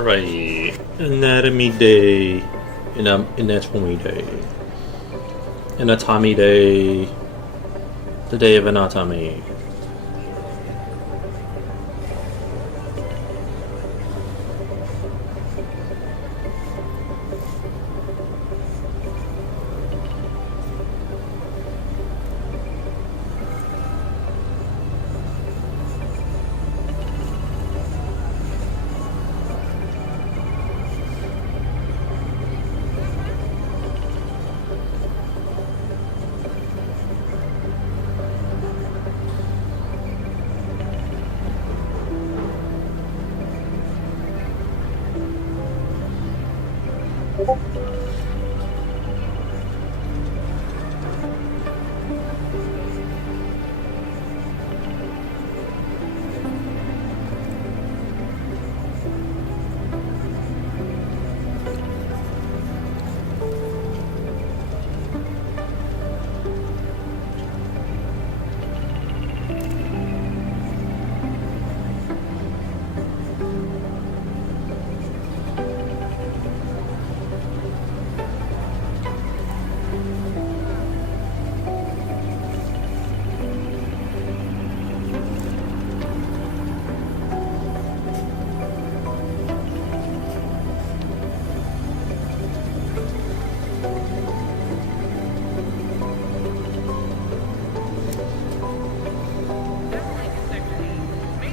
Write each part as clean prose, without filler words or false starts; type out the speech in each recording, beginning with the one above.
Alright, Anatomy Day. Anatomy Day. Anatomy Day. The day of anatomy.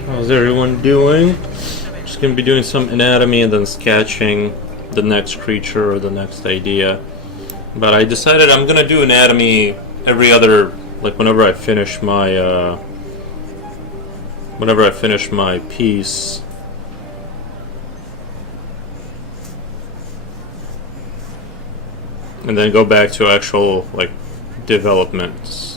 How's everyone doing? Just gonna be doing some anatomy and then sketching the next creature or the next idea. But I decided I'm gonna do anatomy every other, like whenever I finish my piece. And then go back to actual like developments.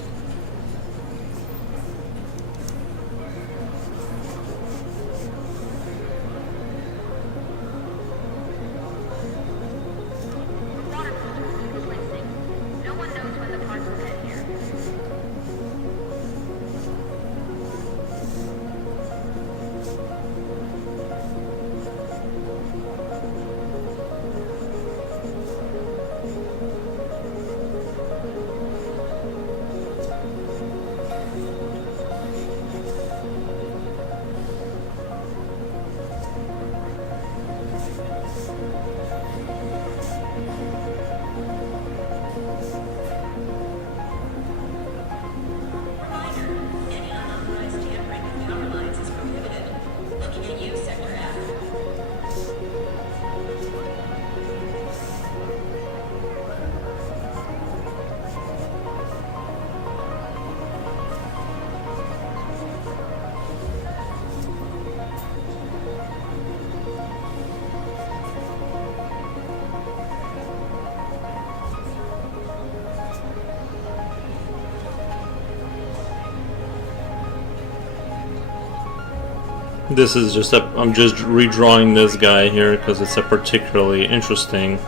This is just I'm just redrawing this guy here because it's a particularly interesting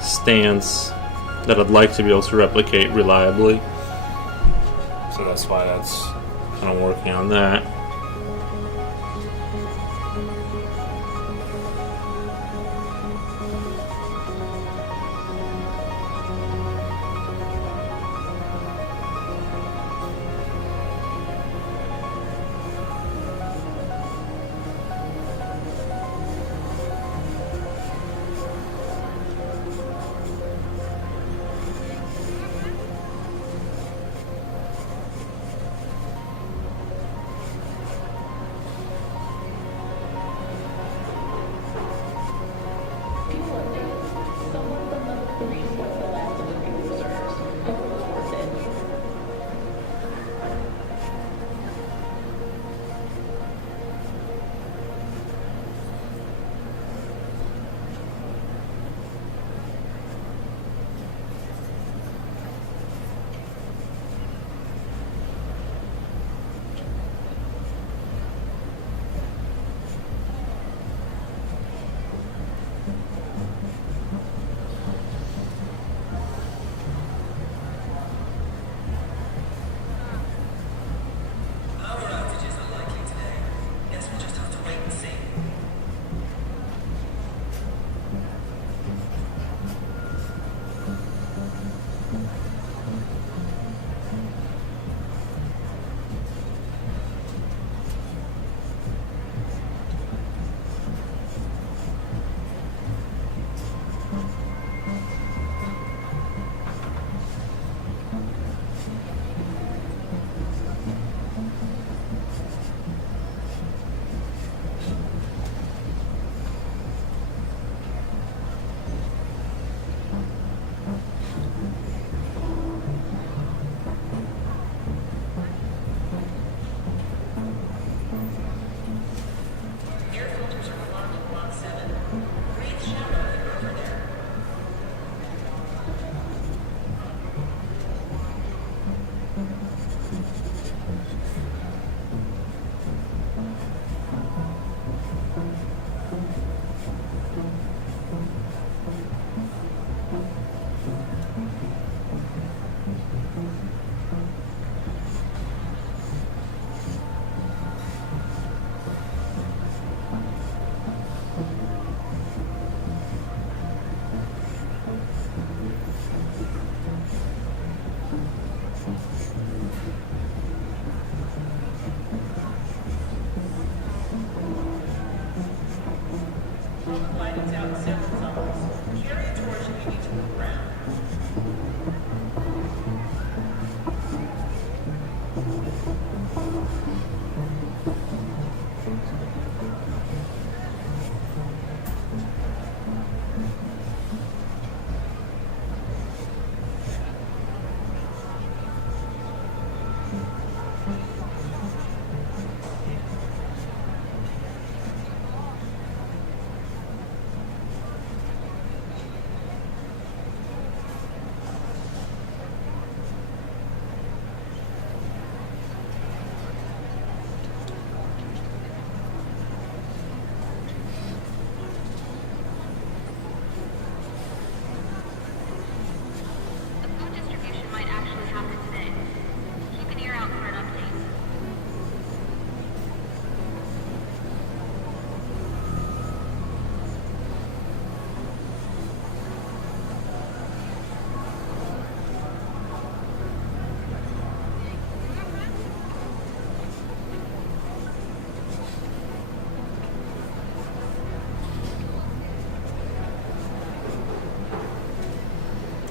stance that I'd like to be able to replicate reliably. So that's why that's kind of working on that.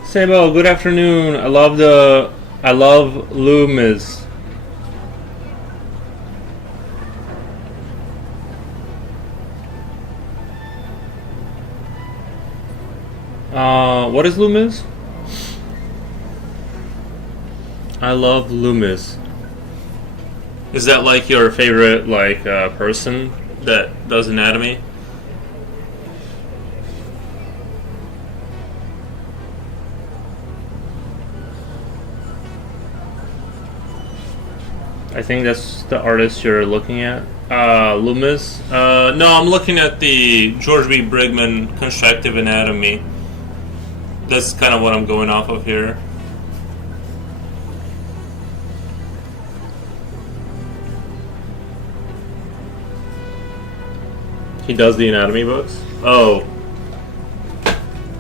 Sabo, good afternoon. I love Loomis. What is Loomis? I love Loomis. Is that like your favorite person that does anatomy? I think that's the artist you're looking at. Loomis? No, I'm looking at the George B. Brigman Constructive Anatomy. That's kind of what I'm going off of here. He does the anatomy books? Oh.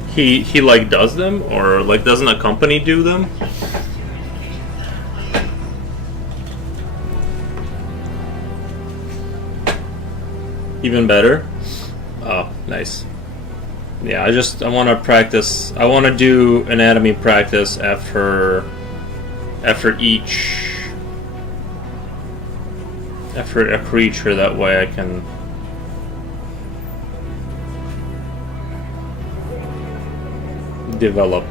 He like does them? Or like doesn't a company do them? Even better? Oh, nice. Yeah, I want to practice. I want to do anatomy practice after a creature. That way I can develop.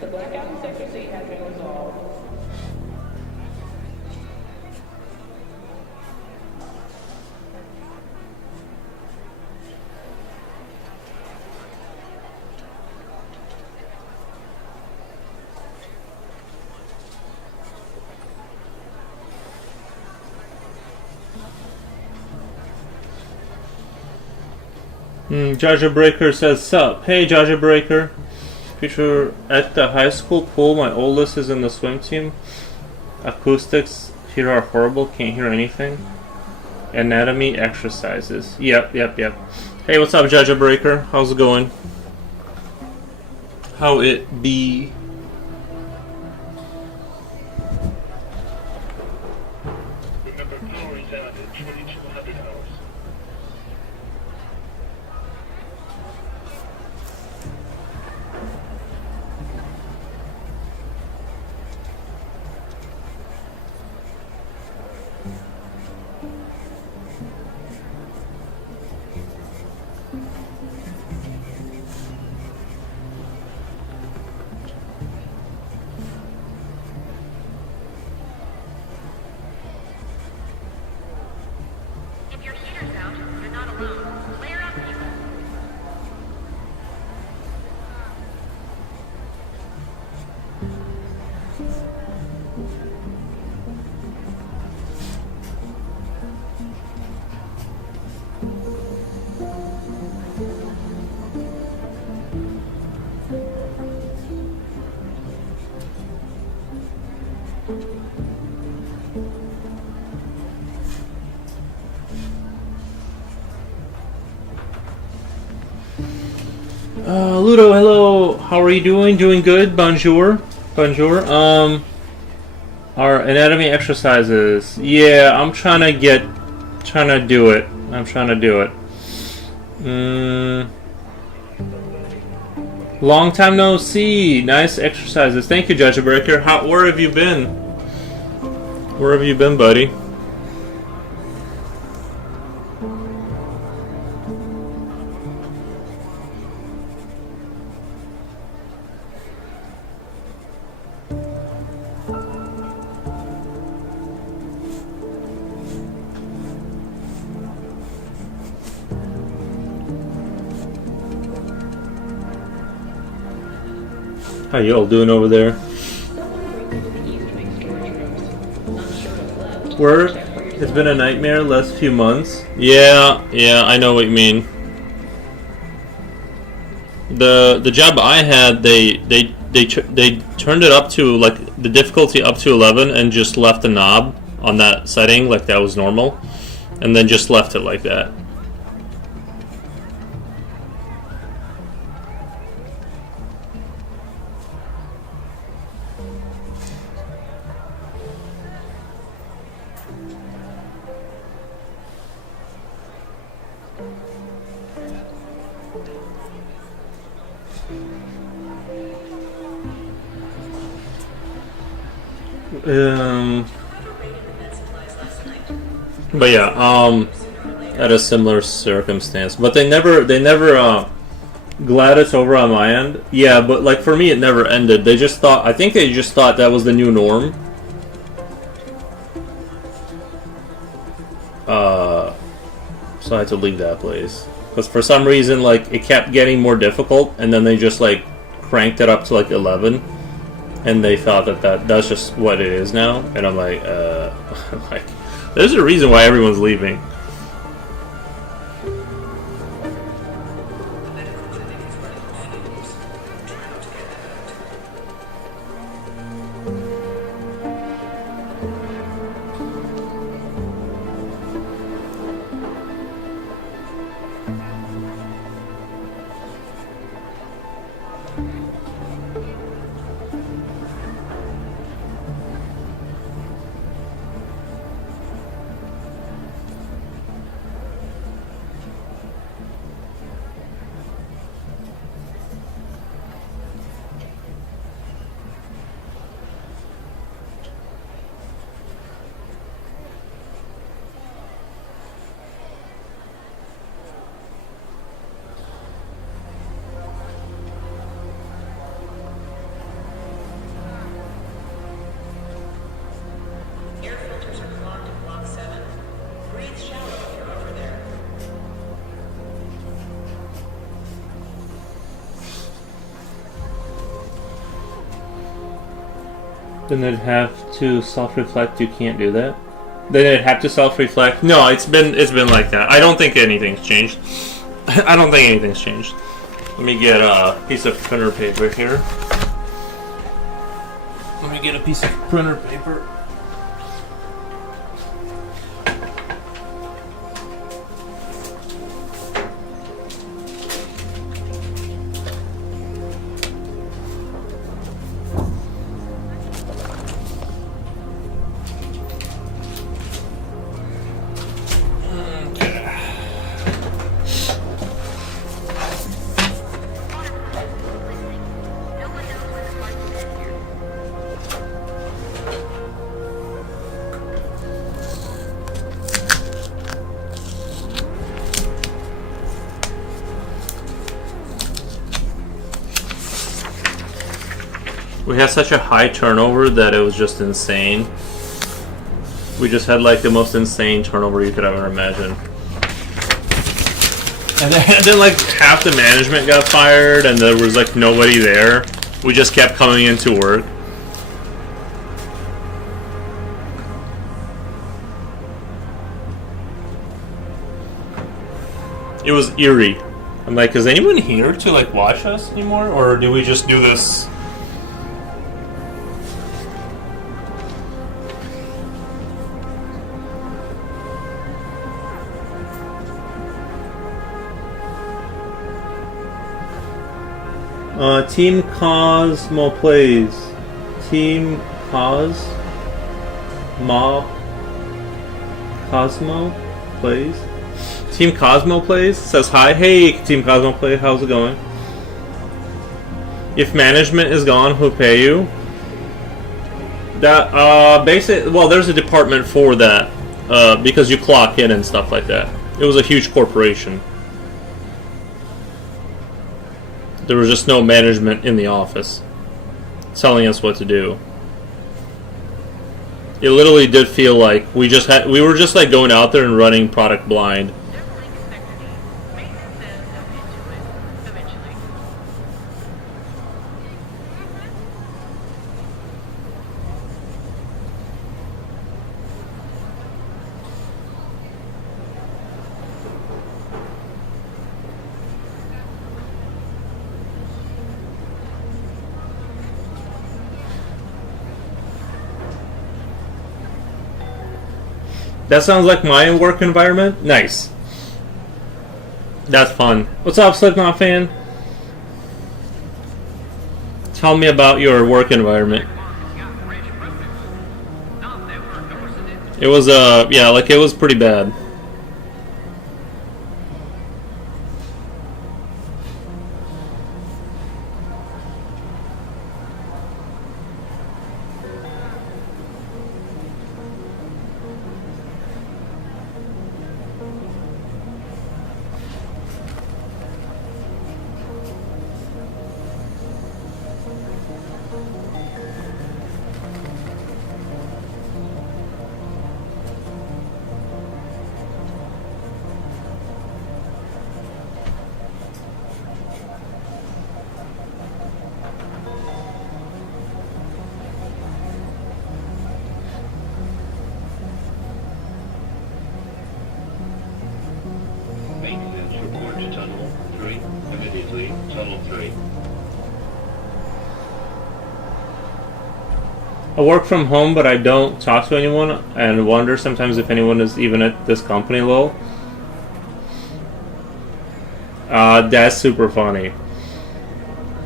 The blackout secrecy has been resolved. Jaja Breaker says, sup. Hey, Jaja Breaker. Future at the high school pool, my oldest is in the swim team. Acoustics here are horrible, can't hear anything. Anatomy exercises. Yep. Hey, what's up, Jaja Breaker? How's it going? How it be? power is down to 2200 hours. If your heater's out, you're not alone. Clear up, people. Ludo, hello. How are you doing? Doing good. Bonjour. Bonjour. Our anatomy exercises. Yeah, I'm trying to do it. I'm trying to do it. Long time no see. Nice exercises. Thank you, Judge Breaker. Where have you been? Where have you been, buddy? How y'all doing over there? Work? It's been a nightmare last few months. Yeah, I know what you mean. The job I had, they turned it up to like the difficulty up to 11 and just left the knob on that setting like that was normal, and then just left it like that. But yeah, had a similar circumstance, but they never glad it's over on my end. Yeah, but like for me, it never ended. They just thought, I think they just thought that was the new norm. So I had to leave that place because for some reason, like it kept getting more difficult, and then they just like cranked it up to like 11. And they thought that's just what it is now, and I'm like, like, there's a reason why everyone's leaving. Air filters are clogged in Block 7. Breathe shallow if you're over there. Then they'd have to self-reflect. You can't do that. Then they'd have to self-reflect. No, it's been like that. I don't think anything's changed. I don't think anything's changed. Let me get a piece of printer paper here. Let me get a piece of printer paper. We had such a high turnover that it was just insane. We just had like the most insane turnover you could ever imagine. And then like half the management got fired and there was like nobody there. We just kept coming into work. It was eerie. I'm like, is anyone here to like watch us anymore? Or do we just do this? Team Cosmo plays. Team Cosmo plays. Team Cosmo plays. Says hi. Hey, Team Cosmo play. How's it going? If management is gone, who'll pay you? That basically, well, there's a department for that because you clock in and stuff like that. It was a huge corporation. There was just no management in the office telling us what to do. It literally did feel like we were just like going out there and running product blind. That sounds like my work environment. Nice. That's fun. What's up, Slipknot fan? Tell me about your work environment. It was yeah, like it was pretty bad. Maintenance report to Tunnel 3. Immediately, Tunnel 3. I work from home, but I don't talk to anyone, and wonder sometimes if anyone is even at this company. Lol. That's super funny.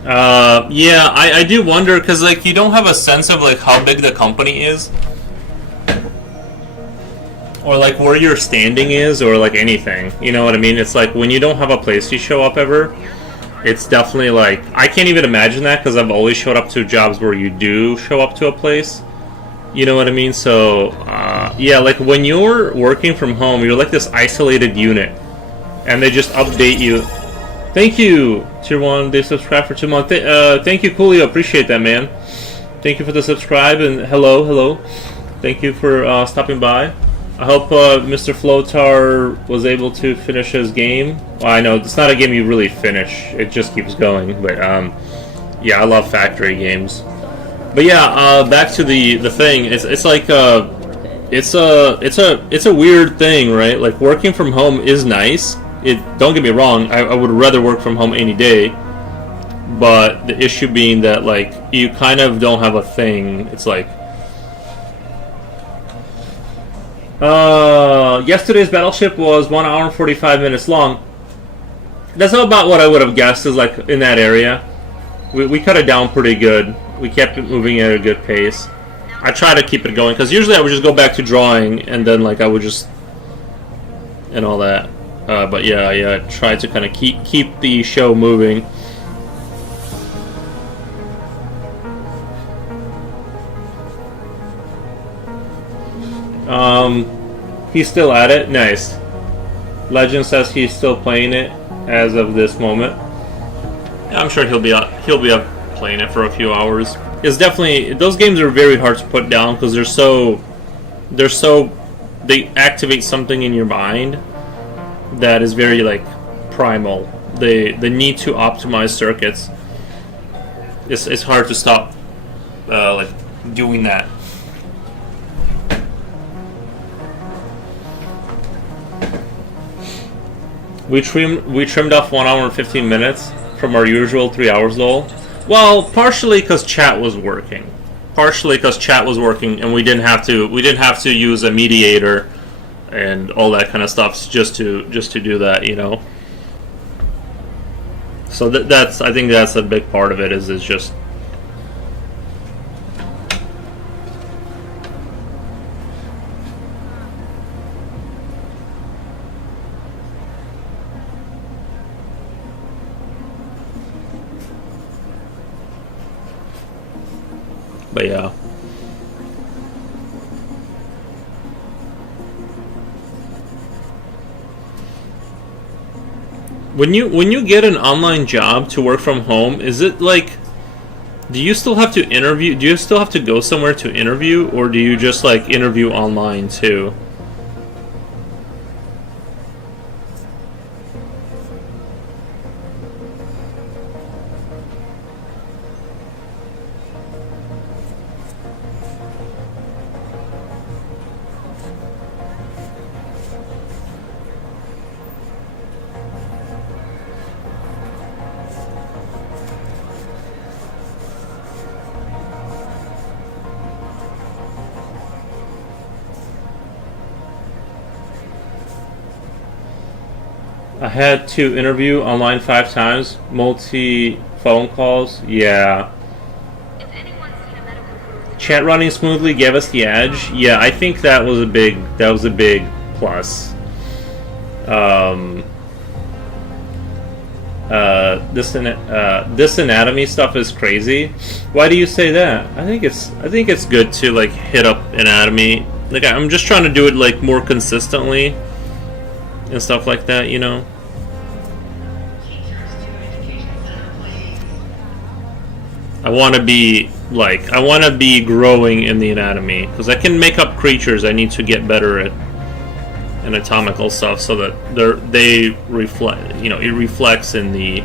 Yeah, I do wonder because like you don't have a sense of like how big the company is, or like where your standing is, or like anything. You know what I mean? It's like when you don't have a place to show up ever. It's definitely like, I can't even imagine that because I've always showed up to jobs where you do show up to a place. You know what I mean? So, yeah, like when you're working from home, you're like this isolated unit. And they just update you. Thank you, Tier 1, they subscribed for 2 months. Thank you, Coolio, appreciate that, man. Thank you for the subscribe, and hello. Thank you for stopping by. I hope Mr. Flotar was able to finish his game. Well, I know it's not a game you really finish; it just keeps going. But yeah, I love factory games. But yeah, back to the thing. It's like it's a weird thing, right? Like working from home is nice. Don't get me wrong. I would rather work from home any day. But the issue being that like you kind of don't have a thing. It's like. Yesterday's battleship was 1 hour and 45 minutes long. That's about what I would have guessed is like in that area. We cut it down pretty good. We kept it moving at a good pace. I try to keep it going because usually I would just go back to drawing and then like I would just and all that. But yeah, try to kind of keep the show moving. He's still at it. Nice. Legend says he's still playing it as of this moment. Yeah, I'm sure he'll be up playing it for a few hours. it's definitely, those games are very hard to put down because they activate something in your mind that is very like primal. The need to optimize circuits. It's hard to stop like doing that. We trimmed off 1 hour and 15 minutes from our usual 3 hours though. Well, partially because chat was working. And we didn't have to use a mediator and all that kind of stuff just to do that, you know. So that's, I think that's a big part of it, is just but yeah. When you get an online job to work from home, is it like, do you still have to interview? Do you still have to go somewhere to interview, or do you just like interview online too? I had to interview online 5 times, multi phone calls. Yeah. Chat running smoothly gave us the edge. Yeah, I think that was a big plus. This anatomy stuff is crazy. Why do you say that? I think it's good to like hit up anatomy. Like, I'm just trying to do it like more consistently and stuff like that, you know. I want to be growing in the anatomy, because I can make up creatures. I need to get better at anatomical stuff so that they reflect, you know, it reflects in the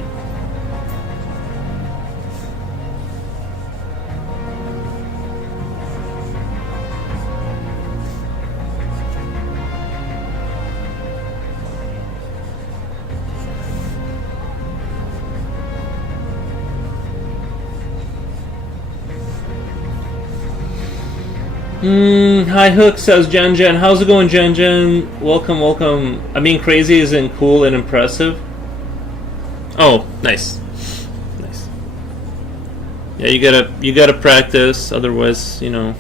Hi Hook, says Jen Jen. How's it going, Jen Jen? Welcome, welcome. I mean, crazy isn't cool and impressive. Oh, nice. Nice. Yeah, you gotta practice, otherwise, you know.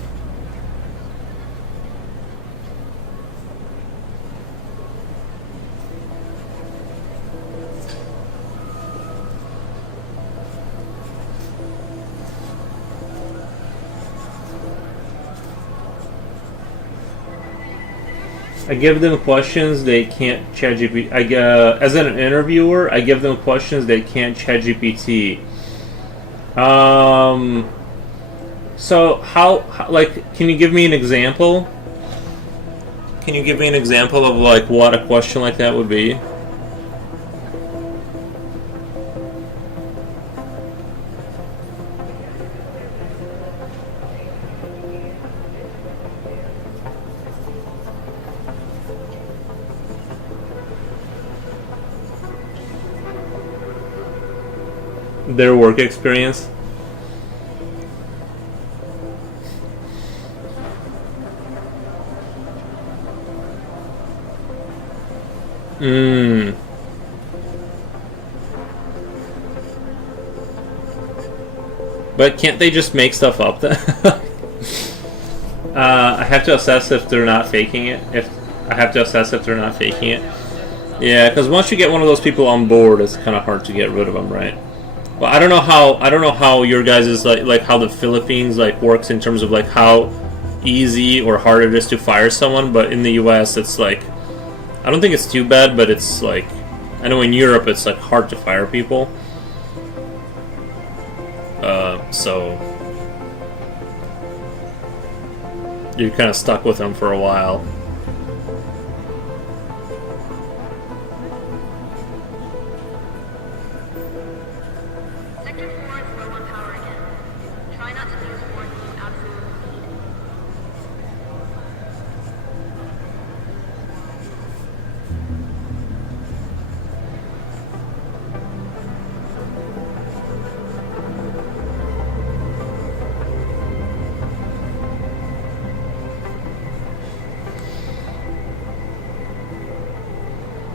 I give them questions they can't ChatGPT. As an interviewer, I give them questions they can't ChatGPT. So how like, can you give me an example? Can you give me an example of like what a question like that would be? Their work experience. But can't they just make stuff up then? I have to assess if they're not faking it. Yeah, because once you get one of those people on board, it's kind of hard to get rid of them, right? Well, I don't know how your guys is like how the Philippines like works in terms of like how easy or hard it is to fire someone, but in the US it's like, I don't think it's too bad, but it's like, I know in Europe it's like hard to fire people. So you're kind of stuck with them for a while. Sector 4 is low on power again. Try not to lose more than you absolutely need.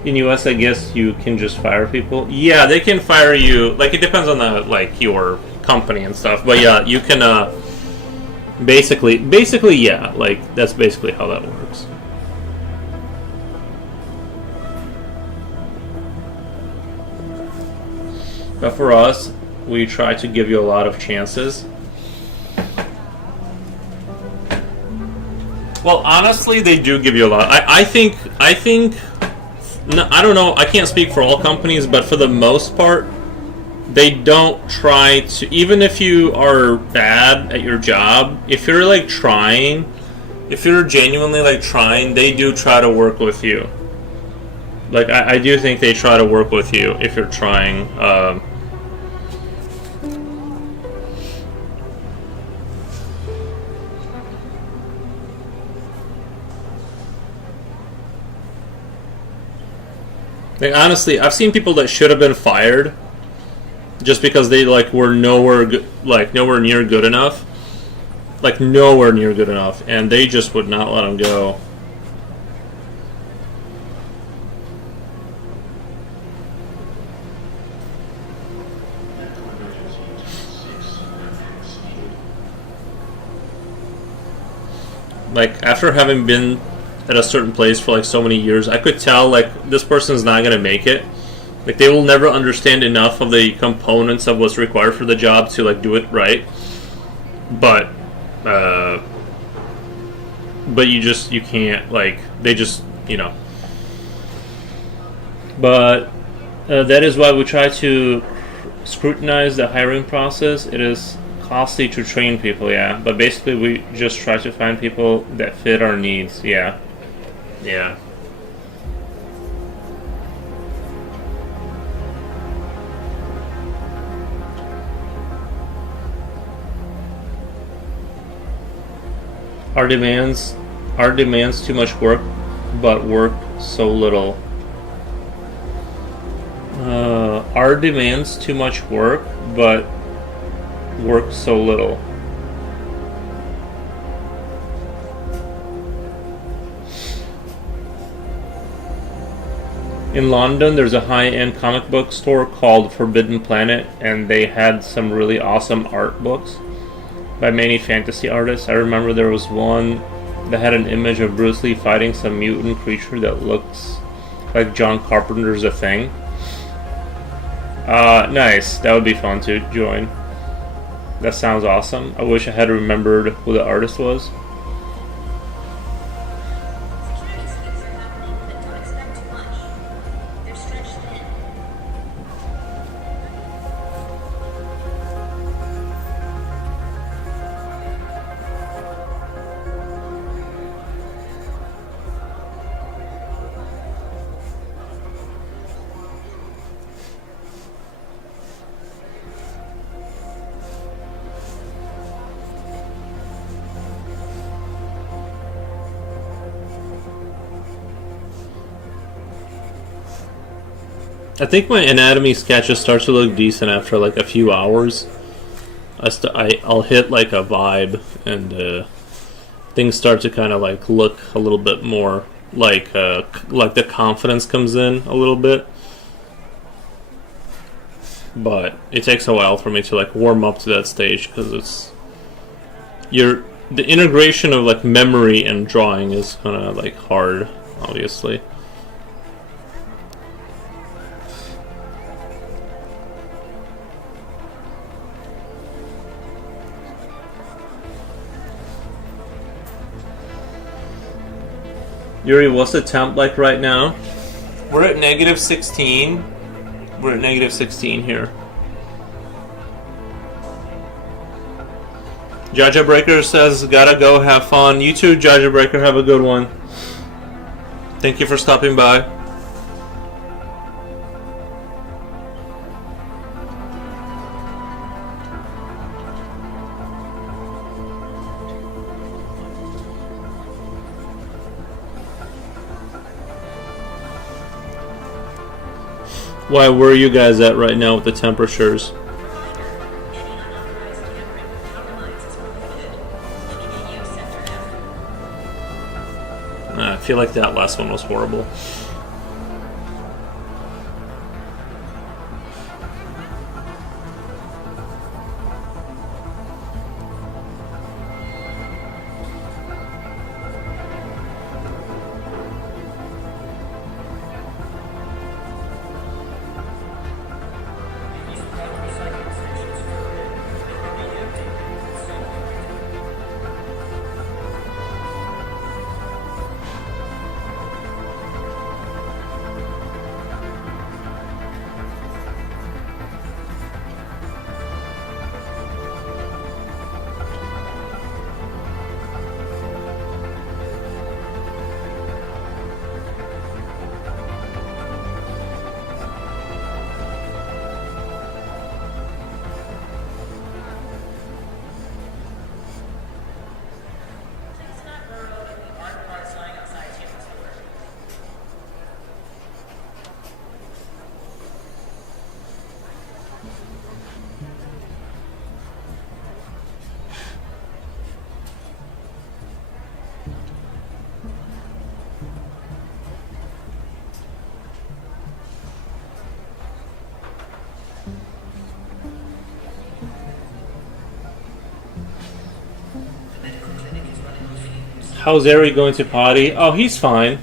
In US, I guess you can just fire people. Yeah, they can fire you. Like, it depends on the like your company and stuff. But yeah, you can basically, yeah. Like, that's basically how that works. But for us, we try to give you a lot of chances. Well, honestly, they do give you a lot. I think. No, I don't know. I can't speak for all companies, but for the most part, they don't try to. Even if you are bad at your job, if you're like trying, if you're genuinely like trying, they do try to work with you. Like, I do think they try to work with you if you're trying. Like, honestly, I've seen people that should have been fired just because they like were nowhere near good enough, like nowhere near good enough, and they just would not let them go. Like, after having been at a certain place for like so many years, I could tell like this person's not gonna make it. Like, they will never understand enough of the components of what's required for the job to like do it right. But you can't, like, they just, you know. But that is why we try to scrutinize the hiring process. It is costly to train people, yeah, but basically we just try to find people that fit our needs, yeah. Yeah. Our demands too much work, but work so little. Our demands too much work, but work so little. In London, there's a high-end comic book store called Forbidden Planet, and they had some really awesome art books by many fantasy artists. I remember there was one that had an image of Bruce Lee fighting some mutant creature that looks like John Carpenter's The Thing. Nice. That would be fun to join. That sounds awesome. I wish I had remembered who the artist was. Security sweeps are happening, but don't expect too much. They're stretched thin. I think my anatomy sketches start to look decent after like a few hours. I'll hit like a vibe, and things start to kind of like look a little bit more like the confidence comes in a little bit. But it takes a while for me to like warm up to that stage, because the integration of like memory and drawing is kind of like hard, obviously. Yuri, what's the temp like right now? We're at -16. We're at -16 here. Jaja Breaker says, gotta go, have fun. You too, Jaja Breaker, have a good one. Thank you for stopping by. Why, where are you guys at right now with the temperatures? Any unauthorized tampering with power lines is prohibited. Looking at you, Sector F. I feel like that last one was horrible. Please not burrow in the art sign outside Tampa's door. How's Ari going to potty? Oh, he's fine.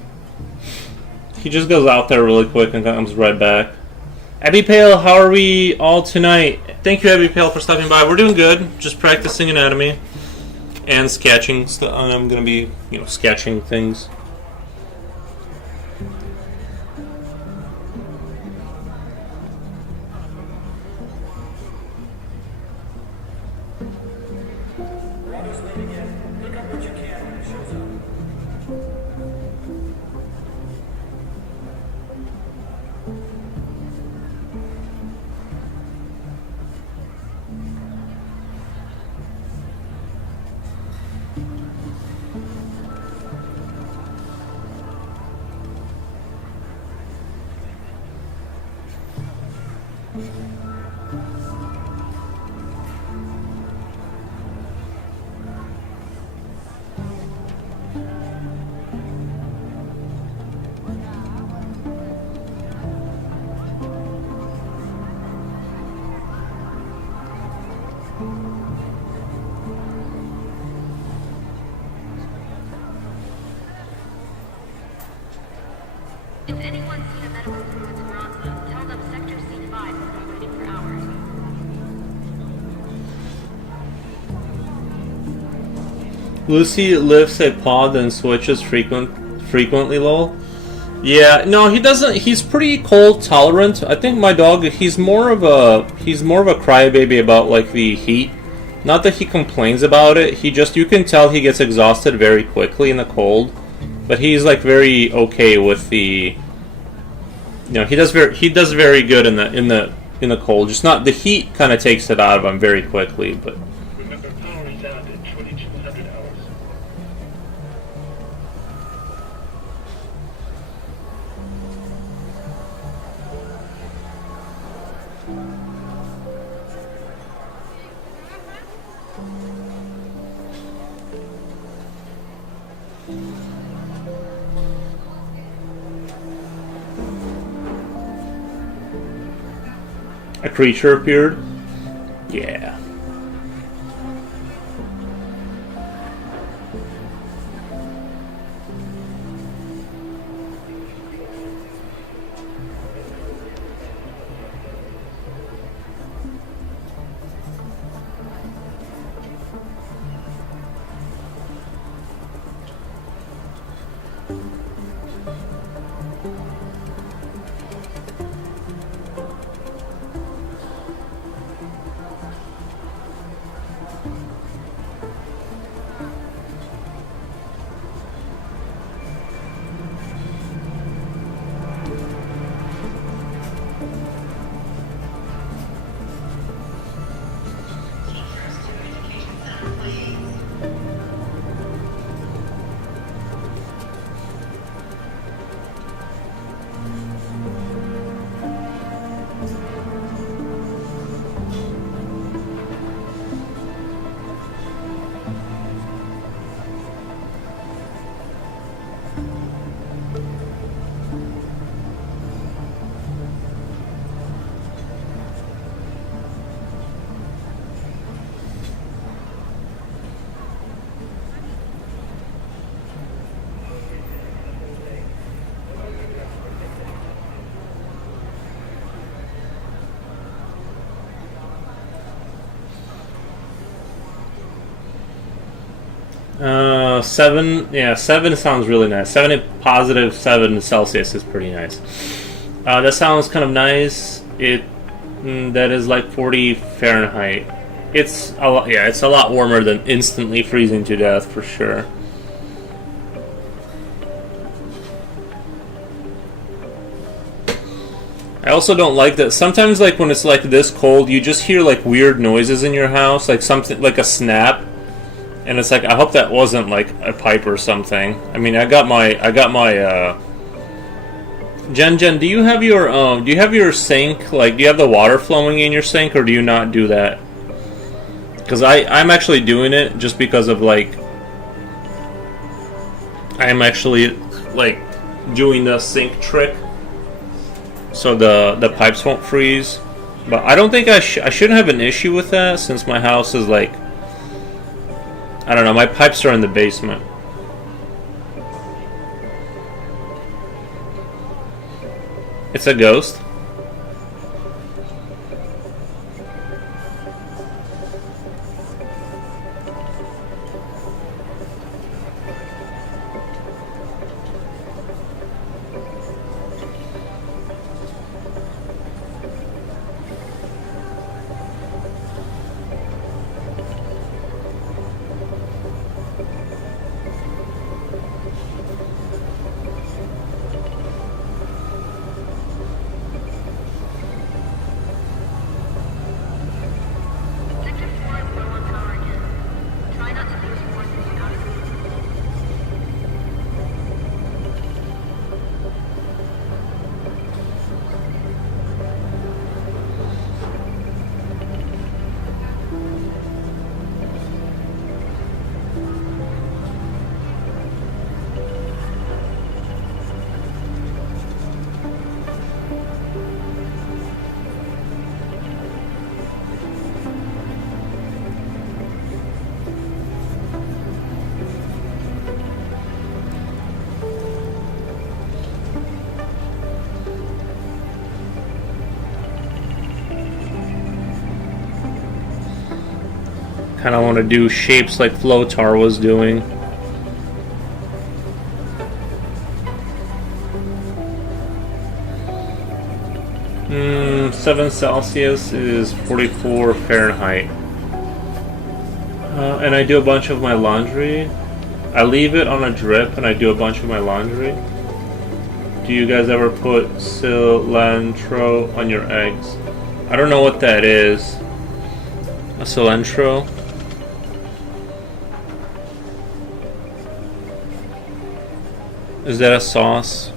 He just goes out there really quick and comes right back. Abby Pale, how are we all tonight? Thank you, Abby Pale, for stopping by. We're doing good. Just practicing anatomy and sketching. I'm going to be, sketching things. If anyone's seen a medical crew in Esperanza, tell them Sector C5 has been waiting for hours. Lucy lifts a pod and switches frequently, lol. Yeah, no, he doesn't. He's pretty cold tolerant. I think my dog, he's more of a crybaby about like the heat. Not that he complains about it. He just, you can tell he gets exhausted very quickly in the cold. But he's like very okay with the, he does very good in the cold. Just not the heat kind of takes it out of him very quickly. But Remember, power is out at 2200 hours. a creature appeared. Yeah. 7. Yeah, 7 sounds really nice. 7 Celsius is pretty nice. That sounds kind of nice. That is like 40 Fahrenheit. It's a lot. Yeah, it's a lot warmer than instantly freezing to death for sure. I also don't like that. Sometimes, like when it's like this cold, you just hear like weird noises in your house, like something like a snap, and it's like I hope that wasn't like a pipe or something. I mean, I got my. Jen, do you have your sink? Like, do you have the water flowing in your sink, or do you not do that? Because I'm actually doing it just because of like I'm actually like doing the sink trick. So the pipes won't freeze, but I don't think I shouldn't have an issue with that since my house is like, I don't know, my pipes are in the basement. It's a ghost. Sector 4 is low on power again. Try not to lose forces out of the Kind of want to do shapes like Flotar was doing. Hmm, 7 Celsius is 44 Fahrenheit. And I do a bunch of my laundry. I leave it on a drip and I do a bunch of my laundry. Do you guys ever put cilantro on your eggs? I don't know what that is. A cilantro? Is that a sauce?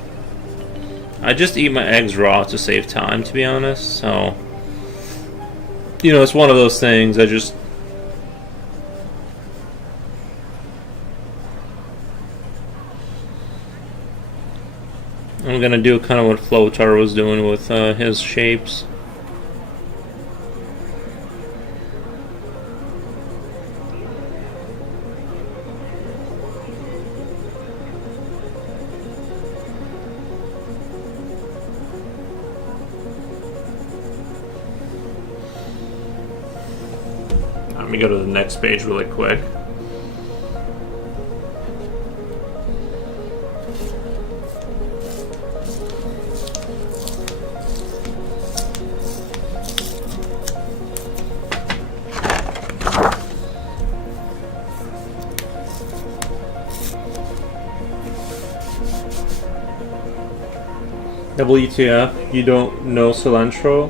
I just eat my eggs raw to save time, to be honest. So, you know, it's one of those things. I'm gonna do kind of what Flotar was doing with his shapes. Let me go to the next page really quick. WTF, you don't know cilantro?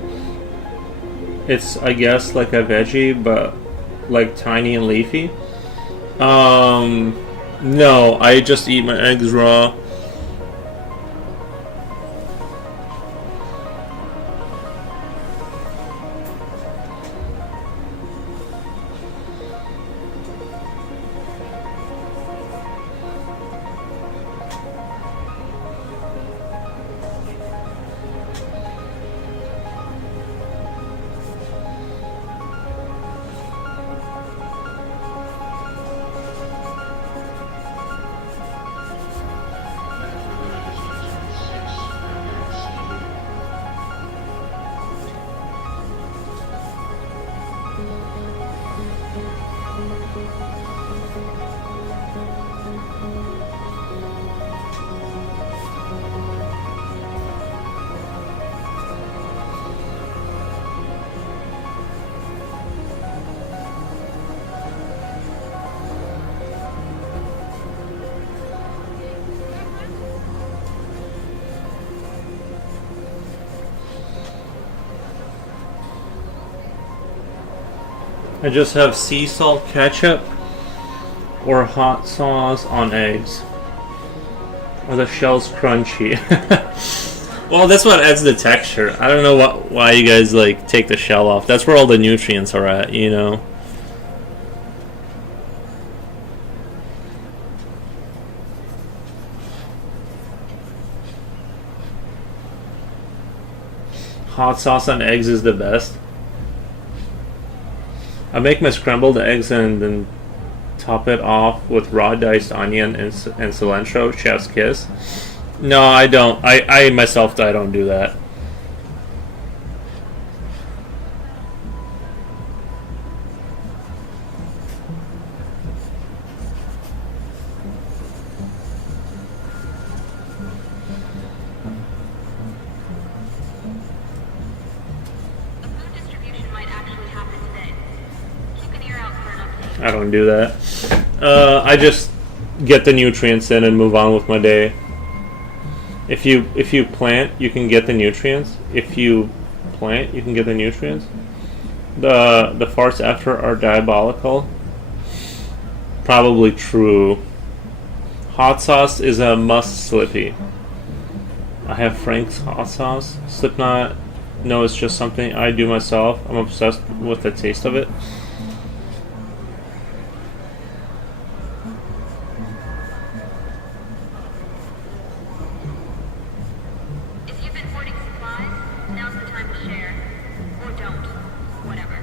It's, I guess, like a veggie, but like tiny and leafy. No, I just eat my eggs raw. I just have sea salt ketchup or hot sauce on eggs. Or the shell's crunchy. Well, that's what adds the texture. I don't know why you guys like take the shell off. That's where all the nutrients are at, you know. Hot sauce on eggs is the best. I make my scrambled eggs and then top it off with raw diced onion and cilantro. Chef's kiss. No, I don't. I myself, I don't do that. Food distribution might actually happen today. Keep an ear out for an update. I don't do that. I just get the nutrients in and move on with my day. If you plant, you can get the nutrients. If you plant, you can get the nutrients. The farts after are diabolical. Probably true. Hot sauce is a must, Slippy. I have Frank's hot sauce. Slipknot. No, it's just something I do myself. I'm obsessed with the taste of it. If you've been hoarding supplies, now's the time to share. Or don't. Whatever.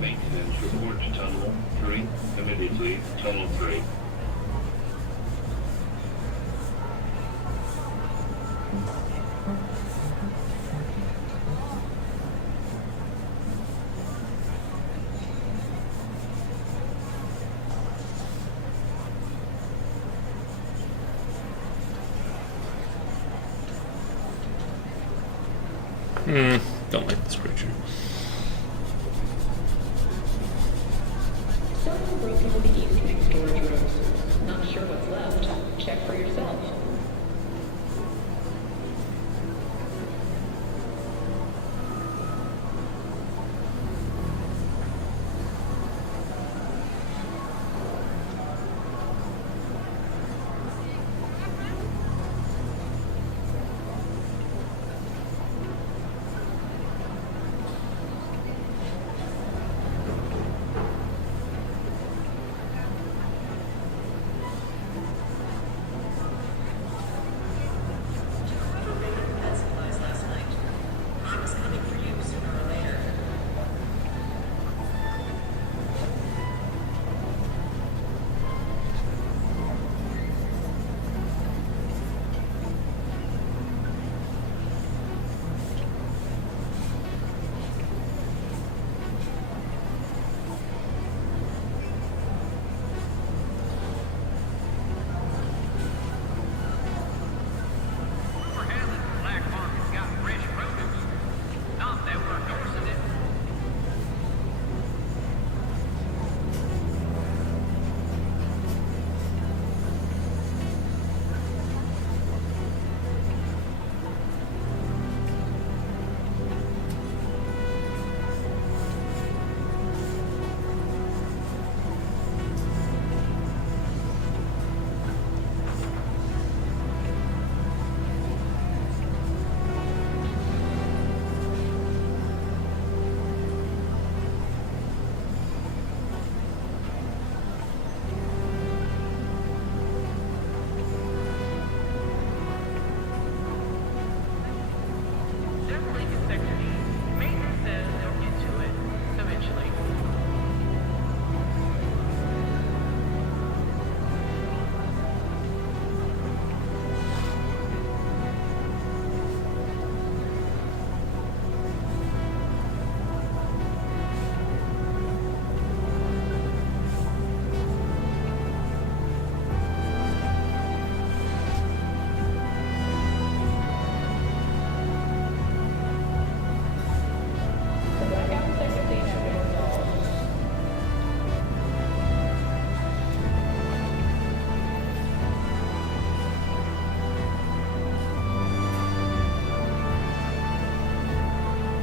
Maintenance report to Tunnel 3. Immediately, Tunnel 3. Don't like this creature. Someone broke into the East Tank storage rooms. Not sure what's left. Check for yourself.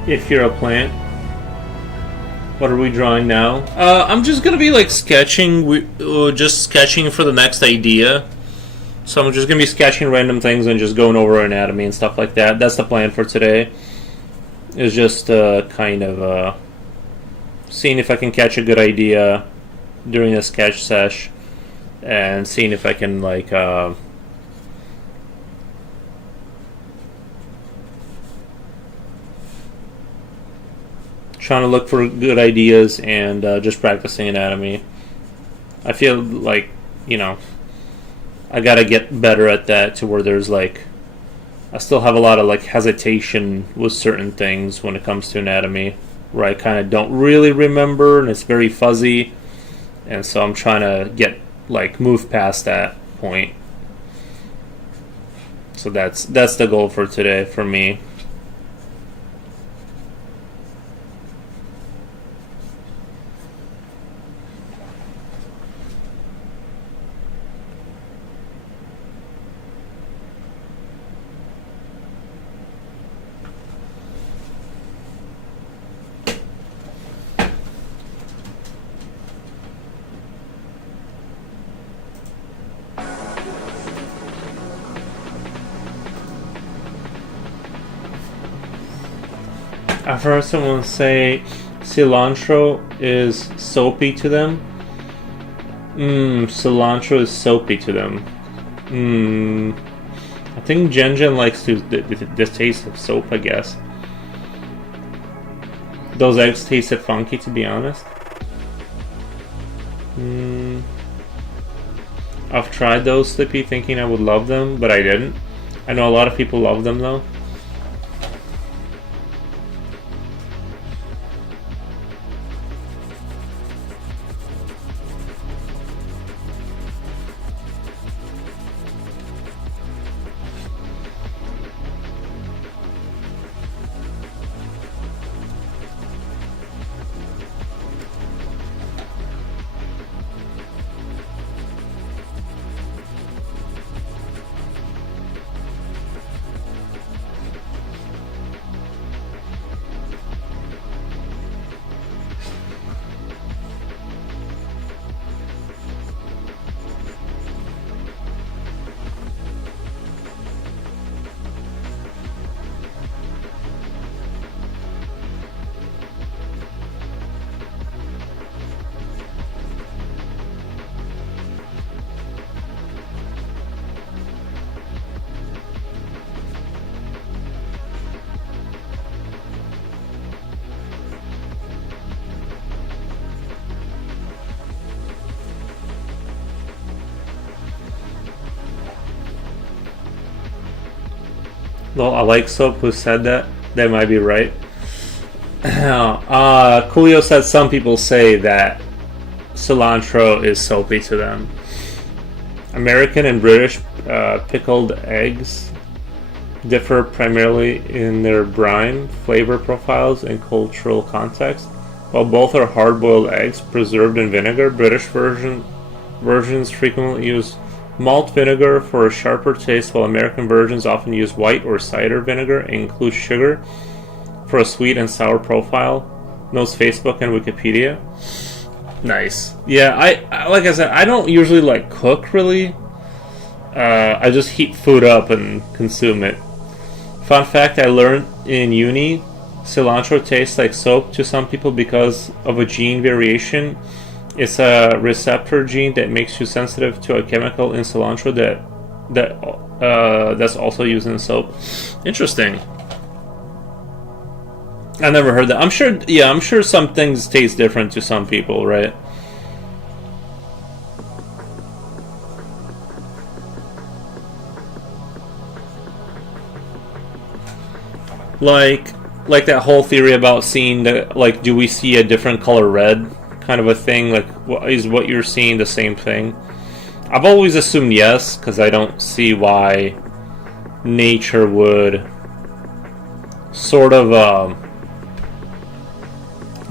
If you're a plant. What are we drawing now? I'm just gonna be like sketching, just sketching for the next idea. So I'm just gonna be sketching random things and just going over anatomy and stuff like that. That's the plan for today. Is just kind of seeing if I can catch a good idea during a sketch sesh, and seeing if I can like trying to look for good ideas and just practicing anatomy. I feel like, you know, I gotta get better at that to where there's like, I still have a lot of like hesitation with certain things when it comes to anatomy, where I kind of don't really remember and it's very fuzzy, and so I'm trying to get like move past that point. So that's the goal for today for me. I've heard someone say cilantro is soapy to them. Cilantro is soapy to them. I think Jen likes the taste of soap, I guess. Those eggs tasted funky, to be honest. I've tried those, Slippy, thinking I would love them, but I didn't. I know a lot of people love them, though. Well, I like soap. Who said that? They might be right. Coolio said some people say that cilantro is soapy to them. American and British pickled eggs differ primarily in their brine, flavor profiles, and cultural context. While both are hard-boiled eggs preserved in vinegar, British versions frequently use malt vinegar for a sharper taste, while American versions often use white or cider vinegar and include sugar for a sweet and sour profile. Knows Facebook and Wikipedia. Nice. Yeah, I like I said, I don't usually like cook really. I just heat food up and consume it. Fun fact I learned in uni, cilantro tastes like soap to some people because of a gene variation. It's a receptor gene that makes you sensitive to a chemical in cilantro that's also used in soap. Interesting. I never heard that. I'm sure some things taste different to some people, right? Like that whole theory about seeing the, like, do we see a different color red kind of a thing? Like, is what you're seeing the same thing? I've always assumed yes, because I don't see why nature would sort of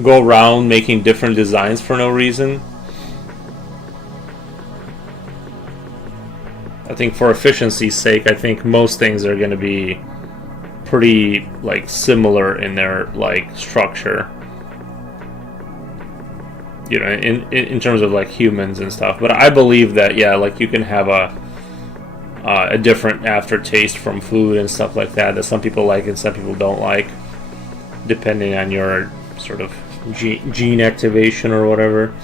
go around making different designs for no reason. I think for efficiency's sake, I think most things are going to be pretty like similar in their like structure. You know, in terms of like humans and stuff. But I believe that yeah, like you can have a different aftertaste from food and stuff like that that some people like and some people don't like, depending on your sort of gene activation or whatever.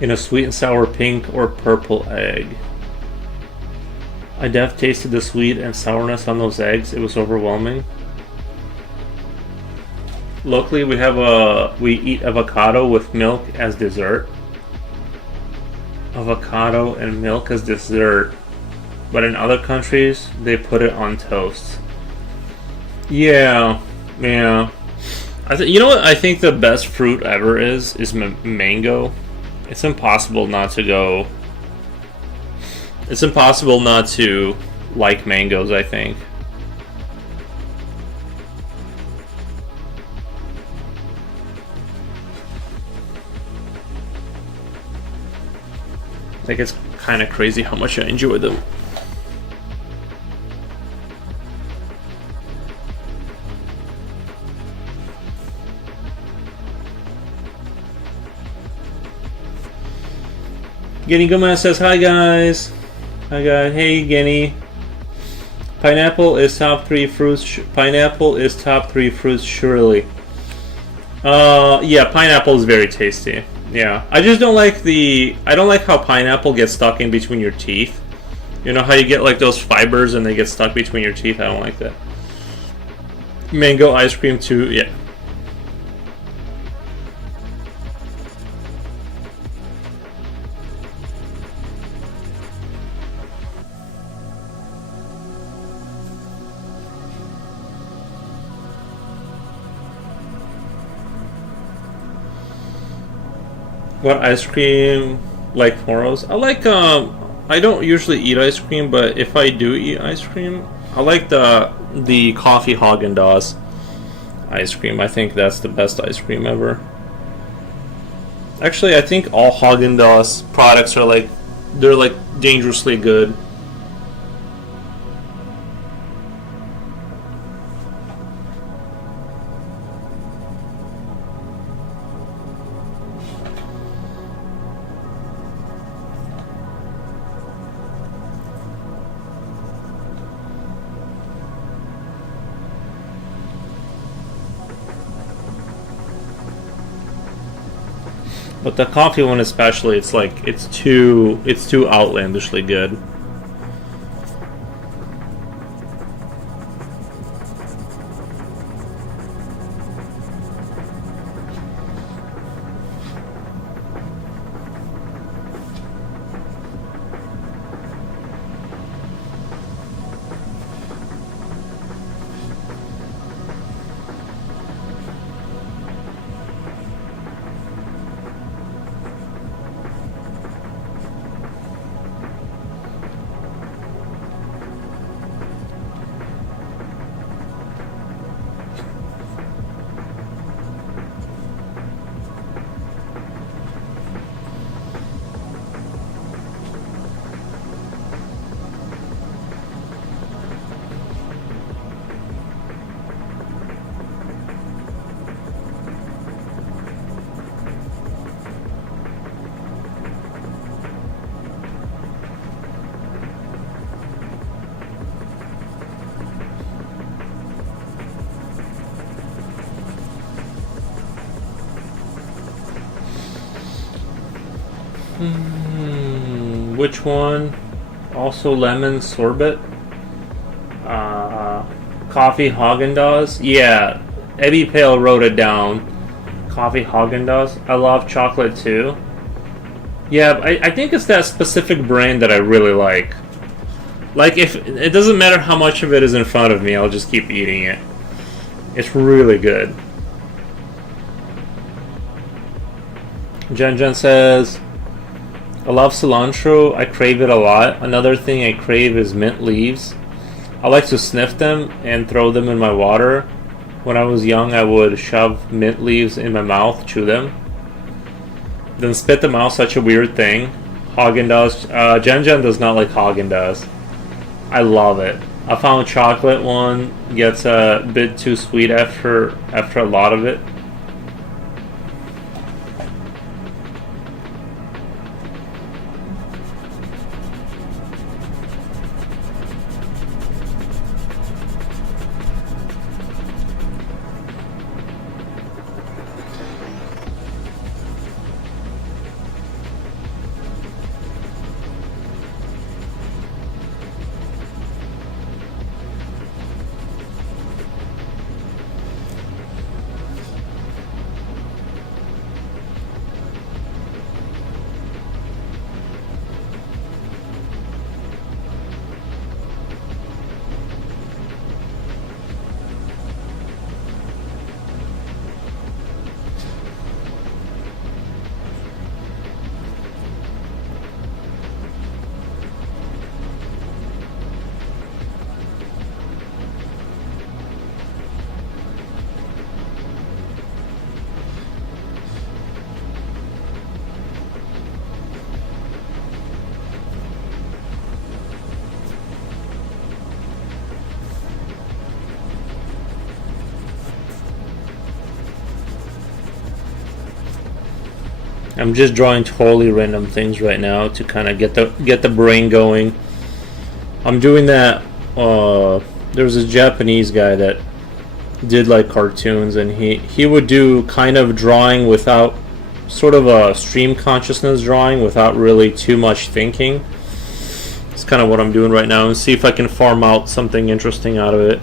In a sweet and sour pink or purple egg. I def tasted the sweet and sourness on those eggs. It was overwhelming. Locally, we eat avocado with milk as dessert. Avocado and milk as dessert, but in other countries they put it on toast. Yeah. You know what? I think the best fruit ever is mango. It's impossible not to go. It's impossible not to like mangoes, I think. Like, it's kind of crazy how much I enjoy them. Guinea Gomez says, hi guys. Hi guys. Hey Guinea. Pineapple is top 3 fruits. Pineapple is top 3 fruits, surely. Yeah, pineapple is very tasty. Yeah, I just don't like I don't like how pineapple gets stuck in between your teeth. You know how you get like those fibers and they get stuck between your teeth? I don't like that. Mango ice cream too, yeah. What ice cream like Moros? I like I don't usually eat ice cream, but if I do eat ice cream, I like the coffee Haagen-Dazs ice cream. I think that's the best ice cream ever. Actually, I think all Haagen-Dazs products are like dangerously good. But the coffee one especially, it's like it's too outlandishly good. which one? Also lemon sorbet. Coffee Haagen-Dazs. Yeah, Eddie Pale wrote it down. Coffee Haagen-Dazs. I love chocolate too. Yeah, I think it's that specific brand that I really like. Like, if it doesn't matter how much of it is in front of me, I'll just keep eating it. It's really good. Jen says, I love cilantro. I crave it a lot. Another thing I crave is mint leaves. I like to sniff them and throw them in my water. When I was young, I would shove mint leaves in my mouth, chew them, then spit them out. Such a weird thing. Haagen-Dazs. Jen does not like Haagen-Dazs. I love it. I found chocolate one gets a bit too sweet after a lot of it. I'm just drawing totally random things right now to kind of get the brain going. I'm doing that. There's a Japanese guy that did like cartoons, and he would do kind of drawing without, sort of a stream consciousness drawing without really too much thinking. It's kind of what I'm doing right now, and see if I can farm out something interesting out of it.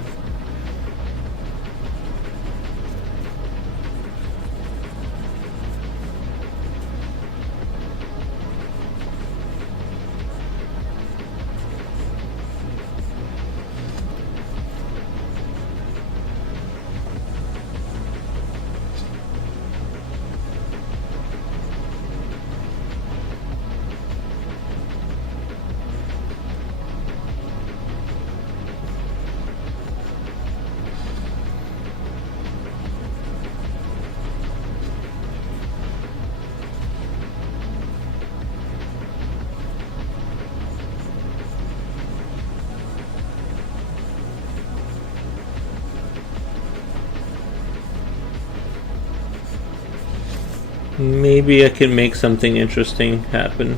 Maybe I can make something interesting happen.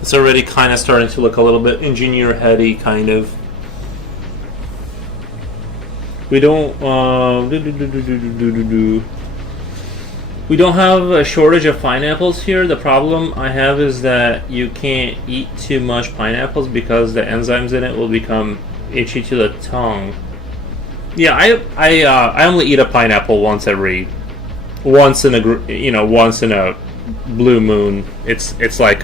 It's already kind of starting to look a little bit engineer-heady, kind of. We don't we don't have a shortage of pineapples here. The problem I have is that you can't eat too much pineapples because the enzymes in it will become itchy to the tongue. Yeah, I only eat a pineapple once in a blue moon. It's like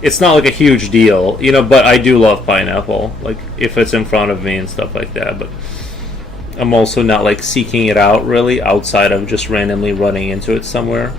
it's not like a huge deal, but I do love pineapple, like if it's in front of me and stuff like that, but I'm also not like seeking it out really outside of just randomly running into it somewhere.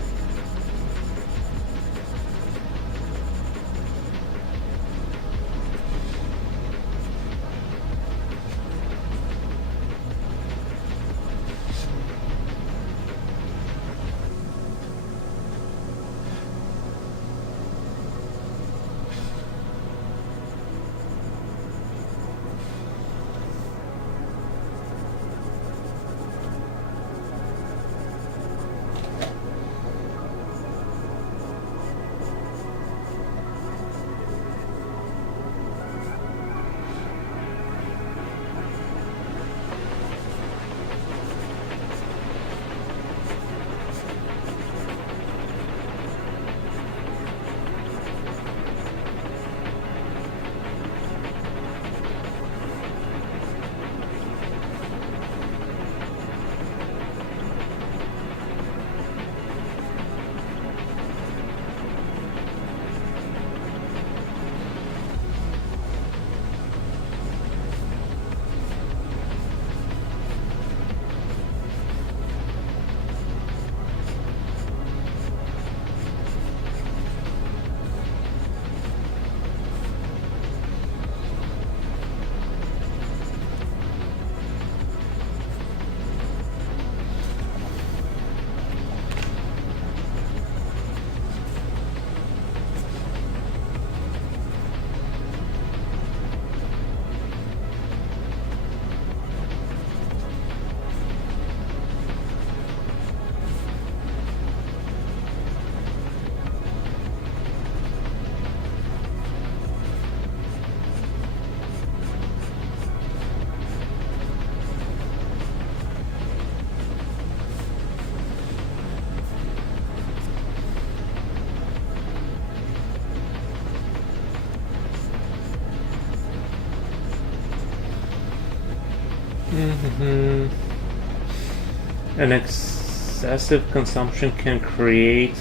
An excessive consumption can create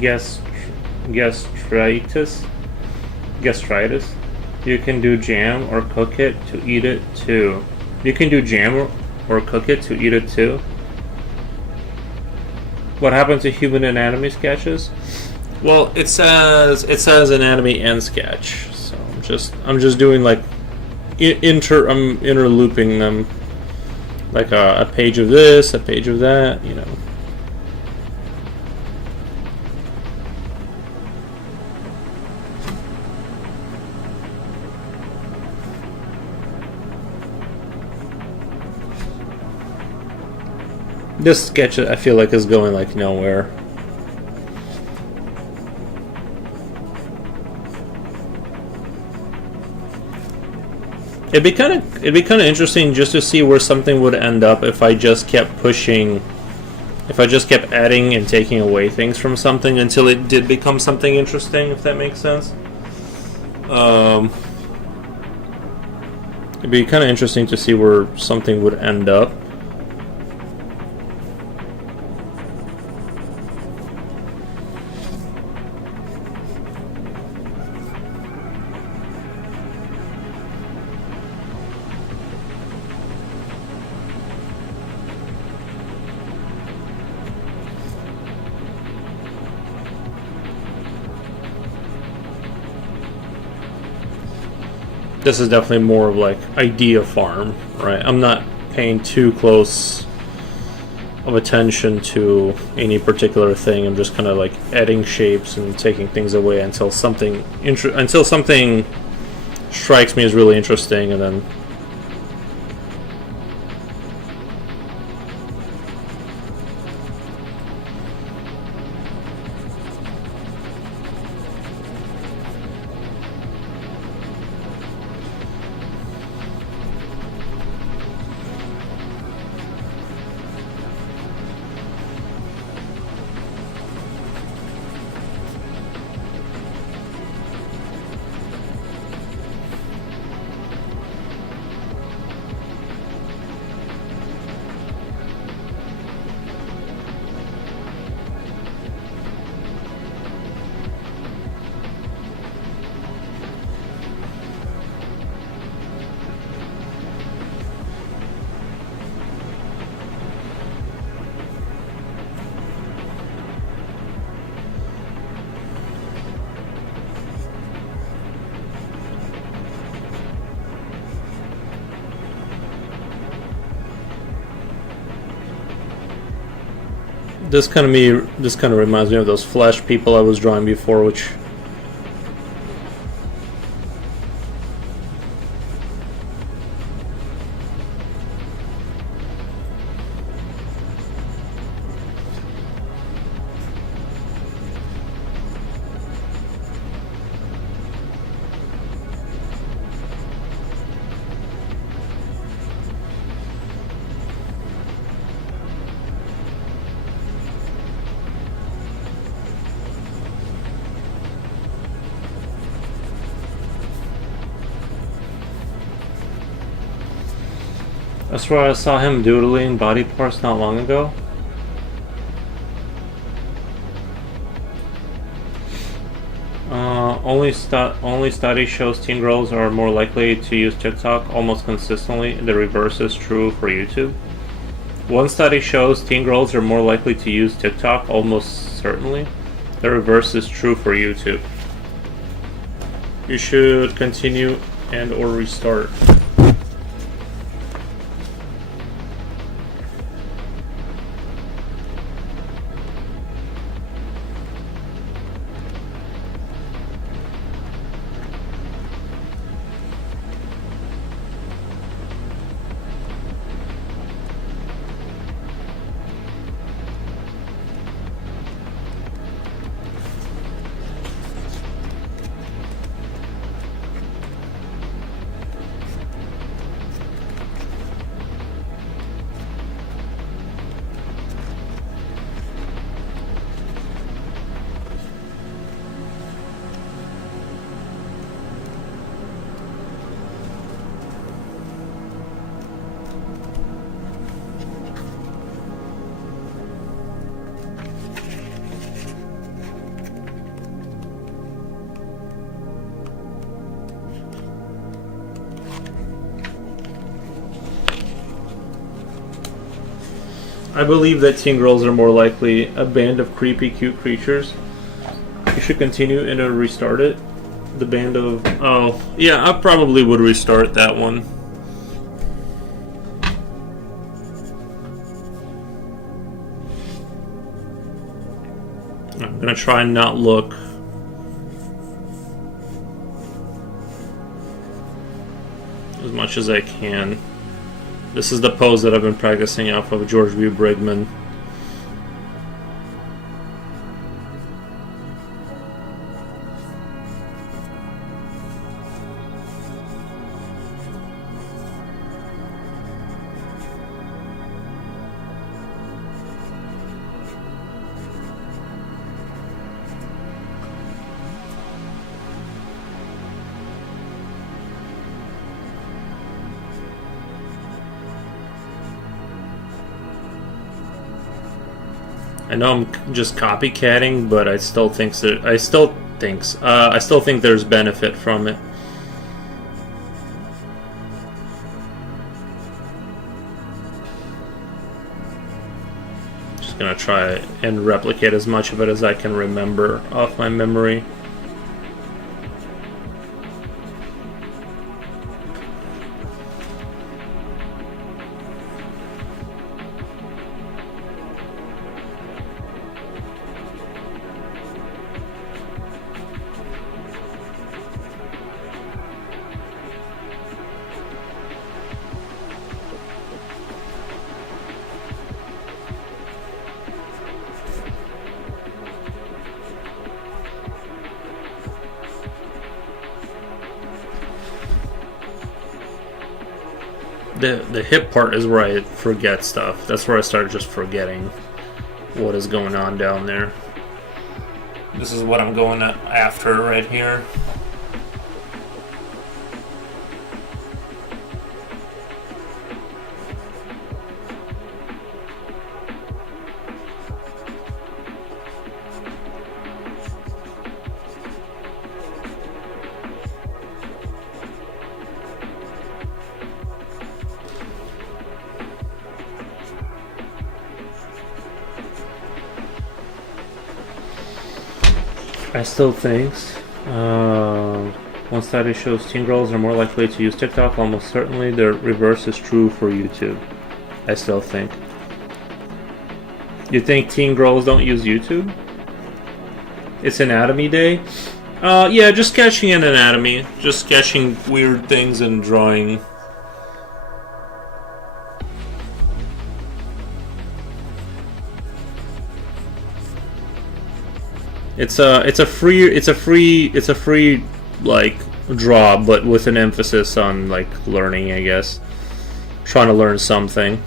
gastritis. You can do jam or cook it to eat it too. You can do jam or cook it to eat it too. What happened to human anatomy sketches? Well, it says anatomy and sketch. So I'm just doing like I'm interlooping them, like a page of this, a page of that, you know. This sketch, I feel like, is going like nowhere. It'd be kind of interesting just to see where something would end up if I just kept pushing, if I just kept adding and taking away things from something until it did become something interesting, if that makes sense. It'd be kind of interesting to see where something would end up. This is definitely more of like idea farm, right? I'm not paying too close of attention to any particular thing. I'm just kind of like adding shapes and taking things away until something strikes me as really interesting, and then this kind of reminds me of those Flash people I was drawing before, which that's where I saw him doodling body parts not long ago. Only study shows teen girls are more likely to use TikTok almost consistently. The reverse is true for YouTube. One study shows teen girls are more likely to use TikTok almost certainly. The reverse is true for YouTube. You should continue and or restart. I believe that teen girls are more likely a band of creepy, cute creatures. You should continue and restart it. The band of... Oh, yeah, I probably would restart that one. I'm gonna try and not look. As much as I can. This is the pose that I've been practicing off of George B. Brigman. I know I'm just copycatting, but I still think there's benefit from it. Just gonna try and replicate as much of it as I can remember off my memory. The hip part is where I forget stuff. That's where I started just forgetting what is going on down there. This is what I'm going after right here. I still think one study shows teen girls are more likely to use TikTok. Almost certainly the reverse is true for YouTube. I still think. You think teen girls don't use YouTube? It's Anatomy Day? Yeah, just sketching an anatomy. Just sketching weird things and drawing. It's a free like draw, but with an emphasis on like learning, I guess. Trying to learn something.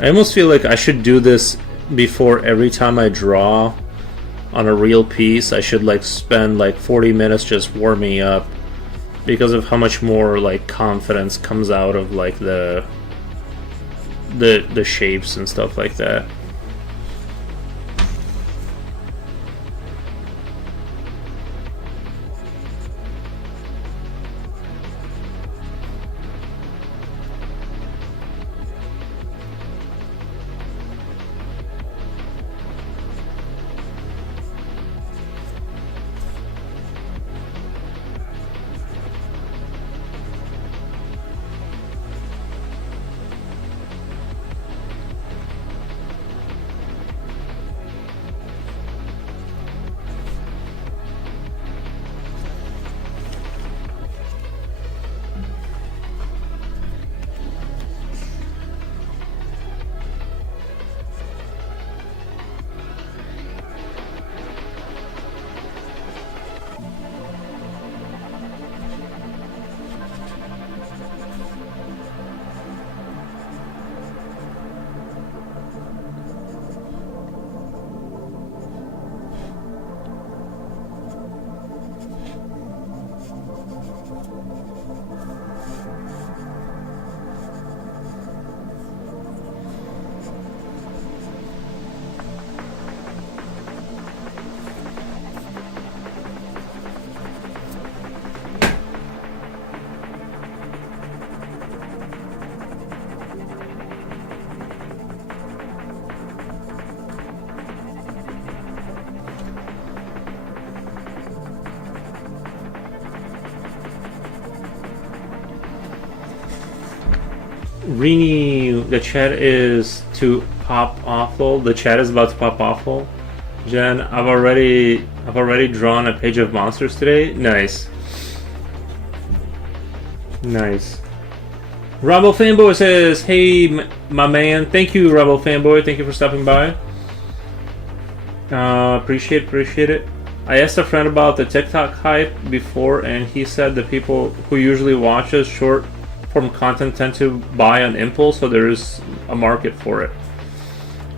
I almost feel like I should do this before every time I draw on a real piece. I should like spend like 40 minutes just warming up because of how much more like confidence comes out of like the shapes and stuff like that. Rini, the chat is to pop awful. The chat is about to pop awful. Jen, I've already drawn a page of monsters today. Nice. Nice. Rebel Fanboy says, "Hey, my man. Thank you, Rebel Fanboy. Thank you for stopping by. Appreciate it. I asked a friend about the TikTok hype before, and he said the people who usually watch us short form content tend to buy on impulse, so there is a market for it.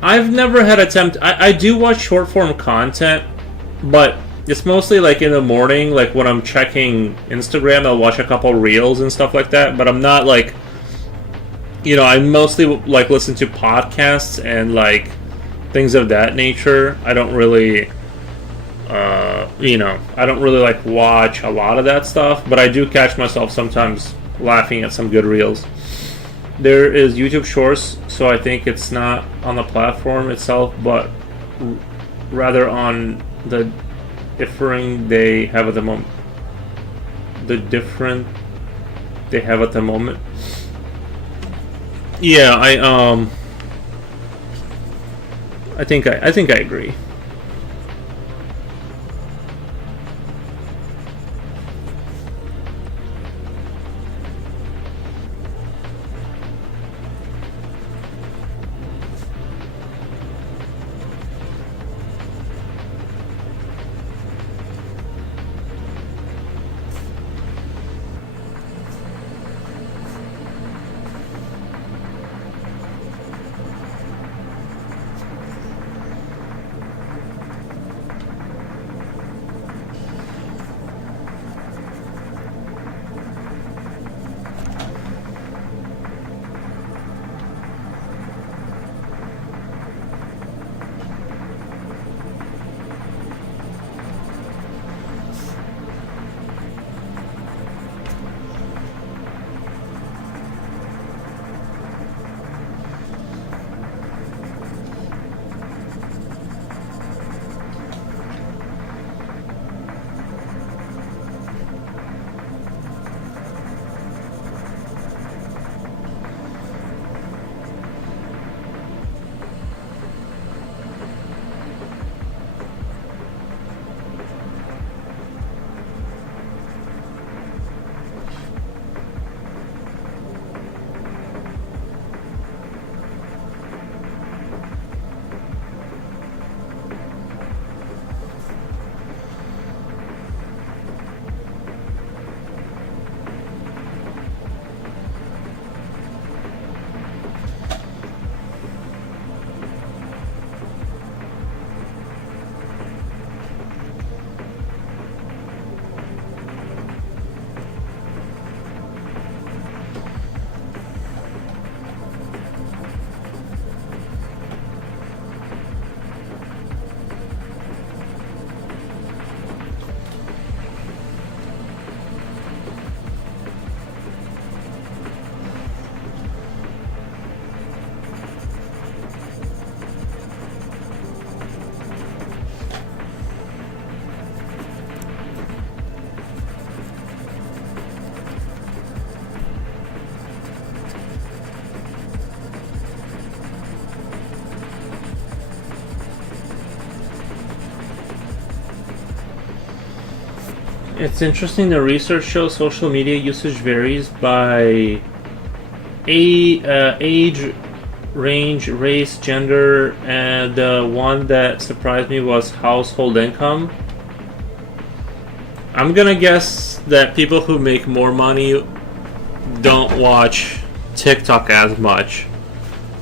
I've never had attempt. I do watch short form content, but it's mostly like in the morning, like when I'm checking Instagram, I'll watch a couple reels and stuff like that. But I'm not like, I mostly like listen to podcasts and like things of that nature. I don't really, I don't really like watch a lot of that stuff. But I do catch myself sometimes laughing at some good reels. There is YouTube Shorts, so I think it's not on the platform itself, but rather on the differing they have at the moment. Yeah, I think I agree. It's interesting. The research shows social media usage varies by age, range, race, gender, and one that surprised me was household income. I'm gonna guess that people who make more money don't watch TikTok as much.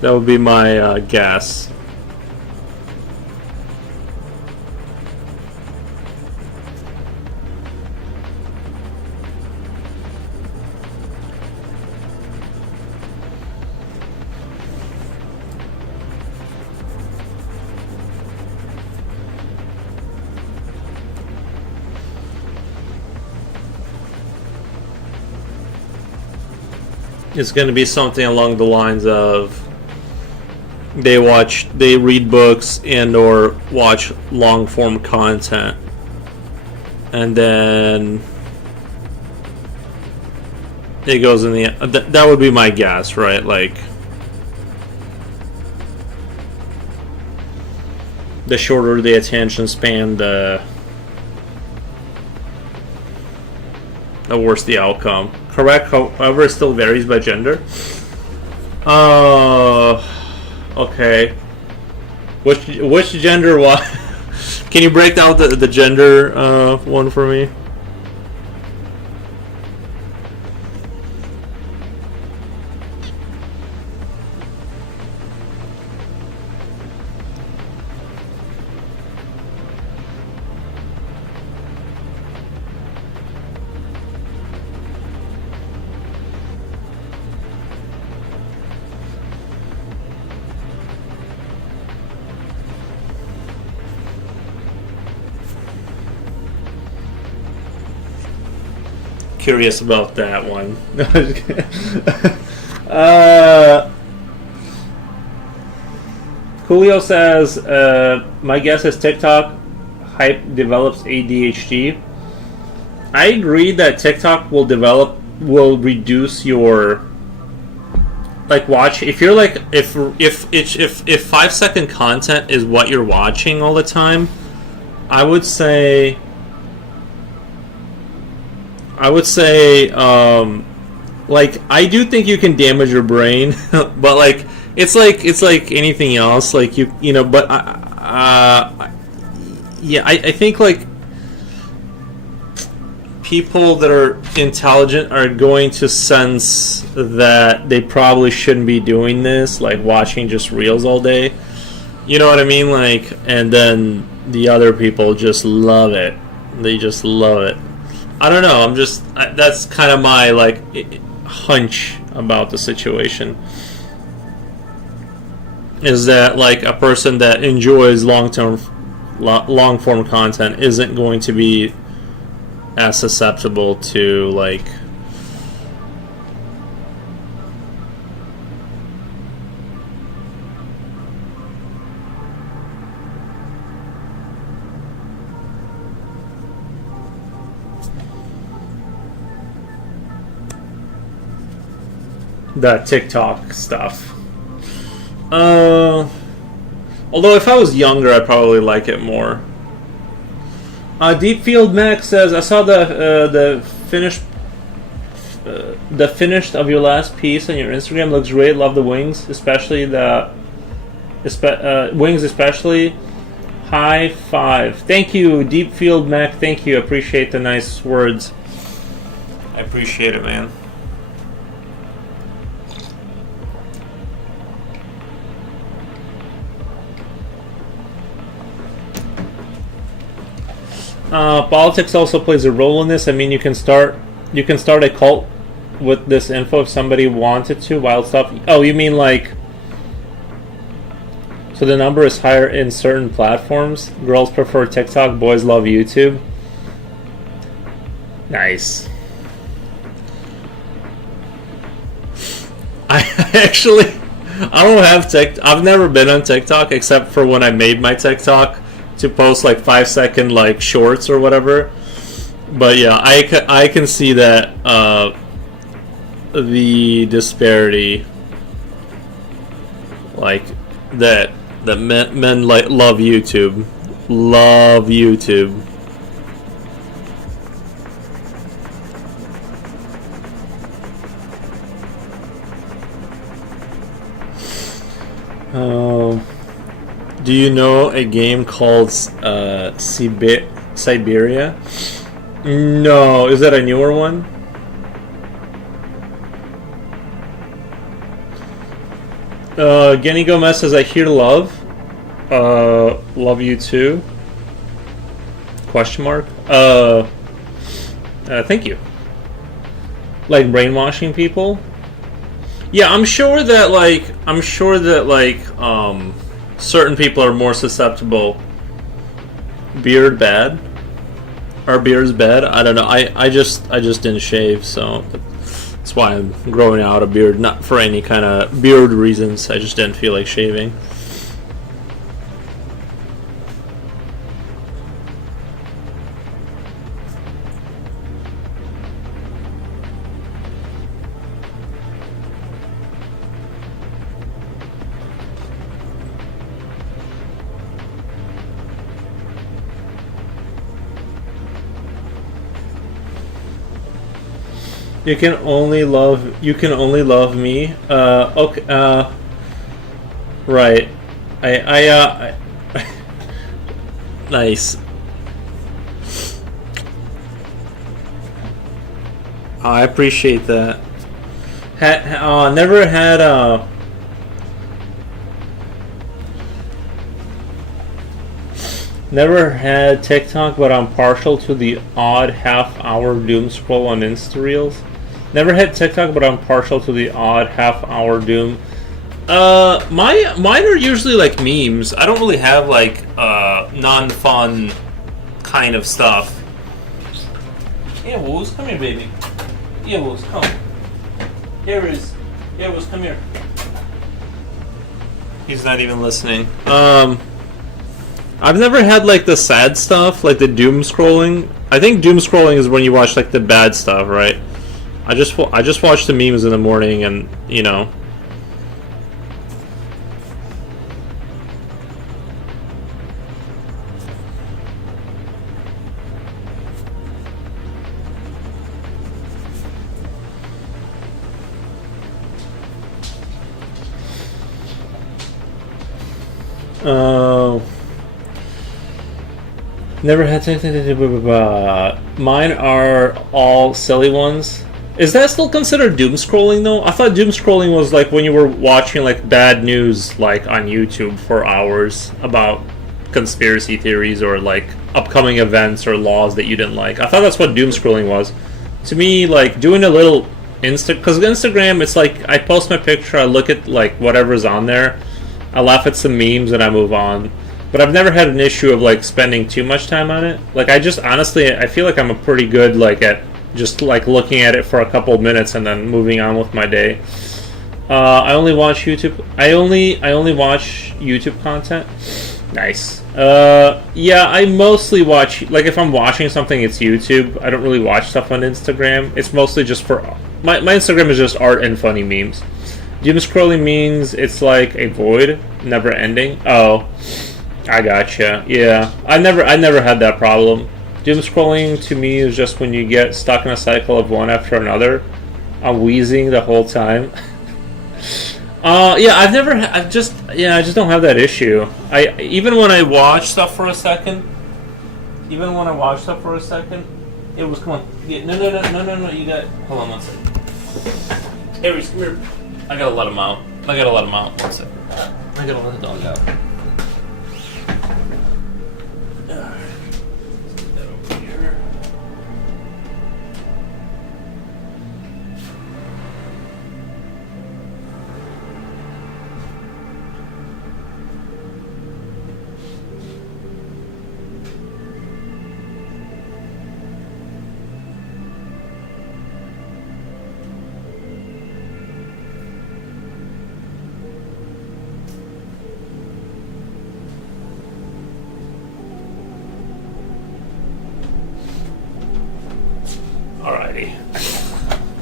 That would be my guess. It's going to be something along the lines of they read books and or watch long form content, and then it goes in the that would be my guess, right? Like the shorter the attention span, the worse the outcome. Correct. However, it still varies by gender. Okay. Which gender? What? Can you break down the gender one for me? Curious about that one. Julio says, my guess is TikTok hype develops ADHD. I agree that TikTok will reduce your watch. If you're like if 5-second content is what you're watching all the time, I would say I do think you can damage your brain, but it's like anything else, but I think people that are intelligent are going to sense that they probably shouldn't be doing this, like watching just reels all day. You know what I mean? And then the other people just love it. They just love it. I don't know. That's kind of my hunch about the situation. Is that a person that enjoys long form content isn't going to be as susceptible to the TikTok stuff. Although if I was younger, I'd probably like it more. Deepfield Max says, I saw the finished of your last piece on your Instagram. Looks great. Love the wings, especially wings especially. High five. Thank you, Deepfield Mac. Thank you. Appreciate the nice words. I appreciate it, man. Politics also plays a role in this. I mean, you can start a cult with this info if somebody wanted to. Wild stuff. Oh, you mean so the number is higher in certain platforms. Girls prefer TikTok, boys love YouTube. Nice. I don't have TikTok. I've never been on TikTok except for when I made my TikTok to post 5-second shorts or whatever. But yeah, I can see that the disparity, that men love YouTube. Do you know a game called Siberia? No. Is that a newer one? Genny Gomez says, I hear love. Love you too. Question mark. Thank you. Brainwashing people? Yeah, I'm sure that certain people are more susceptible. Beard bad? Are beards bad? I don't know. I just didn't shave, so that's why I'm growing out a beard. Not for any kind of beard reasons. I just didn't feel like shaving. You can only love me. Okay. Right. Nice. Oh, I appreciate that. Never had never had TikTok, but I'm partial to the odd half-hour doom scroll on Insta Reels. Never had TikTok, but I'm partial to the odd half-hour doom. Mine are usually like memes. I don't really have like non-fun kind of stuff. Yeah, Woos, come here, baby. Yeah, Woos, come. Here is. Yeah, Woos, come here. He's not even listening. I've never had like the sad stuff, like the doom scrolling. I think doom scrolling is when you watch like the bad stuff, right? I just watch the memes in the morning, and you know. Never had mine are all silly ones. Is that still considered doom scrolling though? I thought doom scrolling was like when you were watching like bad news like on YouTube for hours about conspiracy theories or like upcoming events or laws that you didn't like. I thought that's what doom scrolling was. To me, like doing a little because Instagram, it's like I post my picture, I look at like whatever's on there, I laugh at some memes, and I move on. But I've never had an issue of like spending too much time on it. Like I just honestly, I feel like I'm a pretty good like at just like looking at it for a couple of minutes and then moving on with my day. I only watch YouTube. I only watch YouTube content. Nice. Yeah, I mostly watch like if I'm watching something, it's YouTube. I don't really watch stuff on Instagram. It's mostly just for my Instagram is just art and funny memes. Doom scrolling means it's like a void, never ending. Oh. I gotcha. Yeah, I never had that problem. Doom scrolling to me is just when you get stuck in a cycle of one after another. I'm wheezing the whole time. Yeah, I just don't have that issue. Even when I watch stuff for a second, it was come on. Yeah, no. You got. Hold on one second. Aries, come here. I gotta let him out. One second. I gotta let the dog out.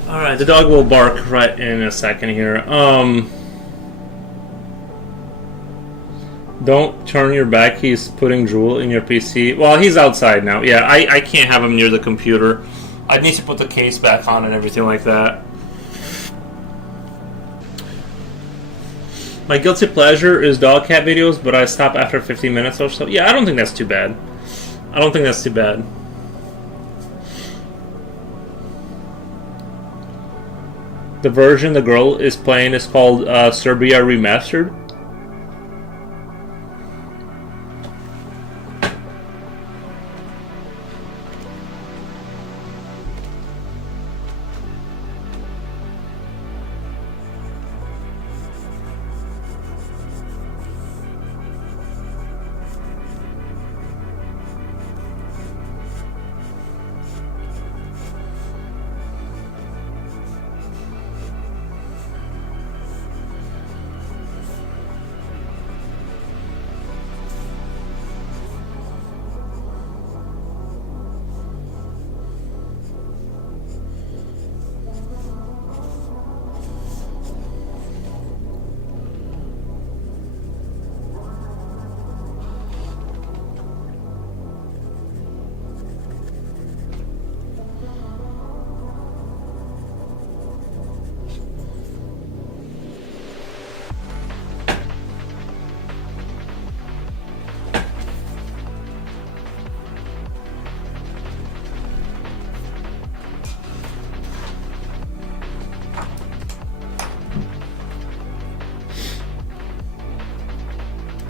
Alright, the dog will bark right in a second here. Don't turn your back, he's putting drool in your PC. Well, he's outside now. Yeah, I can't have him near the computer. I'd need to put the case back on and everything like that. My guilty pleasure is dog cat videos, but I stop after 15 minutes or so. Yeah, I don't think that's too bad. The version the girl is playing is called Serbia Remastered.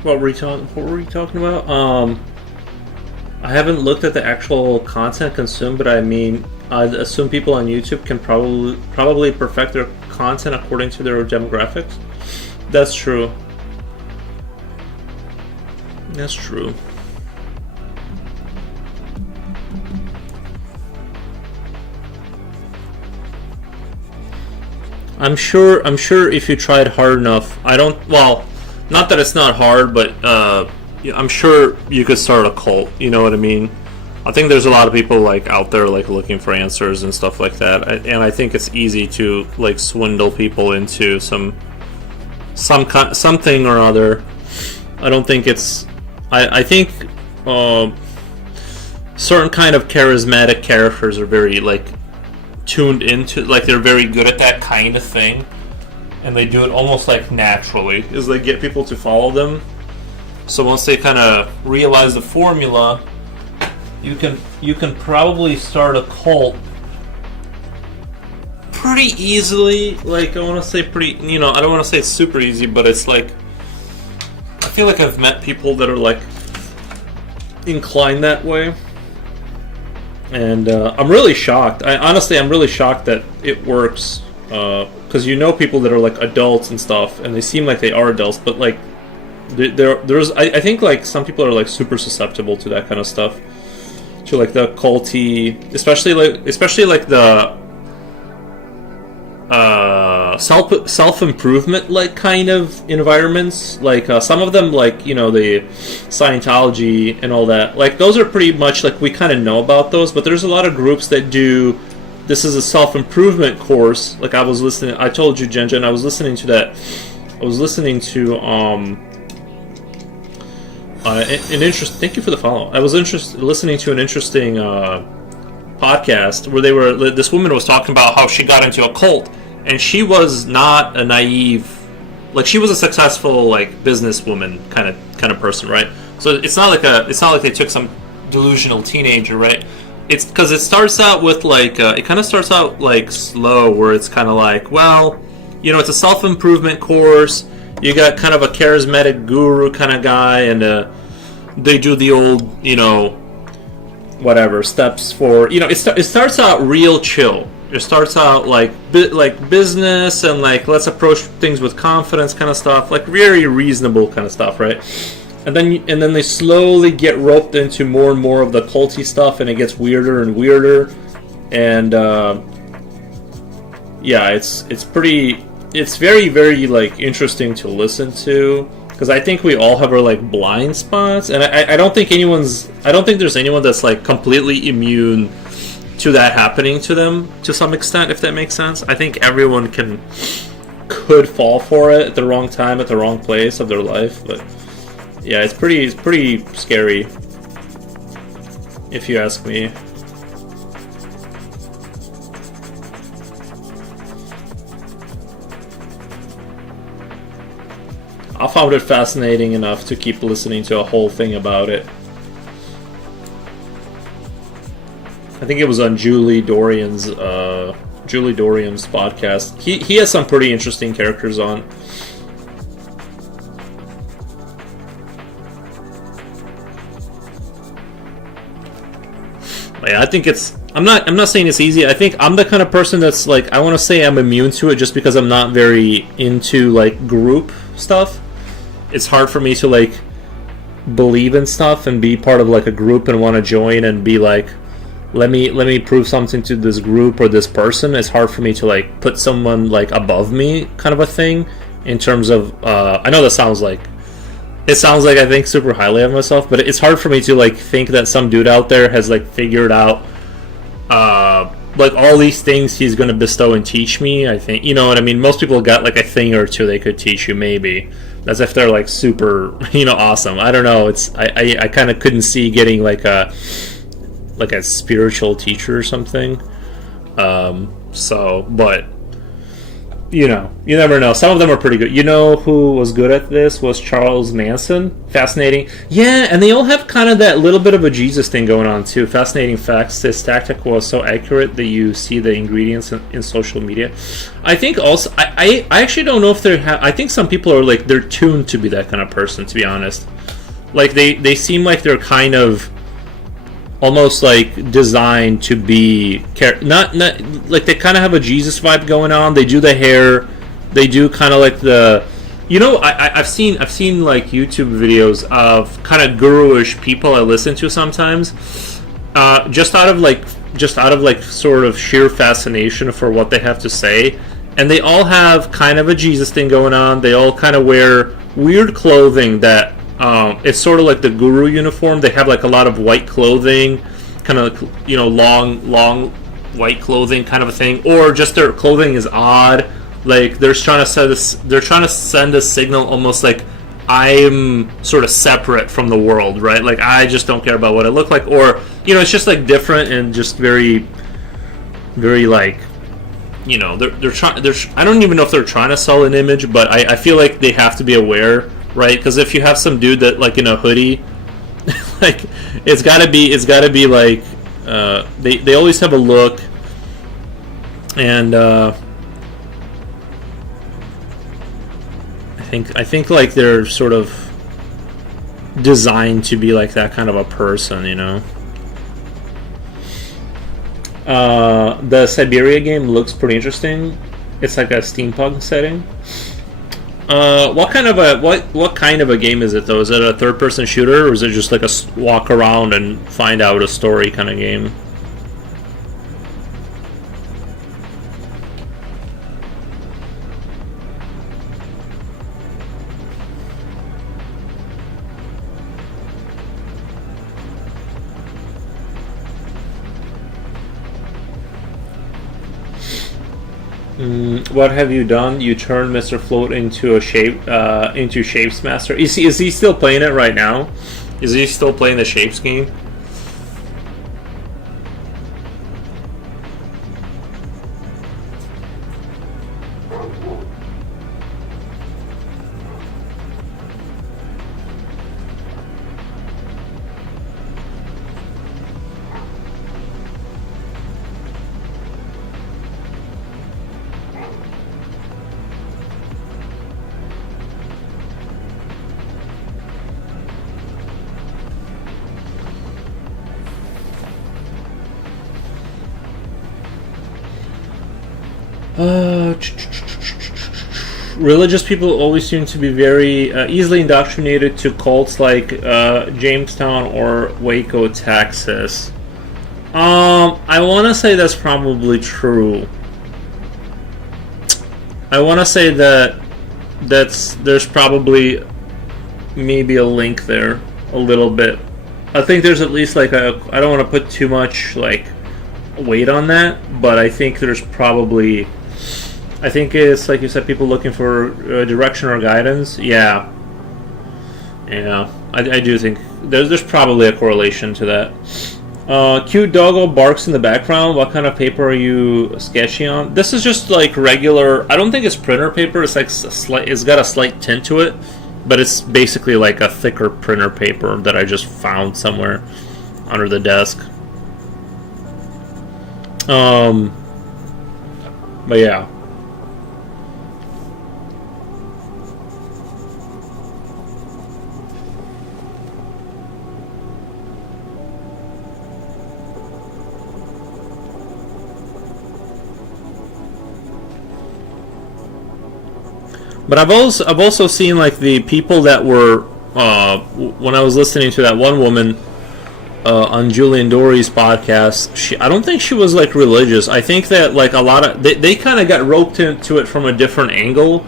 What were we talking about? I haven't looked at the actual content consumed, but I mean, I'd assume people on YouTube can probably perfect their content according to their demographics. That's true. That's true. I'm sure if you tried hard enough, not that it's not hard, but yeah, I'm sure you could start a cult, you know what I mean? I think there's a lot of people like out there like looking for answers and stuff like that, and I think it's easy to like swindle people into something or other. I don't think it's I think certain kind of charismatic characters are very like tuned into, like they're very good at that kind of thing, and they do it almost like naturally, is they get people to follow them. So once they kind of realize the formula, you can probably start a cult pretty easily. Like I want to say pretty, I don't want to say it's super easy, but it's like I feel like I've met people that are like inclined that way. And I'm really shocked. I'm really shocked that it works. Because people that are like adults and stuff, and they seem like they are adults, but like there's I think like some people are like super susceptible to that kind of stuff, to like the culty, especially like the self-improvement like kind of environments, like some of them, like the Scientology and all that, like those are pretty much like we kind of know about those, but there's a lot of groups that do this is a self-improvement course. Like I told you, Jen, I was listening to that. I was listening to thank you for the follow. I was listening to an interesting podcast where this woman was talking about how she got into a cult. And she was not a naive, like she was a successful like businesswoman kind of person, right? So it's not like they took some delusional teenager, right? It's because it starts out with like it kind of starts out like slow, where it's kind of like, well, it's a self-improvement course. You got kind of a charismatic guru kind of guy, and they do the old whatever steps for it starts out real chill. It starts out like business and like let's approach things with confidence kind of stuff, like very reasonable kind of stuff, right? And then they slowly get roped into more and more of the culty stuff, and it gets weirder and weirder. And yeah, it's very, very like interesting to listen to, because I think we all have our like blind spots, and I don't think there's anyone that's like completely immune to that happening to them to some extent, if that makes sense. I think everyone could fall for it at the wrong time, at the wrong place of their life. But yeah, it's pretty scary, if you ask me. I found it fascinating enough to keep listening to a whole thing about it. I think it was on Julie Dorian's podcast. He has some pretty interesting characters on. Yeah, I think I'm not saying it's easy. I think I'm the kind of person that's like, I want to say I'm immune to it just because I'm not very into like group stuff. It's hard for me to like believe in stuff and be part of like a group and want to join and be like, let me prove something to this group or this person. It's hard for me to like put someone like above me kind of a thing, in terms of I know that sounds like I think super highly of myself, but it's hard for me to like think that some dude out there has like figured out like all these things he's going to bestow and teach me. I think, you know what I mean? Most people got like a thing or two they could teach you, maybe, as if they're like super, awesome. I don't know. I kind of couldn't see getting like a spiritual teacher or something. But you know, you never know. Some of them are pretty good. You know who was good at this was Charles Manson. Fascinating. Yeah, and they all have kind of that little bit of a Jesus thing going on too. Fascinating facts. This tactic was so accurate that you see the ingredients in social media. I think also, I actually don't know if they're, I think some people are like, they're tuned to be that kind of person, to be honest. Like they seem like they're kind of almost like designed to be not like they kind of have a Jesus vibe going on. They do the hair, they do kind of like the, you know, I've seen like YouTube videos of kind of guru-ish people I listen to sometimes, just out of like sort of sheer fascination for what they have to say, and they all have kind of a Jesus thing going on. They all kind of wear weird clothing that it's sort of like the guru uniform. They have like a lot of white clothing, kind of, you know, long white clothing kind of a thing, or just their clothing is odd. Like they're trying to send a signal, almost like I'm sort of separate from the world, right? Like I just don't care about what I look like, or you know, it's just like different and just very, very like, you know, they're trying. I don't even know if they're trying to sell an image, but I feel like they have to be aware. Right, because if you have some dude that like in a hoodie, like it's gotta be like they always have a look, and I think like they're sort of designed to be like that kind of a person, you know. The Siberia game looks pretty interesting. It's like a steampunk setting. What kind of a game is it though? Is it a third-person shooter, or is it just like a walk around and find out a story kind of game? What have you done? You turned Mr. Float into Shapes Master. Is he still playing it right now? Is he still playing the Shapes game? Religious people always seem to be very easily indoctrinated to cults like Jamestown or Waco, Texas. I want to say that's probably true. I want to say that there's probably maybe a link there a little bit. I think there's at least like I don't want to put too much like weight on that, but I think there's probably, I think it's like you said, people looking for direction or guidance. Yeah, I do think there's probably a correlation to that. Cute doggo barks in the background. What kind of paper are you sketching on? This is just like regular. I don't think it's printer paper. It's like it's got a slight tint to it, but it's basically like a thicker printer paper that I just found somewhere under the desk. But yeah. But I've also seen like the people that were when I was listening to that one woman on Julian Dory's podcast, I don't think she was like religious. I think that like a lot of they kind of got roped into it from a different angle,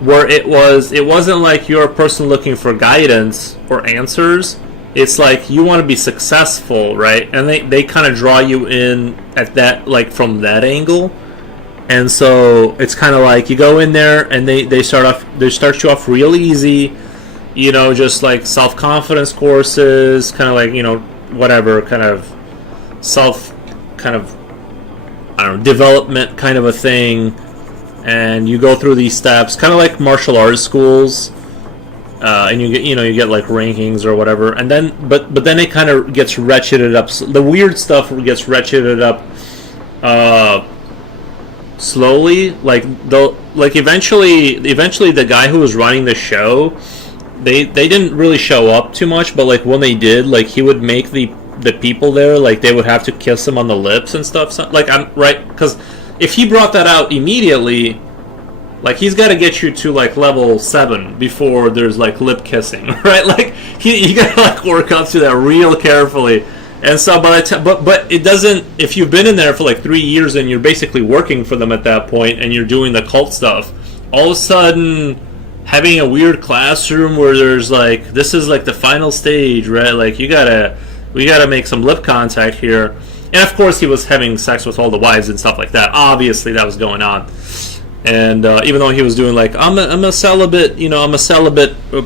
where it wasn't like you're a person looking for guidance or answers. It's like you want to be successful, right? And they kind of draw you in at that, like from that angle. And so it's kind of like you go in there and they start you off real easy, you know, just like self-confidence courses, kind of like, you know, whatever kind of I don't know, development kind of a thing. and you go through these steps, kind of like martial arts schools, and you get like rankings or whatever, and then but then it kind of gets ratcheted up. The weird stuff gets ratcheted up slowly. Like eventually the guy who was running the show, they didn't really show up too much, but like when they did, like he would make the people there, like they would have to kiss him on the lips and stuff. So, like I'm right, because if he brought that out immediately, like he's got to get you to like level 7 before there's like lip kissing, right? Like you got to like work up to that real carefully. And so by the time, but it doesn't. If you've been in there for like 3 years and you're basically working for them at that point, and you're doing the cult stuff, all of a sudden having a weird classroom where there's like, this is like the final stage, right? Like we gotta make some lip contact here. And of course he was having sex with all the wives and stuff like that. Obviously that was going on. And even though he was doing like, I'm a celibate,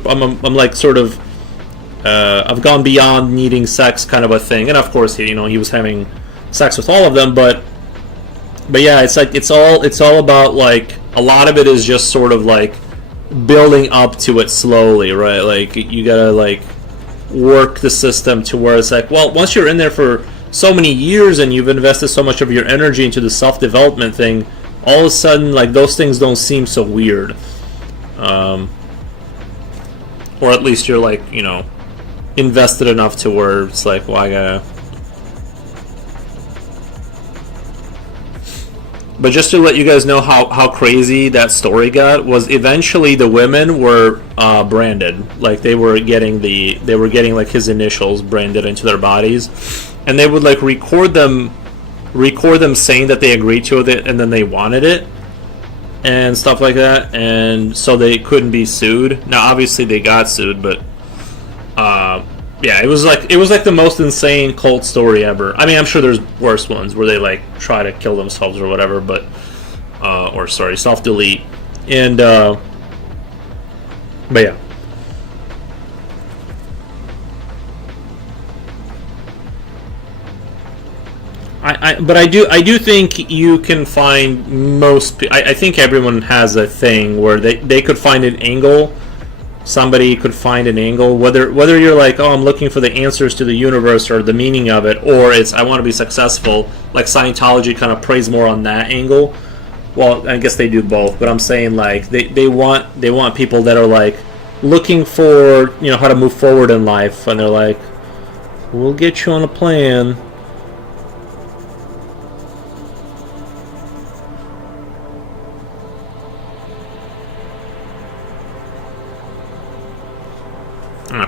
I'm like sort of, I've gone beyond needing sex kind of a thing. And of course he was having sex with all of them, but yeah, it's like it's all about like, a lot of it is just sort of like building up to it slowly, right? Like you gotta like work the system to where it's like, well, once you're in there for so many years and you've invested so much of your energy into the self-development thing, all of a sudden like those things don't seem so weird, or at least you're like invested enough to where it's like, well, I gotta. But just to let you guys know how crazy that story got, was eventually the women were branded. Like they were getting like his initials branded into their bodies, and they would like record them saying that they agreed to it and then they wanted it and stuff like that, and so they couldn't be sued. Now obviously they got sued, but yeah, it was like the most insane cult story ever. I mean, I'm sure there's worse ones where they like try to kill themselves or whatever, but self-delete. And but yeah. But I do think you can find I think everyone has a thing where they could find an angle. Somebody could find an angle, whether you're like, oh, I'm looking for the answers to the universe or the meaning of it, or it's I want to be successful. Like Scientology kind of preys more on that angle. Well, I guess they do both, but I'm saying like they want people that are like looking for how to move forward in life, and they're like, we'll get you on a plan.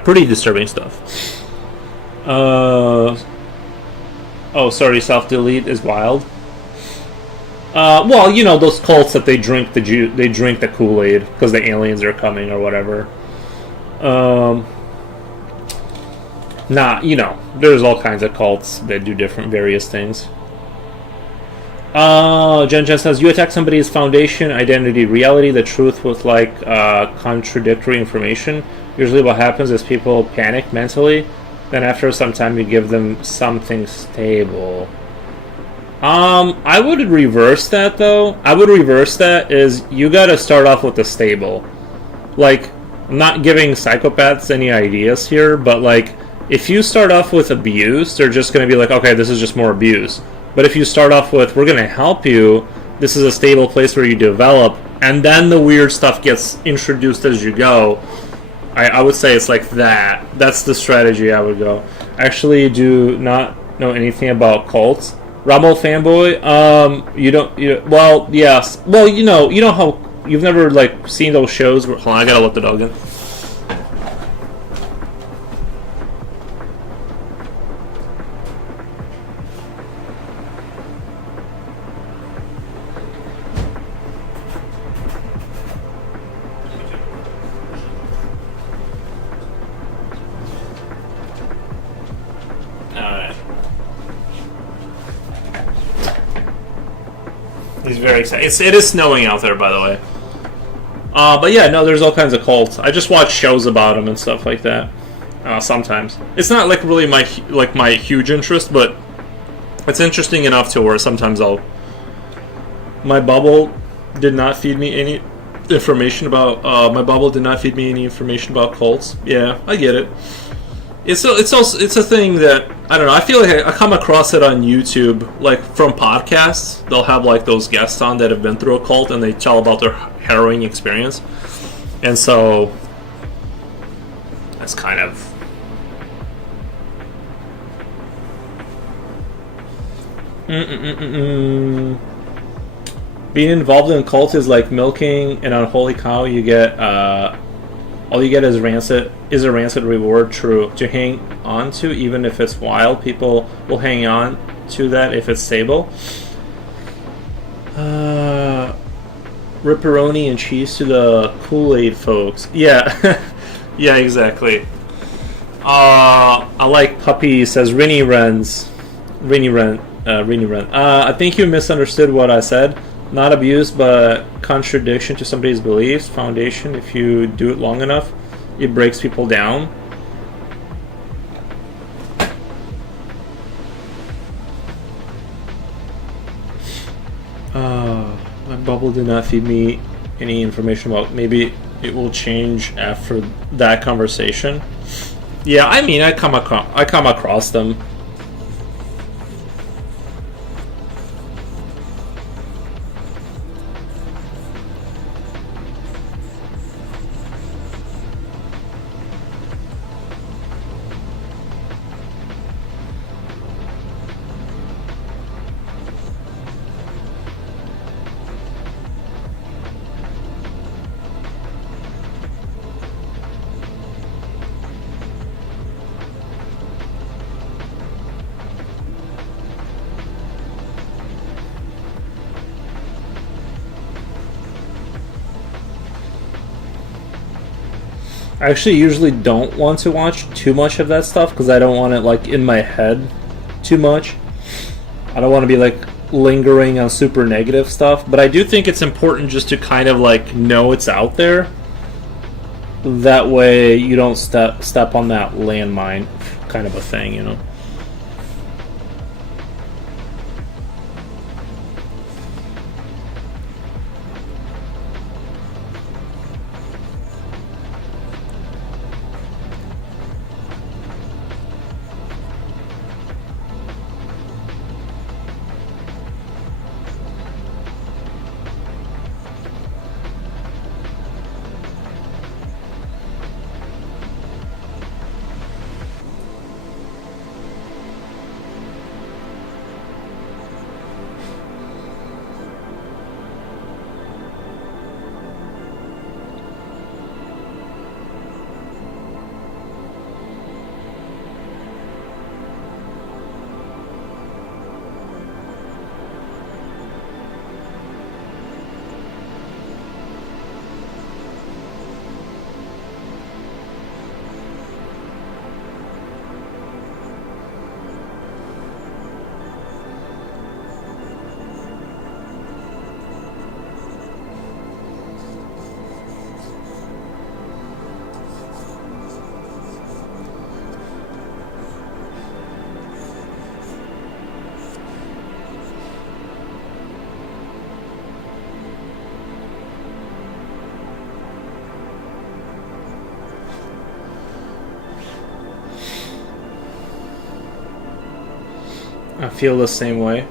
Pretty disturbing stuff. Oh, sorry, self-delete is wild. Well, those cults that they drink the Kool-Aid because the aliens are coming or whatever. There's all kinds of cults that do various things. Jen says, you attack somebody's foundation, identity, reality, the truth with like contradictory information. Usually what happens is people panic mentally, then after some time you give them something stable. I would reverse that though. Is you gotta start off with the stable. Like, I'm not giving psychopaths any ideas here, but like, if you start off with abuse, they're just gonna be like, okay, this is just more abuse. But if you start off with, we're gonna help you, this is a stable place where you develop, and then the weird stuff gets introduced as you go, I would say it's like that. That's the strategy I would go. Actually, do not know anything about cults. Rumble fanboy, well, yes. Well, you know how you've never like seen those shows where, hold on, I gotta let the dog in. He's very excited. It is snowing out there, by the way. But yeah, no, there's all kinds of cults. I just watch shows about them and stuff like that. Sometimes it's not like really my huge interest, but it's interesting enough to where sometimes my bubble did not feed me any information about my bubble did not feed me any information about cults. Yeah, I get it. It's a thing that I don't know. I feel like I come across it on YouTube, like from podcasts. They'll have like those guests on that have been through a cult, and they tell about their harrowing experience. And so that's kind of being involved in a cult is like milking an unholy cow. You get all you get is a rancid reward to hang on to, even if it's wild. People will hang on to that if it's stable. Ripperoni and cheese to the Kool-Aid folks. Yeah, yeah, exactly. I like puppy, says Rinny Wrens. Rinny Wren. I think you misunderstood what I said. Not abuse, but contradiction to somebody's beliefs. Foundation. If you do it long enough, it breaks people down. My bubble did not feed me any information about. Maybe it will change after that conversation. Yeah, I mean, I come across them. I actually usually don't want to watch too much of that stuff because I don't want it like in my head too much. I don't want to be like lingering on super negative stuff, but I do think it's important just to kind of like know it's out there. That way you don't step on that landmine kind of a thing, you know. I feel the same way.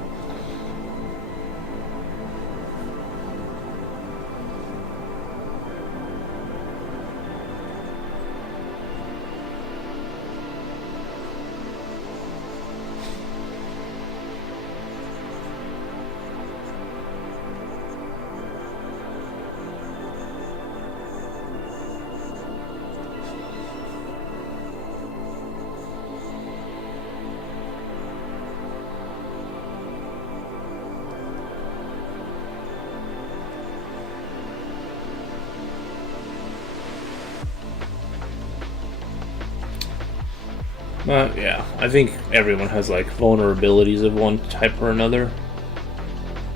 Yeah, I think everyone has like vulnerabilities of one type or another.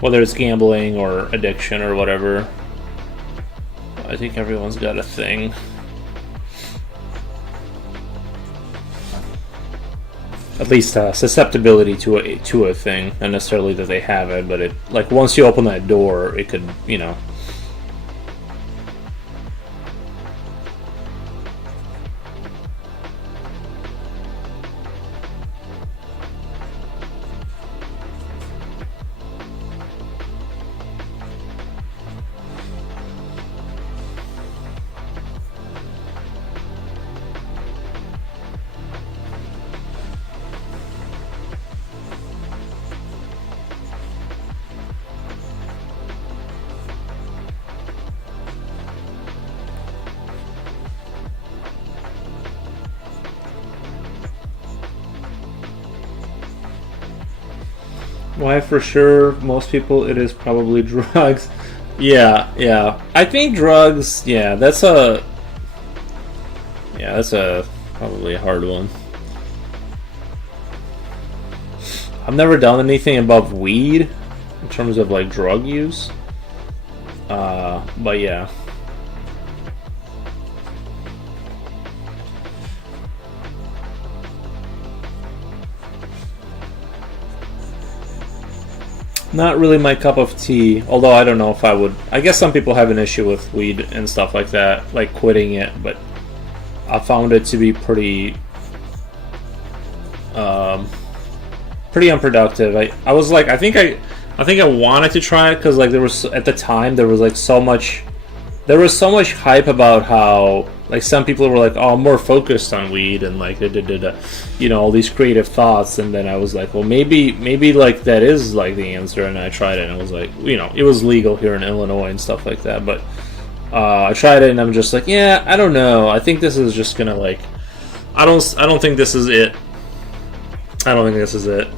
Whether it's gambling or addiction or whatever. I think everyone's got a thing. at least susceptibility to a thing. Not necessarily that they have it, but it, like, once you open that door, it could, you know. Why for sure? Most people, it is probably drugs. Yeah. I think drugs. Yeah, that's probably a hard one. I've never done anything above weed in terms of like drug use. But yeah. Not really my cup of tea, although I don't know if I would. I guess some people have an issue with weed and stuff like that, like quitting it, but I found it to be pretty unproductive. I was like, I think I wanted to try it because like there was, at the time there was like so much hype about how like some people were like, oh, I'm more focused on weed and like you know, all these creative thoughts, and then I was like, well, maybe like that is like the answer, and I tried it and it was like, you know, it was legal here in Illinois and stuff like that, but I tried it and I'm just like, yeah, I don't know, I think this is just gonna like, I don't think this is it. I don't think this is it.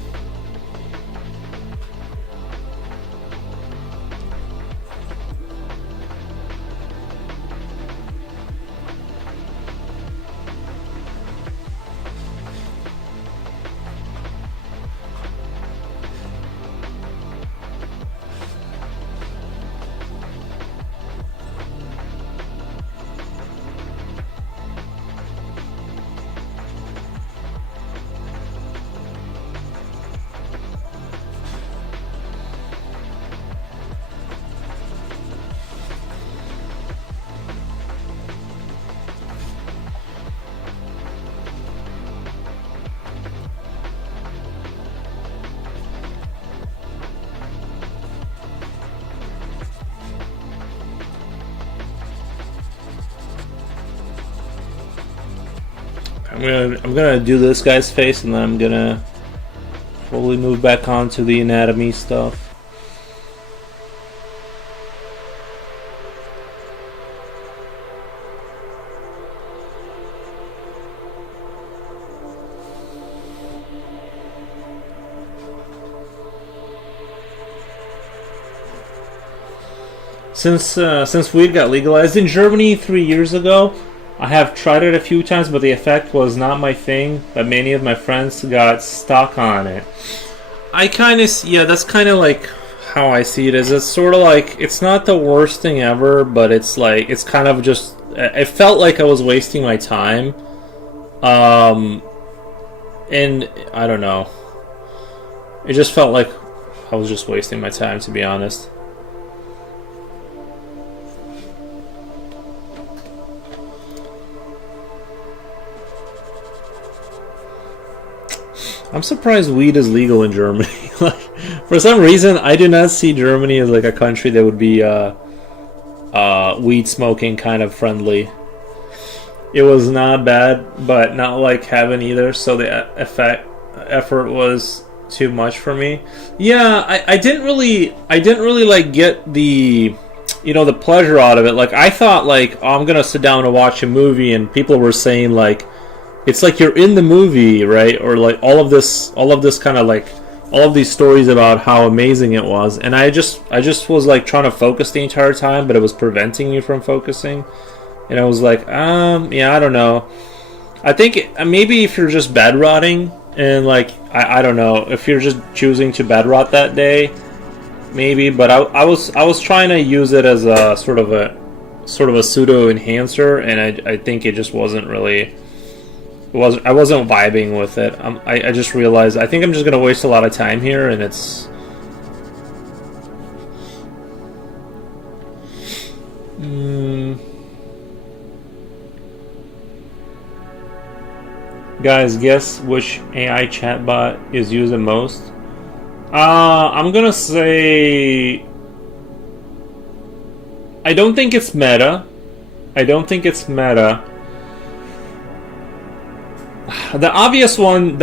I'm gonna do this guy's face, and then I'm gonna probably move back on to the anatomy stuff. Since weed got legalized in Germany 3 years ago, I have tried it a few times, but the effect was not my thing. But many of my friends got stuck on it. That's kind of like how I see it. Is it's sort of like, it's not the worst thing ever, but it's like, it's kind of just, it felt like I was wasting my time. And I don't know. It just felt like I was just wasting my time, to be honest. I'm surprised weed is legal in Germany. Like, for some reason, I do not see Germany as like a country that would be weed smoking kind of friendly. It was not bad, but not like heaven either. So the effort was too much for me. Yeah, I didn't really like get the, you know, the pleasure out of it. Like, I thought like, oh, I'm gonna sit down and watch a movie, and people were saying like, it's like you're in the movie, right? Or like all of this kind of like, all of these stories about how amazing it was, and I just was like trying to focus the entire time, but it was preventing me from focusing, and I was like, yeah, I don't know. I think maybe if you're just bed rotting, and like I don't know, if you're just choosing to bed rot that day, maybe. But I was trying to use it as a sort of a pseudo enhancer, and I think it just wasn't really I wasn't vibing with it. I just realized I think I'm just gonna waste a lot of time here, and it's. Guys, guess which AI chatbot is used the most? I'm gonna say. I don't think it's Meta. I don't think it's Meta. The obvious one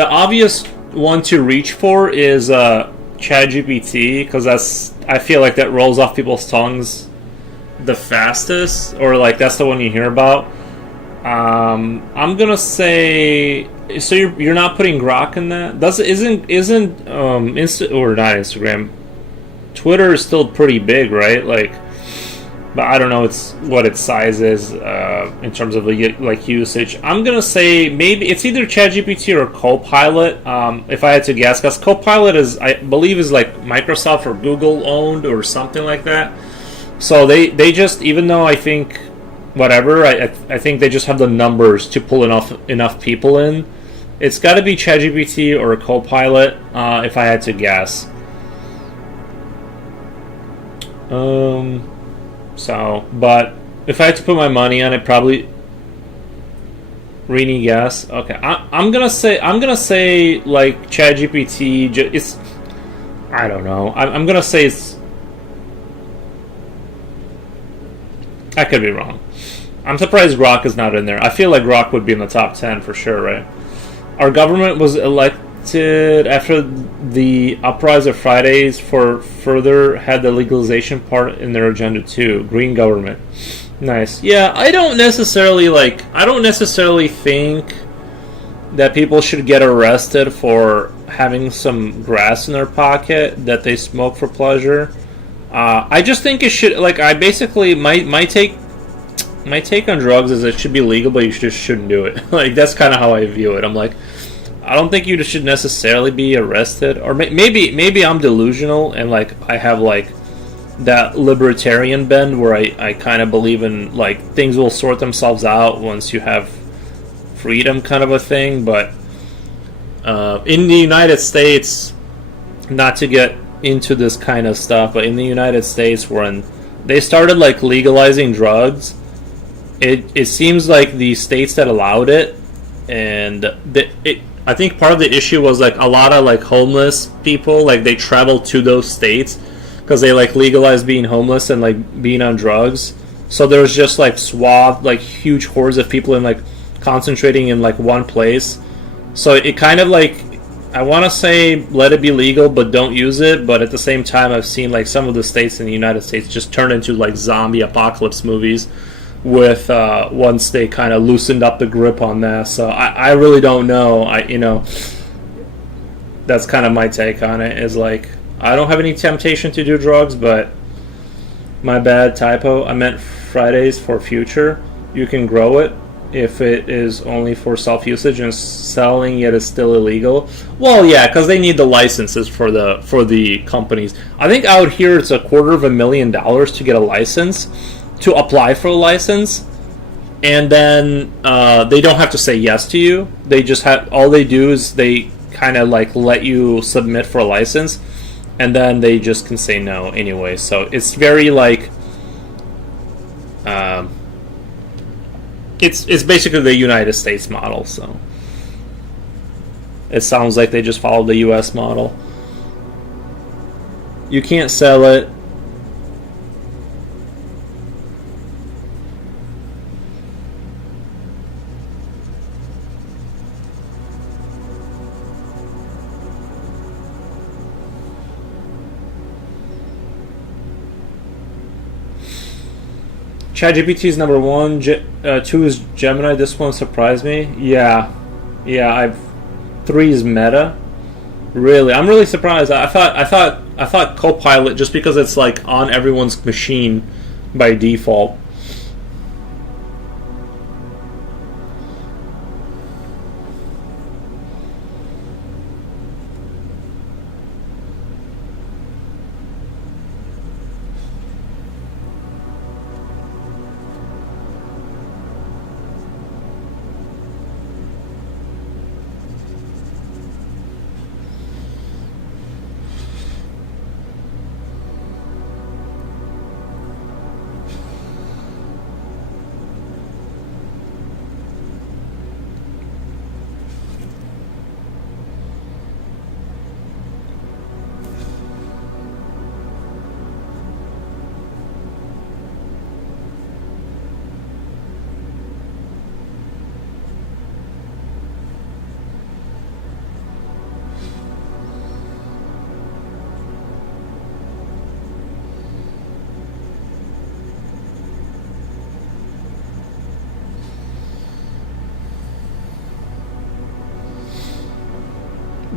to reach for is ChatGPT, because I feel like that rolls off people's tongues the fastest, or like that's the one you hear about. I'm gonna say, so you're not putting Grok in that? Isn't or not Instagram? Twitter is still pretty big, right? Like, but I don't know what its size is in terms of like usage. I'm gonna say maybe it's either ChatGPT or Copilot. If I had to guess, because Copilot I believe is like Microsoft or Google owned or something like that. So they just, even though I think whatever, I think they just have the numbers to pull enough people in. It's got to be ChatGPT or Copilot if I had to guess. So, but if I had to put my money on it, probably Rini guess. Okay, I'm gonna say like ChatGPT. It's, I don't know. I'm gonna say it's. I could be wrong. I'm surprised Grok is not in there. I feel like Grok would be in the top 10 for sure, right? Our government was elected after the uprise of Fridays for further had the legalization part in their agenda too. Green government. Nice. Yeah, I don't necessarily think that people should get arrested for having some grass in their pocket that they smoke for pleasure. I just think it should, like, I basically, my take on drugs is it should be legal, but you just shouldn't do it. Like, that's kind of how I view it. I'm like, I don't think you should necessarily be arrested, or maybe I'm delusional and like I have like that libertarian bend where I kind of believe in like things will sort themselves out once you have freedom, kind of a thing. But in the United States, not to get into this kind of stuff, but in the United States, when they started like legalizing drugs, it seems like the states that allowed it, and I think part of the issue was like a lot of like homeless people, like they traveled to those states because they like legalized being homeless and like being on drugs. So there was just like like huge hordes of people in like concentrating in like one place. So it kind of like, I want to say let it be legal, but don't use it. But at the same time, I've seen like some of the states in the United States just turn into like zombie apocalypse movies with once they kind of loosened up the grip on that. So I really don't know. That's kind of my take on it, is like, I don't have any temptation to do drugs, but my bad, typo. I meant Fridays for future. You can grow it if it is only for self-usage, and selling it is still illegal. Well, yeah, because they need the licenses for the companies. I think out here it's $250,000 to get a license, to apply for a license, and then they don't have to say yes to you. They just have, all they do is they kind of like let you submit for a license, and then they just can say no anyway. So it's very like it's basically the United States model. So it sounds like they just followed the US model. You can't sell it. ChatGPT is number 1. 2 is Gemini. This one surprised me. Yeah. 3 is Meta. Really, I'm really surprised. I thought Copilot, just because it's like on everyone's machine by default.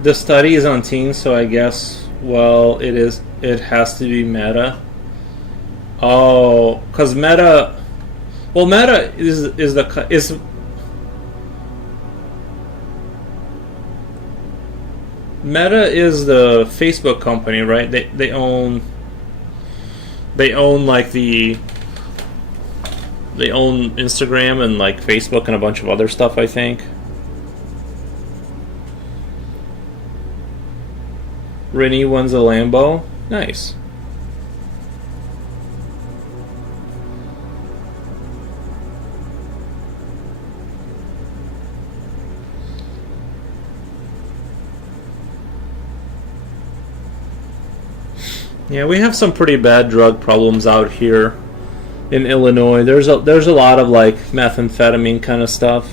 the study is on teens, so I guess, well, it is. It has to be Meta. Oh, because Meta. Well, Meta is Meta is the Facebook company, right? They own like they own Instagram and like Facebook and a bunch of other stuff, I think. Rennie wins a Lambo. Nice. Yeah, we have some pretty bad drug problems out here in Illinois. There's a lot of like methamphetamine kind of stuff.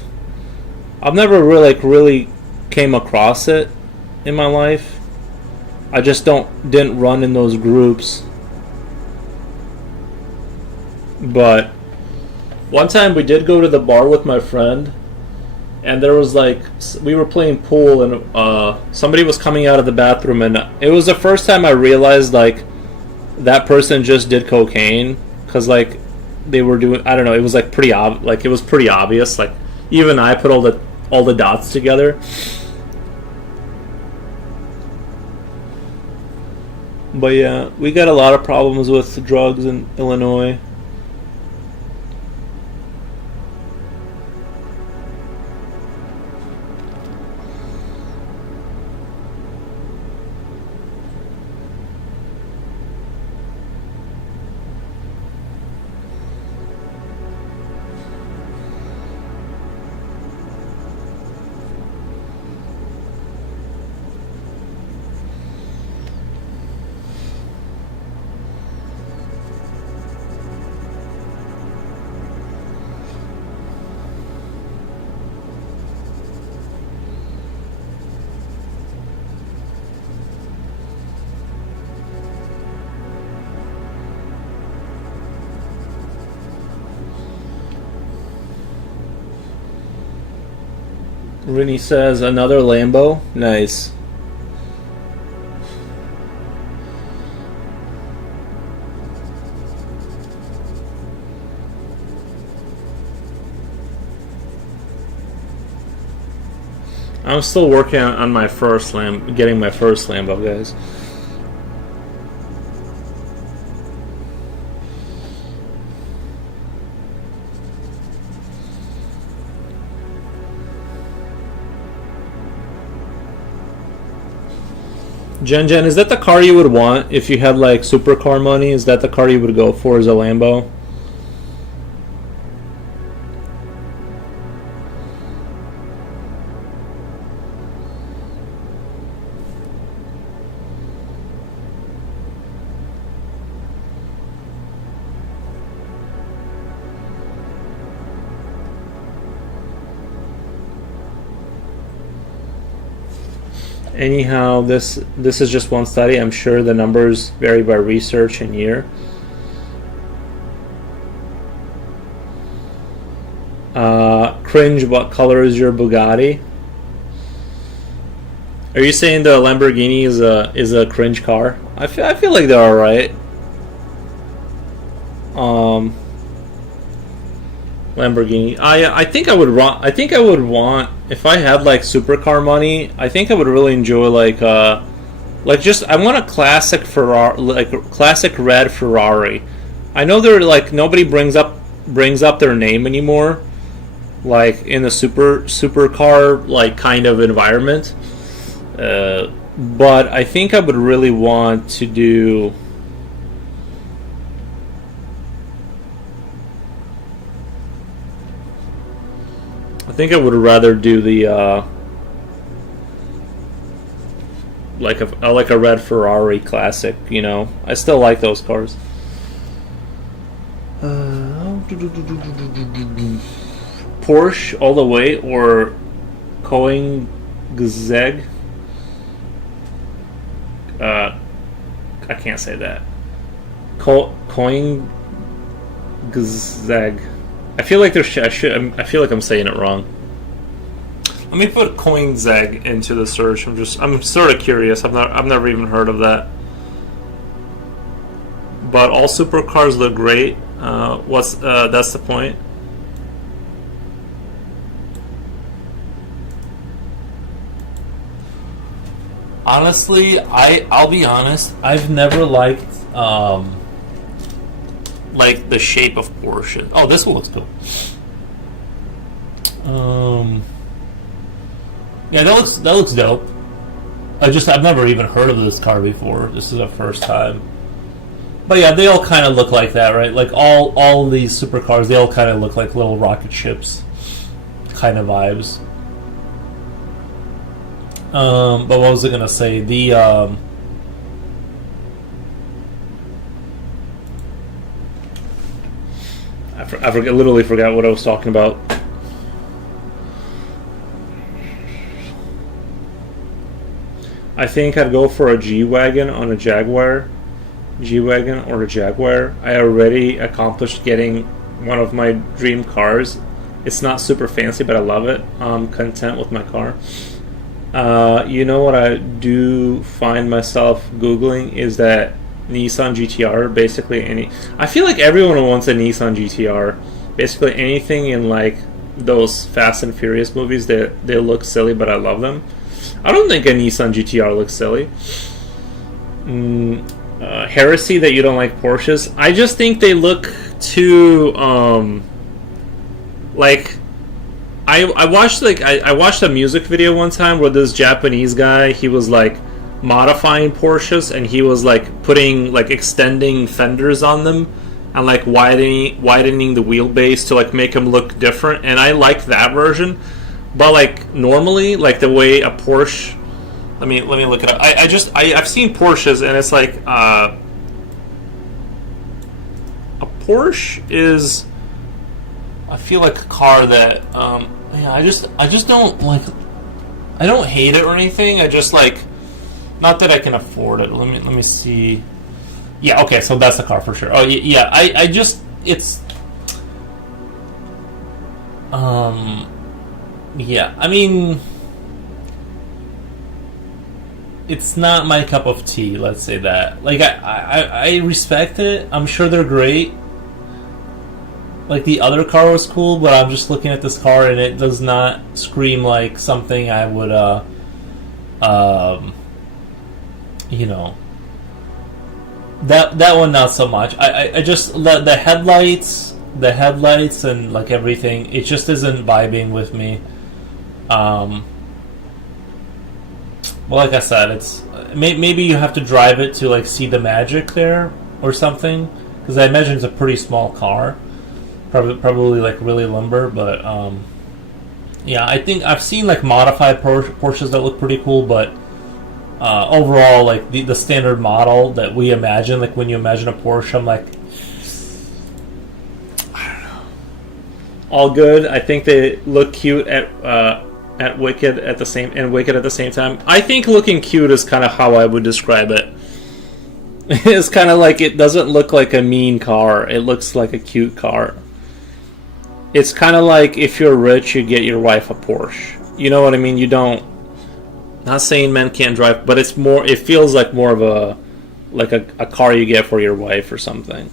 I've never really came across it in my life. I just didn't run in those groups. But one time we did go to the bar with my friend, and there was like, we were playing pool, and somebody was coming out of the bathroom, and it was the first time I realized like that person just did cocaine, because like they were doing, I don't know, it was like pretty it was pretty obvious. Like even I put all the dots together. But yeah, we got a lot of problems with drugs in Illinois. Rennie says another Lambo. Nice. I'm still working on my first getting my first Lambo, guys. Jen, is that the car you would want if you had like supercar money? Is that the car you would go for as a Lambo? Anyhow, this is just one study. I'm sure the numbers vary by research and year. Cringe, what color is your Bugatti? Are you saying the Lamborghini is a cringe car? I feel like they're alright. Lamborghini. I think I would want, if I had like supercar money, I think I would really enjoy like just, I want a classic Ferrari, like classic red Ferrari. I know they're like, nobody brings up their name anymore, like in the supercar like kind of environment. But I think I would really want to do. I think I would rather do the like a red Ferrari classic. You know, I still like those cars. Porsche all the way or Koenigsegg. I can't say that. Koenigsegg. I feel like I feel like I'm saying it wrong. Let me put Koenigsegg into the search. I'm sort of curious. I've never even heard of that. But all supercars look great. That's the point. Honestly, I'll be honest. I've never liked like the shape of Porsche. Oh, this one looks cool. Yeah, that looks dope. I've never even heard of this car before. This is the first time. But yeah, they all kind of look like that, right? Like all these supercars, they all kind of look like little rocket ships kind of vibes. But what was I gonna say? Literally forgot what I was talking about. I think I'd go for a G-Wagon on a Jaguar. G-Wagon or a Jaguar. I already accomplished getting one of my dream cars. It's not super fancy, but I love it. I'm content with my car. You know what I do find myself Googling is that Nissan GTR. Basically I feel like everyone wants a Nissan GTR. Basically anything in like those Fast and Furious movies, they look silly, but I love them. I don't think a Nissan GTR looks silly. Heresy that you don't like Porsches. I just think they look too like I watched a music video one time where this Japanese guy, he was like modifying Porsches and he was like putting like extending fenders on them and like widening the wheelbase to like make them look different, and I like that version. But like normally, like the way a Porsche, let me look it up. I've seen Porsches and it's like a Porsche is, I feel like a car that yeah, I just don't like. I don't hate it or anything. I just like, not that I can afford it. Let me see. Yeah, okay, so that's the car for sure. Oh yeah, I just it's yeah, I mean, it's not my cup of tea, let's say that. Like, I respect it. I'm sure they're great. Like, the other car was cool, but I'm just looking at this car and it does not scream like something I would, you know. That one, not so much. I just, the headlights and, like, everything, it just isn't vibing with me. Well, like I said, it's maybe you have to drive it to like see the magic there or something, because I imagine it's a pretty small car, probably like really limber. But yeah, I think I've seen like modified Porsches that look pretty cool, but overall, like the standard model that we imagine, like when you imagine a Porsche, I'm like, I don't know, all good. I think they look cute at Wicked at the same time. I think looking cute is kind of how I would describe it. It's kind of like, it doesn't look like a mean car. It looks like a cute car. It's kind of like if you're rich, you get your wife a Porsche. You know what I mean? You don't. Not saying men can't drive, but it's more. It feels like more of a car you get for your wife or something.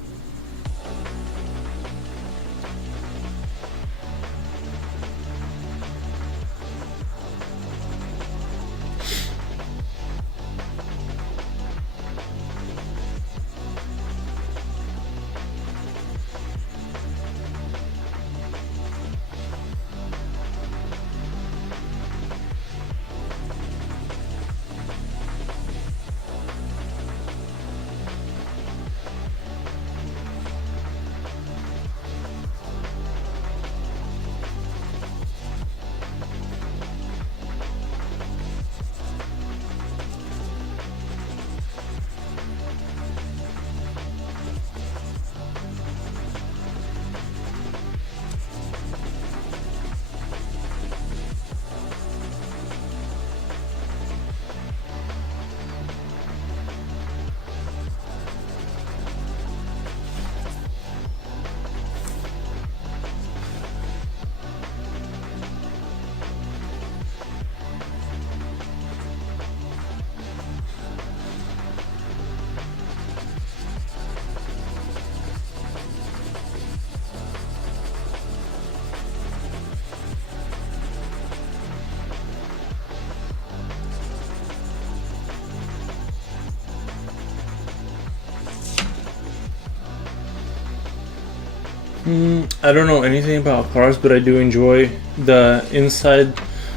I don't know anything about cars, but I do enjoy the inside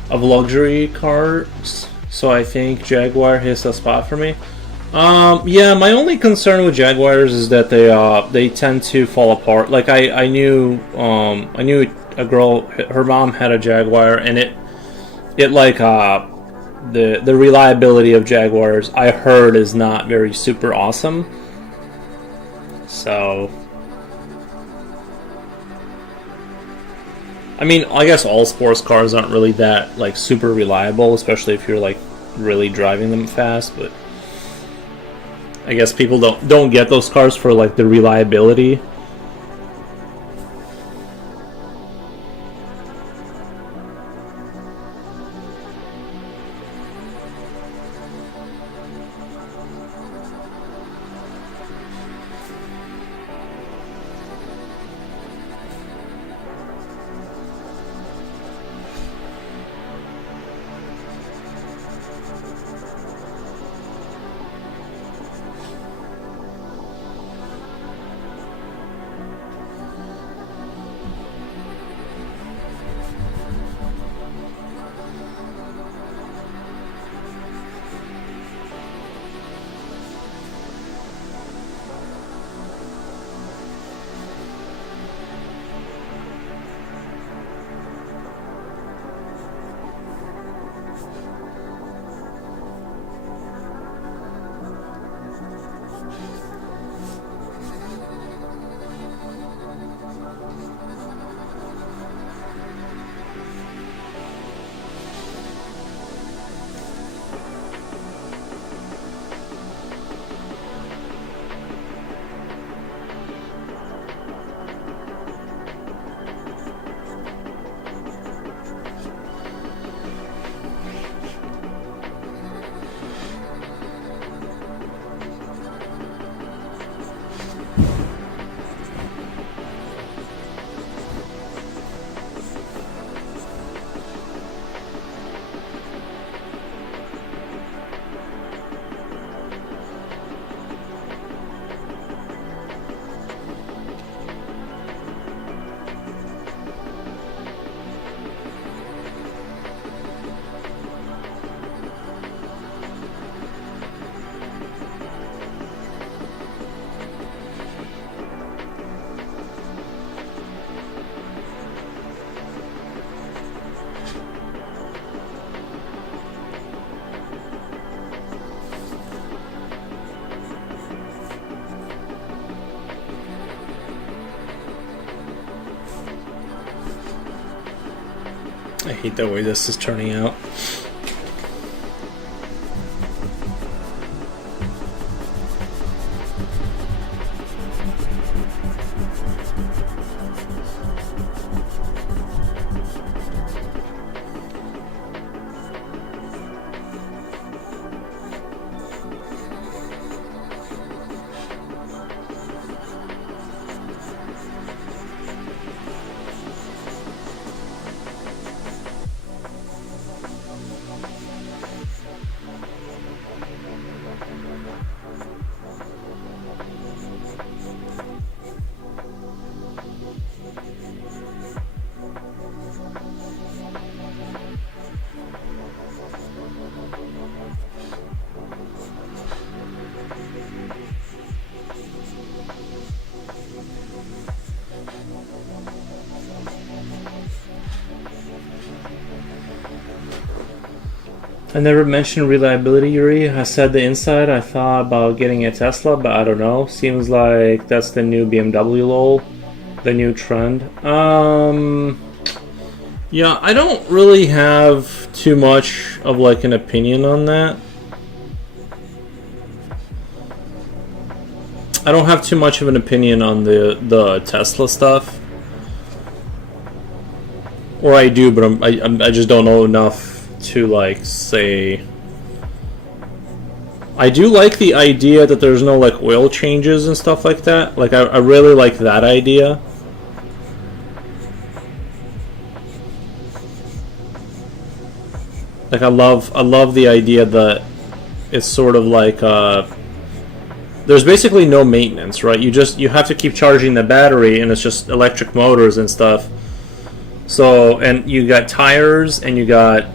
of luxury cars. So I think Jaguar hits a spot for me. Yeah, my only concern with Jaguars is that they tend to fall apart. Like I knew a girl, her mom had a Jaguar, and it like the reliability of Jaguars I heard is not very super awesome. So I mean, I guess all sports cars aren't really that like super reliable, especially if you're like really driving them fast, but I guess people don't get those cars for like the reliability. I hate the way this is turning out. I never mentioned reliability, Yuri. I said the inside. I thought about getting a Tesla, but I don't know. Seems like that's the new BMW lol, the new trend. Yeah, I don't really have too much of like an opinion on that. I don't have too much of an opinion on the Tesla stuff. Or I do, but I just don't know enough to like say. I do like the idea that there's no like oil changes and stuff like that. Like I really like that idea. Like I love the idea that it's sort of like the there's basically no maintenance, right? You have to keep charging the battery, and it's just electric motors and stuff. So, and you got tires and you got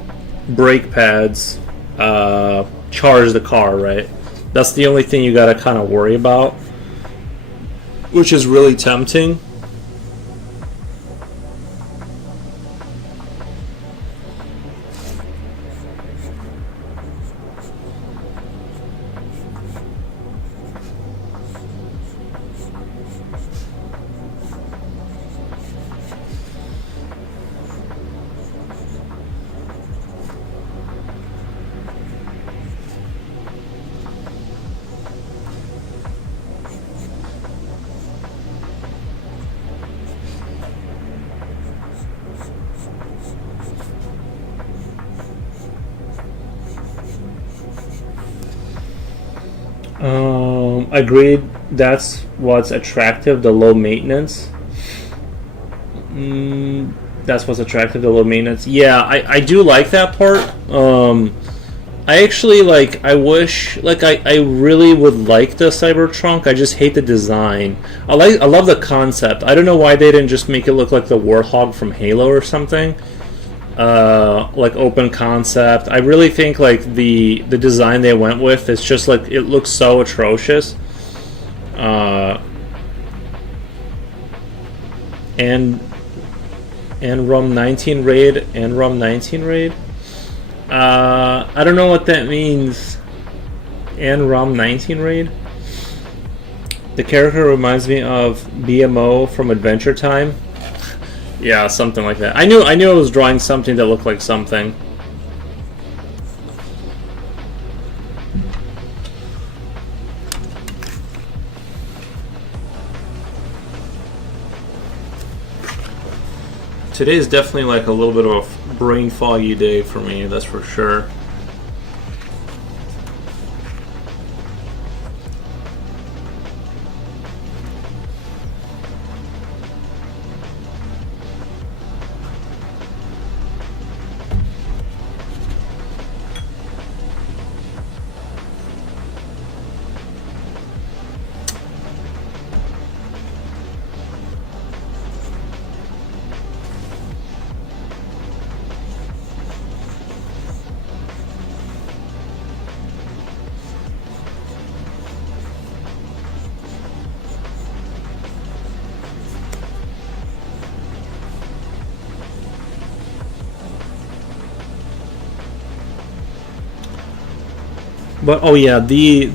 brake pads, charge the car, right? That's the only thing you got to kind of worry about, which is really tempting. Agreed. That's what's attractive, the low maintenance. That's what's attractive, the low maintenance. Yeah, I do like that part. I actually like, I wish, like, I really would like the Cybertruck. I just hate the design. I love the concept. I don't know why they didn't just make it look like the Warthog from Halo or something. Like open concept. I really think like the design they went with is just like, it looks so atrocious. And ROM 19 raid and ROM 19 raid. I don't know what that means. And ROM 19 raid. The character reminds me of BMO from Adventure Time. Yeah, something like that. I knew I was drawing something that looked like something. Today is definitely like a little bit of a brain foggy day for me, that's for sure. But oh yeah, the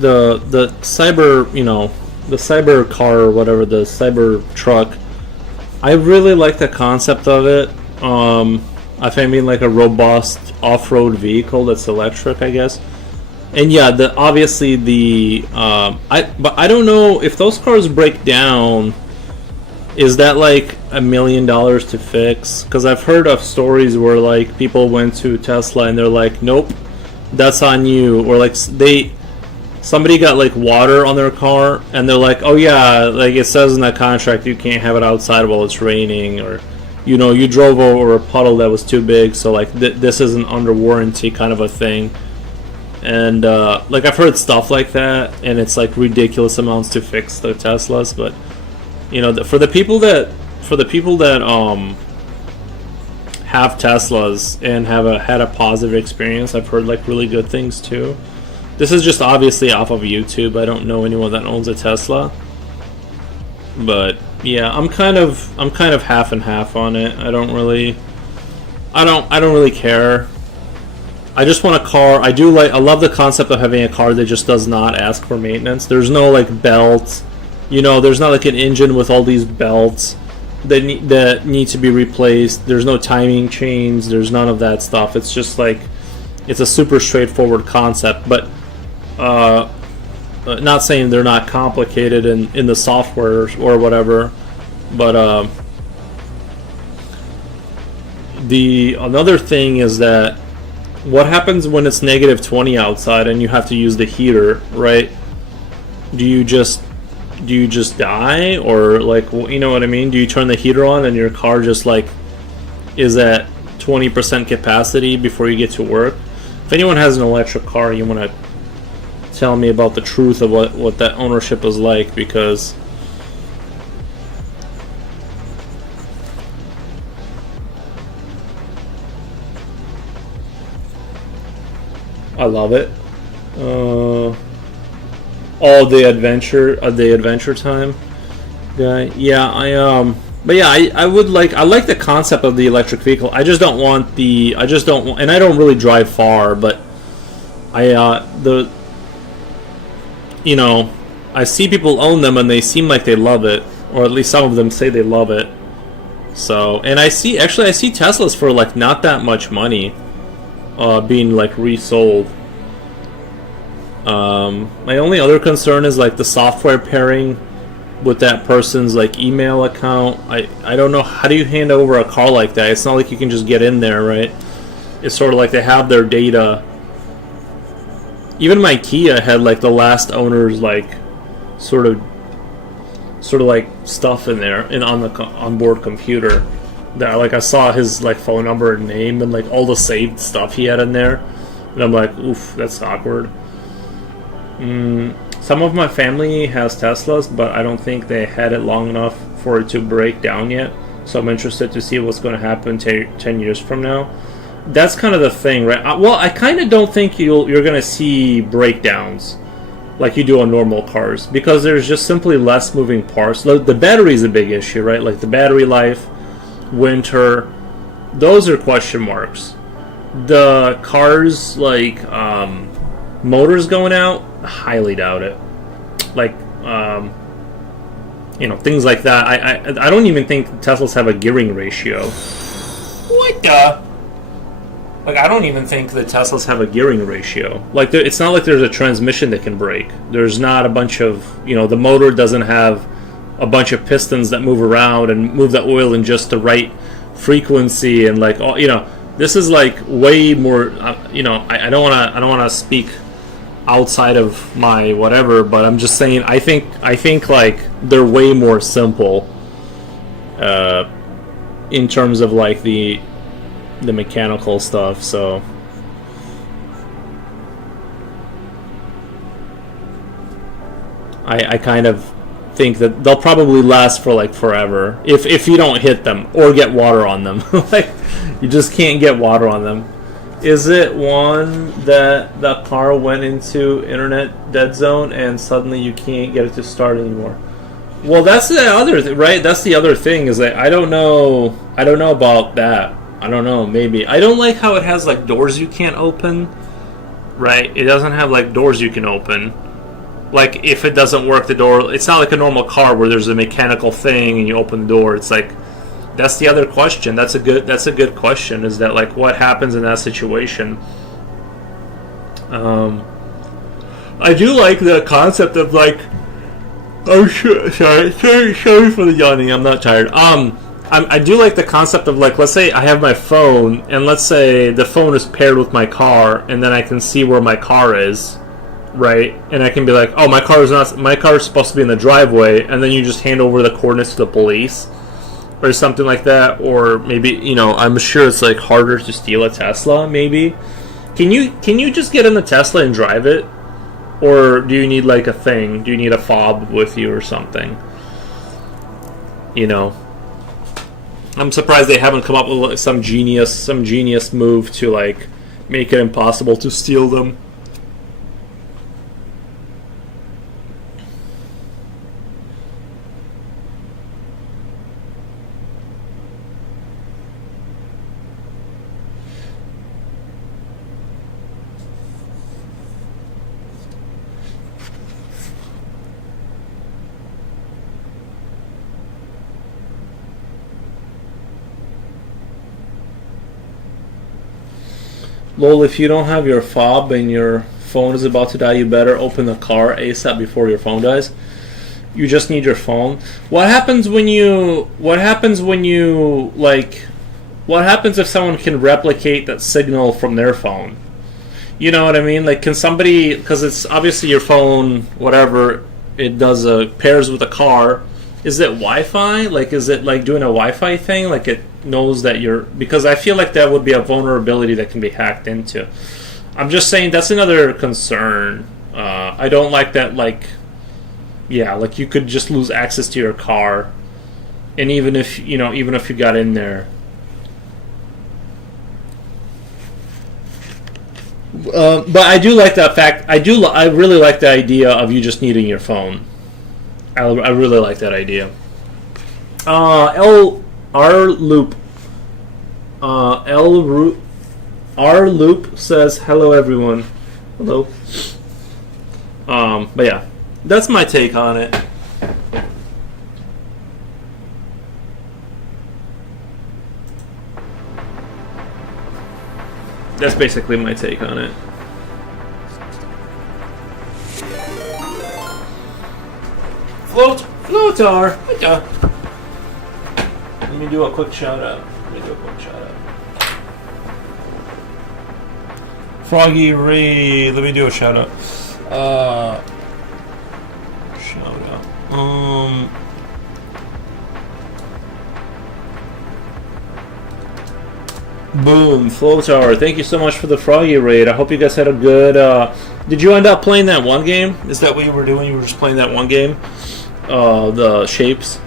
cyber, you know, the cyber car or whatever, the cyber truck. I really like the concept of it. I mean, like a robust off-road vehicle that's electric, I guess. And yeah, obviously the but I don't know if those cars break down. Is that like $1 million to fix? Because I've heard of stories where like people went to Tesla and they're like, nope, that's on you. Or like somebody got like water on their car and they're like, oh yeah, like it says in that contract you can't have it outside while it's raining, or you know, you drove over a puddle that was too big, so like this isn't under warranty kind of a thing. And like I've heard stuff like that, and it's like ridiculous amounts to fix the Teslas. But you know, for the people that have Teslas and had a positive experience, I've heard like really good things too. This is just obviously off of YouTube. I don't know anyone that owns a Tesla, but yeah, I'm kind of half and half on it. I don't really care. I just want a car. I love the concept of having a car that just does not ask for maintenance. There's no like belt, you know, there's not like an engine with all these belts that need to be replaced. There's no timing chains. There's none of that stuff. It's just like, it's a super straightforward concept. But not saying they're not complicated in the software or whatever. But another thing is that what happens when it's -20 outside and you have to use the heater, right? Do you just die, or like, you know what I mean? Do you turn the heater on and your car just like is at 20% capacity before you get to work? If anyone has an electric car, you want to tell me about the truth of what that ownership is like, because I love it. Oh, the Adventure Time guy. Yeah, but yeah, I like the concept of the electric vehicle. I just don't want, and I don't really drive far, but I see people own them and they seem like they love it, or at least some of them say they love it. So, and I see Teslas for like not that much money, being like resold. My only other concern is like the software pairing with that person's like email account. I don't know, how do you hand over a car like that? It's not like you can just get in there, right? It's sort of like they have their data. Even my Kia had like the last owner's like sort of like stuff in there and on the onboard computer that like I saw his like phone number and name and like all the saved stuff he had in there, and I'm like, oof, that's awkward. Some of my family has Teslas, but I don't think they had it long enough for it to break down yet. So I'm interested to see what's going to happen 10 years from now. That's kind of the thing, right? Well, I kind of don't think you're going to see breakdowns like you do on normal cars, because there's just simply less moving parts. The battery is a big issue, right? Like the battery life, winter, those are question marks. The cars, like motors going out, highly doubt it. Like things like that. I don't even think Teslas have a gearing ratio. What the? Like, I don't even think the Teslas have a gearing ratio. Like, it's not like there's a transmission that can break. There's not a bunch of, the motor doesn't have a bunch of pistons that move around and move the oil in just the right frequency, and like, this is like way more. I don't want to speak outside of my whatever, but I'm just saying I think like they're way more simple in terms of like the mechanical stuff. So I kind of think that they'll probably last for like forever if you don't hit them or get water on them. Like, you just can't get water on them. Is it one that the car went into internet dead zone and suddenly you can't get it to start anymore? Well, that's the other right? That's the other thing, is that I don't know about that. I don't know, maybe. I don't like how it has like doors you can't open. Right? It doesn't have like doors you can open. Like, if it doesn't work, the door, it's not like a normal car where there's a mechanical thing and you open the door. It's like, that's the other question. That's a good question, is that like what happens in that situation. I do like the concept of like, sorry for the yawning, I'm not tired. I do like the concept of like, let's say I have my phone, and let's say the phone is paired with my car, and then I can see where my car is, right? And I can be like, oh, my car is supposed to be in the driveway, and then you just hand over the coordinates to the police or something like that. Or maybe, I'm sure it's like harder to steal a Tesla, maybe. Can you just get in the Tesla and drive it? Or do you need like a thing? Do you need a fob with you or something? I'm surprised they haven't come up with like some genius move to like make it impossible to steal them. Lol, if you don't have your fob and your phone is about to die, you better open the car ASAP before your phone dies. You just need your phone. What happens if someone can replicate that signal from their phone? You know what I mean? Like, can somebody, because it's obviously your phone, whatever, it does pairs with a car. Is it Wi-Fi? Like, is it like doing a Wi-Fi thing? Like, it knows that you're... Because I feel like that would be a vulnerability that can be hacked into. I'm just saying that's another concern. I don't like that. Like, yeah, like you could just lose access to your car, and even if you got in there. But I do like that fact. I really like the idea of you just needing your phone. I really like that idea. R Loop says hello everyone. Hello. But yeah, that's my take on it. That's basically my take on it. Floatar. Let me do a quick shout out. Froggy Ray. Let me do a shout out. Boom, Floatar. Thank you so much for the Froggy raid. I hope you guys had a good. Did you end up playing that one game? Is that what you were doing? You were just playing that one game? The shapes.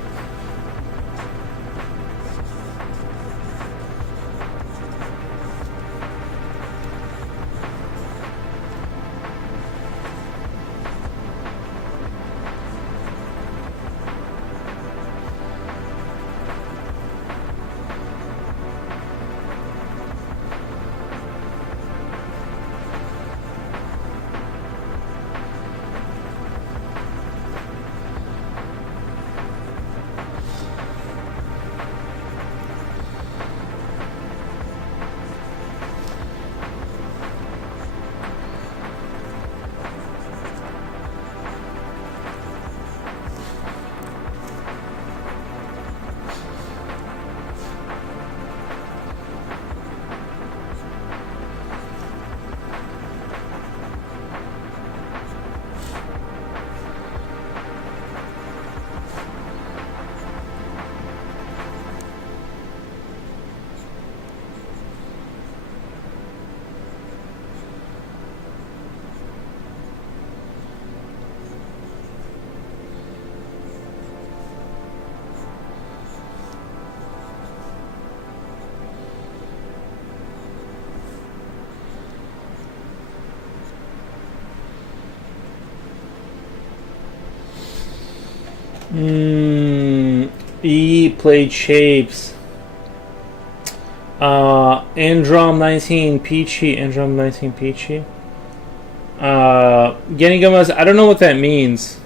E played shapes. Androm 19 Peachy. Genigamas, I don't know what that means.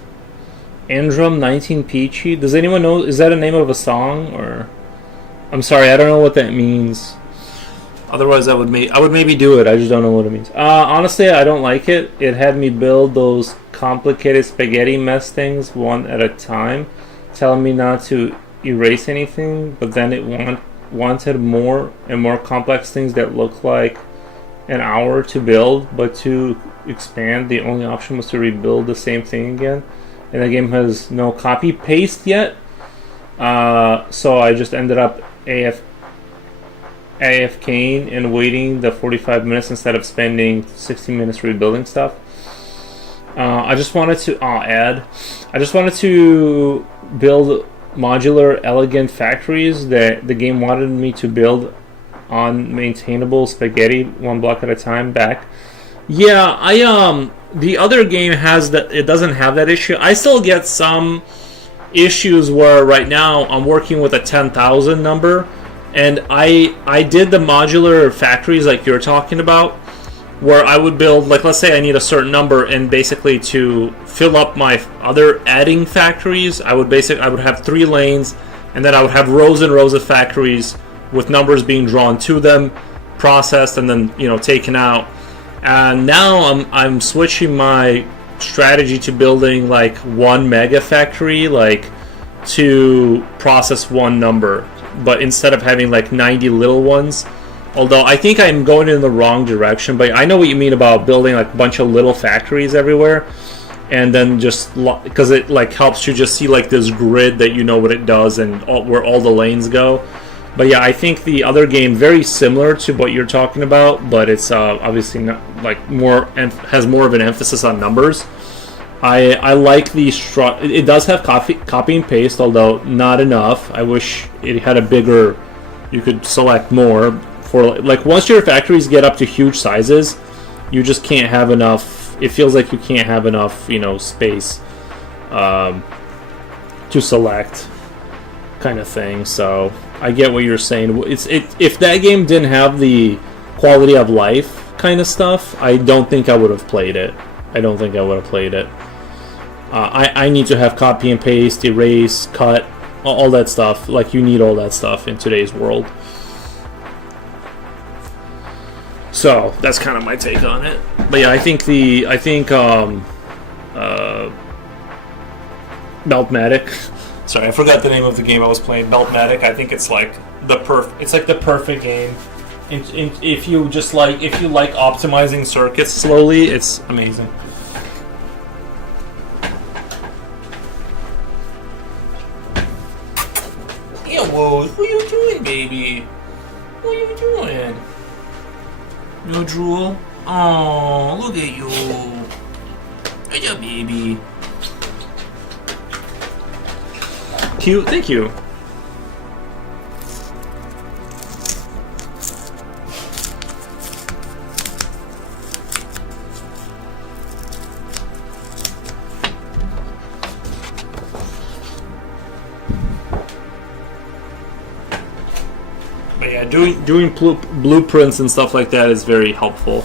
Androm 19 Peachy. Does anyone know? Is that a name of a song or? I'm sorry, I don't know what that means. Otherwise, I would maybe do it. I just don't know what it means. Honestly, I don't like it. It had me build those complicated spaghetti mess things one at a time, telling me not to erase anything, but then it wanted more and more complex things that looked like an hour to build, but to expand, the only option was to rebuild the same thing again. And the game has no copy paste yet, so I just ended up AFKing and waiting the 45 minutes instead of spending 60 minutes rebuilding stuff. I just wanted to build modular, elegant factories that the game wanted me to build on maintainable spaghetti, one block at a time back. Yeah, the other game has that. It doesn't have that issue. I still get some issues where right now I'm working with a 10,000 number, and I did the modular factories like you're talking about, where I would build, like, let's say I need a certain number, and basically to fill up my other adding factories, I would have 3 lanes, and then I would have rows and rows of factories with numbers being drawn to them, processed, and then taken out. And now I'm switching my strategy to building like 1 mega factory, like to process 1 number, but instead of having like 90 little ones. Although I think I'm going in the wrong direction, but I know what you mean about building like a bunch of little factories everywhere, and then just because it like helps you just see like this grid that you know what it does and where all the lanes go. But yeah, I think the other game very similar to what you're talking about, but it's obviously not like has more of an emphasis on numbers. I like the it does have copy and paste, although not enough. I wish it had a bigger. You could select more for like once your factories get up to huge sizes, you just can't have enough. It feels like you can't have enough, space to select, kind of thing. So I get what you're saying. If that game didn't have the quality of life kind of stuff, I don't think I would have played it. I need to have copy and paste, erase, cut, all that stuff. Like, you need all that stuff in today's world. So that's kind of my take on it. But yeah, I think Beltmatic. Sorry, I forgot the name of the game I was playing. Beltmatic. I think it's like the perfect game. If you like optimizing circuits slowly, it's amazing. Yo, whoa, what are you doing, baby? What are you doing? No drool? Oh, look at you. Good job, baby. Cute, thank you. But yeah, doing blueprints and stuff like that is very helpful.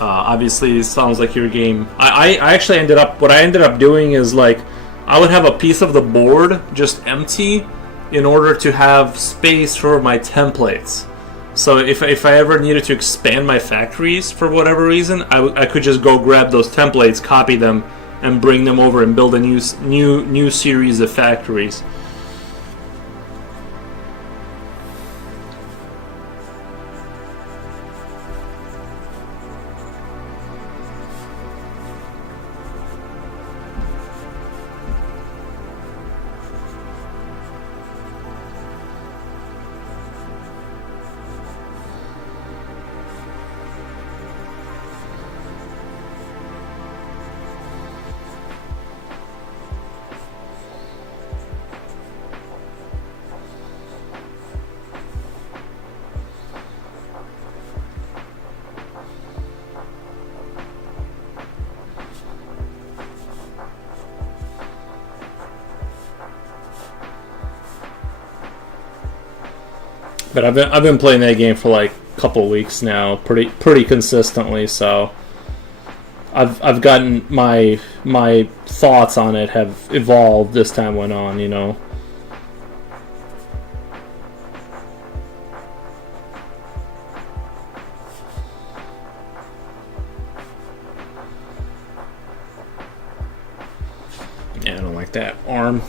Obviously, it sounds like your game. I actually what I ended up doing is like, I would have a piece of the board just empty in order to have space for my templates. So if I ever needed to expand my factories for whatever reason, I could just go grab those templates, copy them, and bring them over and build a new series of factories. But I've been playing that game for like a couple weeks now, pretty consistently. So I've gotten my thoughts on it have evolved as time went on. Yeah, I don't like that arm.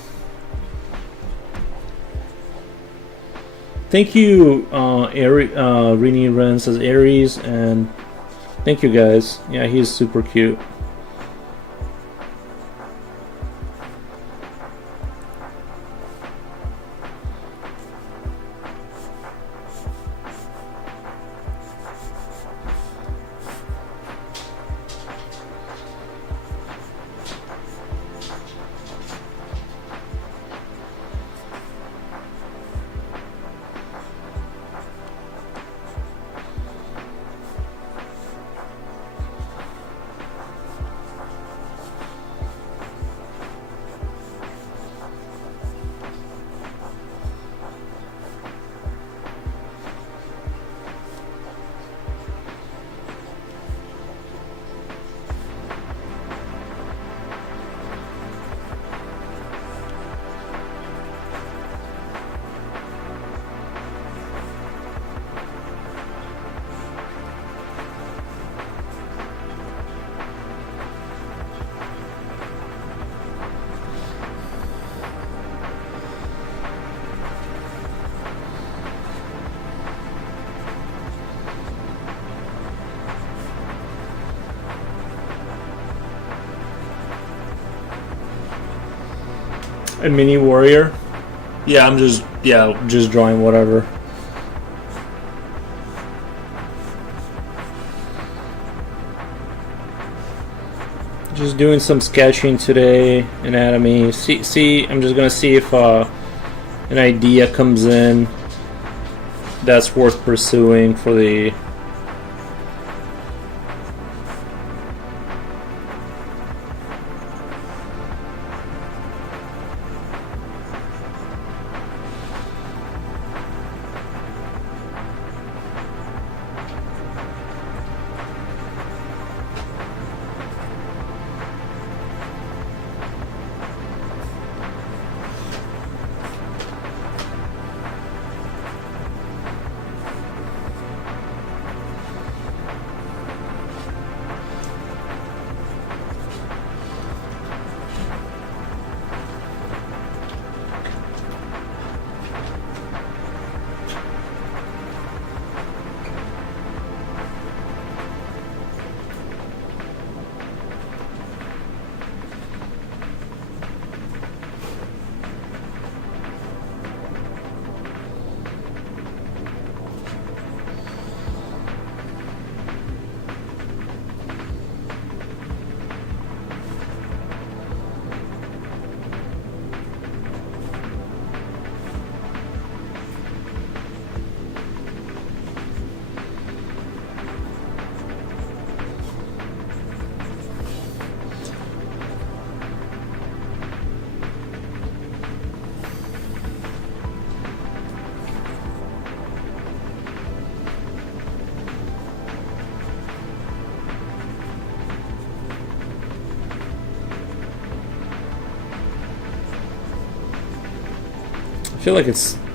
Thank you, Rini Ren says Aries, and thank you guys. Yeah, he's super cute. A mini warrior. Yeah, I'm just drawing whatever. Just doing some sketching today, anatomy. See, I'm just gonna see if an idea comes in that's worth pursuing for the. I feel like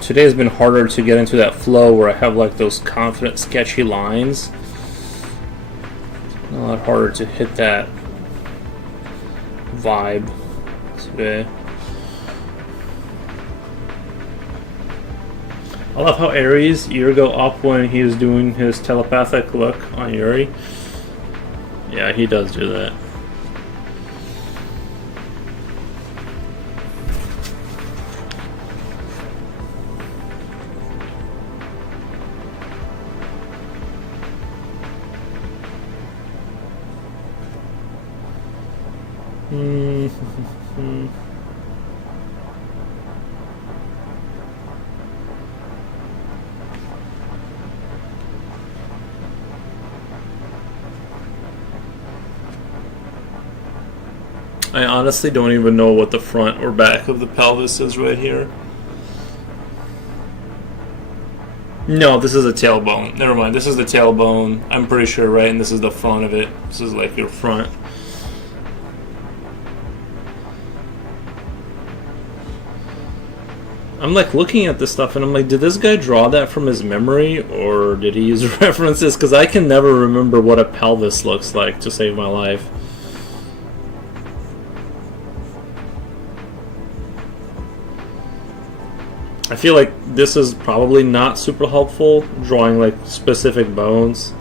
today has been harder to get into that flow where I have like those confident, sketchy lines. A lot harder to hit that vibe today. I love how Aries' ear go up when he was doing his telepathic look on Yuri. Yeah, he does do that. I honestly don't even know what the front or back of the pelvis is right here. No, this is a tailbone. Never mind, this is the tailbone. I'm pretty sure, right? And this is the front of it. This is like your front. I'm like looking at this stuff and I'm like, did this guy draw that from his memory or did he use references? Because I can never remember what a pelvis looks like to save my life. I feel like this is probably not super helpful, drawing like specific bones.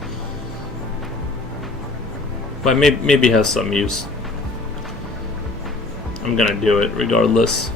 But maybe has some use. I'm gonna do it regardless.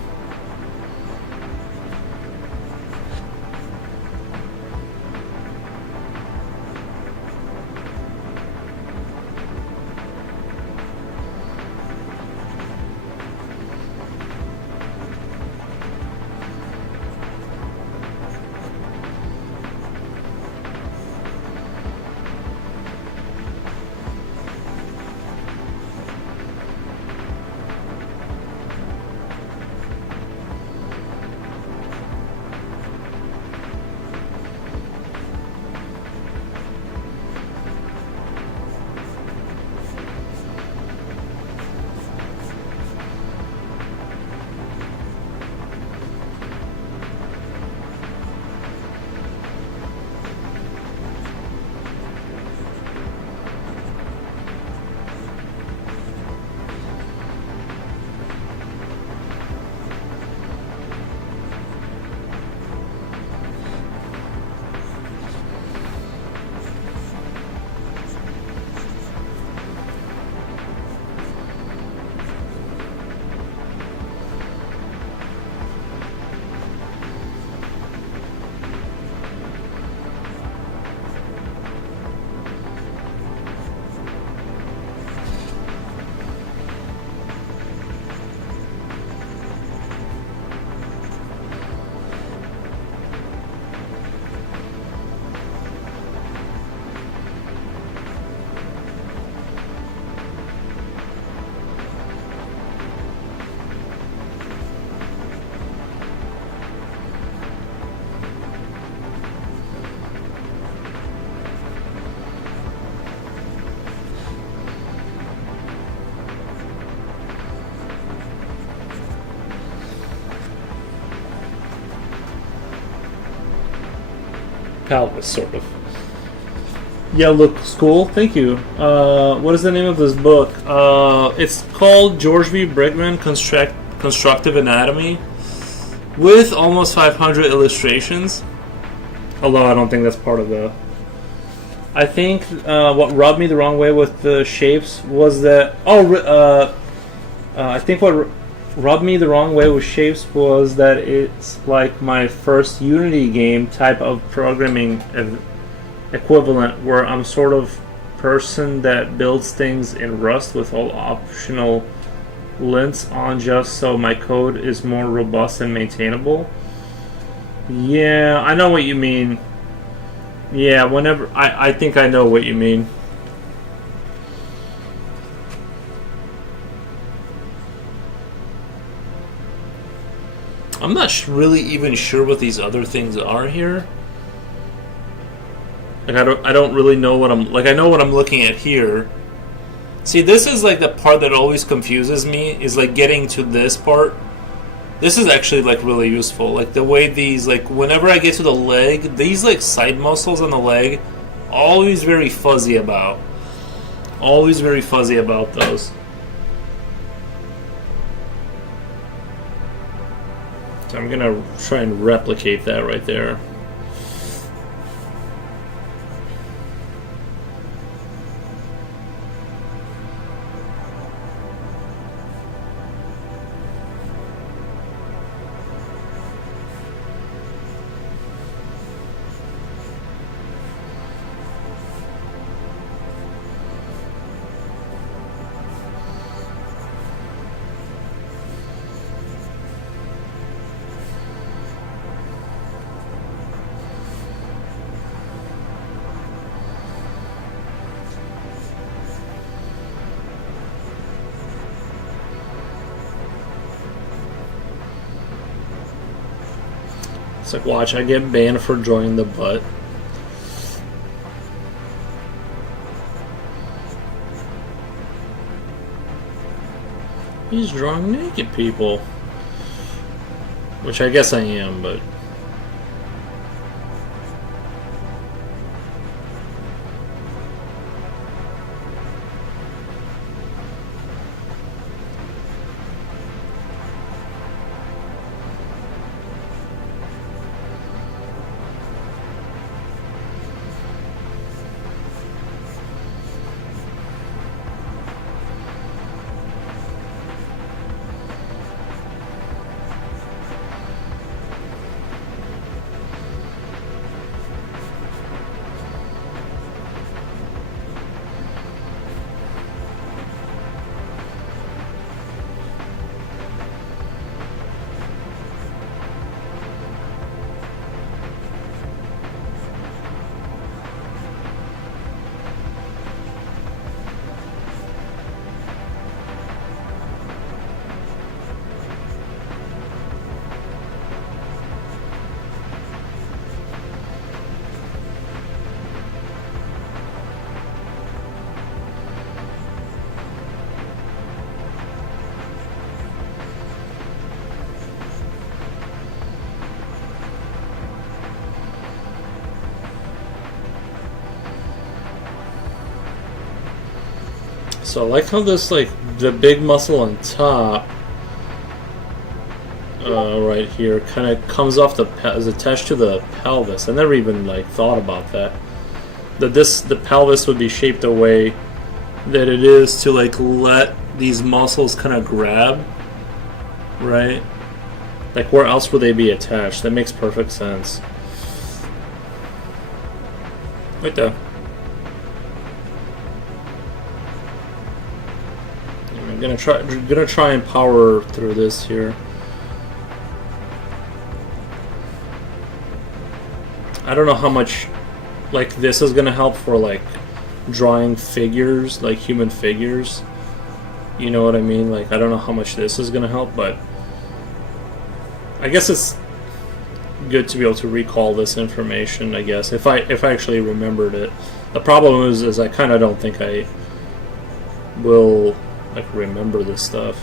pelvis, sort of. Yeah, looks cool. Thank you. What is the name of this book? It's called George V. Brickman, Constructive Anatomy, with almost 500 illustrations. Although I don't think that's part of the... I think what rubbed me the wrong way with the shapes was that... I think what rubbed me the wrong way with shapes was that it's like my first Unity game type of programming equivalent, where I'm sort of person that builds things in Rust with all optional lints on just so my code is more robust and maintainable. Yeah, I know what you mean. Yeah, whenever I think I know what you mean. I'm not really even sure what these other things are here. Like I don't really know what I'm like. I know what I'm looking at here. See, this is like the part that always confuses me, is like getting to this part. This is actually like really useful. Like the way these, like whenever I get to the leg, these like side muscles on the leg, always very fuzzy about. Always very fuzzy about those. So I'm gonna try and replicate that right there. It's like, watch, I get banned for drawing the butt. He's drawing naked people. Which I guess I am, but... So I like how this, like, the big muscle on top, right here, kind of comes off is attached to the pelvis. I never even, like, thought about that. That the pelvis would be shaped the way that it is to, like, let these muscles kind of grab, right? Like, where else would they be attached? That makes perfect sense. Right there. I'm gonna try and power through this here. I don't know how much, like, this is gonna help for, like, drawing figures, like human figures. You know what I mean? Like, I don't know how much this is gonna help, but I guess it's good to be able to recall this information, I guess, if I actually remembered it. The problem is I kind of don't think I will, like, remember this stuff.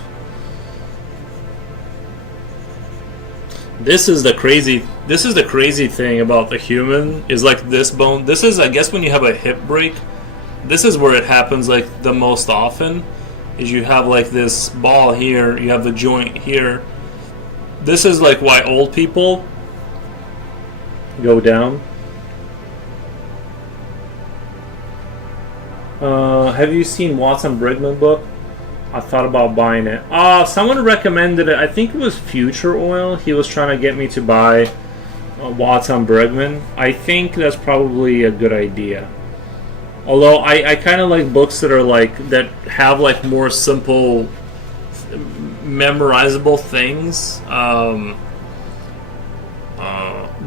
This is the crazy thing about the human is like this bone. This is, I guess, when you have a hip break, this is where it happens like the most often. Is you have like this ball here, you have the joint here. This is like why old people go down. Have you seen Watson Brigman book? I thought about buying it. Someone recommended it. I think it was Future Oil. He was trying to get me to buy Watson Brigman. I think that's probably a good idea. Although I kind of like books that are like that have like more simple, memorizable things.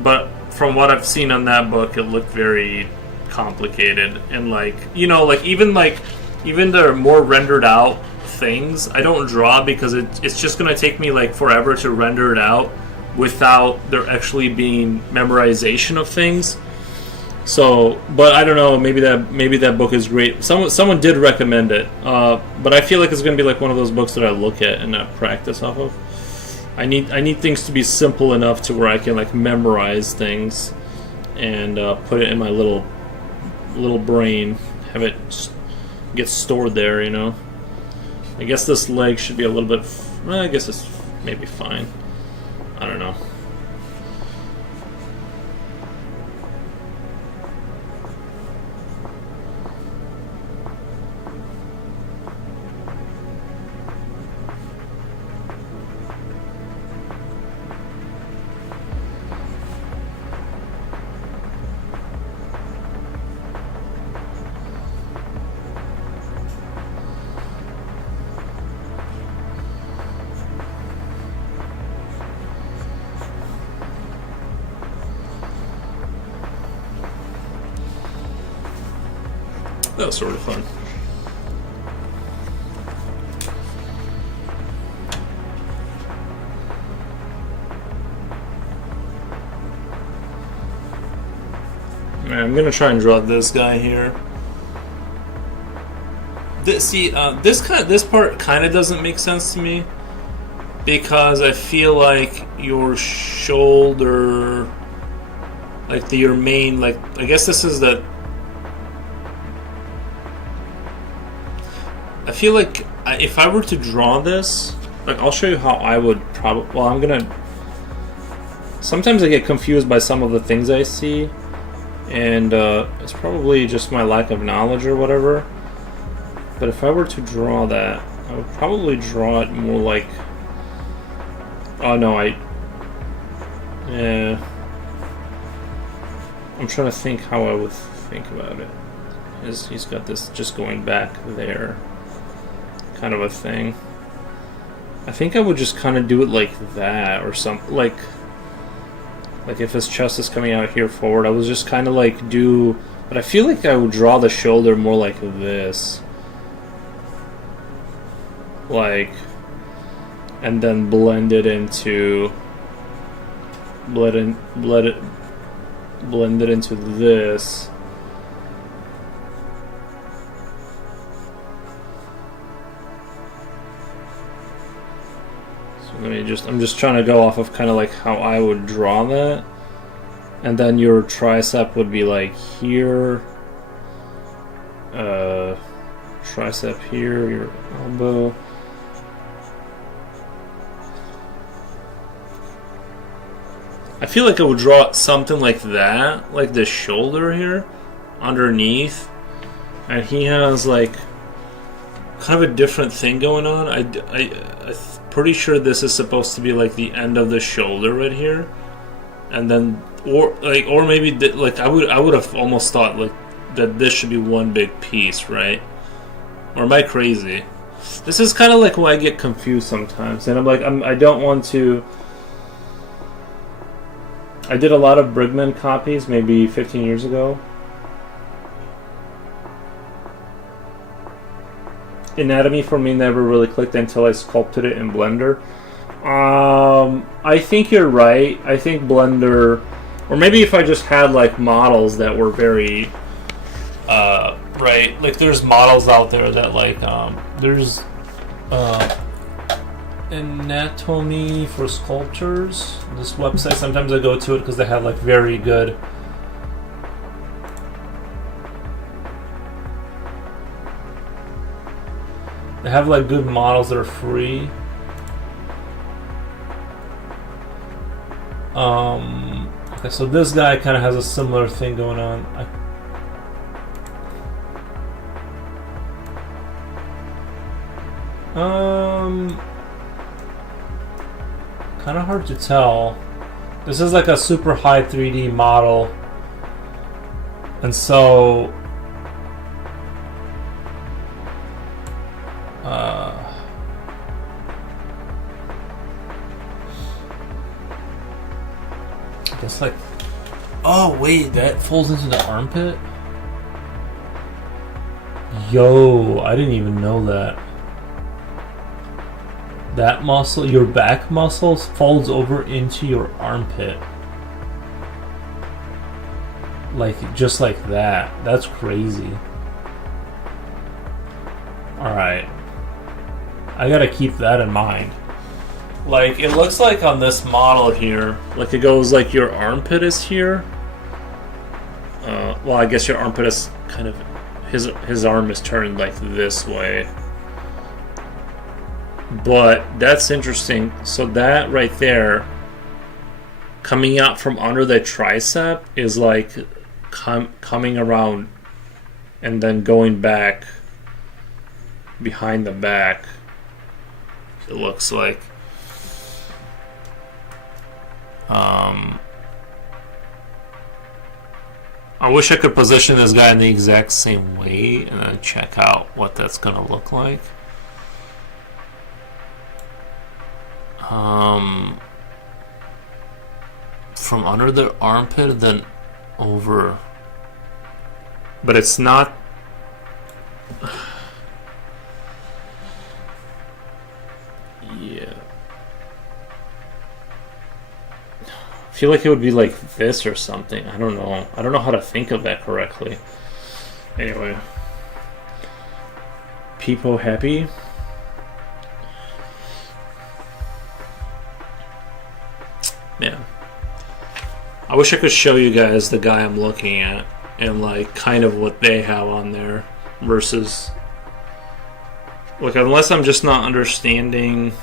But from what I've seen on that book, it looked very complicated and like even the more rendered out things I don't draw because it's just gonna take me like forever to render it out without there actually being memorization of things. So, but I don't know. Maybe that book is great. Someone did recommend it, but I feel like it's gonna be like one of those books that I look at and not practice off of. I need things to be simple enough to where I can like memorize things and put it in my little brain, have it get stored there. You know. I guess this leg should be a little bit. Well, I guess it's maybe fine. I don't know. That was sort of fun. Alright, I'm gonna try and draw this guy here. This part kind of doesn't make sense to me because I feel like your shoulder, like your main, like I guess this is the. I feel like if I were to draw this, like I'll show you how I would probably. Well, I'm gonna. Sometimes I get confused by some of the things I see, and it's probably just my lack of knowledge or whatever. But if I were to draw that, I would probably draw it more like. Oh no, yeah. I'm trying to think how I would think about it. He's got this just going back there. Kind of a thing. I think I would just kind of do it like that or something, like if his chest is coming out here forward, I was just kind of like but I feel like I would draw the shoulder more like this, like, and then blend it into this. I'm just trying to go off of kind of like how I would draw that, and then your tricep would be like here, tricep here, your elbow. I feel like I would draw something like that, like the shoulder here, underneath, and he has like kind of a different thing going on. I'm pretty sure this is supposed to be like the end of the shoulder right here, and then or maybe like I would have almost thought like that this should be one big piece, right? Or am I crazy? This is kind of like why I get confused sometimes, and I'm like I don't want to. I did a lot of Brigman copies maybe 15 years ago. Anatomy for me never really clicked until I sculpted it in Blender. I think you're right. I think Blender, or maybe if I just had like models that were very, right, like there's models out there that like, there's, Anatomy for Sculptors. This website, sometimes I go to it because they have like very good they have like good models that are free. Okay, so this guy kind of has a similar thing going on. Kind of hard to tell. This is like a super high 3D model, and so I guess like, oh wait, that falls into the armpit? Yo, I didn't even know that. That muscle, your back muscle, folds over into your armpit. Like, just like that. That's crazy. Alright. I gotta keep that in mind. Like, it looks like on this model here, like it goes like your armpit is here. Well, I guess your armpit is kind of, his arm is turned like this way. But that's interesting. So that right there, coming out from under the tricep, is like coming around and then going back behind the back. It looks like. I wish I could position this guy in the exact same way and then check out what that's gonna look like. From under the armpit, then over. But it's not. Yeah. I feel like it would be like this or something. I don't know. I don't know how to think of that correctly. Anyway. People happy? Man. I wish I could show you guys the guy I'm looking at and like kind of what they have on there versus, like, unless I'm just not understanding.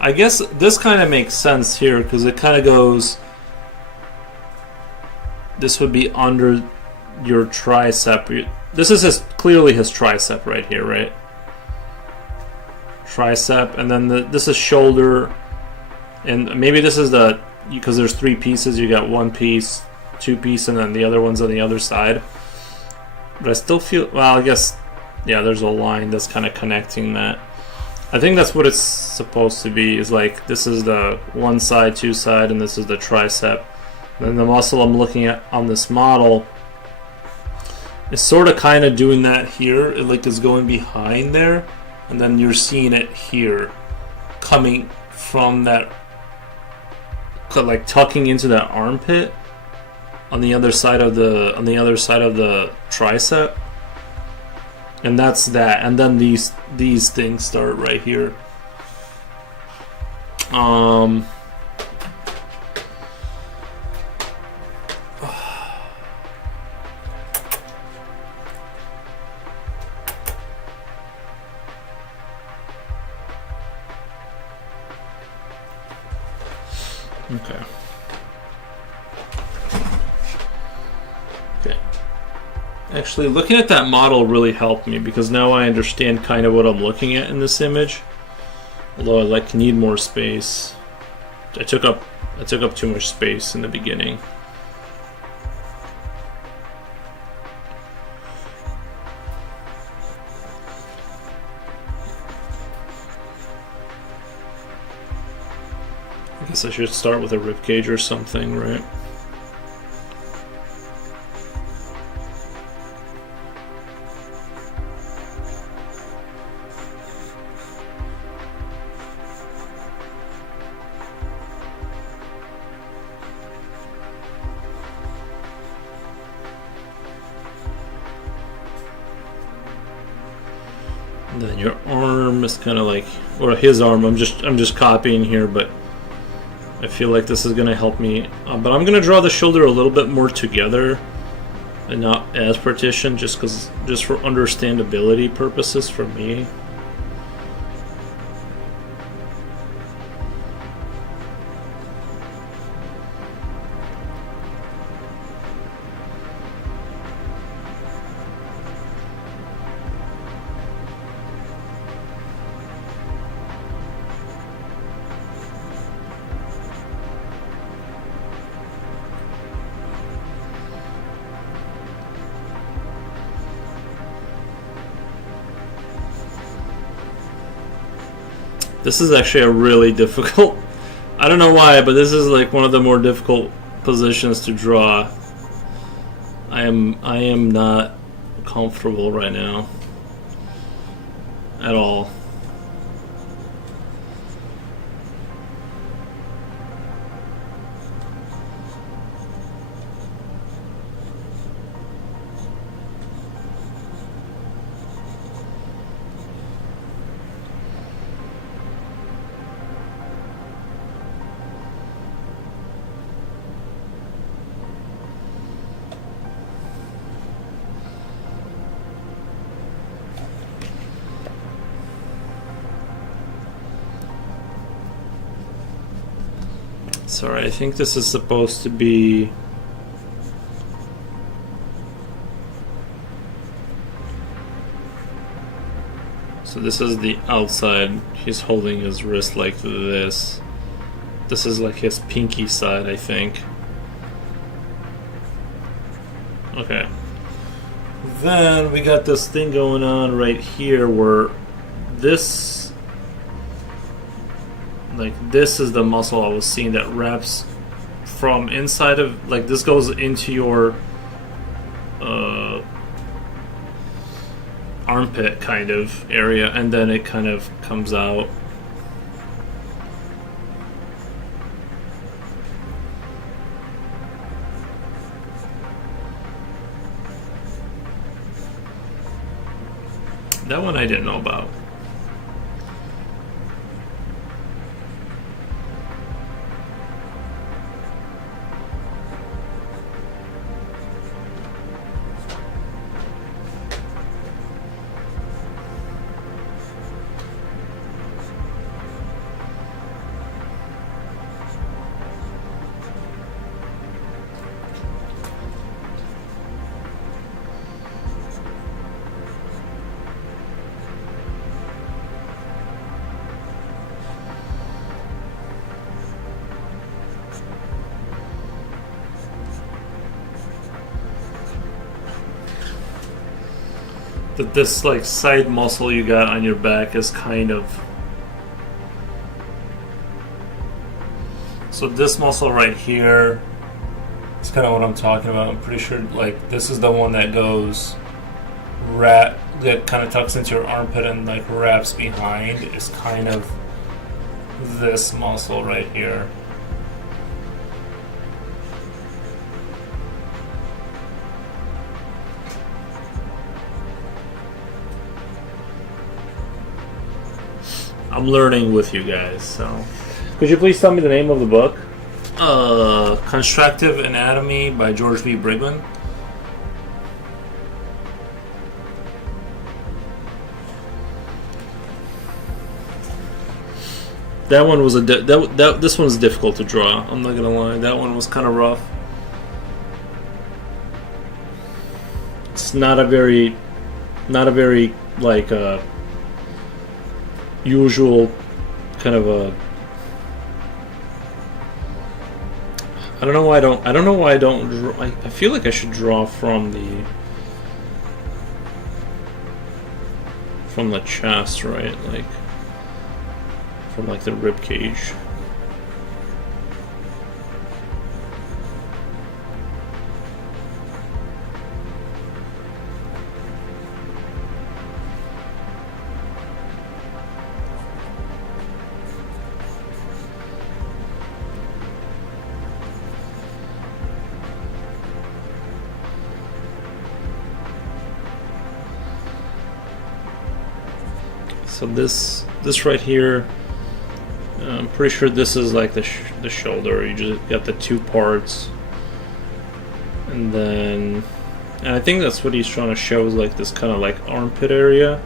I guess this kind of makes sense here because it kind of goes, this would be under your tricep. This is clearly his tricep right here, right? Tricep, and then this is shoulder, and maybe this is the, because there's three pieces, you got one piece, two piece, and then the other one's on the other side. But I still feel, well, I guess, yeah, there's a line that's kind of connecting that. I think that's what it's supposed to be, is like, this is the one side, two side, and this is the tricep. And then the muscle I'm looking at on this model is sort of kind of doing that here. It like is going behind there, and then you're seeing it here, coming from that, like tucking into that armpit on the other side of the tricep. And that's that, and then these things start right here. Okay. Actually, looking at that model really helped me because now I understand kind of what I'm looking at in this image. Although I like need more space. I took up too much space in the beginning. I guess I should start with a ribcage or something, right? And then your arm is kind of like, or his arm. I'm just copying here, but I feel like this is gonna help me. But I'm gonna draw the shoulder a little bit more together and not as partitioned, just for understandability purposes for me. This is actually a really difficult, I don't know why, but this is like one of the more difficult positions to draw. I am not comfortable right now at all. Sorry, I think this is supposed to be... So this is the outside. He's holding his wrist like this. This is like his pinky side, I think. Okay. Then we got this thing going on right here where this... Like this is the muscle I was seeing that wraps from inside of, like this goes into your armpit kind of area, and then it kind of comes out. That one I didn't know about. That this like side muscle you got on your back is kind of, so this muscle right here is kind of what I'm talking about. I'm pretty sure like this is the one that goes that kind of tucks into your armpit and like wraps behind, is kind of this muscle right here. I'm learning with you guys, so. Could you please tell me the name of the book? Constructive Anatomy by George V. Brigman. That one was this one's difficult to draw. I'm not gonna lie. That one was kind of rough. It's not a very like usual kind of a. I don't know why I don't draw. I feel like I should draw from the chest, right? Like from like the rib cage. So this right here, I'm pretty sure this is like the shoulder. You just got the two parts, and then, and I think that's what he's trying to show is like this kind of like armpit area,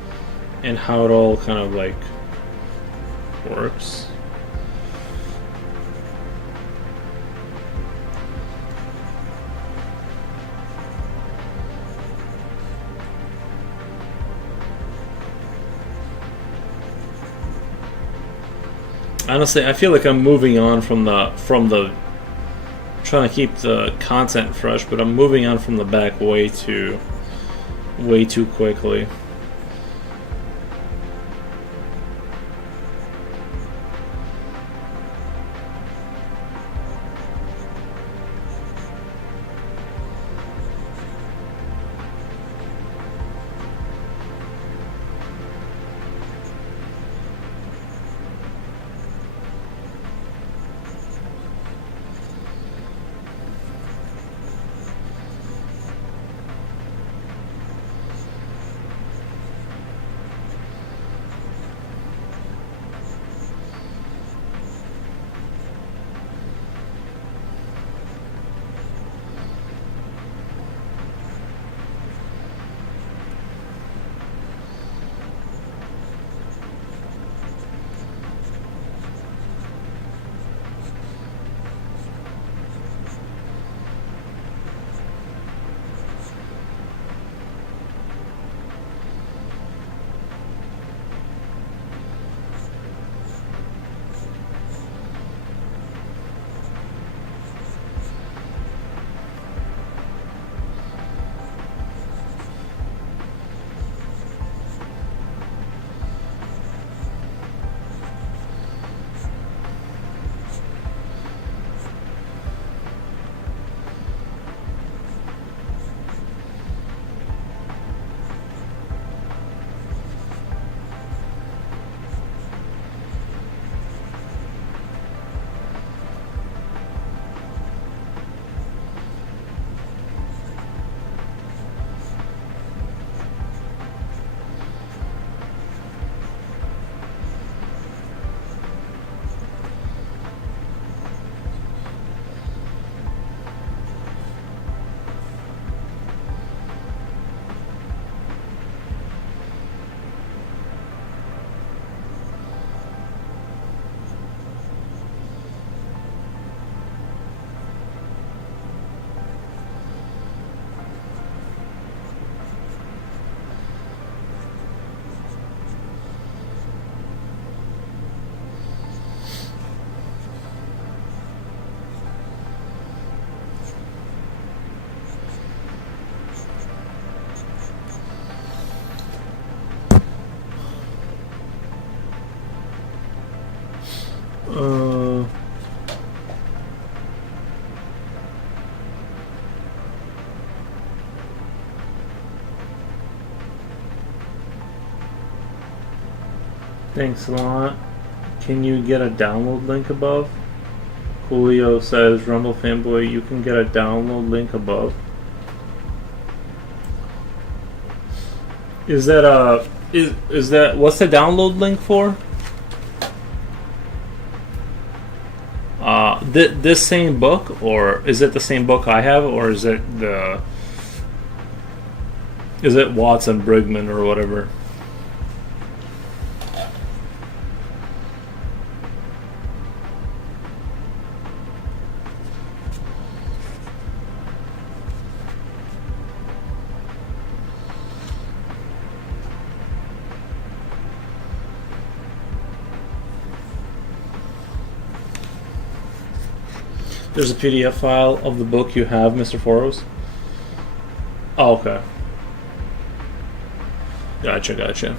and how it all kind of like works. Honestly, I feel like I'm moving on from the trying to keep the content fresh, but I'm moving on from the back way too quickly. Thanks a lot. Can you get a download link above? Julio says, Rumble Fanboy, you can get a download link above. Is that is that what's the download link for? This same book, or is it the same book I have, or is it Watson Brigman or whatever? There's a PDF file of the book you have, Mr. Foros? Oh, okay. Gotcha.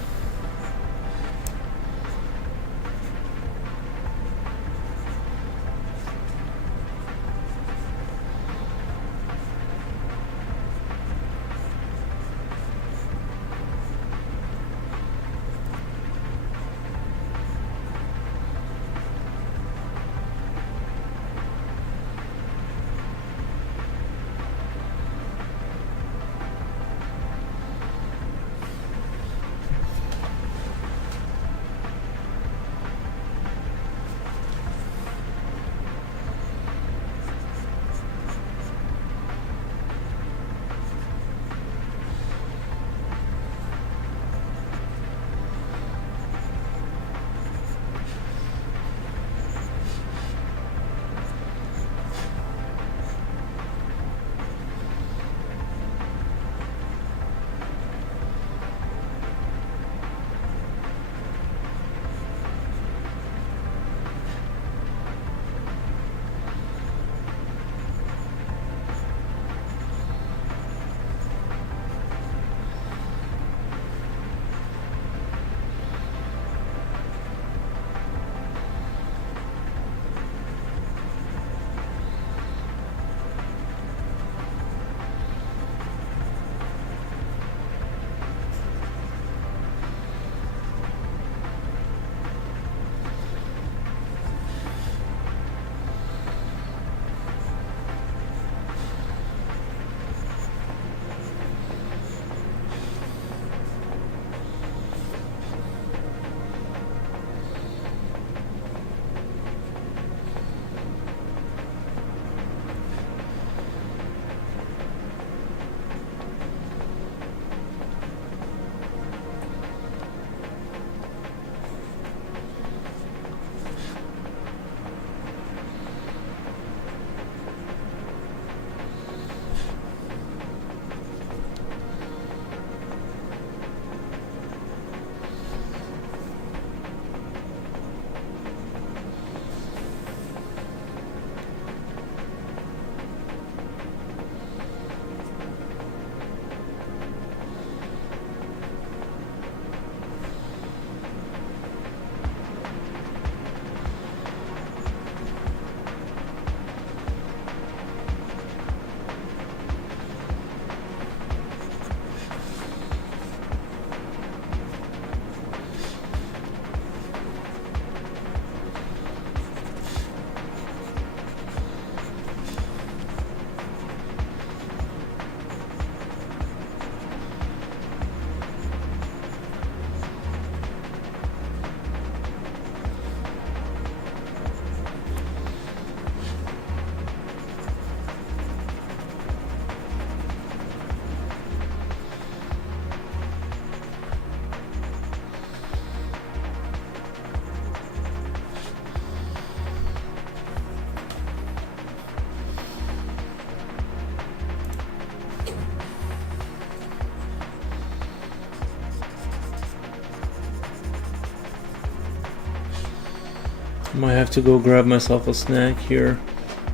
Might have to go grab myself a snack here.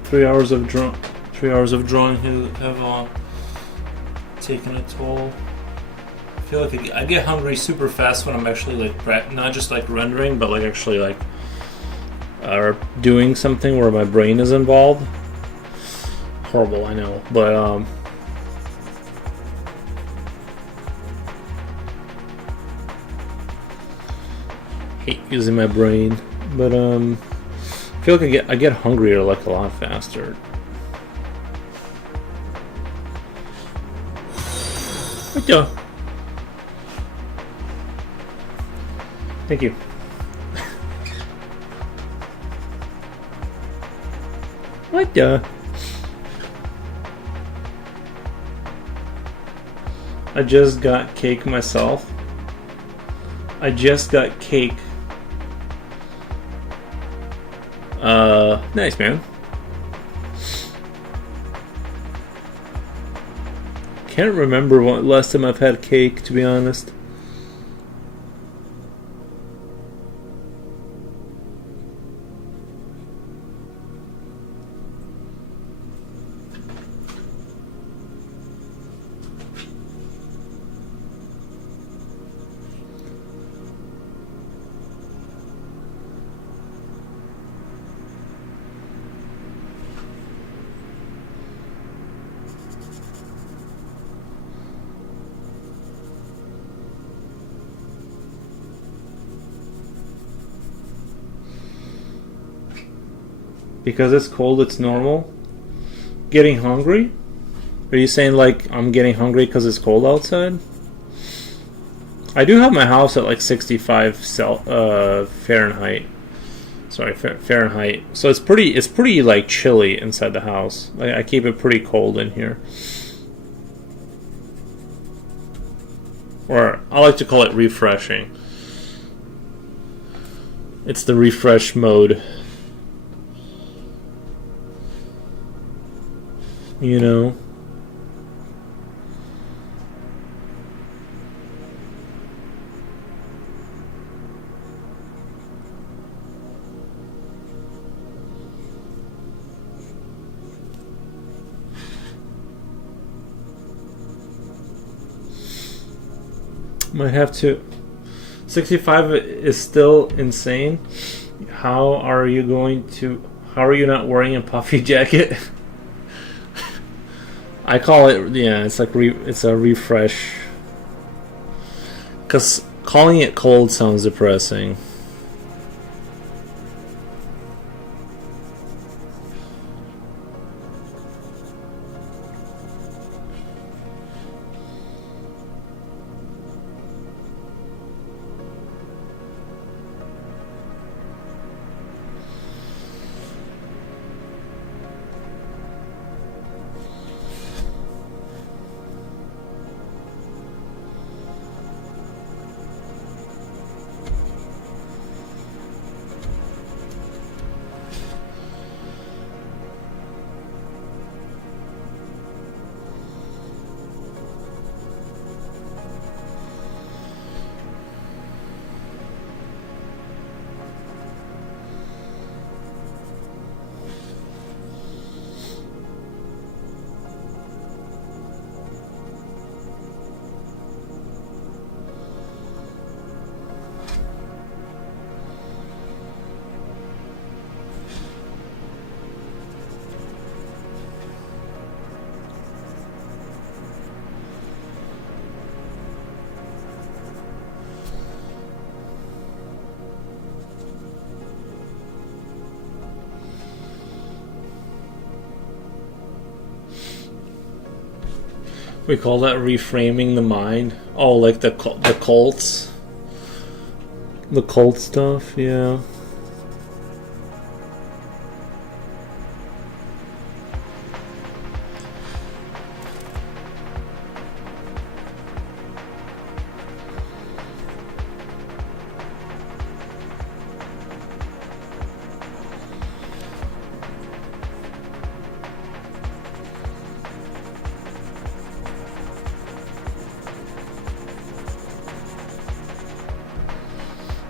3 hours of drawing have taken a toll. I feel like I get hungry super fast when I'm actually like not just like rendering, but like actually like doing something where my brain is involved. Horrible, I know, but hate using my brain. But I feel like I get hungrier like a lot faster. What the? Thank you. What the? I just got cake myself. I just got cake. Nice, man. Can't remember what last time I've had cake, to be honest. Because it's cold, it's normal. Getting hungry? Are you saying like I'm getting hungry because it's cold outside? I do have my house at like 65 Fahrenheit. Sorry, Fahrenheit. So it's pretty like chilly inside the house. Like I keep it pretty cold in here. Or I like to call it refreshing. It's the refresh mode. You know? Might have to. 65 is still insane. How are you not wearing a puffy jacket? I call it, yeah, it's like it's a refresh. Because calling it cold sounds depressing. We call that reframing the mind. Oh, like the cults. The cult stuff, yeah.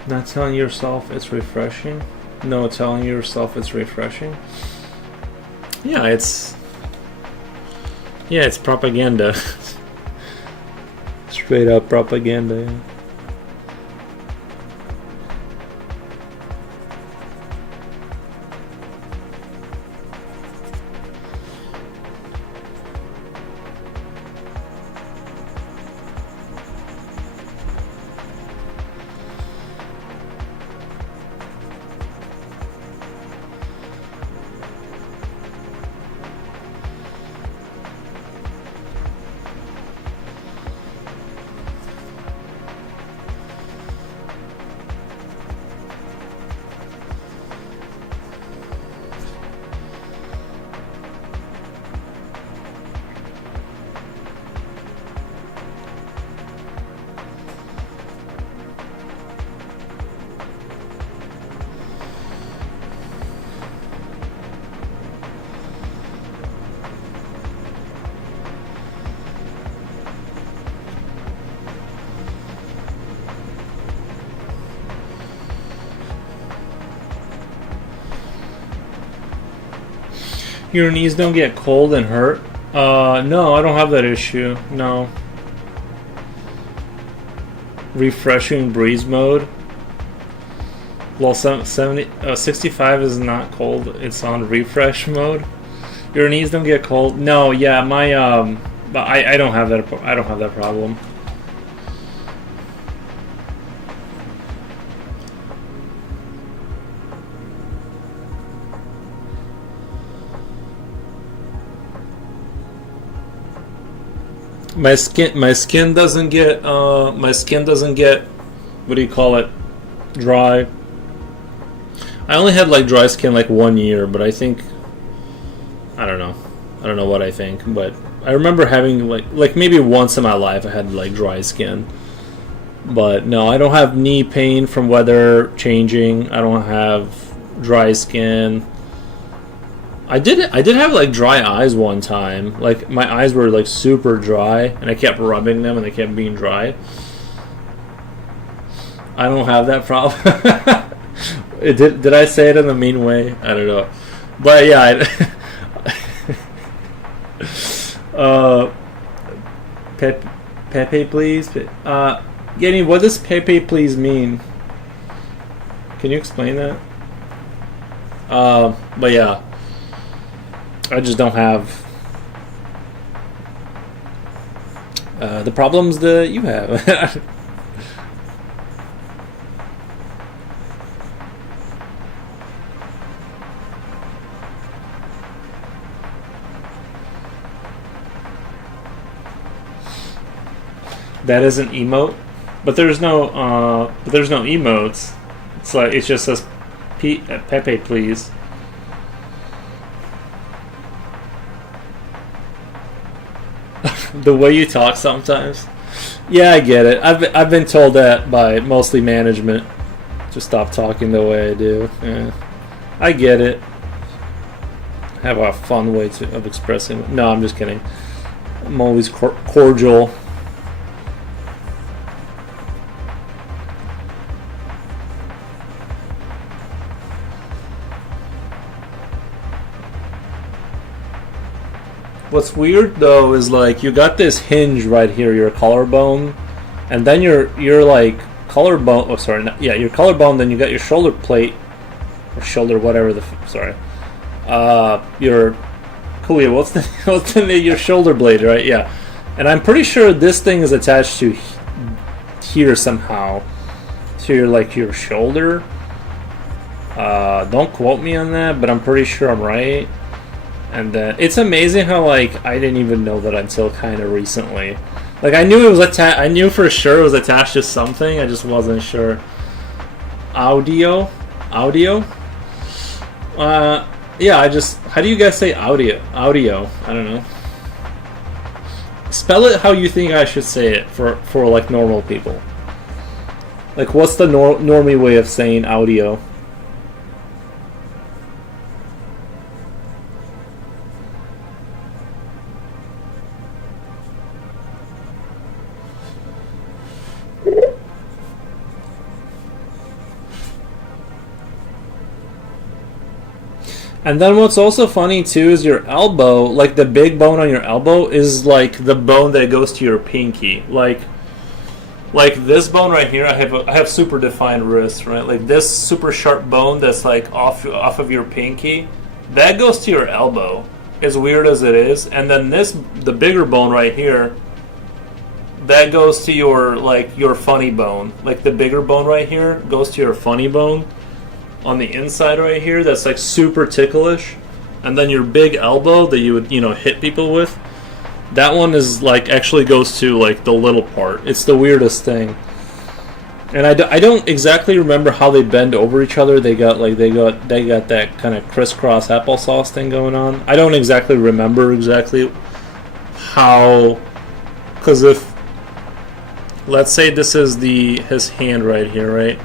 Not telling yourself it's refreshing. No, telling yourself it's refreshing. Yeah, it's propaganda. Straight up propaganda. Yeah. Your knees don't get cold and hurt? No, I don't have that issue. No. Refreshing breeze mode. Well, 65 is not cold. It's on refresh mode. Your knees don't get cold? No, yeah, my but I don't have that. I don't have that problem. My skin doesn't get what do you call it, dry. I only had like dry skin like 1 year, but I think I don't know what I think, but I remember having like maybe once in my life I had like dry skin. But no, I don't have knee pain from weather changing. I don't have dry skin. I did have like dry eyes one time. Like my eyes were like super dry, and I kept rubbing them, and they kept being dry. I don't have that problem. Did I say it in a mean way? I don't know, but yeah. Pepe, please. Yenny, what does Pepe, please mean? Can you explain that? But yeah. I just don't have the problems that you have. That is an emote, but there's no emotes. It's like it just says Pepe, please. The way you talk sometimes. Yeah, I get it. I've been told that by mostly management to stop talking the way I do. Yeah. I get it. I have a fun way of expressing. No, I'm just kidding. I'm always cordial. What's weird though is like you got this hinge right here, your collarbone, and then your like collarbone. Oh, sorry, yeah, your collarbone. Then you got your shoulder plate or shoulder, whatever the. Sorry, your Kuya. What's the name? Your shoulder blade, right? Yeah, and I'm pretty sure this thing is attached to here somehow, to your shoulder. Don't quote me on that, but I'm pretty sure I'm right. And it's amazing how like I didn't even know that until kind of recently. Like I knew it was I knew for sure it was attached to something. I just wasn't sure. Audio. Yeah. How do you guys say audio? Audio. I don't know. Spell it how you think I should say it for like normal people. Like what's the normie way of saying audio? And then what's also funny too is your elbow, like the big bone on your elbow, is like the bone that goes to your pinky. Like this bone right here, I have super defined wrists, right? Like this super sharp bone that's like off of your pinky, that goes to your elbow. As weird as it is, and then the bigger bone right here, that goes to your funny bone. Like the bigger bone right here goes to your funny bone on the inside right here. That's like super ticklish, and then your big elbow that you would hit people with. That one is like actually goes to like the little part. It's the weirdest thing. And I don't exactly remember how they bend over each other. They got that kind of crisscross applesauce thing going on. I don't exactly remember how, because if let's say this is his hand right here, right?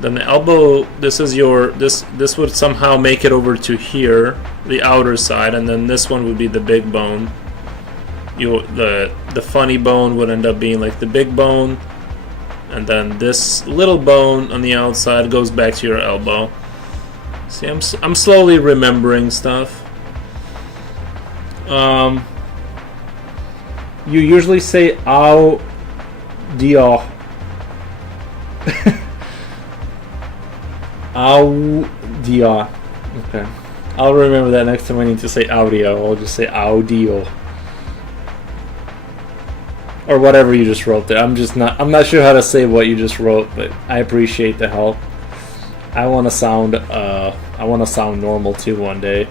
Then the elbow, this would somehow make it over to here, the outer side, and then this one would be the big bone. The funny bone would end up being like the big bone. And then this little bone on the outside goes back to your elbow. See, I'm slowly remembering stuff. You usually say "au dio." Au dio. Okay. I'll remember that next time I need to say audio. I'll just say audio. Or whatever you just wrote there. I'm not sure how to say what you just wrote, but I appreciate the help. I want to sound normal too one day.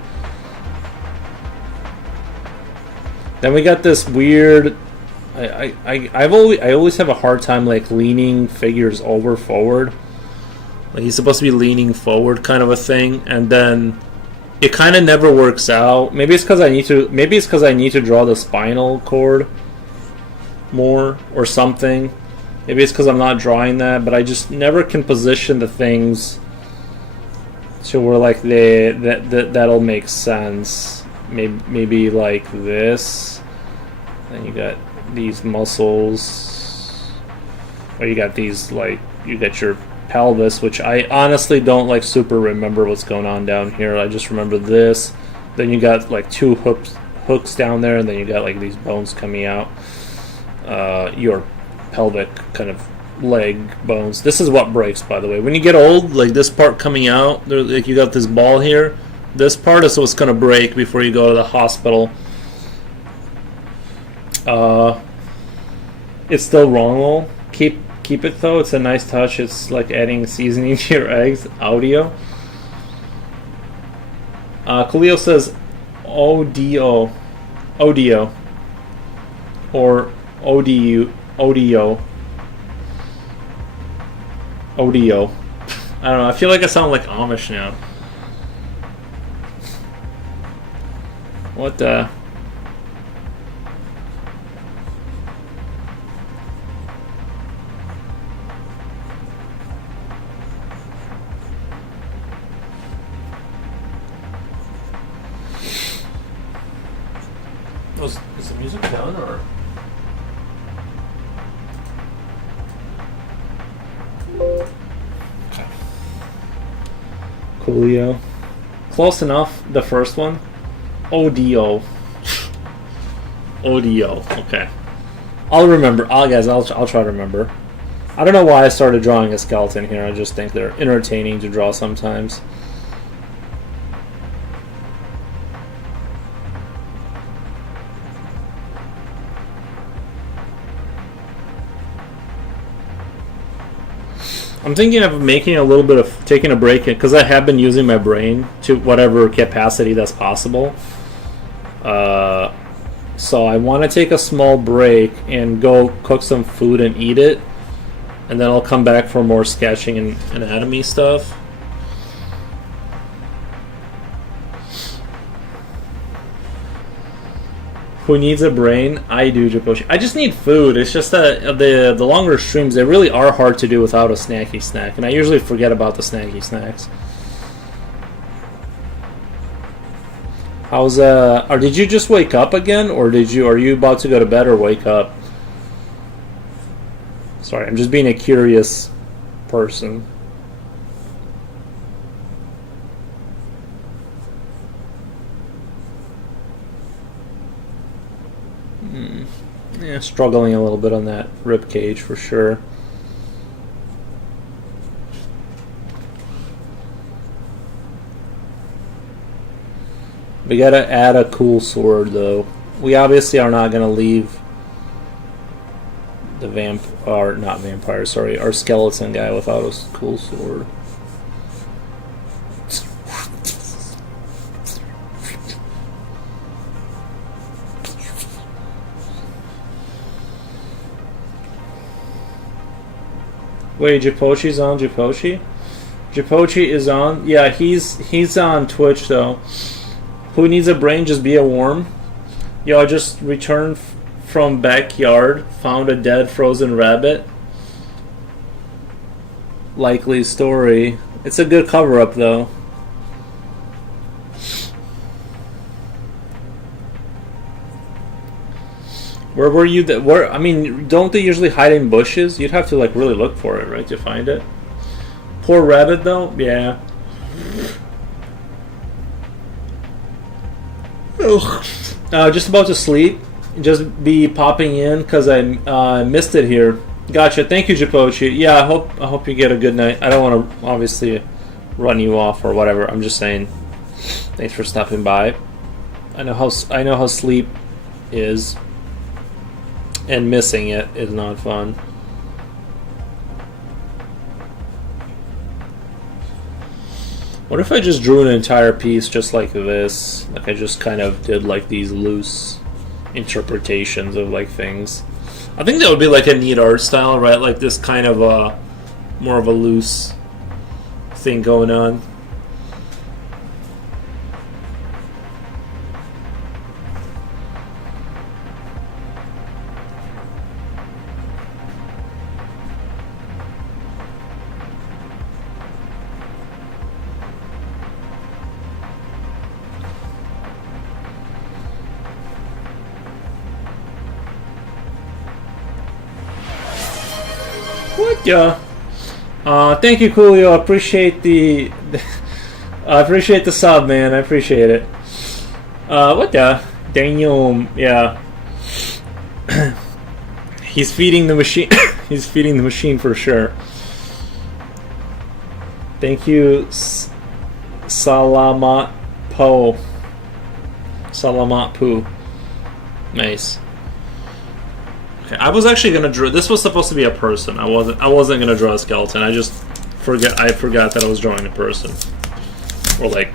Then we got this weird I always have a hard time like leaning figures over forward. Like he's supposed to be leaning forward kind of a thing, and then it kind of never works out. Maybe it's because I need to draw the spinal cord more or something. Maybe it's because I'm not drawing that, but I just never can position the things to where like that'll make sense. Maybe like this. Then you got these muscles, or you got these you got your pelvis, which I honestly don't like super remember what's going on down here. I just remember this. Then you got like two hooks down there, and then you got like these bones coming out. Your pelvic kind of leg bones. This is what breaks, by the way. When you get old, like this part coming out, like you got this ball here. This part is what's going to break before you go to the hospital. It's still wrong. Keep it though. It's a nice touch. It's like adding seasoning to your eggs. Audio. Khalil says ODO, or ODO. I don't know. I feel like I sound like Amish now. What the? Is the music done or? Okay. Coolio. Close enough, the first one. ODO. ODO. Okay. I'll remember. I'll try to remember. I don't know why I started drawing a skeleton here. I just think they're entertaining to draw sometimes. I'm thinking of making a little bit of taking a break because I have been using my brain to whatever capacity that's possible. So I want to take a small break and go cook some food and eat it, and then I'll come back for more sketching and anatomy stuff. Who needs a brain? I do, Japoshi. I just need food. It's just that the longer streams, they really are hard to do without a snacky snack, and I usually forget about the snacky snacks. How's or did you just wake up again, or are you about to go to bed or wake up? Sorry, I'm just being a curious person. Yeah, struggling a little bit on that rib cage for sure. We gotta add a cool sword though. We obviously are not gonna leave the not vampire, sorry, our skeleton guy without a cool sword. Wait, Jipochi's on Jipochi? Jipochi is on. Yeah, he's on Twitch though. Who needs a brain? Just be a worm. Yo, I just returned from backyard, found a dead frozen rabbit. Likely story. It's a good cover up though. Where were you? Where? I mean, don't they usually hide in bushes? You'd have to like really look for it, right, to find it. Poor rabbit, though. Yeah. Just about to sleep. Just be popping in because I missed it here. Gotcha. Thank you, Jipochi. Yeah, I hope you get a good night. I don't want to obviously run you off or whatever. I'm just saying. Thanks for stopping by. I know how sleep is. And missing it is not fun. What if I just drew an entire piece just like this? Like I just kind of did like these loose interpretations of like things. I think that would be like a neat art style, right? Like this kind of more of a loose thing going on. Yeah. Thank you, Coolio. I appreciate I appreciate the sub, man. I appreciate it. What the? Damn. Yeah. He's feeding the machine. He's feeding the machine for sure. Thank you, Salamat Po. Salamat Poo. Nice. I was actually gonna draw. This was supposed to be a person. I wasn't gonna draw a skeleton. I forgot that I was drawing a person. Or like,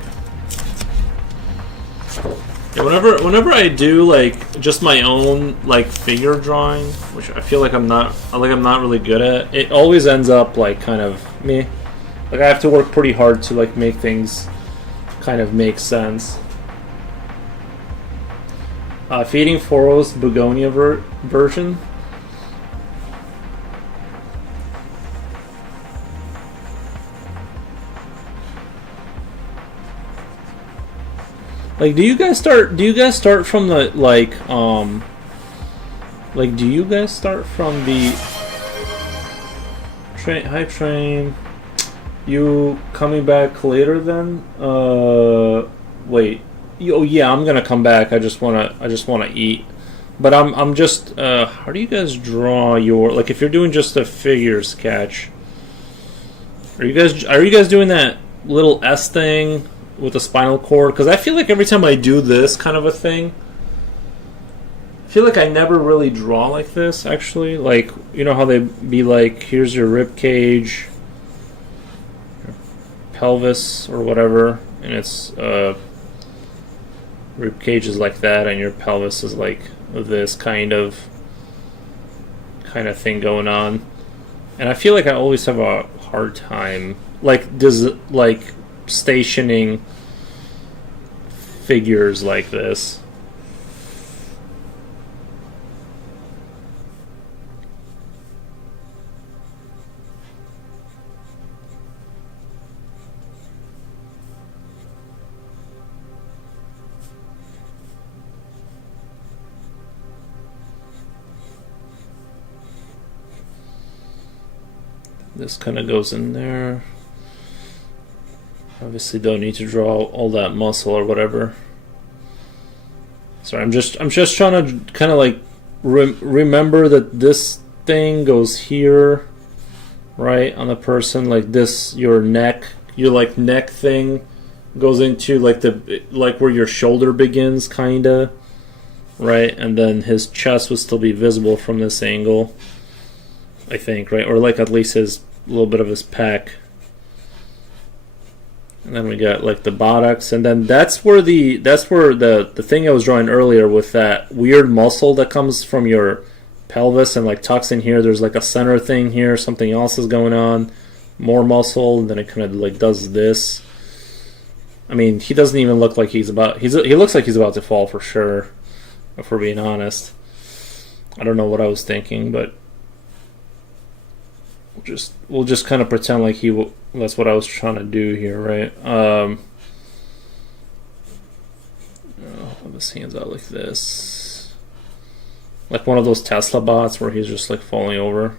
yeah, whenever I do like just my own like figure drawing, which I feel like I'm not really good at, it always ends up like kind of meh. Like I have to work pretty hard to like make things kind of make sense. Feeding Foros Begonia version. Like, do you guys start from the like do you guys start from the train? Hi, train. You coming back later then? Wait. Oh yeah, I'm gonna come back. I just wanna eat. But I'm just how do you guys draw your, like, if you're doing just a figure sketch? Are you guys doing that little S thing with the spinal cord? Because I feel like every time I do this kind of a thing, I feel like I never really draw like this. Actually, like, you know how they be like, here's your rib cage, your pelvis or whatever, and it's rib cage is like that, and your pelvis is like this kind of thing going on. And I feel like I always have a hard time like stationing figures like this. This kind of goes in there. Obviously don't need to draw all that muscle or whatever. Sorry, I'm just trying to kind of like remember that this thing goes here, right, on the person, like this, your neck, your like neck thing goes into like like where your shoulder begins, kinda, right, and then his chest would still be visible from this angle, I think, right, or like at least his little bit of his pec. And then we got like the buttocks, and then that's where the thing I was drawing earlier with that weird muscle that comes from your pelvis and like tucks in here. There's like a center thing here, something else is going on, more muscle, and then it kind of like does this. I mean, he doesn't even look like he looks like he's about to fall for sure, if we're being honest. I don't know what I was thinking, but we'll just kind of pretend like that's what I was trying to do here, right? Have his hands out like this, like one of those Tesla bots where he's just like falling over.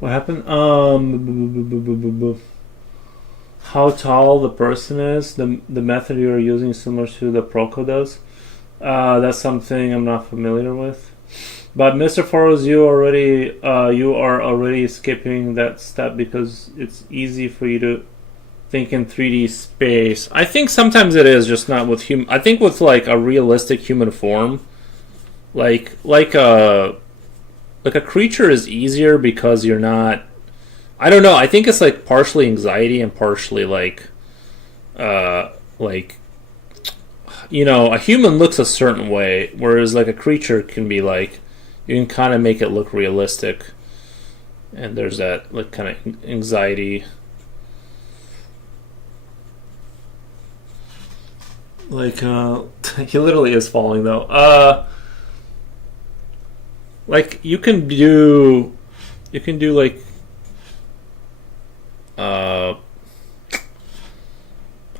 What happened? How tall the person is. The method you are using is similar to the Proco does. That's something I'm not familiar with. But Mr. Forrows, you are already skipping that step because it's easy for you to think in 3D space. I think sometimes it is, just not with human. I think with like a realistic human form, like a creature is easier because you're not. I don't know. I think it's like partially anxiety and partially like a human looks a certain way, whereas like a creature can be like, you can kind of make it look realistic, and there's that like kind of anxiety. Like he literally is falling though. Like you can do like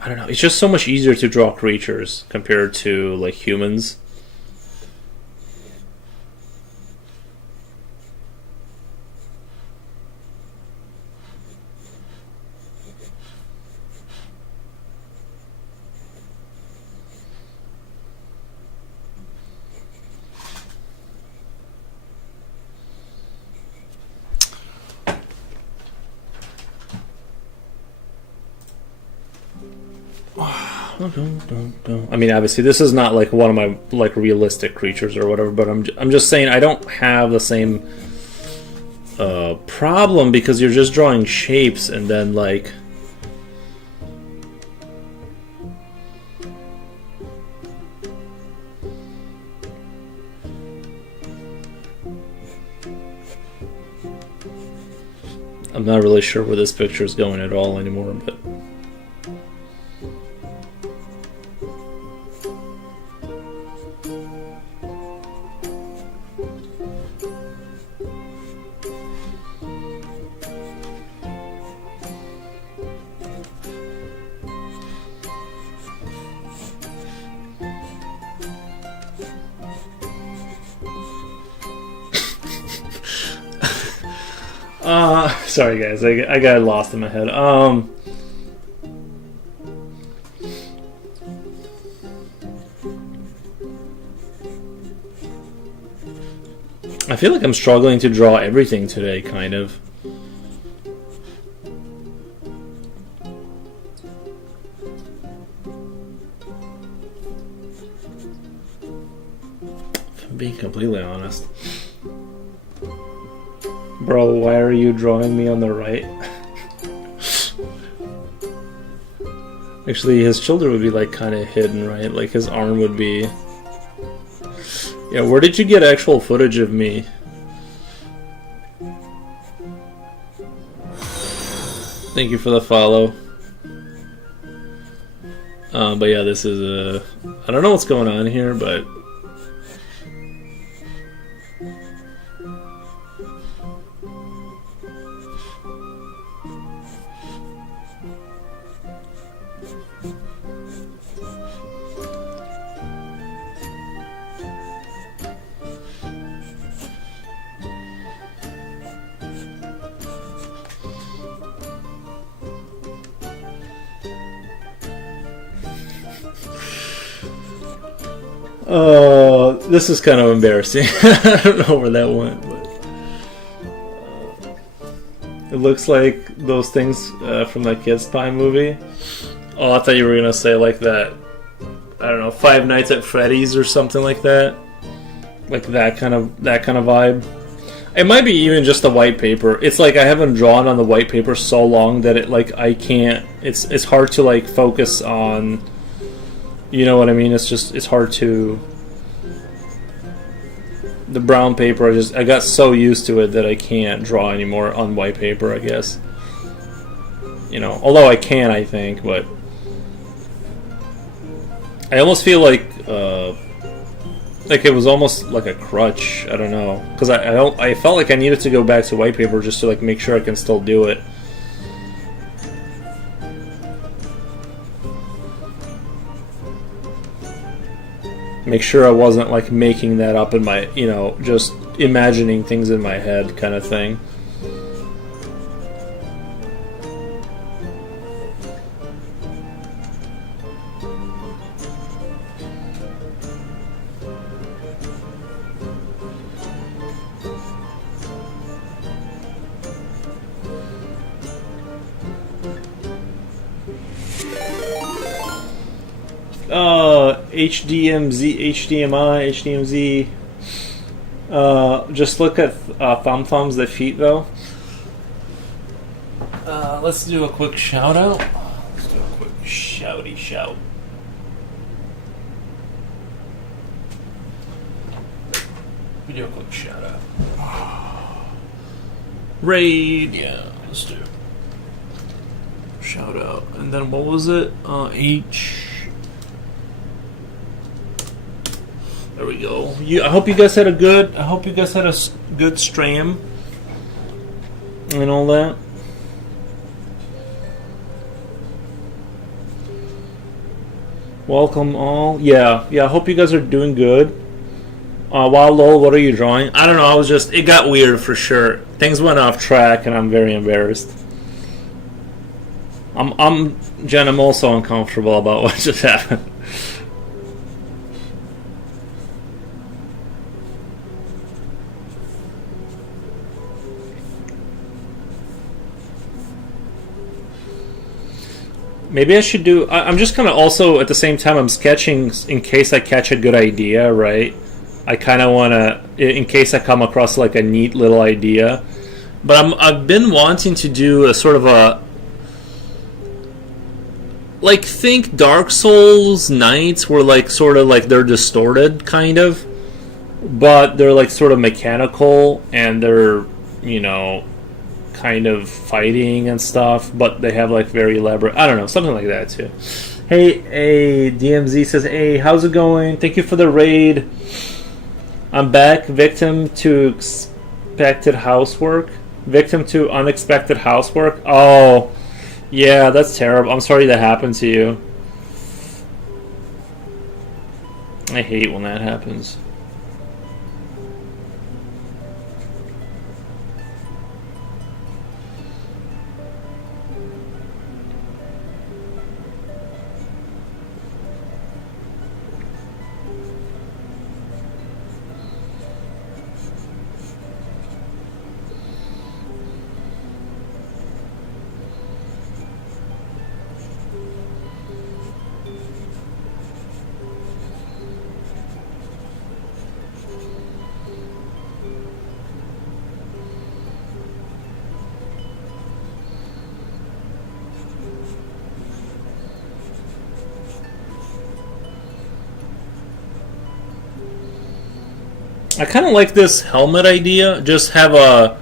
I don't know. It's just so much easier to draw creatures compared to like humans. I mean, obviously, this is not like one of my like realistic creatures or whatever, but I'm just saying I don't have the same problem because you're just drawing shapes and then like. I'm not really sure where this picture is going at all anymore, but. Sorry guys, I got lost in my head. I feel like I'm struggling to draw everything today, kind of. If I'm being completely honest. Bro, why are you drawing me on the right? Actually, his shoulder would be like kind of hidden, right? Like his arm would be... Yeah, where did you get actual footage of me? Thank you for the follow. But yeah, this is a... I don't know what's going on here, but... This is kind of embarrassing. I don't know where that went, but it looks like those things from that Kids Spy movie. Oh, I thought you were gonna say like that. I don't know, Five Nights at Freddy's or something like that. Like that kind of vibe. It might be even just the white paper. It's like I haven't drawn on the white paper so long that it like I can't. It's hard to like focus on. You know what I mean? It's hard to. The brown paper, I got so used to it that I can't draw anymore on white paper, I guess. You know, although I can, I think, but I almost feel like it was almost like a crutch. I don't know, because I felt like I needed to go back to white paper just to like make sure I can still do it. Make sure I wasn't like making that up in my, you know, just imagining things in my head kind of thing. HDMI, HDMZ. Just look at thumbs the feet though. Let's do a quick shout out. Let's do a quick shouty shout. We do a quick shout out. Raid, yeah, let's do shout out. And then what was it? There we go. I hope you guys had a good. I hope you guys had a good stream and all that. Welcome all. Yeah. I hope you guys are doing good. Wow, lol. What are you drawing? I don't know. It got weird for sure. Things went off track, and I'm very embarrassed. Jen. I'm also uncomfortable about what just happened. Maybe I should do... I'm just kind of also, at the same time, I'm sketching in case I catch a good idea, right? I kind of want to... In case I come across, like, a neat little idea. But I've been wanting to do a sort of a... Like, think Dark Souls Knights were, like, sort of, like, they're distorted, kind of. But they're, like, sort of mechanical, and they're, you know... kind of fighting and stuff, but they have like very elaborate, I don't know, something like that too. Hey, DMZ says, hey, how's it going? Thank you for the raid. I'm back, victim to unexpected housework. Oh, yeah, that's terrible. I'm sorry that happened to you. I hate when that happens. I kind of like this helmet idea. Just have a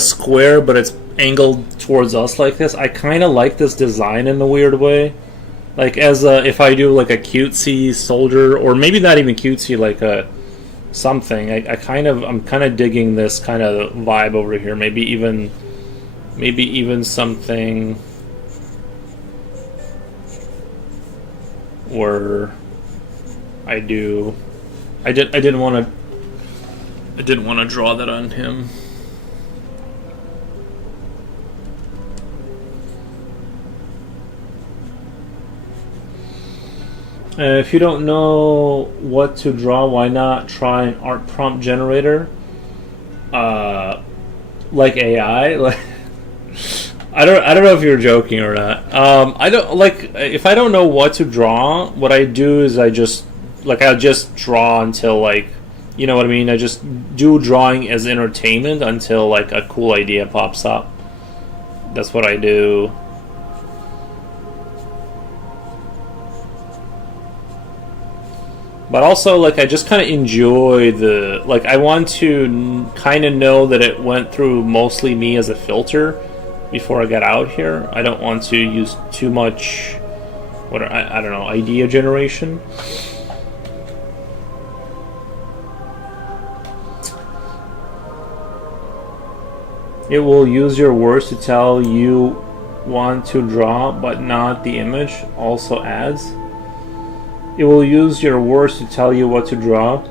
square, but it's angled towards us like this. I kind of like this design in a weird way. Like as a, if I do like a cutesy soldier, or maybe not even cutesy, like a something. I'm kind of digging this kind of vibe over here. Maybe even something where I didn't want to draw that on him. If you don't know what to draw, why not try an art prompt generator? Like AI. Like I don't know if you're joking or not. I don't like if I don't know what to draw. What I do is I'll just draw until, like, you know what I mean. I just do drawing as entertainment until like a cool idea pops up. That's what I do. But also, like, I just kind of enjoy the, like, I want to kind of know that it went through mostly me as a filter before I got out here. I don't want to use too much, I don't know, idea generation. It will use your words to tell you want to draw, but not the image. Also adds. It will use your words to tell you what to draw.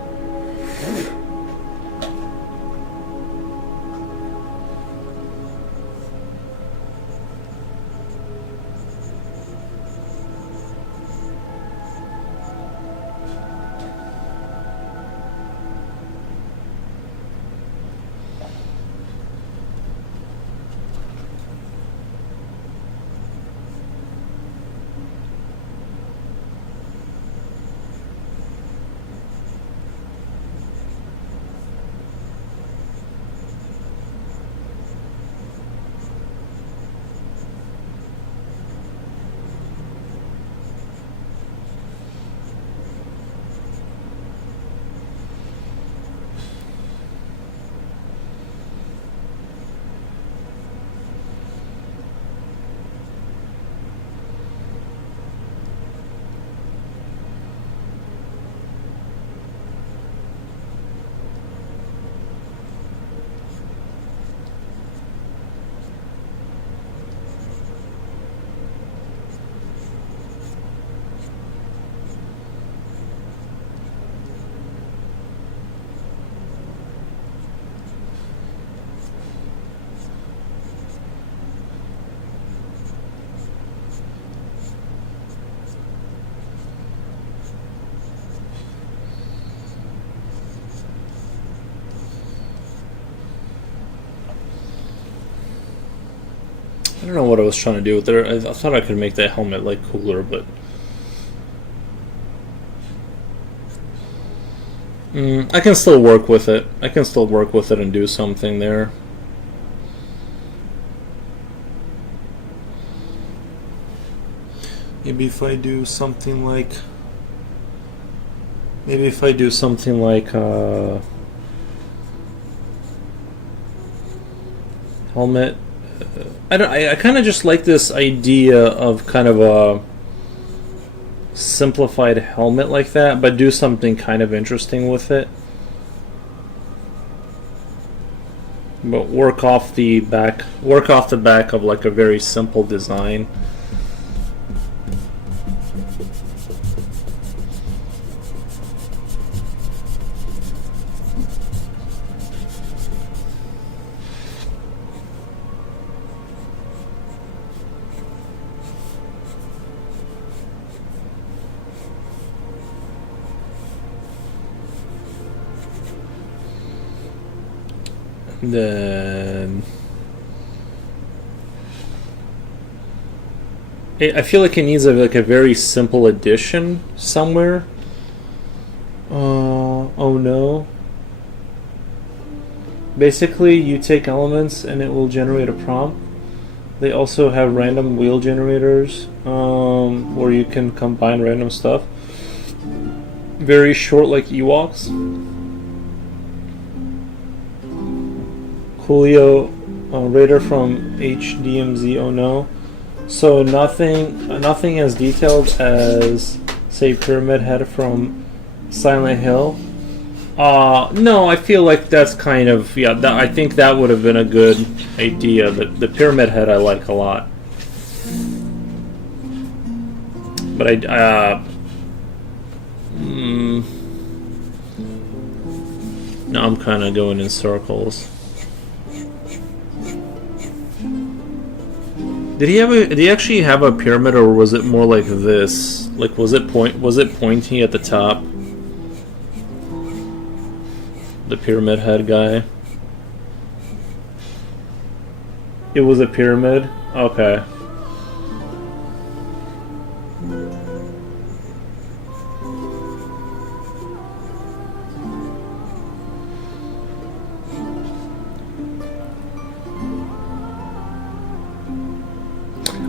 I don't know what I was trying to do with it. I thought I could make that helmet like cooler, but I can still work with it. I can still work with it and do something there. Maybe if I do something like helmet. I kind of just like this idea of kind of a simplified helmet like that, but do something kind of interesting with it. But work off the back of like a very simple design. Then I feel like it needs a very simple addition somewhere. Oh no. Basically, you take elements and it will generate a prompt. They also have random wheel generators where you can combine random stuff. Very short, like Ewoks. Coolio, Raider from HDMZ, oh no. So nothing as detailed as, say, Pyramid Head from Silent Hill. No, I feel like that's kind of, yeah. I think that would have been a good idea. The Pyramid Head I like a lot, but no, I'm kind of going in circles. Did he actually have a pyramid, or was it more like this? Like, was it pointy at the top? The Pyramid Head guy. It was a pyramid? Okay.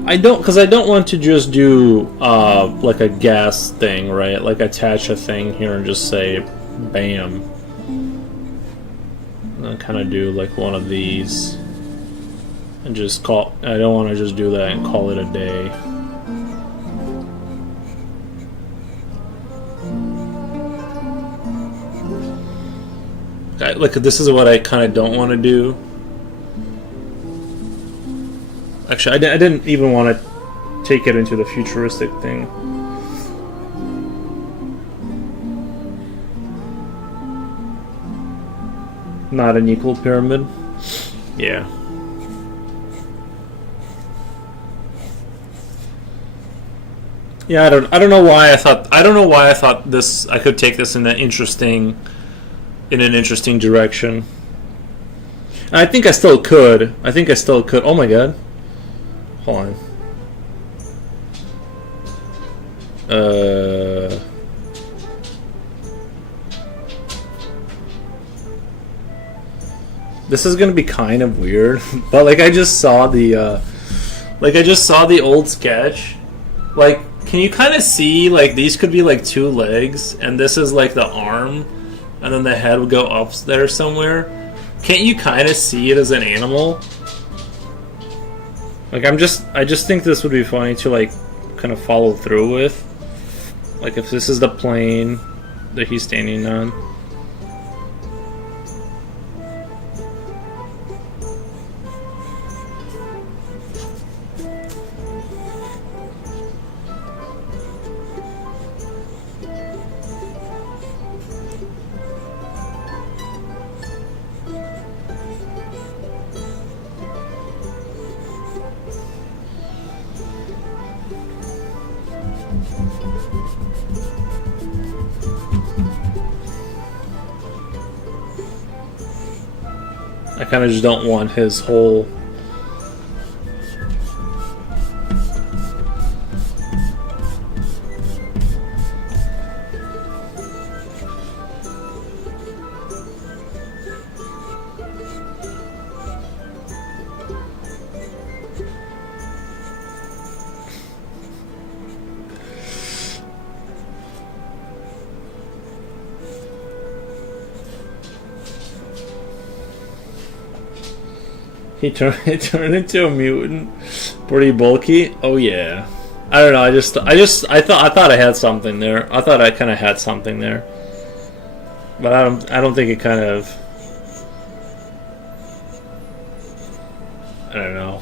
I don't want to just do like a gas thing, right? Like attach a thing here and just say bam. And kind of do like one of these and just call. I don't want to just do that and call it a day. Like, this is what I kind of don't want to do. Actually, I didn't even want to take it into the futuristic thing. Not an equal pyramid. Yeah. Yeah, I don't know why I thought this, I could take this in an interesting direction. And I think I still could. Oh my god. Hold on. This is gonna be kind of weird, but like I just saw the old sketch. Like, can you kind of see like these could be like two legs, and this is like the arm, and then the head would go up there somewhere? Can't you kind of see it as an animal? Like I just think this would be funny to like kind of follow through with. Like if this is the plane that he's standing on. I kind of just don't want his whole... He turned into a mutant, pretty bulky. Oh yeah, I don't know. I thought I had something there. I thought I kind of had something there, but I don't think it kind of. I don't know.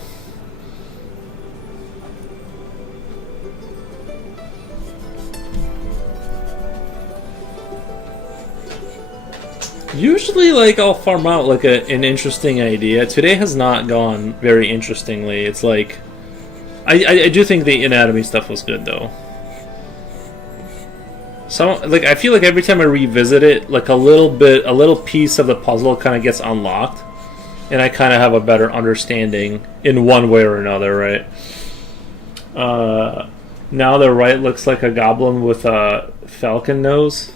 Usually, like, I'll farm out, like, an interesting idea. Today has not gone very interestingly. It's like... I do think the anatomy stuff was good, though. Like, I feel like every time I revisit it, like, a little piece of the puzzle kind of gets unlocked. And I kind of have a better understanding in one way or another, right? Now the right looks like a goblin with a falcon nose.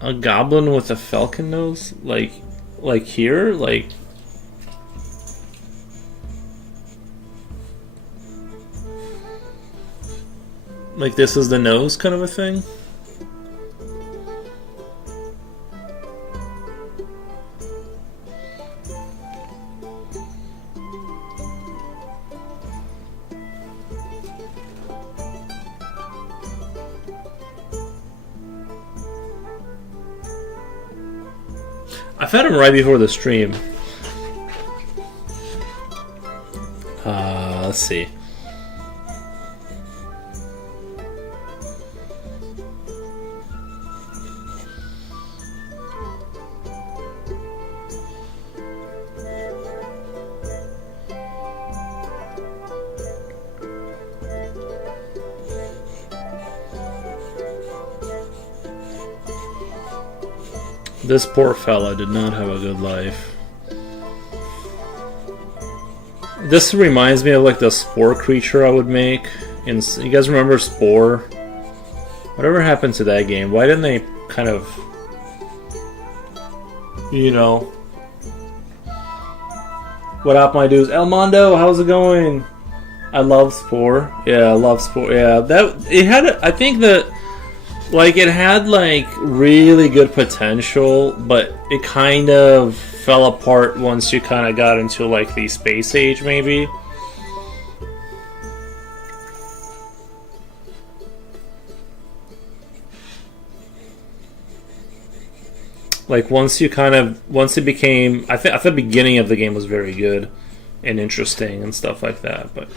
A goblin with a falcon nose? Like here? Like this is the nose kind of a thing? I fed him right before the stream. Let's see. This poor fella did not have a good life. This reminds me of like the Spore creature I would make. You guys remember Spore? Whatever happened to that game? Why didn't they kind of, you know? What up, my dudes? El Mondo, how's it going? I love Spore. Yeah, I love Spore. Yeah, that it had. I think that. Like, it had, like, really good potential, but it kind of fell apart once you kind of got into, like, the space age, maybe. Like, once it became... I thought the beginning of the game was very good and interesting and stuff like that, but...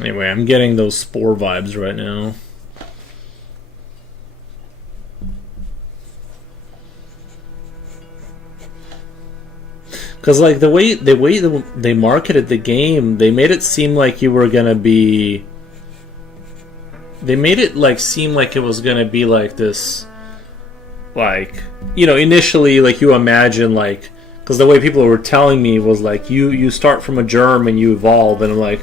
Anyway, I'm getting those Spore vibes right now. Cause like the way they marketed the game, they made it seem like you were gonna be. They made it like seem like it was gonna be like this, like, you know, initially like you imagine like, because the way people were telling me was like you start from a germ and you evolve, and I'm like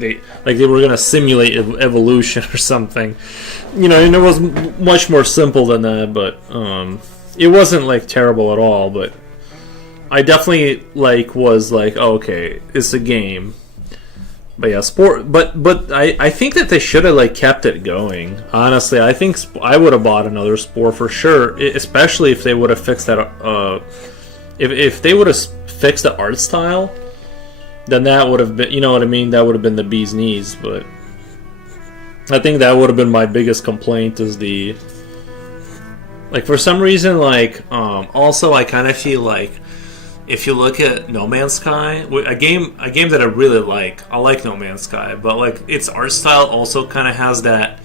they were gonna simulate evolution or something, you know, and it was much more simple than that, but it wasn't like terrible at all, but I definitely like was like, oh, okay, it's a game. But yeah, Spore. But I think that they should have like kept it going. Honestly, I think I would have bought another Spore for sure, especially if they would have fixed that. If they would have fixed the art style, then that would have been, you know what I mean. That would have been the bee's knees. But I think that would have been my biggest complaint is the, like, for some reason, like, also I kind of feel like, if you look at No Man's Sky, a game that I really like. I like No Man's Sky, but like its art style also kind of has that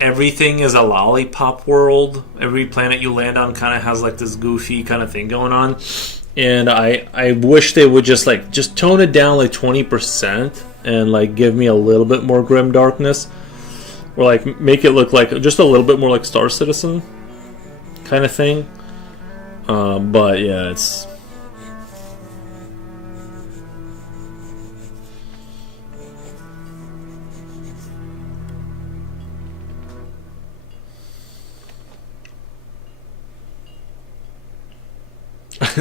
everything is a lollipop world. Every planet you land on kind of has like this goofy kind of thing going on, and I wish they would just tone it down like 20% and like give me a little bit more grim darkness, or like make it look like just a little bit more like Star Citizen kind of thing. But yeah, it's.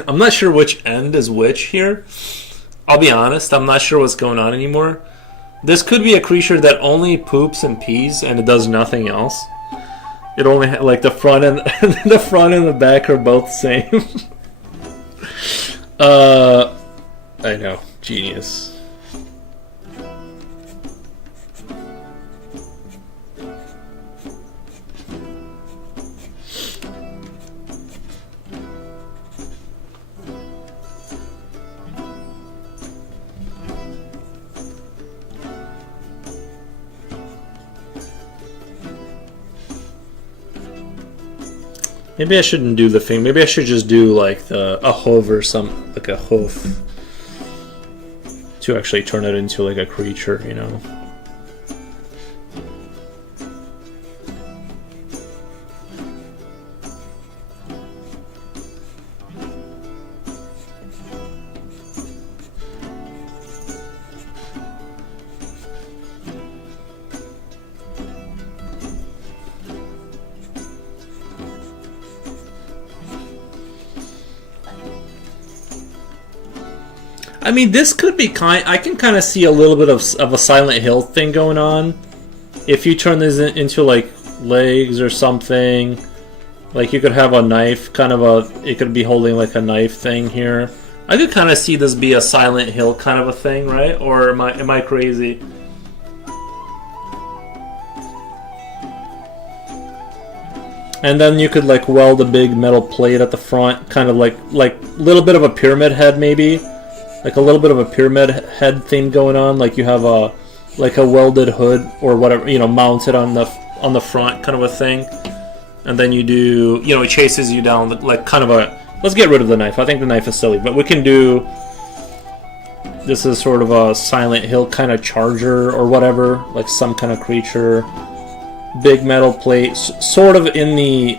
I'm not sure which end is which here. I'll be honest, I'm not sure what's going on anymore. This could be a creature that only poops and pees and it does nothing else. It only like the front and the front and the back are both the same. I know, genius. Maybe I shouldn't do the thing. Maybe I should just do like a hoof or some, like a hoof, to actually turn it into like a creature, you know. I mean, this could be I can kind of see a little bit of a Silent Hill thing going on. If you turn this into like legs or something, like you could have a knife, it could be holding like a knife thing here. I could kind of see this be a Silent Hill kind of a thing, right? Or am I crazy? And then you could like weld a big metal plate at the front, kind of like a little bit of a pyramid head maybe. Like a little bit of a pyramid head thing going on, like you have a welded hood or whatever, you know, mounted on the front kind of a thing. And then you do, you know, it chases you down like kind of a, let's get rid of the knife. I think the knife is silly, but we can do, this is sort of a Silent Hill kind of charger or whatever, like some kind of creature. Big metal plate, sort of in the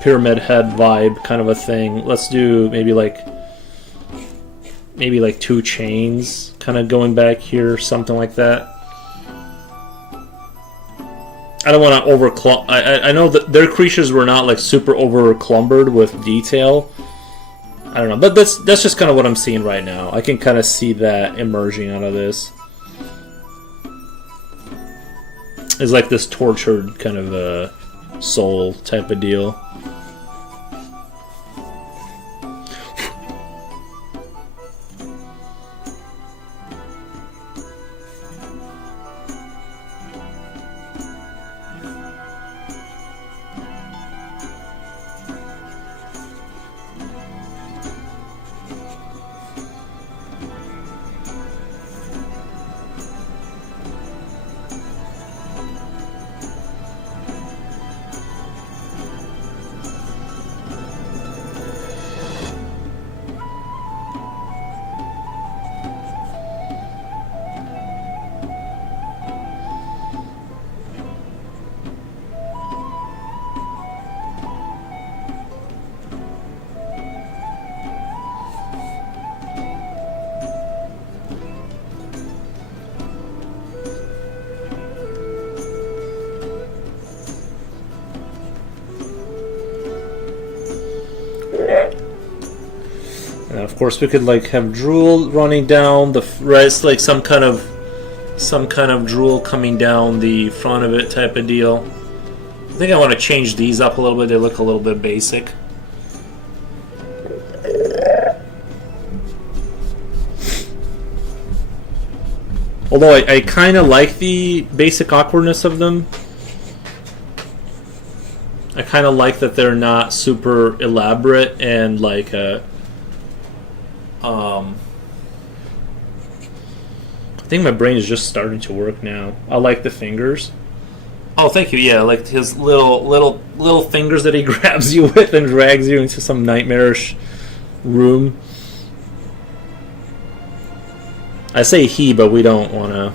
pyramid head vibe kind of a thing. Let's do maybe like 2 chains kind of going back here, something like that. I don't want to I know that their creatures were not like super over-clumbered with detail. I don't know, but that's just kind of what I'm seeing right now. I can kind of see that emerging out of this. It's like this tortured kind of a soul type of deal. Of course, we could like have drool running down the rest, like some kind of drool coming down the front of it, type of deal. I think I want to change these up a little bit. They look a little bit basic. Although I kind of like the basic awkwardness of them. I kind of like that they're not super elaborate and like I think my brain is just starting to work now. I like the fingers. Oh, thank you. Yeah, like his little fingers that he grabs you with and drags you into some nightmarish room. I say he, but we don't want to.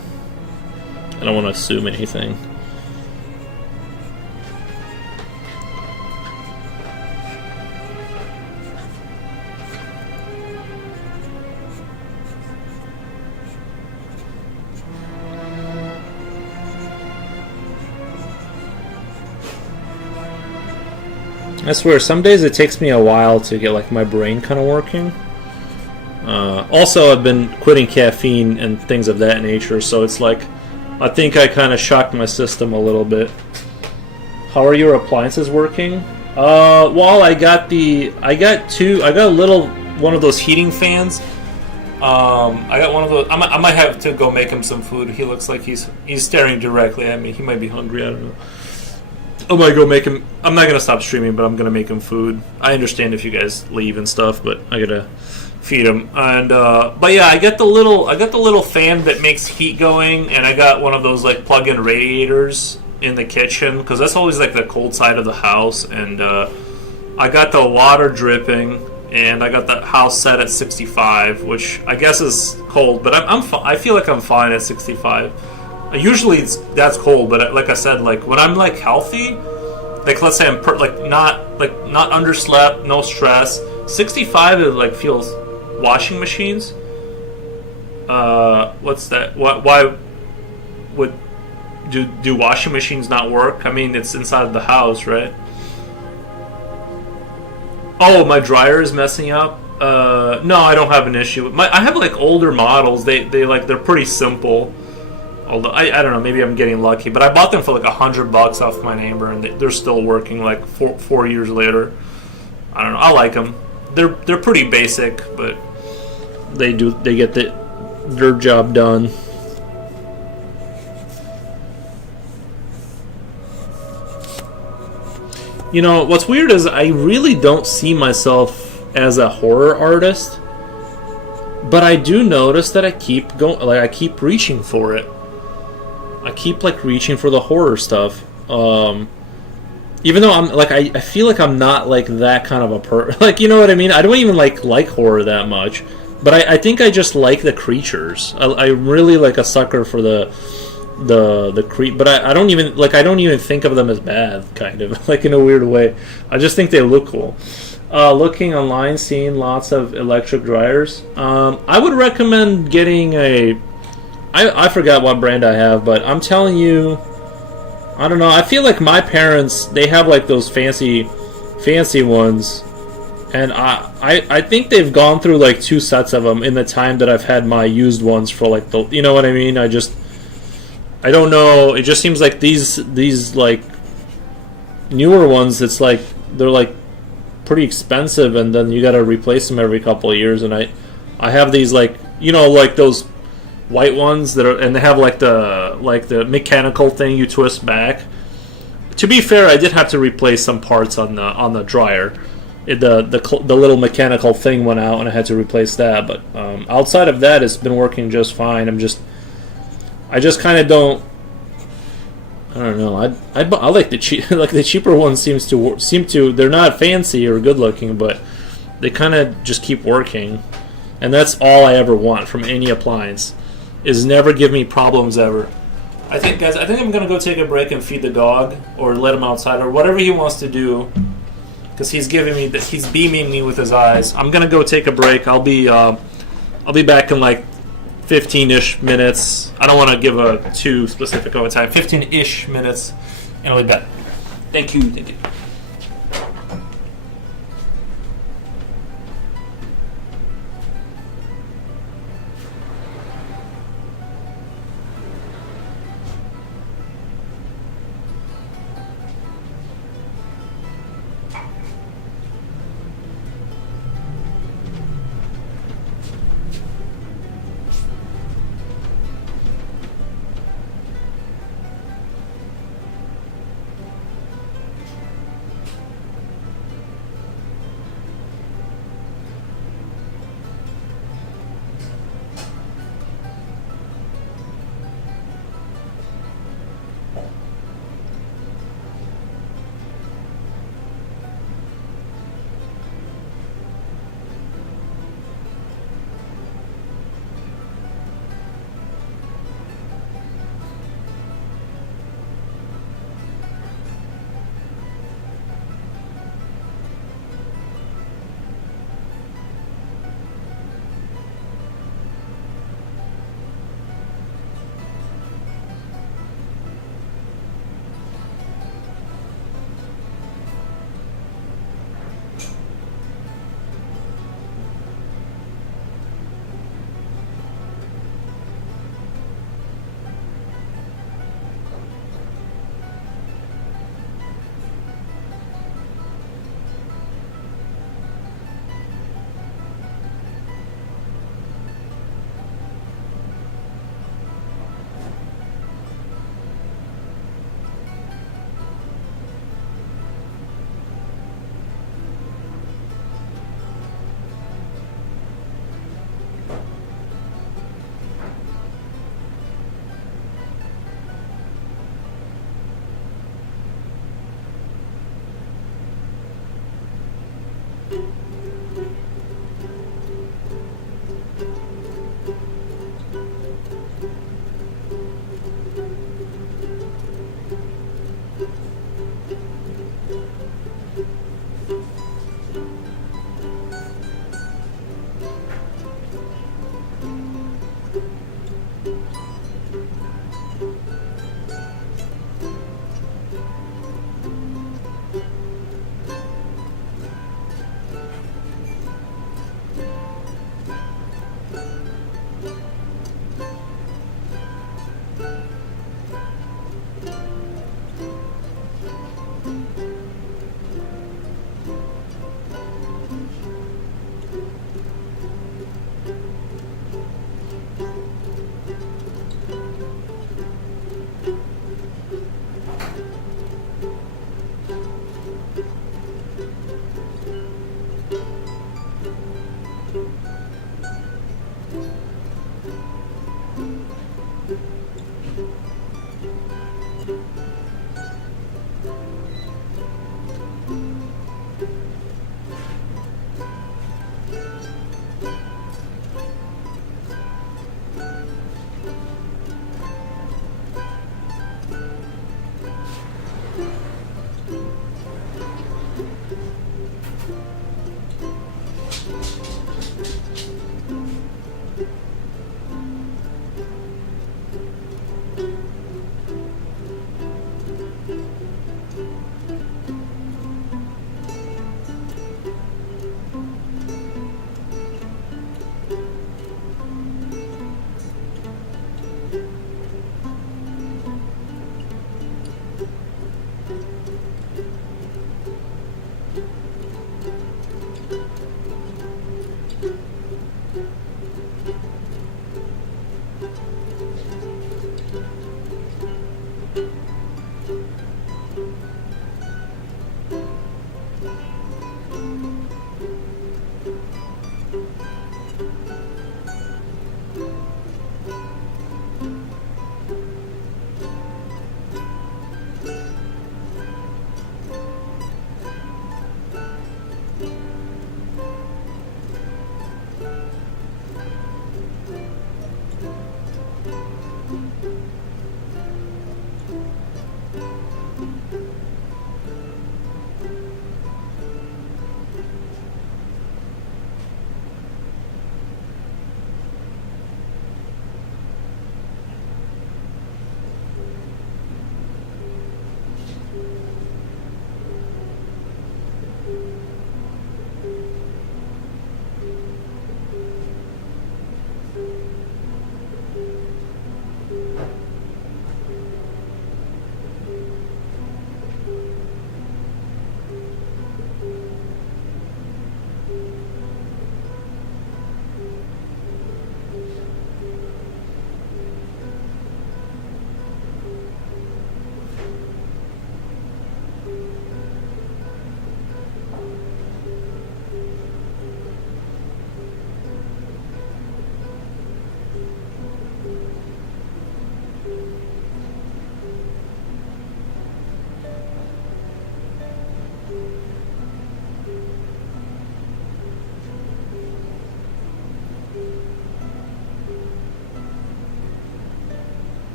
I don't want to assume anything. I swear, some days it takes me a while to get like my brain kind of working. Also, I've been quitting caffeine and things of that nature, so it's like I think I kind of shocked my system a little bit. How are your appliances working? Well, I got a little one of those heating fans. I got one of those. I might have to go make him some food. He looks like he's staring directly at me. He might be hungry. I don't know. I might go make him. I'm not gonna stop streaming, but I'm gonna make him food. I understand if you guys leave and stuff, but I gotta feed him. And but yeah, I got the little fan that makes heat going, and I got one of those like plug-in radiators in the kitchen because that's always like the cold side of the house. And I got the water dripping, and I got the house set at 65, which I guess is cold, but I feel like I'm fine at 65. Usually that's cold, but like I said, like when I'm like healthy, like let's say I'm not underslept, no stress. 65 is like feels washing machines. What's that? Why would do washing machines not work? I mean, it's inside the house, right? Oh, my dryer is messing up. No, I don't have an issue. I have like older models. They're pretty simple. Although I don't know, maybe I'm getting lucky, but I bought them for like $100 off my neighbor, and they're still working like 4 years later. I don't know. I like them. They're pretty basic, but they get their job done. You know, what's weird is I really don't see myself as a horror artist, but I do notice that I keep going, like I keep reaching for it. I keep like reaching for the horror stuff. Even though I'm like I feel like I'm not like that kind of a like, you know what I mean? I don't even like horror that much, but I think I just like the creatures. I'm really like a sucker for the but I don't even think of them as bad, kind of like in a weird way. I just think they look cool. Looking online, seeing lots of electric dryers. I would recommend getting I forgot what brand I have, but I'm telling you, I don't know. I feel like my parents, they have like those fancy ones, and I think they've gone through like 2 sets of them in the time that I've had my used ones for like the, you know what I mean? I don't know. It just seems like these like newer ones, it's like they're like pretty expensive, and then you got to replace them every couple of years. And I have these like, you know, like those white ones that are, and they have like the mechanical thing you twist back. To be fair, I did have to replace some parts on the dryer. The little mechanical thing went out, and I had to replace that. But outside of that, it's been working just fine. I just kind of don't. I don't know. I like the cheap, like the cheaper ones seem to. They're not fancy or good looking, but they kind of just keep working, and that's all I ever want from any appliance. Is never give me problems ever. I think, guys, I'm gonna go take a break and feed the dog, or let him outside, or whatever he wants to do, because he's beaming me with his eyes. I'm gonna go take a break. I'll be back in like 15-ish minutes. I don't want to give a too specific of a time. 15-ish minutes, and I'll be back. Thank you.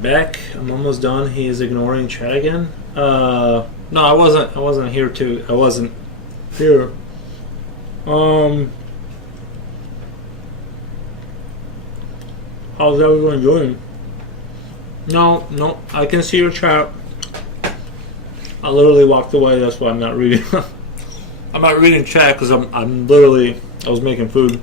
Alright, back. I'm almost done. He is ignoring chat again. No, I wasn't here to. I wasn't here. How's everyone doing? No, I can see your chat. I literally walked away. That's why I'm not reading. I'm not reading chat because I'm literally. I was making food.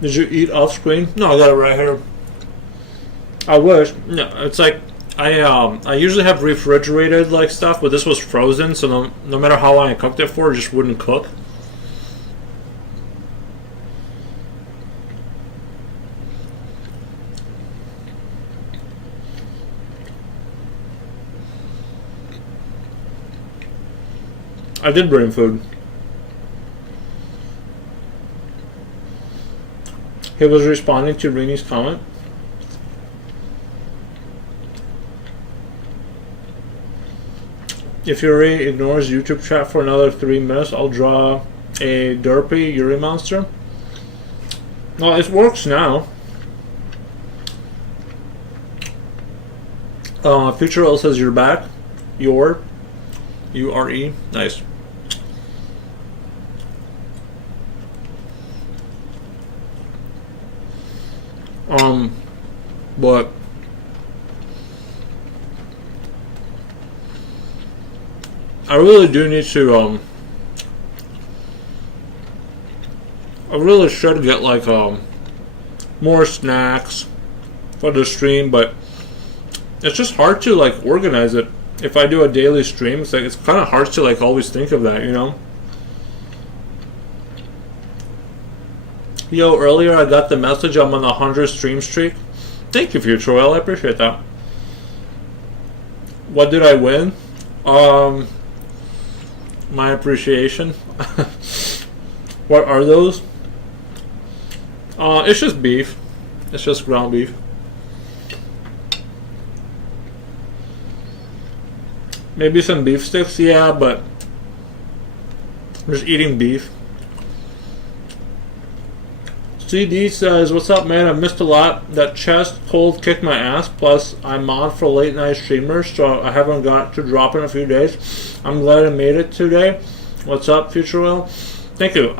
Did you eat off screen? No, I got it right here. I wish. No, it's like I usually have refrigerated like stuff, but this was frozen, so no matter how long I cooked it for, it just wouldn't cook. I did bring food. He was responding to Rini's comment. If Yuri ignores YouTube chat for another 3 minutes, I'll draw a derpy Yuri monster. Well, it works now. Future Earl says you're back. U-R-E. Nice. But I really do need to I really should get like more snacks for the stream, but it's just hard to like organize it. If I do a daily stream, it's like it's kind of hard to like always think of that, you know. Yo, earlier I got the message I'm on a 100 stream streak. Thank you, Future Well, I appreciate that. What did I win? My appreciation. What are those? It's just beef. It's just ground beef. Maybe some beef sticks, yeah, but I'm just eating beef. CD says, what's up, man? I've missed a lot. That chest cold kicked my ass. Plus, I'm on for late night streamers, so I haven't got to drop in a few days. I'm glad I made it today. What's up, Future Will? Thank you.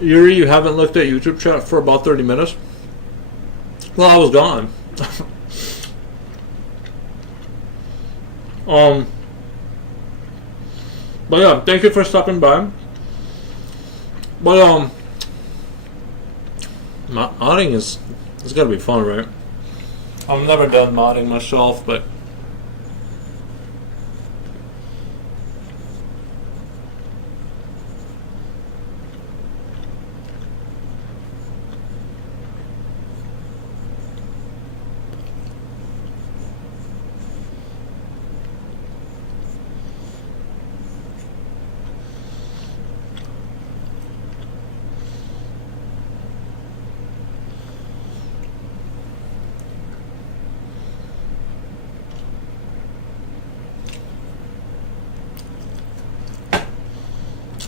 Yuri, you haven't looked at YouTube chat for about 30 minutes? Well, I was gone. But yeah, thank you for stopping by. But modding is it's gotta be fun, right? I've never done modding myself, but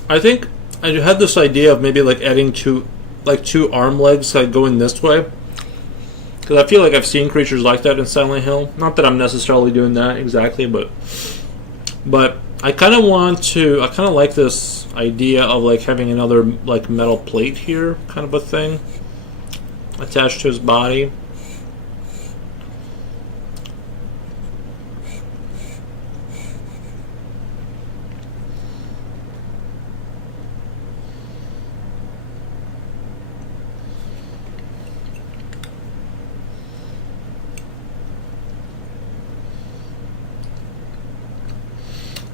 I think I had this idea of maybe like adding two arm legs like going this way, because I feel like I've seen creatures like that in Silent Hill. Not that I'm necessarily doing that exactly, but I kind of like this idea of like having another like metal plate here, kind of a thing, attached to his body.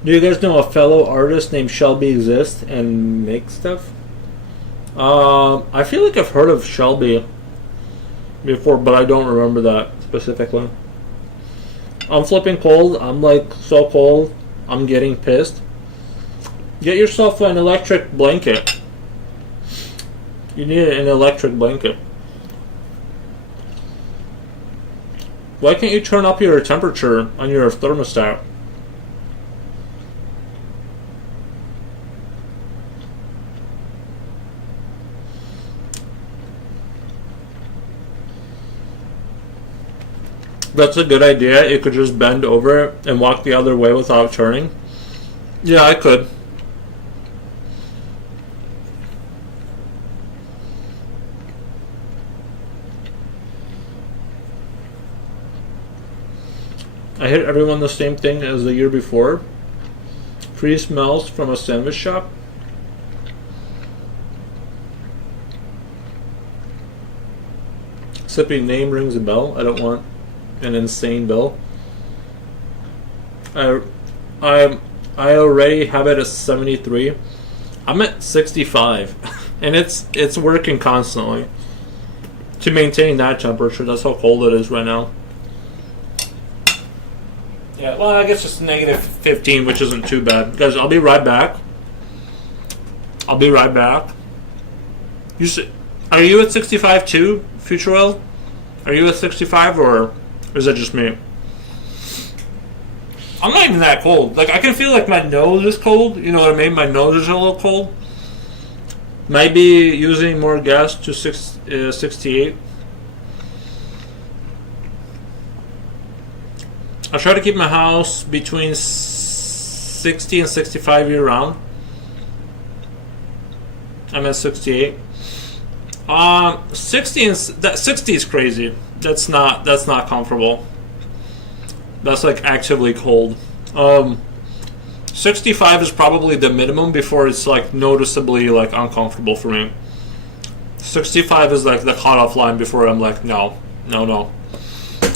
Do you guys know a fellow artist named Shelby exists and makes stuff? I feel like I've heard of Shelby before, but I don't remember that specifically. I'm flipping cold. I'm like so cold. I'm getting pissed. Get yourself an electric blanket. You need an electric blanket. Why can't you turn up your temperature on your thermostat? That's a good idea. It could just bend over and walk the other way without turning. Yeah, I could. I hit everyone the same thing as the year before. Free smells from a sandwich shop. Sippy name rings a bell. I don't want an insane bill. I already have it at 73. I'm at 65, and it's working constantly to maintain that temperature. That's how cold it is right now. Yeah, well, I guess it's negative 15, which isn't too bad. Guys, I'll be right back. I'll be right back. Are you at 65 too, Futurewell? Are you at 65, or is that just me? I'm not even that cold. Like, I can feel like my nose is cold. You know what I mean? My nose is a little cold. Might be using more gas to 68. I try to keep my house between 60 and 65 year round. I'm at 68. 60 is crazy. That's not comfortable. That's like actively cold. 65 is probably the minimum before it's like noticeably like uncomfortable for me. 65 is like the cutoff line before I'm like no.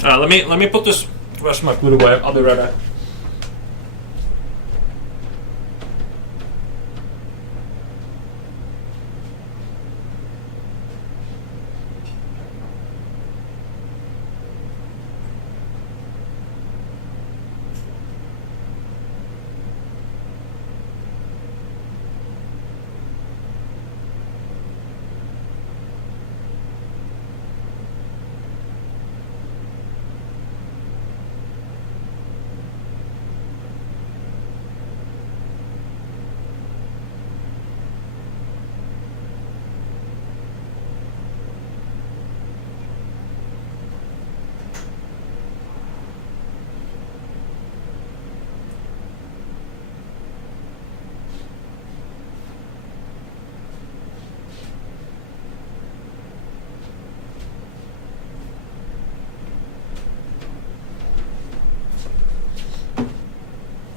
Let me put this rest of my food away. I'll be right back.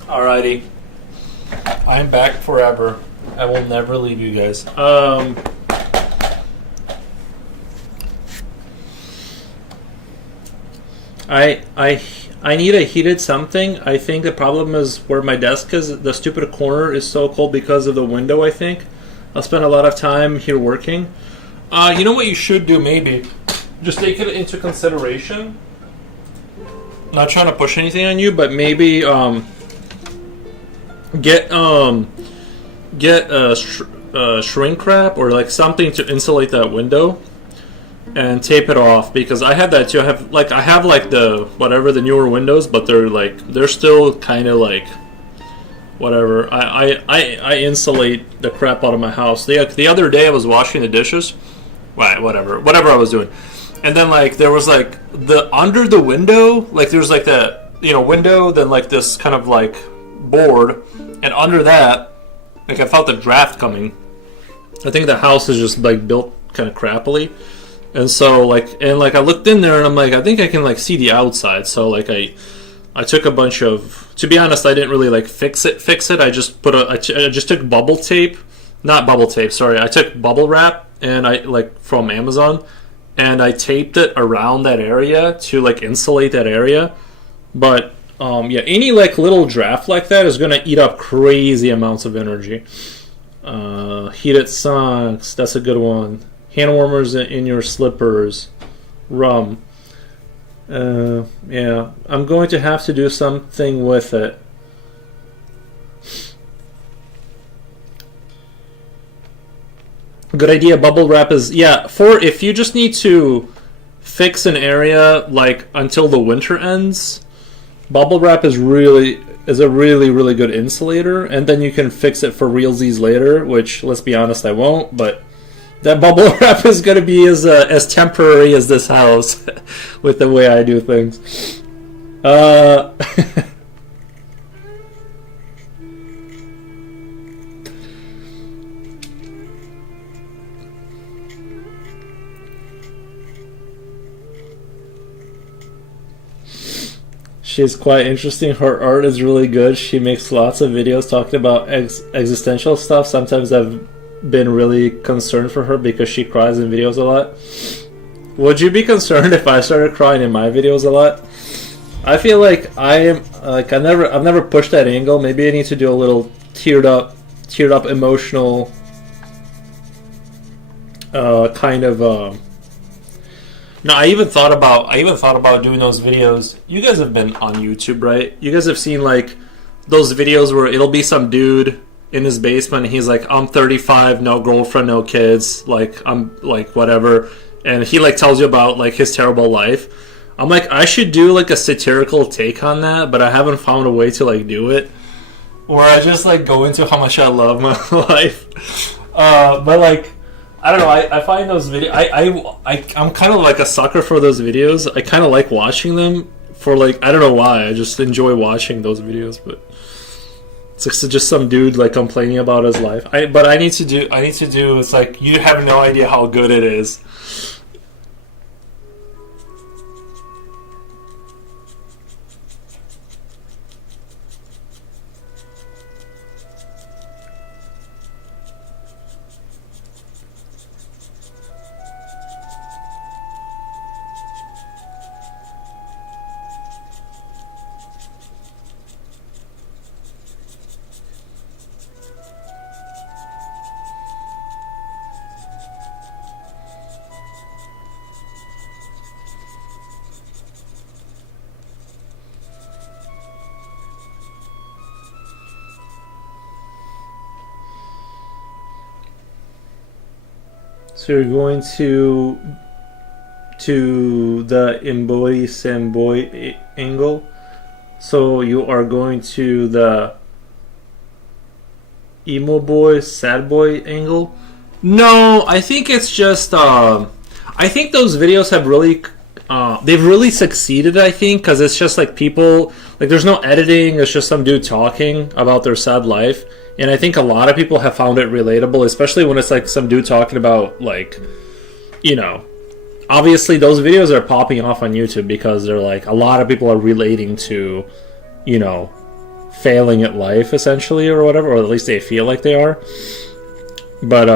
Alrighty. I'm back forever. I will never leave you guys. I need a heated something. I think the problem is where my desk is. The stupid corner is so cold because of the window, I think. I'll spend a lot of time here working. You know what you should do maybe? Just take it into consideration. Not trying to push anything on you, but maybe get shrink wrap or like something to insulate that window and tape it off, because I have that too. I have like the whatever, the newer windows, but they're still kind of like whatever. I insulate the crap out of my house. The other day I was washing the dishes, whatever I was doing, and then like there was like the under the window, like there's like that window, then like this kind of like board, and under that, like I felt the draft coming. I think the house is just like built kind of crappily, and so like I looked in there and I'm like, I think I can like see the outside. So like I took a bunch of, to be honest, I didn't really like fix it. I just I just took bubble tape, not bubble tape. Sorry, I took bubble wrap and I like from Amazon, and I taped it around that area to like insulate that area. But yeah, any like little draft like that is gonna eat up crazy amounts of energy. Heated socks, that's a good one. Hand warmers in your slippers. Rum. Yeah, I'm going to have to do something with it. Good idea. Bubble wrap is, yeah, for if you just need to fix an area like until the winter ends, bubble wrap is a really really good insulator, and then you can fix it for realsies later, which, let's be honest, I won't, but that bubble wrap is going to be as temporary as this house with the way I do things. She's quite interesting. Her art is really good. She makes lots of videos talking about existential stuff. Sometimes I've been really concerned for her because she cries in videos a lot. Would you be concerned if I started crying in my videos a lot? I feel like I've never pushed that angle. Maybe I need to do a little teared up emotional kind of. No, I even thought about doing those videos. You guys have been on YouTube, right? You guys have seen like those videos where it'll be some dude in his basement and he's like, I'm 35, no girlfriend, no kids, like I'm like whatever, and he like tells you about like his terrible life. I'm like, I should do like a satirical take on that, but I haven't found a way to like do it where I just like go into how much I love my life. But like, I don't know. I find those videos. I'm kind of like a sucker for those videos. I kind of like watching them for like, I don't know why. I just enjoy watching those videos. But it's like just some dude like complaining about his life. But I need to do. It's like you have no idea how good it is. So you're going to the Imboy Samboy angle. So you are going to the emo boy, sad boy angle. No, I think it's just. I think those videos have really, they've really succeeded. I think because it's just like people, like there's no editing. It's just some dude talking about their sad life. And I think a lot of people have found it relatable, especially when it's like some dude talking about like, you know, obviously those videos are popping off on YouTube because they're like a lot of people are relating to, you know, failing at life essentially or whatever, or at least they feel like they are. But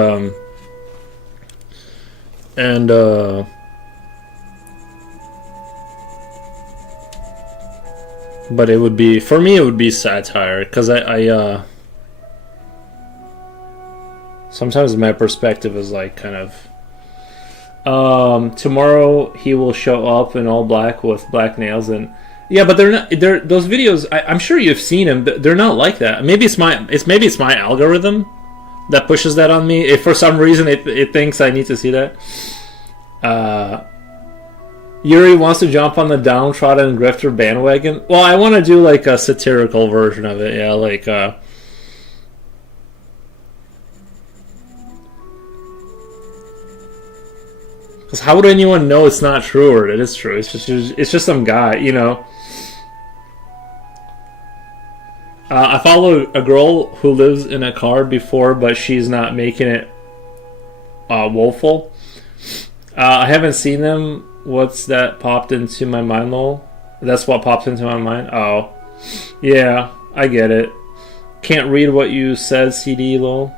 but it would be, for me it would be satire because I sometimes my perspective is like kind of tomorrow he will show up in all black with black nails, and yeah, but they're those videos, I'm sure you've seen them. They're not like that. Maybe it's my algorithm that pushes that on me. If for some reason it thinks I need to see that. Yuri wants to jump on the downtrodden grifter bandwagon. Well, I want to do like a satirical version of it. Yeah, like because how would anyone know it's not true or it is true? It's just some guy, you know. I follow a girl who lives in a car before, but she's not making it woeful. I haven't seen them. What's that popped into my mind, lol? That's what popped into my mind? Oh. Yeah, I get it. Can't read what you said, CD, lol.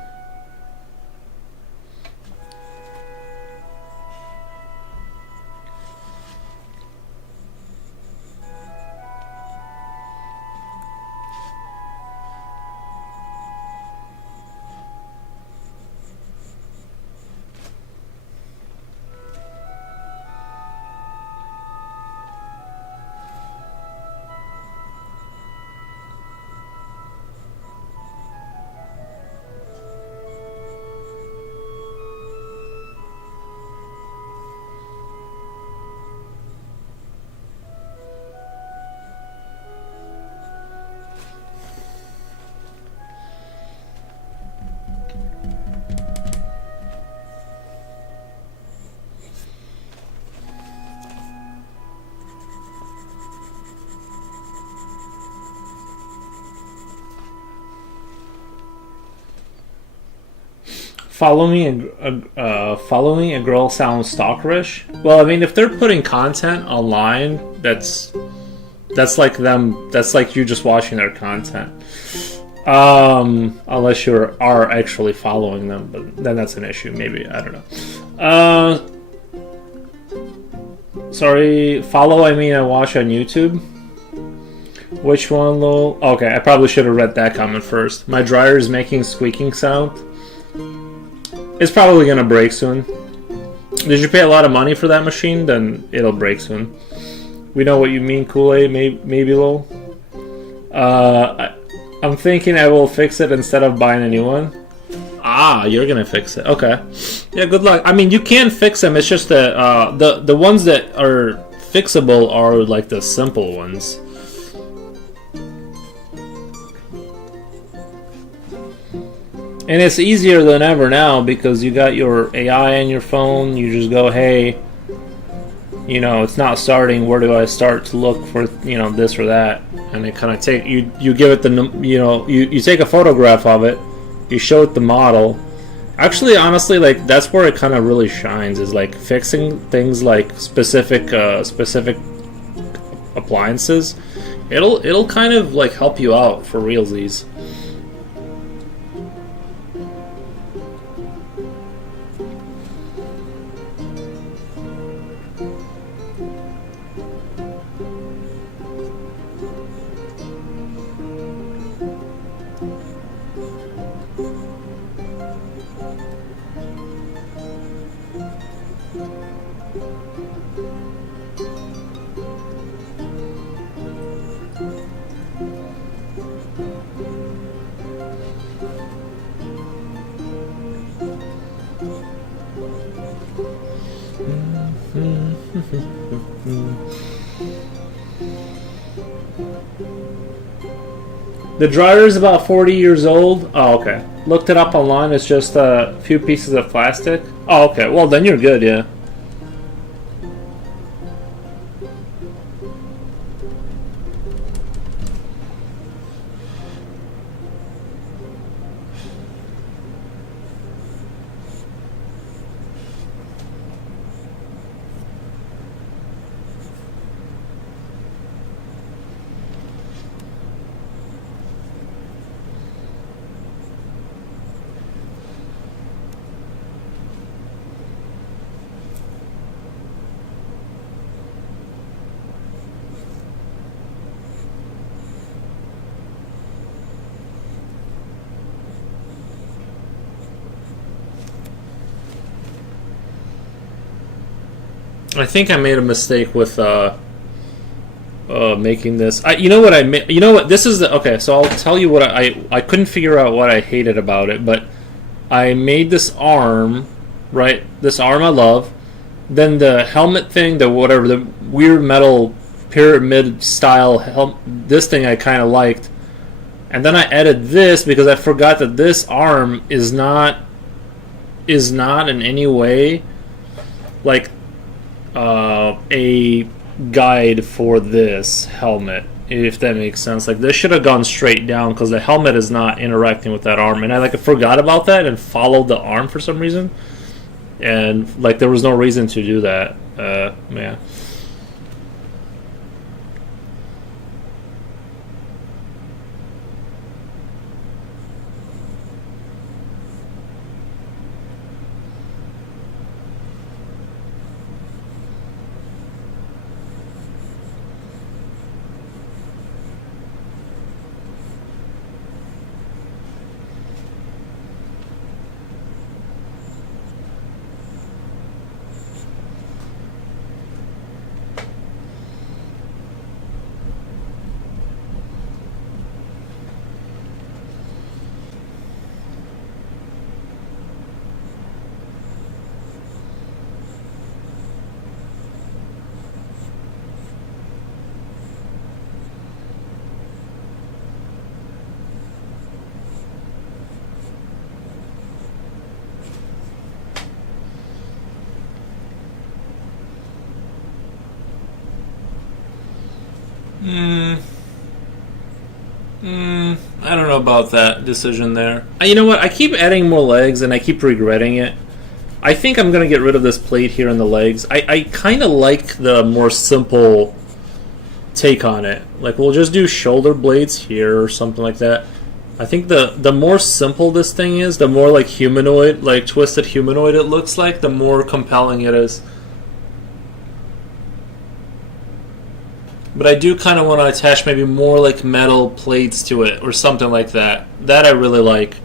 Following a girl sounds stalkerish. Well, I mean, if they're putting content online, that's like them. That's like you just watching their content. Unless you are actually following them, but then that's an issue. Maybe, I don't know. Sorry, follow. I mean, I watch on YouTube. Which one, lol? Okay, I probably should have read that comment first. My dryer is making squeaking sound. It's probably gonna break soon. Did you pay a lot of money for that machine? Then it'll break soon. We know what you mean, Kool-Aid, maybe lol. I'm thinking I will fix it instead of buying a new one. Ah, you're gonna fix it. Okay. Yeah, good luck. I mean, you can fix them. It's just that the ones that are fixable are like the simple ones. And it's easier than ever now because you got your AI on your phone. You just go, hey, you know, it's not starting. Where do I start to look for, you know, this or that? And it kind of take you give it the, you know, you take a photograph of it, you show it the model. Actually, honestly, like that's where it kind of really shines, is like fixing things like specific appliances. It'll kind of like help you out for realsies. The dryer is about 40 years old. Oh, okay. Looked it up online. It's just a few pieces of plastic. Oh, okay. Well, then you're good, yeah. I think I made a mistake with making this. You know what I made? You know what? This is the okay. So I'll tell you what I couldn't figure out what I hated about it, but I made this arm, right? This arm I love. Then the helmet thing, the whatever, the weird metal pyramid style this thing I kind of liked, and then I added this because I forgot that this arm is not in any way like a guide for this helmet, if that makes sense. Like this should have gone straight down because the helmet is not interacting with that arm, and I like forgot about that and followed the arm for some reason, and like there was no reason to do that. Yeah. I don't know about that decision there. You know what? I keep adding more legs and I keep regretting it. I think I'm going to get rid of this plate here in the legs. I kind of like the more simple take on it. Like, we'll just do shoulder blades here or something like that. I think the more simple this thing is, the more like humanoid, like twisted humanoid it looks like, the more compelling it is. But I do kind of want to attach maybe more like metal plates to it or something like that. That I really like.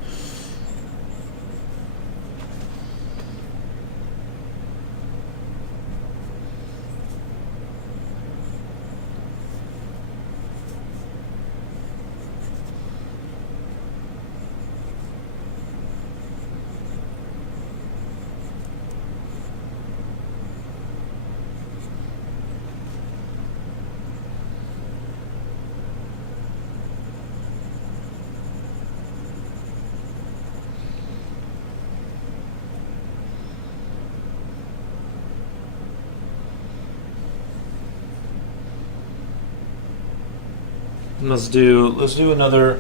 Let's do another.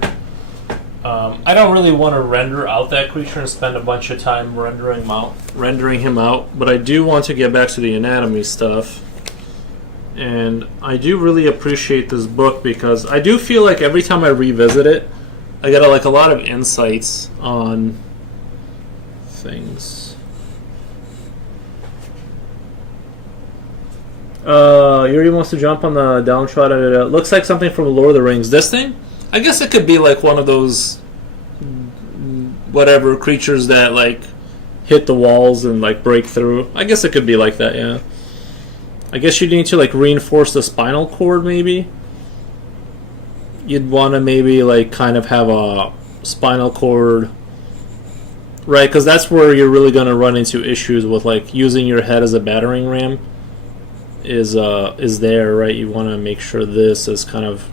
I don't really want to render out that creature and spend a bunch of time rendering him out, but I do want to get back to the anatomy stuff. And I do really appreciate this book because I do feel like every time I revisit it, I get a lot of insights on things. Yuri wants to jump on the downtrodden. It looks like something from Lord of the Rings. This thing? I guess it could be like one of those whatever creatures that like hit the walls and like break through. I guess it could be like that, yeah. I guess you need to like reinforce the spinal cord maybe. You'd want to maybe like kind of have a spinal cord, right? Because that's where you're really going to run into issues with like using your head as a battering ram. Is there, right? You want to make sure this is kind of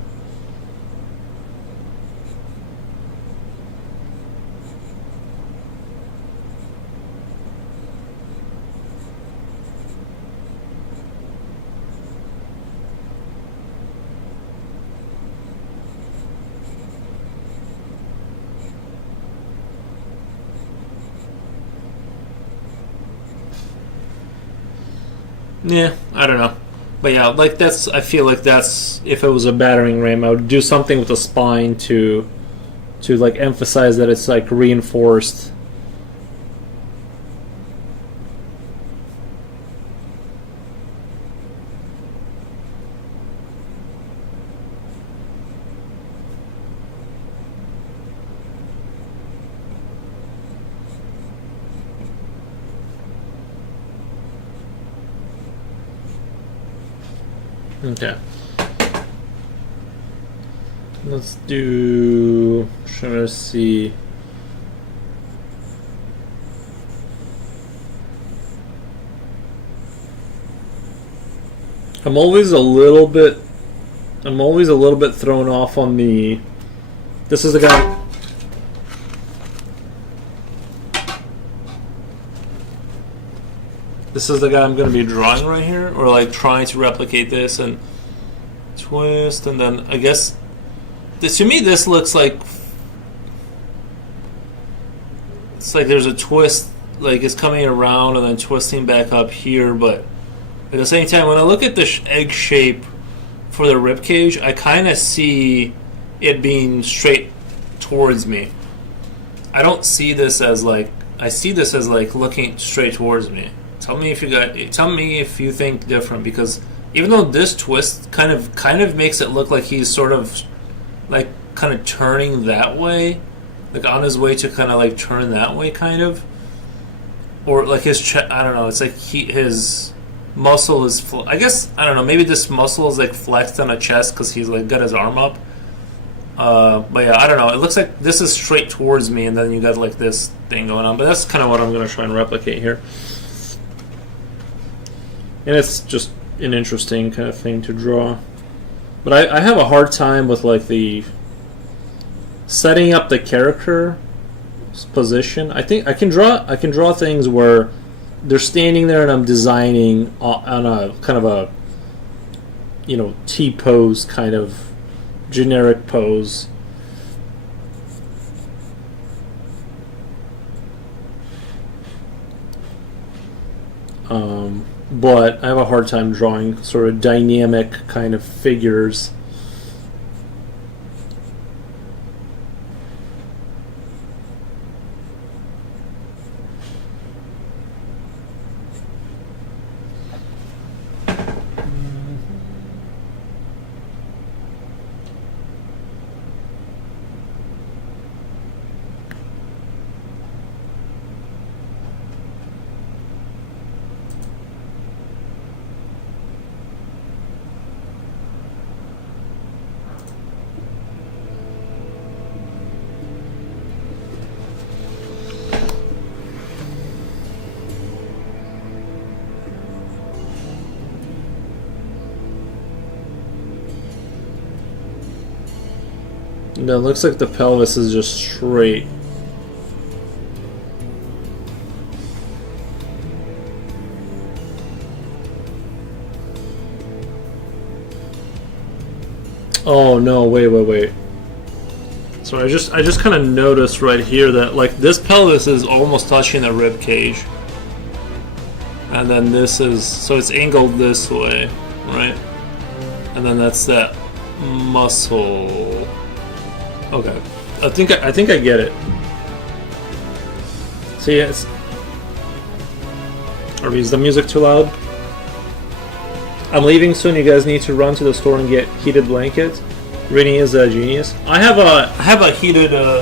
yeah, I don't know. But yeah, like that's, I feel like that's, if it was a battering ram, I would do something with the spine to like emphasize that it's like reinforced. Okay. Let's do. Trying to see. I'm always a little bit thrown off on the. This is the guy. This is the guy I'm going to be drawing right here, or like trying to replicate this and twist, and then I guess this, to me this looks like it's like there's a twist, like it's coming around and then twisting back up here, but at the same time when I look at the egg shape for the rib cage, I kind of see it being straight towards me. I don't see this as like, I see this as like looking straight towards me. Tell me if you think different, because even though this twist kind of makes it look like he's sort of like kind of turning that way, like on his way to kind of like turn that way kind of, or like his chest, I don't know, it's like his muscle is I guess, I don't know, maybe this muscle is like flexed on a chest because he's like got his arm up. But yeah, I don't know, it looks like this is straight towards me and then you got like this thing going on, but that's kind of what I'm going to try and replicate here. And it's just an interesting kind of thing to draw. But I have a hard time with like the setting up the character position. I think I can draw things where they're standing there and I'm designing on a kind of a, you know, T pose, kind of generic pose. But I have a hard time drawing sort of dynamic kind of figures. No, it looks like the pelvis is just straight. Oh no, wait. So I just kind of noticed right here that like this pelvis is almost touching the rib cage. And then this is, so it's angled this way, right? And then that's that muscle. Okay, I think I get it. See, it's. Or is the music too loud? I'm leaving soon. You guys need to run to the store and get heated blankets. Rini is a genius. I have a heated. I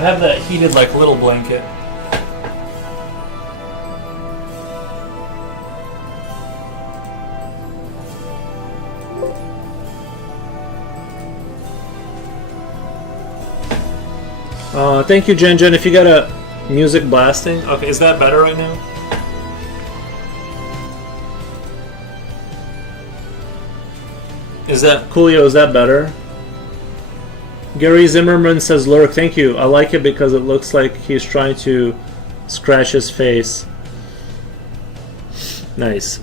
have that heated like little blanket. Thank you, Jen. If you got a music blasting, okay, is that better right now? Is that Coolio? Is that better? Gary Zimmerman says, "Lurk, thank you. I like it because it looks like he's trying to scratch his face." Nice.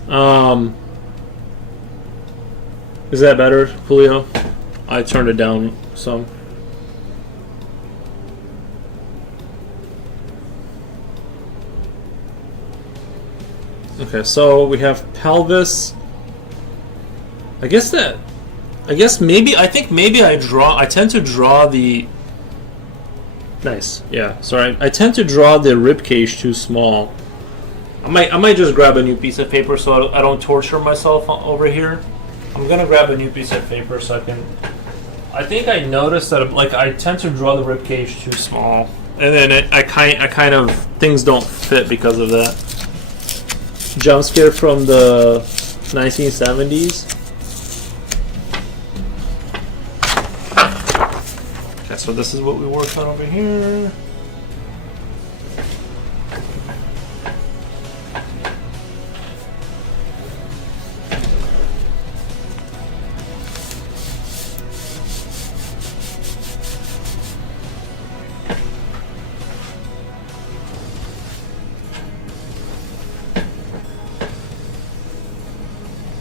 Is that better, Coolio? I turned it down some. Okay, so we have pelvis. I think maybe I tend to draw the. Nice, yeah. Sorry, I tend to draw the rib cage too small. I might just grab a new piece of paper so I don't torture myself over here. I'm gonna grab a new piece of paper so I can. I think I noticed that like I tend to draw the rib cage too small, and then I kind of things don't fit because of that. Jump scare from the 1970s. Okay, so this is what we worked on over here.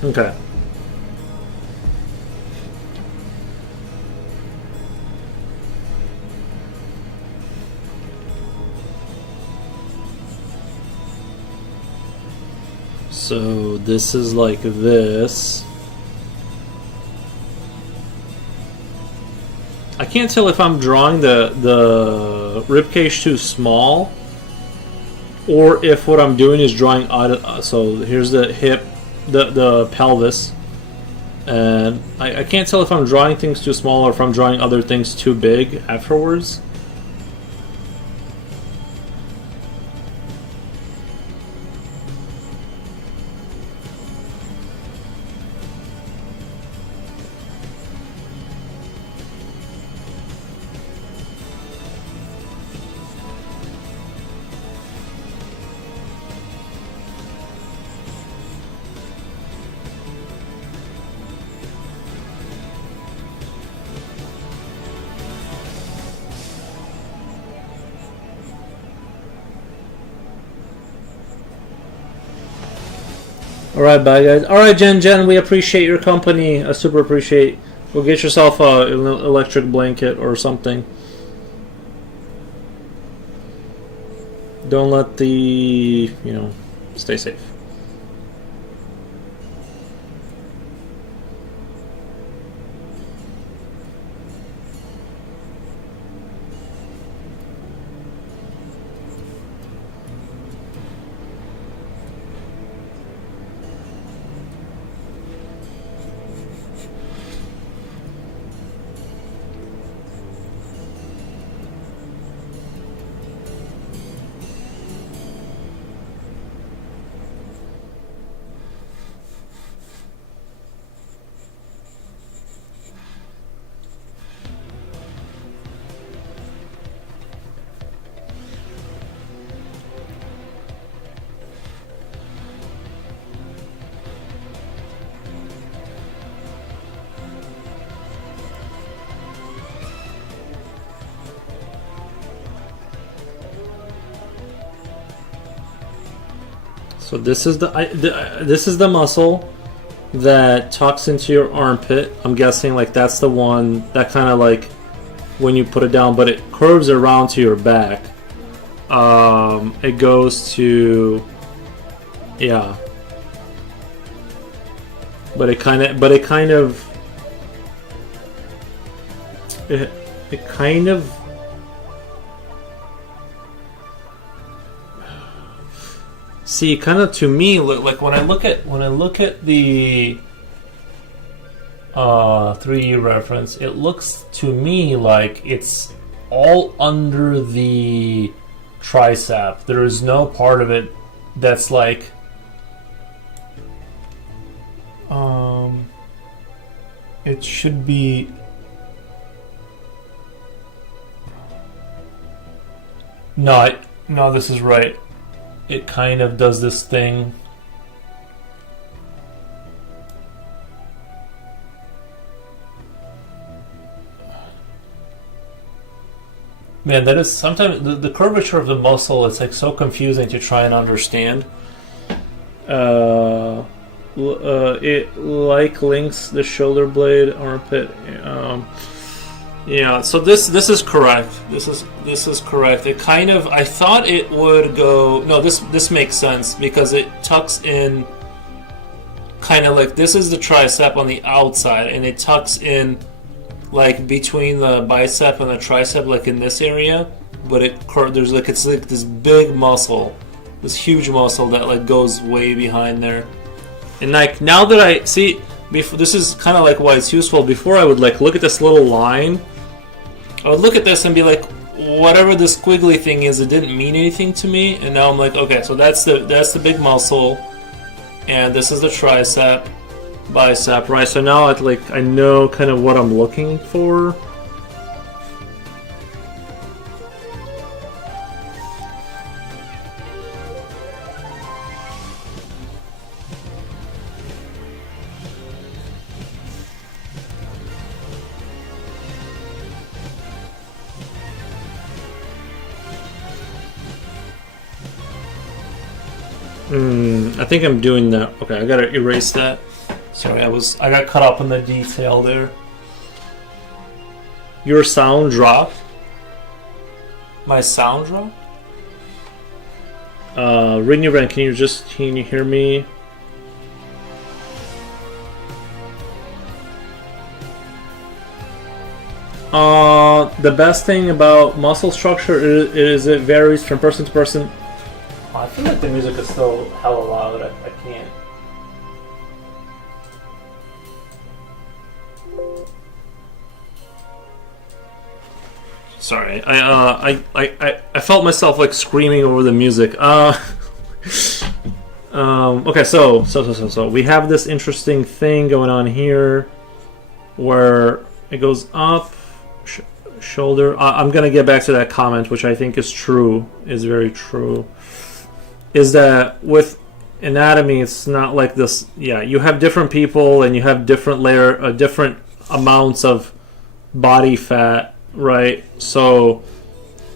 Okay. So this is like this. I can't tell if I'm drawing the ribcage too small or if what I'm doing is drawing out. So here's the hip, the pelvis, and I can't tell if I'm drawing things too small or if I'm drawing other things too big afterwards. Alright, bye guys. Alright, Jen, we appreciate your company. I super appreciate. Go get yourself an electric blanket or something. Don't let the, Stay safe. So this is this is the muscle that tucks into your armpit. I'm guessing like that's the one that kind of like when you put it down, but it curves around to your back. It goes to, yeah. But it kind of see, kind of to me, like when I look at the 3D reference, it looks to me like it's all under the tricep. There is no part of it that's like it should be. No, this is right. It kind of does this thing. Man, that is sometimes the curvature of the muscle. It's like so confusing to try and understand. It like links the shoulder blade, armpit. Yeah, so this is correct. This is correct. It kind of, I thought it would go. No, this makes sense because it tucks in. Kind of like this is the tricep on the outside, and it tucks in, like between the bicep and the tricep, like in this area. But there's like it's like this big muscle, this huge muscle that like goes way behind there. And like now that I see, this is kind of like why it's useful. Before I would like look at this little line. I would look at this and be like, whatever this squiggly thing is, it didn't mean anything to me. And now I'm like, okay, so that's the big muscle, and this is the tricep, bicep, right? So now I know kind of what I'm looking for. I think I'm doing that. Okay, I gotta erase that. Sorry, I got caught up in the detail there. Your sound dropped. My sound dropped. Ren, can you hear me? The best thing about muscle structure is it varies from person to person. I feel like the music is still hella loud. I can't. Sorry, I felt myself like screaming over the music. Okay, so we have this interesting thing going on here, where it goes up, shoulder. I'm gonna get back to that comment, which I think is true, is very true. Is that with anatomy, it's not like this. Yeah, you have different people and you have different different amounts of body fat, right? So,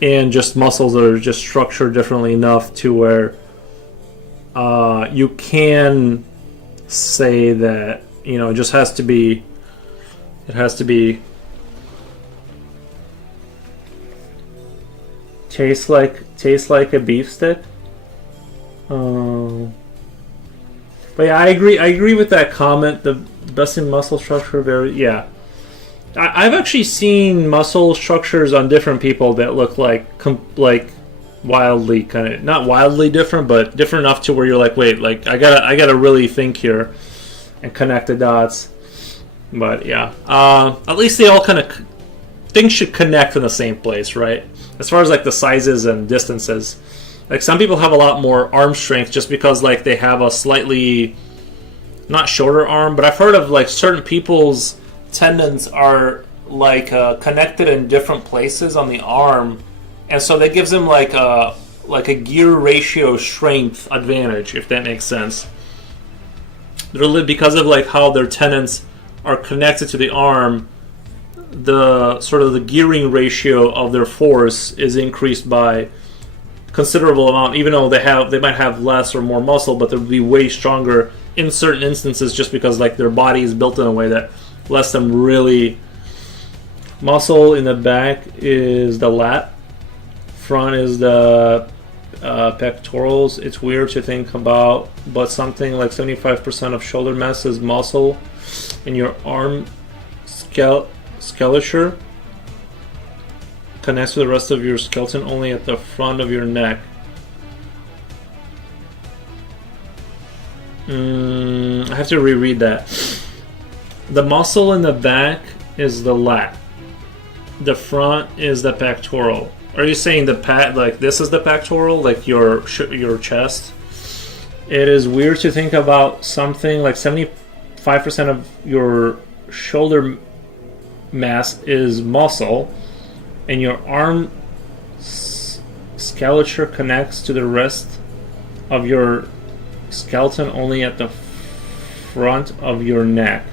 and just muscles are just structured differently enough to where you can say that, you know, it just has to be. It has to be. Tastes like a beef stick. But yeah, I agree. I agree with that comment. The best in muscle structure, very yeah. I've actually seen muscle structures on different people that look like wildly kind of not wildly different, but different enough to where you're like, wait, like I gotta really think here and connect the dots. But yeah, at least they all kind of things should connect in the same place, right? As far as like the sizes and distances, like some people have a lot more arm strength just because like they have a slightly not shorter arm, but I've heard of like certain people's tendons are like connected in different places on the arm, and so that gives them like a gear ratio strength advantage, if that makes sense. Because of like how their tendons are connected to the arm, the sort of the gearing ratio of their force is increased by considerable amount, even though they might have less or more muscle, but they'll be way stronger in certain instances just because like their body is built in a way that lets them really. Muscle in the back is the lat, front is the pectorals. It's weird to think about, but something like 75% of shoulder mass is muscle in your arm scalature connects to the rest of your skeleton only at the front of your neck. I have to reread that. The muscle in the back is the lat. The front is the pectoral. Are you saying the like this is the pectoral, like your chest? It is weird to think about something like 75% of your shoulder mass is muscle, and your arm scalature connects to the rest of your skeleton only at the front of your neck.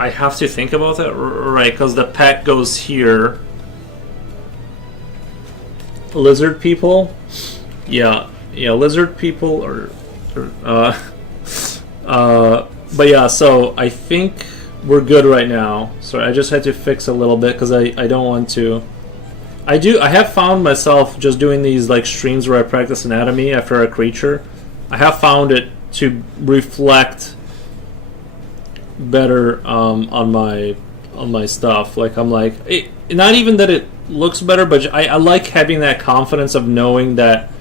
I have to think about that, right? Because the pec goes here. Lizard people, yeah, lizard people, but yeah. So I think we're good right now. Sorry, I just had to fix a little bit because I don't want to. I have found myself just doing these like streams where I practice anatomy after a creature. I have found it to reflect better on my stuff. Like I'm like not even that it looks better, but I like having that confidence of knowing that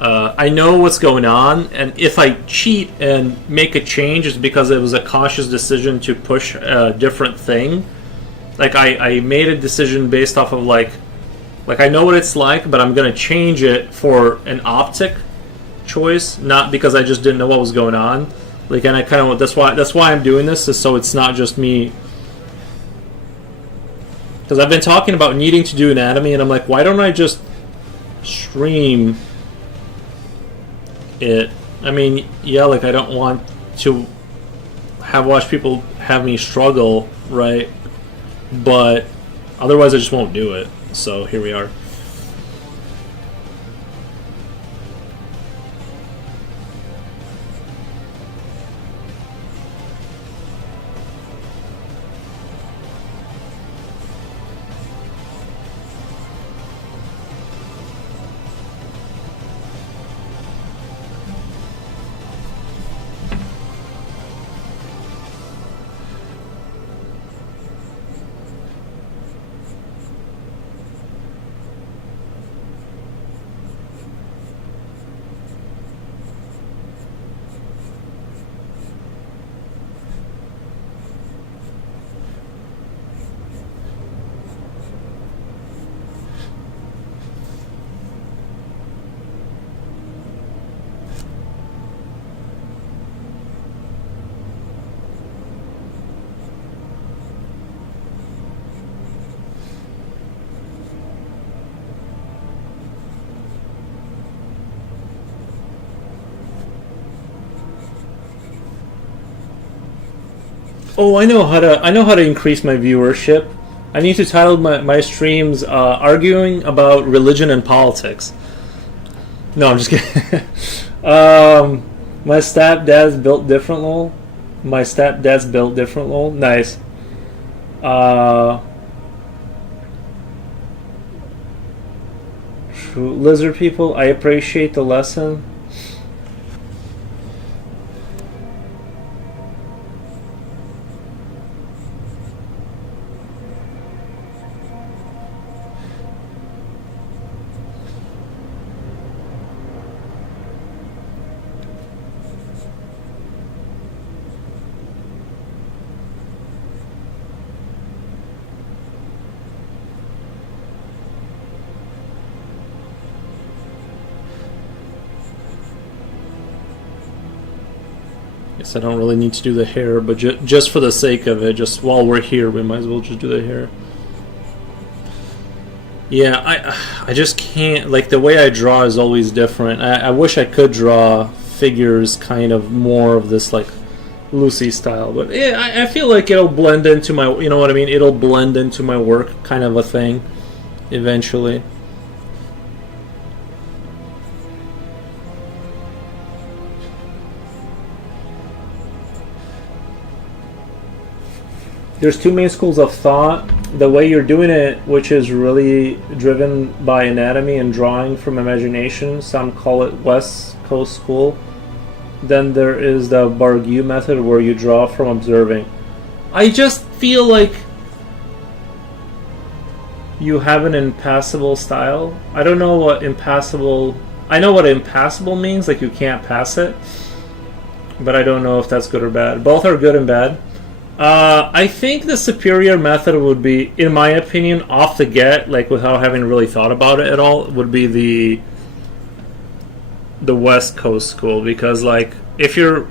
I know what's going on, and if I cheat and make a change, it's because it was a cautious decision to push a different thing. Like I made a decision based off of like I know what it's like, but I'm gonna change it for an optic choice, not because I just didn't know what was going on. Like, and I kind of that's why I'm doing this, is so it's not just me. Because I've been talking about needing to do anatomy, and I'm like, why don't I just stream it? I mean, yeah, like I don't want to watch people have me struggle, right? But otherwise I just won't do it. So here we are. Oh, I know how to increase my viewership. I need to title my streams "Arguing About Religion and Politics." No, I'm just kidding. My stepdad's built different, lol. My stepdad's built different, lol. Nice. True. Lizard people, I appreciate the lesson. Guess I don't really need to do the hair, but just for the sake of it, just while we're here, we might as well just do the hair. Yeah, I just can't, like, the way I draw is always different. I wish I could draw figures kind of more of this, like, Lucy style, but yeah, I feel like it'll blend into my, you know what I mean? It'll blend into my work kind of a thing eventually. There's two main schools of thought. The way you're doing it, which is really driven by anatomy and drawing from imagination, some call it West Coast School. Then there is the Bargue method where you draw from observing. I just feel like you have an impassable style. I don't know what impassable... I know what impassable means, like you can't pass it. But I don't know if that's good or bad. Both are good and bad. I think the superior method would be, in my opinion, off the get, like without having really thought about it at all, would be the West Coast School, because like if you're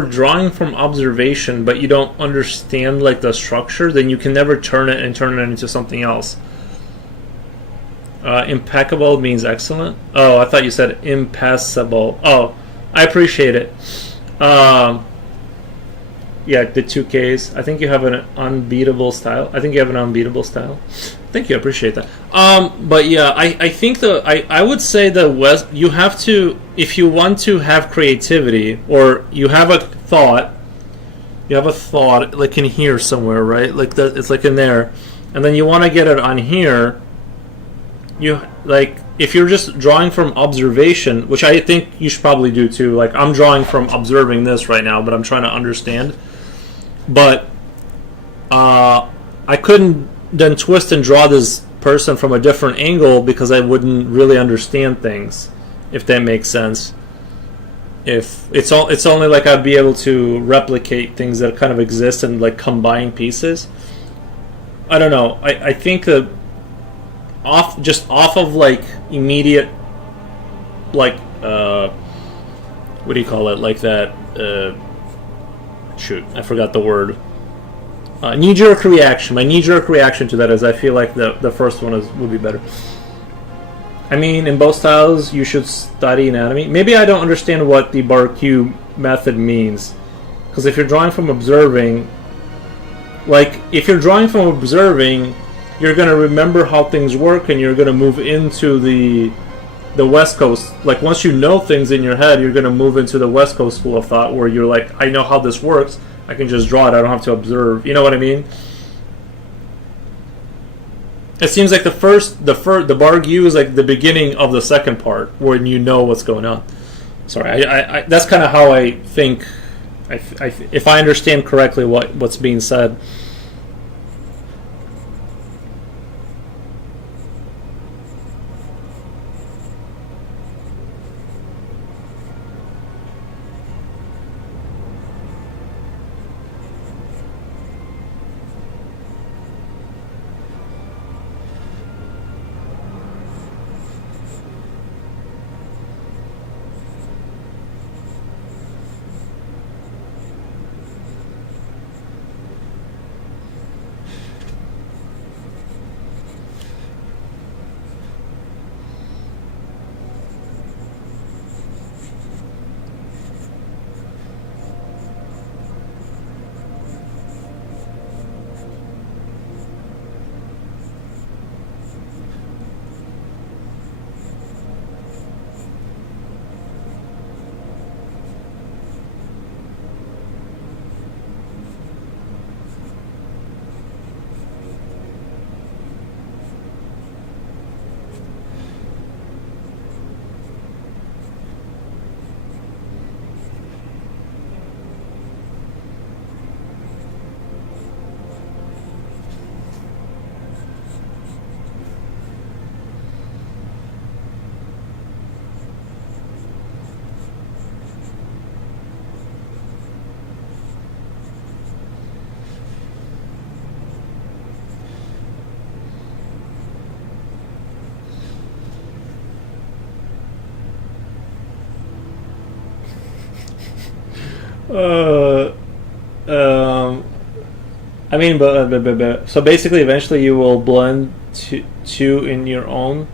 drawing from observation but you don't understand like the structure, then you can never turn it into something else. Impeccable means excellent. Oh, I thought you said impassable. Oh, I appreciate it. Yeah, the 2Ks. I think you have an unbeatable style. Thank you, I appreciate that. But yeah, I think I would say the West, you have to, if you want to have creativity, or you have a thought like in here somewhere, right? Like that, it's like in there, and then you want to get it on here. You like, if you're just drawing from observation, which I think you should probably do too. Like I'm drawing from observing this right now, but I'm trying to understand. But I couldn't then twist and draw this person from a different angle because I wouldn't really understand things, if that makes sense. If it's only like I'd be able to replicate things that kind of exist and like combine pieces. I don't know. I think that off of like immediate, like what do you call it? Like that. Shoot, I forgot the word. Knee-jerk reaction. My knee-jerk reaction to that is I feel like the first one would be better. I mean, in both styles, you should study anatomy. Maybe I don't understand what the Bargue method means, because if you're drawing from observing, like if you're drawing from observing, you're going to remember how things work, and you're going to move into the West Coast. Like once you know things in your head, you're going to move into the West Coast school of thought, where you're like, I know how this works. I can just draw it. I don't have to observe. You know what I mean? It seems like the Bargue is like the beginning of the second part, when you know what's going on. Sorry, I that's kind of how I think. If I understand correctly what's being said. Uh, um, I mean, but so basically, eventually, you will blend two into your own.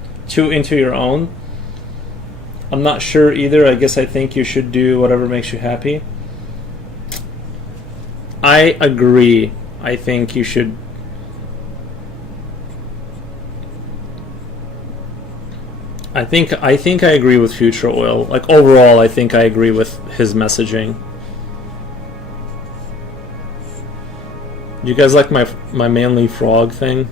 I'm not sure either. I guess I think you should do whatever makes you happy. I agree. I think you should. I think I agree with Future Oil. Like overall, I think I agree with his messaging. You guys like my manly frog thing?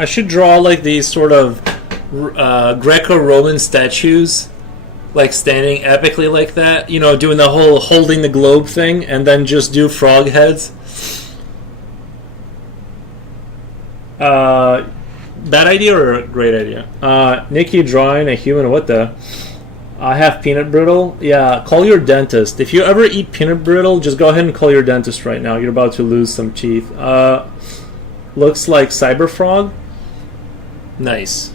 I should draw like these sort of Greco-Roman statues, like standing epically like that. You know, doing the whole holding the globe thing, and then just do frog heads. Bad idea or a great idea? Nikki drawing a human. What the? I have peanut brittle. Yeah, call your dentist. If you ever eat peanut brittle, just go ahead and call your dentist right now. You're about to lose some teeth. Looks like Cyberfrog. Nice.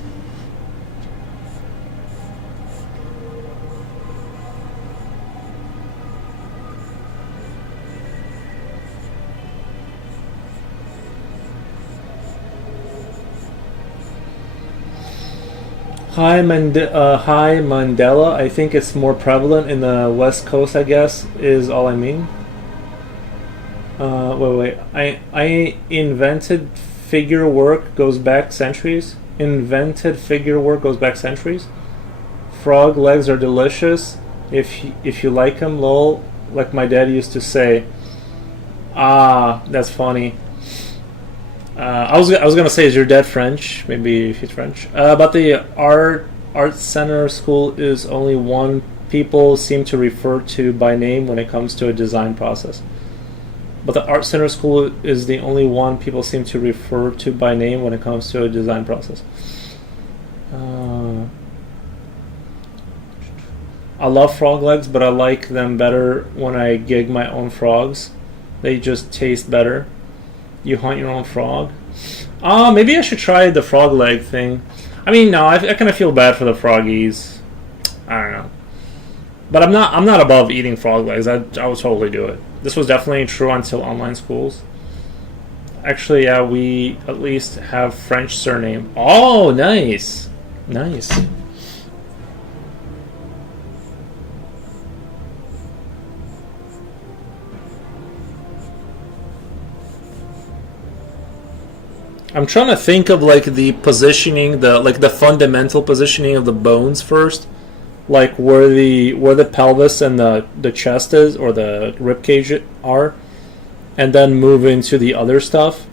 Hi Mandela. I think it's more prevalent in the West Coast, I guess, is all I mean. Wait. I invented figure work goes back centuries. Invented figure work goes back centuries. Frog legs are delicious. If you like them, lol. Like my dad used to say. Ah, that's funny. I was gonna say, is your dad French? Maybe he's French. But the art center school is only one people seem to refer to by name when it comes to a design process. But the art center school is the only one people seem to refer to by name when it comes to a design process. I love frog legs, but I like them better when I gig my own frogs. They just taste better. You hunt your own frog? Maybe I should try the frog leg thing. I mean, no, I kind of feel bad for the froggies. I don't know. But I'm not above eating frog legs. I would totally do it. This was definitely true until online schools. Actually, yeah, we at least have French surname. Oh, nice. Nice. I'm trying to think of like the positioning, the fundamental positioning of the bones first, like where the pelvis and the chest is, or the rib cage are, and then move into the other stuff.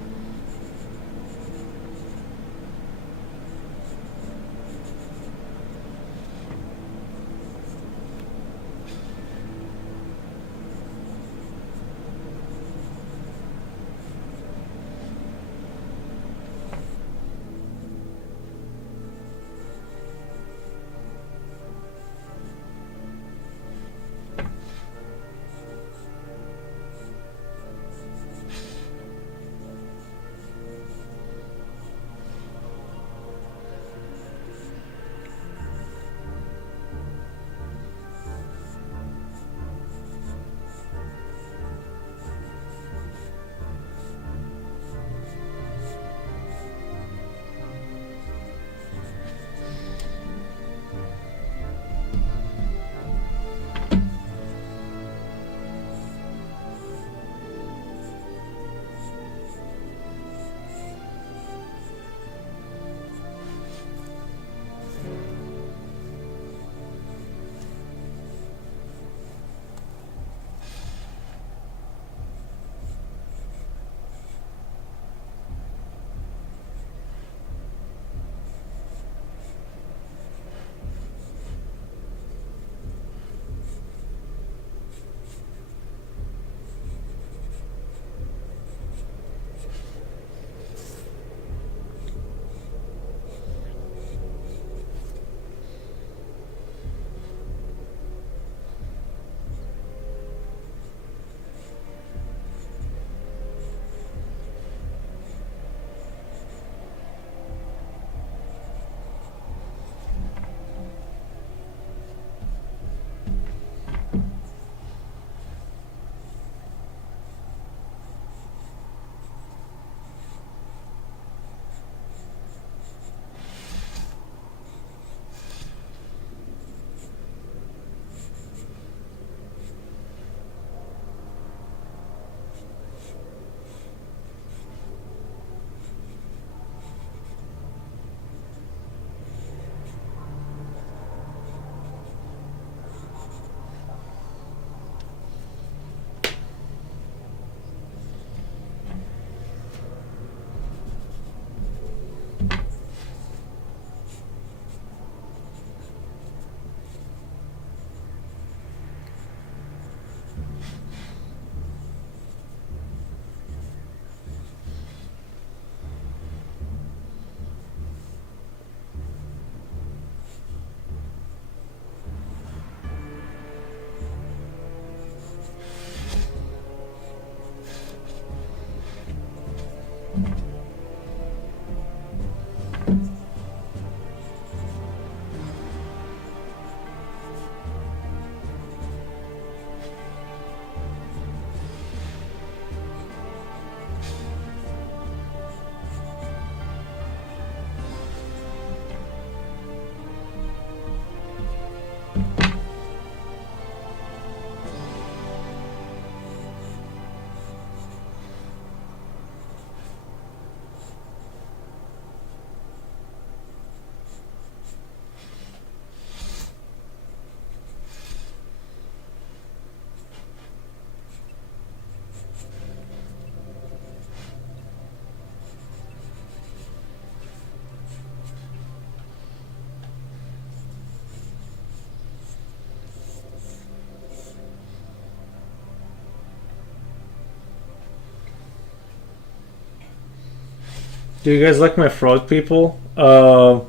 Do you guys like my frog people? I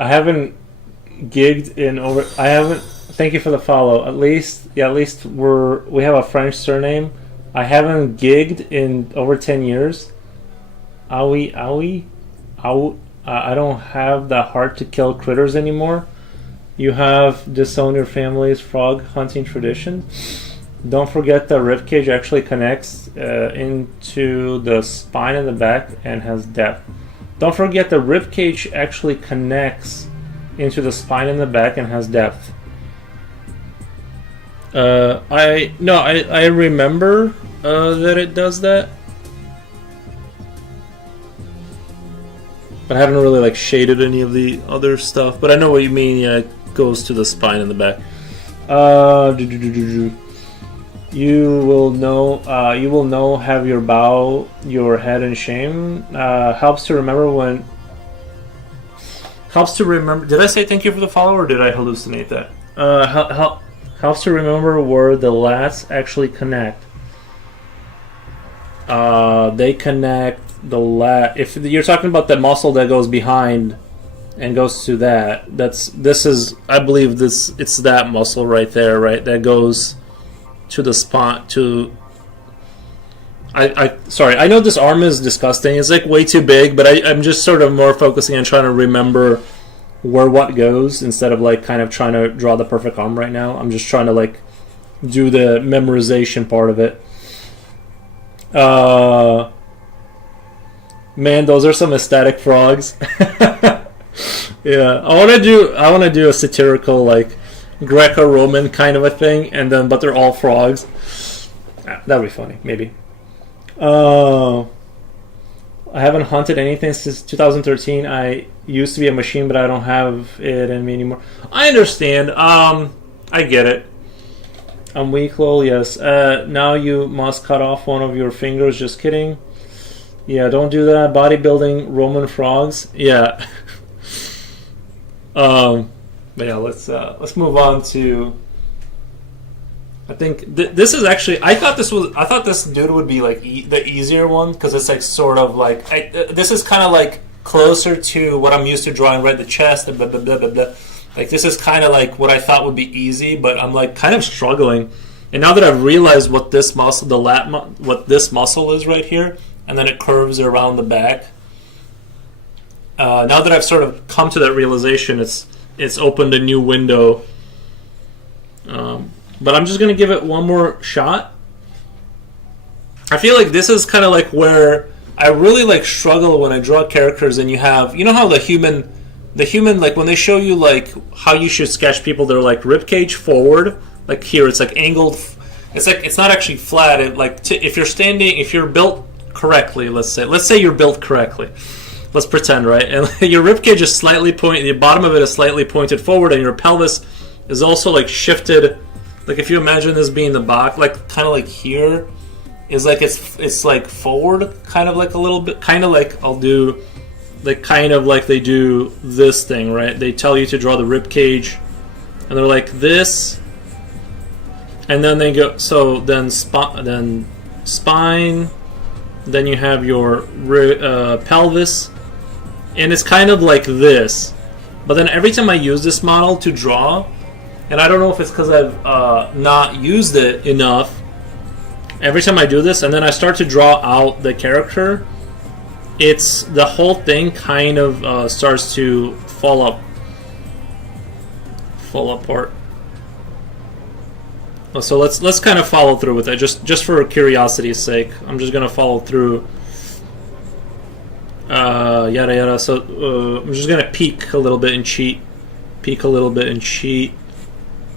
haven't gigged in over. I haven't. Thank you for the follow. At least we have a French surname. I haven't gigged in over 10 years. Owie. I don't have the heart to kill critters anymore. You have disowned your family's frog hunting tradition. Don't forget the ribcage actually connects into the spine in the back and has depth. Don't forget the ribcage actually connects into the spine in the back and has depth. I remember that it does that, but I haven't really like shaded any of the other stuff. But I know what you mean. Yeah, it goes to the spine in the back. You will know. Have your bow your head in shame. Helps to remember when. Helps to remember. Did I say thank you for the follow, or did I hallucinate that? Helps to remember where the lats actually connect. They connect the lat. If you're talking about the muscle that goes behind and goes to that, I believe it's that muscle right there, right? That goes to the spot to. Sorry, I know this arm is disgusting. It's like way too big, but I'm just sort of more focusing on trying to remember where what goes instead of like kind of trying to draw the perfect arm right now. I'm just trying to like do the memorization part of it. Man, those are some aesthetic frogs. Yeah, I want to do a satirical like Greco-Roman kind of a thing, but they're all frogs. That'd be funny, maybe. I haven't hunted anything since 2013. I used to be a machine, but I don't have it in me anymore. I understand. I get it. I'm weak, lol, yes. Now you must cut off one of your fingers. Just kidding. Yeah, don't do that. Bodybuilding Roman frogs. Yeah. But yeah, let's move on to. I think this is actually. I thought this dude would be like the easier one because it's like sort of like this is kind of like closer to what I'm used to drawing, right? The chest and blah blah blah blah blah. Like this is kind of like what I thought would be easy, but I'm like kind of struggling. And now that I've realized what this muscle, what this muscle is right here, and then it curves around the back. Now that I've sort of come to that realization, it's opened a new window. But I'm just going to give it one more shot. I feel like this is kind of like where I really like struggle when I draw characters and you know how the human like when they show you like how you should sketch people, they're like ribcage forward, like here it's like angled, it's not actually flat. If you're built correctly, let's say you're built correctly. Let's pretend, right? And your ribcage is slightly pointed, the bottom of it is slightly pointed forward, and your pelvis is also like shifted. Like if you imagine this being the box, like kind of like here, is like it's like forward, kind of like a little bit, kind of like I'll do, like kind of like they do this thing, right? They tell you to draw the rib cage, and they're like this, and then they go then spine, then you have your pelvis, and it's kind of like this. But then every time I use this model to draw. And I don't know if it's because I've not used it enough. Every time I do this, and then I start to draw out the character, the whole thing kind of starts to fall apart. So let's kind of follow through with it, just for curiosity's sake. I'm just gonna follow through. Yada yada. So I'm just gonna peek a little bit and cheat.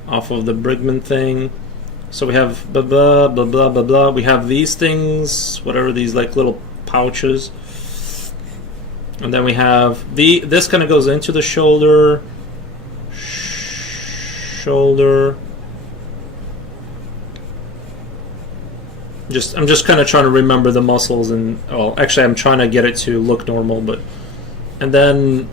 Off of the Brigman thing. So we have blah blah blah blah blah blah. We have these things, whatever these like little pouches. And then we have this kind of goes into the shoulder. I'm just kind of trying to remember the muscles and actually I'm trying to get it to look normal, and then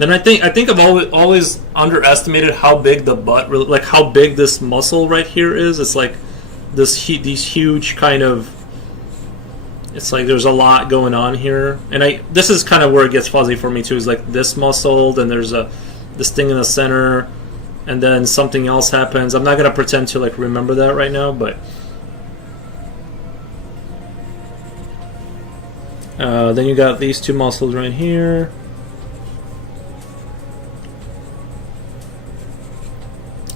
I think I've always underestimated how big the butt, like how big this muscle right here is. It's like these huge kind of. It's like there's a lot going on here, and this is kind of where it gets fuzzy for me too. Is like this muscle, then there's this thing in the center, and then something else happens. I'm not gonna pretend to like remember that right now, but then you got these two muscles right here.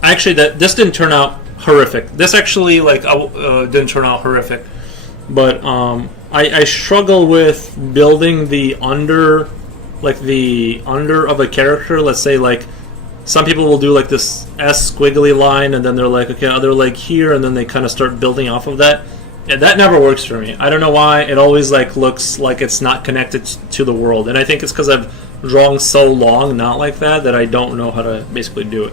Actually, this didn't turn out horrific. This actually didn't turn out horrific, but I struggle with building the under of a character. Let's say like some people will do like this S squiggly line, and then they're like, okay, other leg here, and then they kind of start building off of that. And that never works for me. I don't know why. It always like looks like it's not connected to the world, and I think it's because I've drawn so long not like that I don't know how to basically do it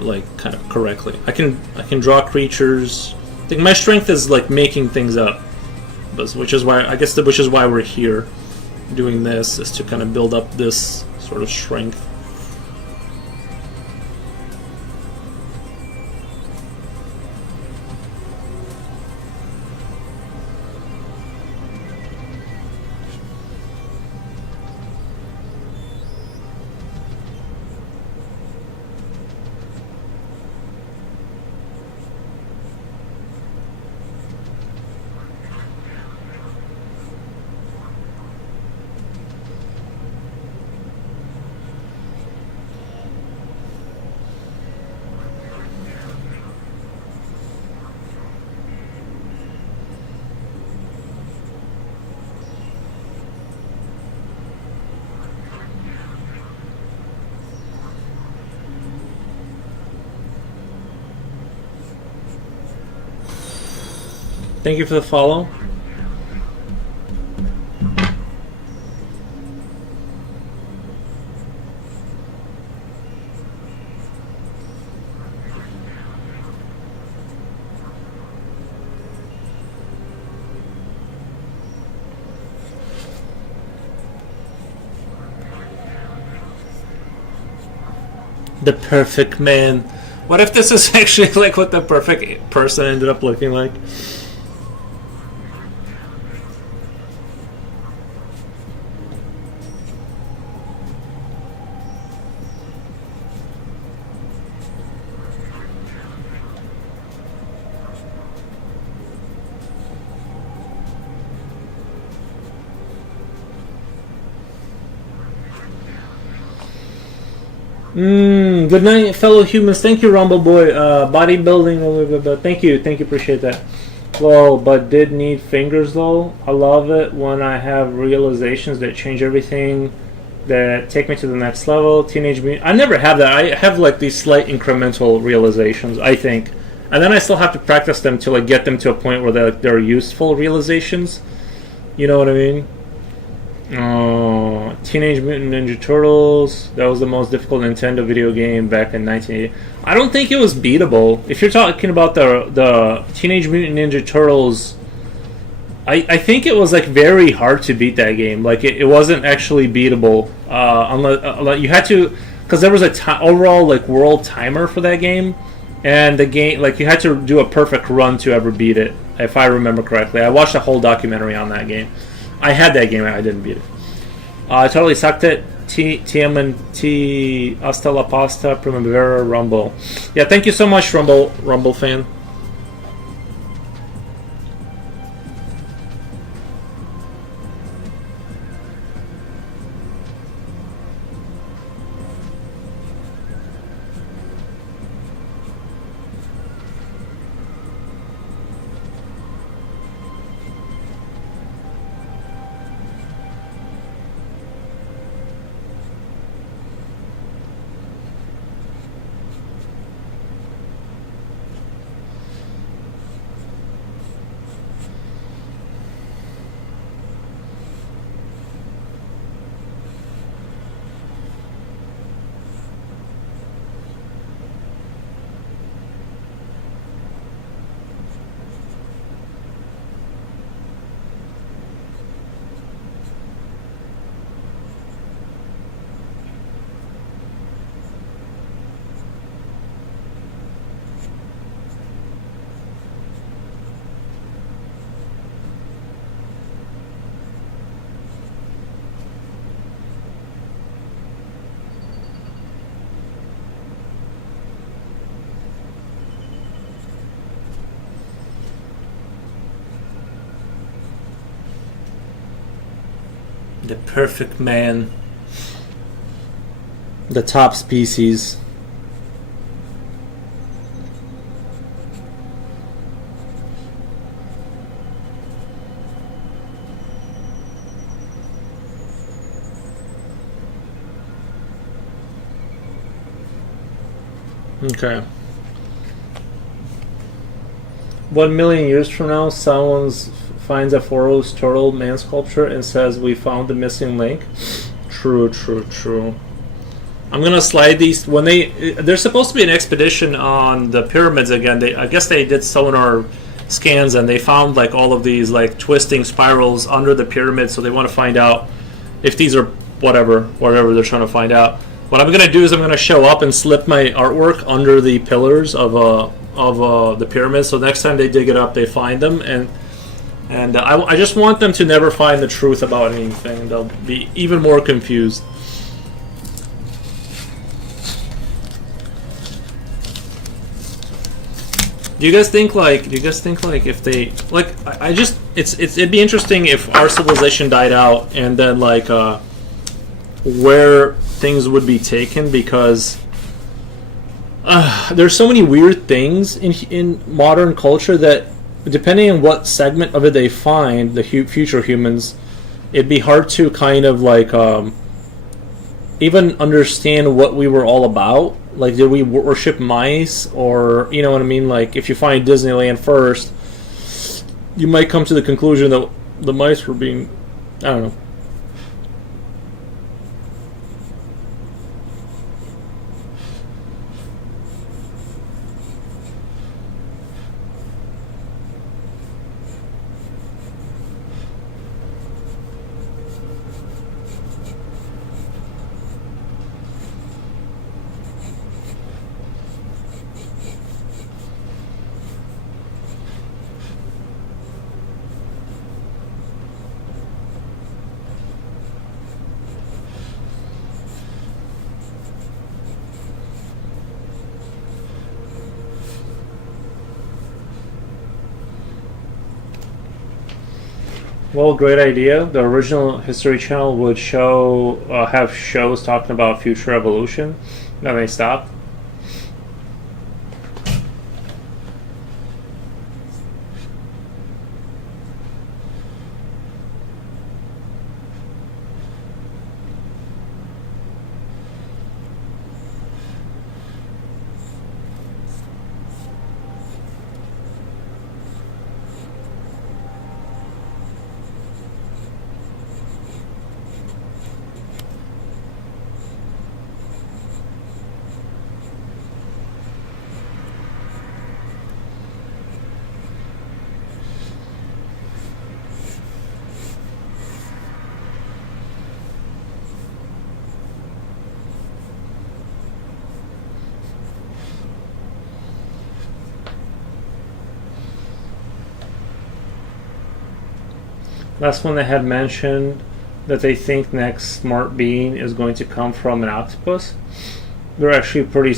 like kind of correctly. I can draw creatures. I think my strength is like making things up, which is why we're here doing this, is to kind of build up this sort of strength. Thank you for the follow. The perfect man. What if this is actually like what the perfect person ended up looking like? Good night, fellow humans. Thank you, Rumble Boy. Bodybuilding, thank you, appreciate that. Well, but did need fingers though. I love it when I have realizations that change everything, that take me to the next level. Teenage Mutant. I never have that. I have like these slight incremental realizations, I think, and then I still have to practice them to like get them to a point where they're useful realizations. You know what I mean? Teenage Mutant Ninja Turtles. That was the most difficult Nintendo video game back in 1980. I don't think it was beatable. If you're talking about the Teenage Mutant Ninja Turtles, I think it was like very hard to beat that game. Like it wasn't actually beatable unless you had to, because there was a overall like world timer for that game, and the game like you had to do a perfect run to ever beat it, if I remember correctly. I watched a whole documentary on that game. I had that game and I didn't beat it. I totally sucked it. TMNT, hasta la pasta, primavera, Rumble. Yeah, thank you so much, Rumble fan. The perfect man. The top species. Okay. 1,000,000 years from now, someone finds a Pharaoh's turtle man sculpture and says, "We found the missing link." True, true, true. I'm gonna slide these when there's supposed to be an expedition on the pyramids again. I guess they did sonar scans and they found like all of these like twisting spirals under the pyramid. So they want to find out if these are whatever they're trying to find out. What I'm gonna do is I'm gonna show up and slip my artwork under the pillars of the pyramid. So next time they dig it up, they find them, and I just want them to never find the truth about anything. They'll be even more confused. Do you guys think like if they like I just it'd be interesting if our civilization died out and then like where things would be taken, because there's so many weird things in modern culture that depending on what segment of it they find, the future humans, it'd be hard to kind of like even understand what we were all about. Like, did we worship mice, or you know what I mean? Like, if you find Disneyland first, you might come to the conclusion that the mice were being, I don't know. Well, great idea. The original History Channel would have shows talking about future evolution. Then they stopped. Last one, they had mentioned that they think next smart being is going to come from an octopus. They're actually pretty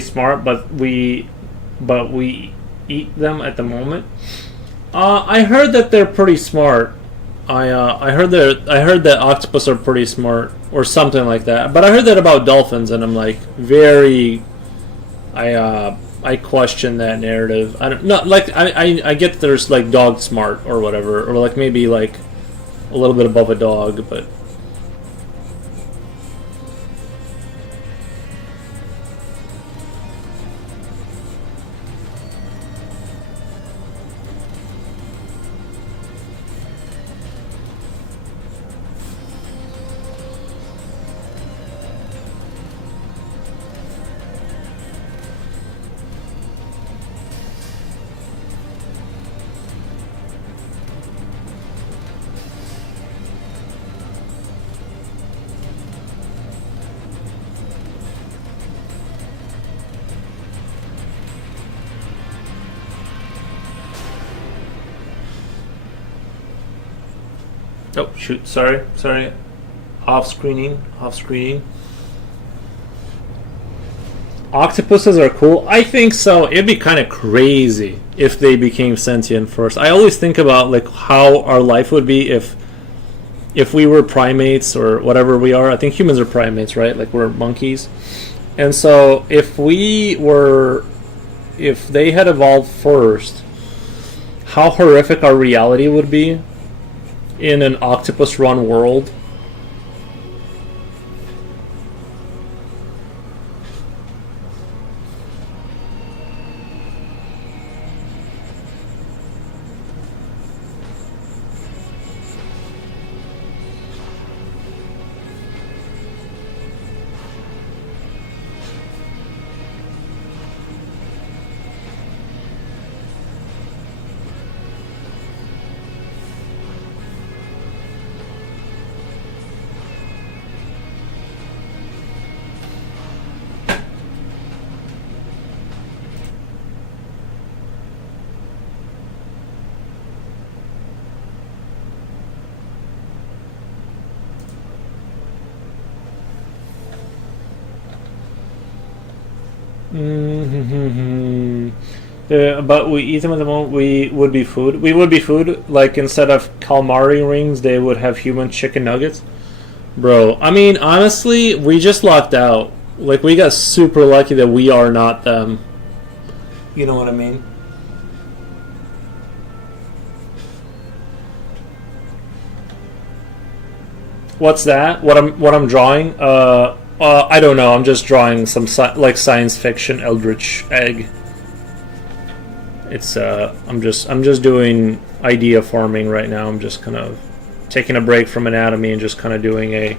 smart, but we eat them at the moment. I heard that they're pretty smart. I heard that octopus are pretty smart or something like that. But I heard that about dolphins, and I'm like I question that narrative. I don't know. Like I get there's like dog smart or whatever, or like maybe like a little bit above a dog, but. Oh shoot! Sorry. Off screening. Octopuses are cool. I think so. It'd be kind of crazy if they became sentient first. I always think about like how our life would be if if we were primates or whatever we are, I think humans are primates, right? Like we're monkeys. And so if they had evolved first, how horrific our reality would be in an octopus run world. But we eat them at the moment. We would be food. We would be food. Like instead of calamari rings, they would have human chicken nuggets. Bro, I mean, honestly, we just lucked out. Like we got super lucky that we are not them. You know what I mean? What's that? What I'm drawing? I don't know. I'm just drawing some like science fiction eldritch egg. It's I'm just doing idea farming right now. I'm just kind of taking a break from anatomy and just kind of doing a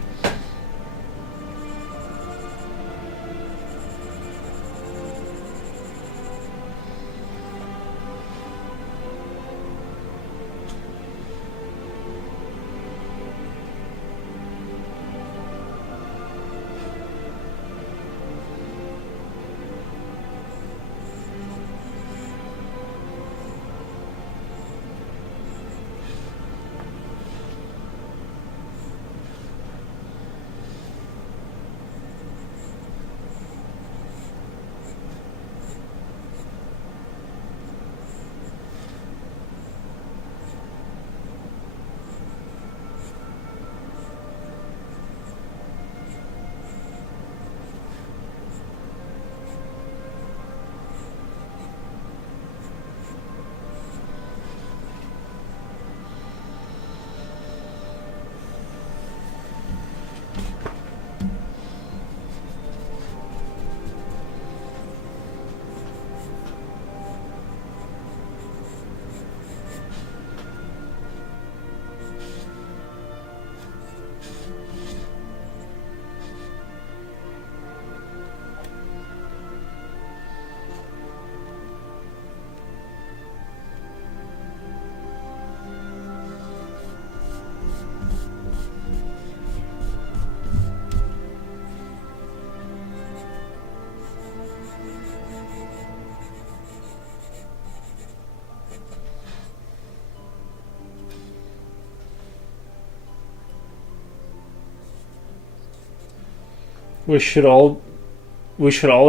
we should all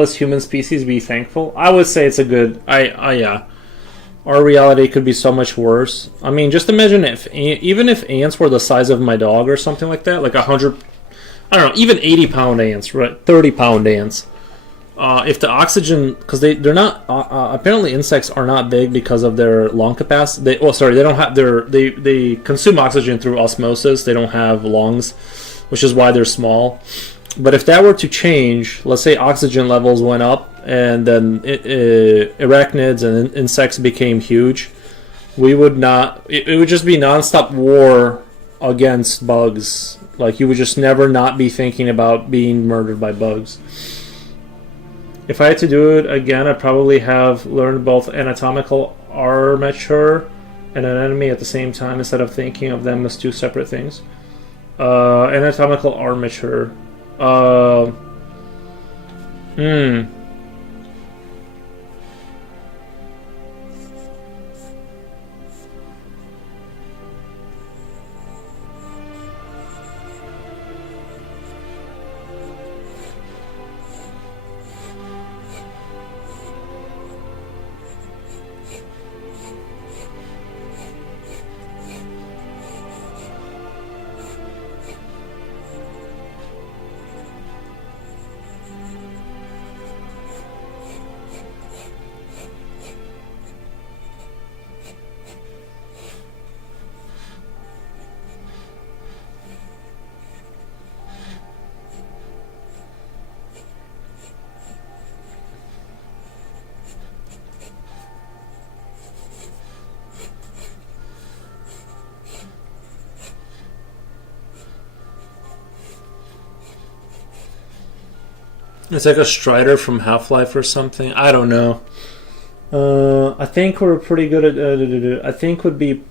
as human species be thankful. I would say it's a good yeah. Our reality could be so much worse. I mean, just imagine even if ants were the size of my dog or something like that, like 100, I don't know, even 80-pound ants, right? 30-pound ants. If the oxygen, because they're not apparently insects are not big because of their lung capacity. They don't have they consume oxygen through osmosis. They don't have lungs, which is why they're small. But if that were to change, let's say oxygen levels went up and then arachnids and insects became huge, we would not. It would just be nonstop war against bugs. Like you would just never not be thinking about being murdered by bugs. If I had to do it again, I'd probably have learned both anatomical armature and anatomy at the same time instead of thinking of them as two separate things. Anatomical armature. It's like a Strider from Half-Life or something. I don't know. I think we're pretty good at. I think would be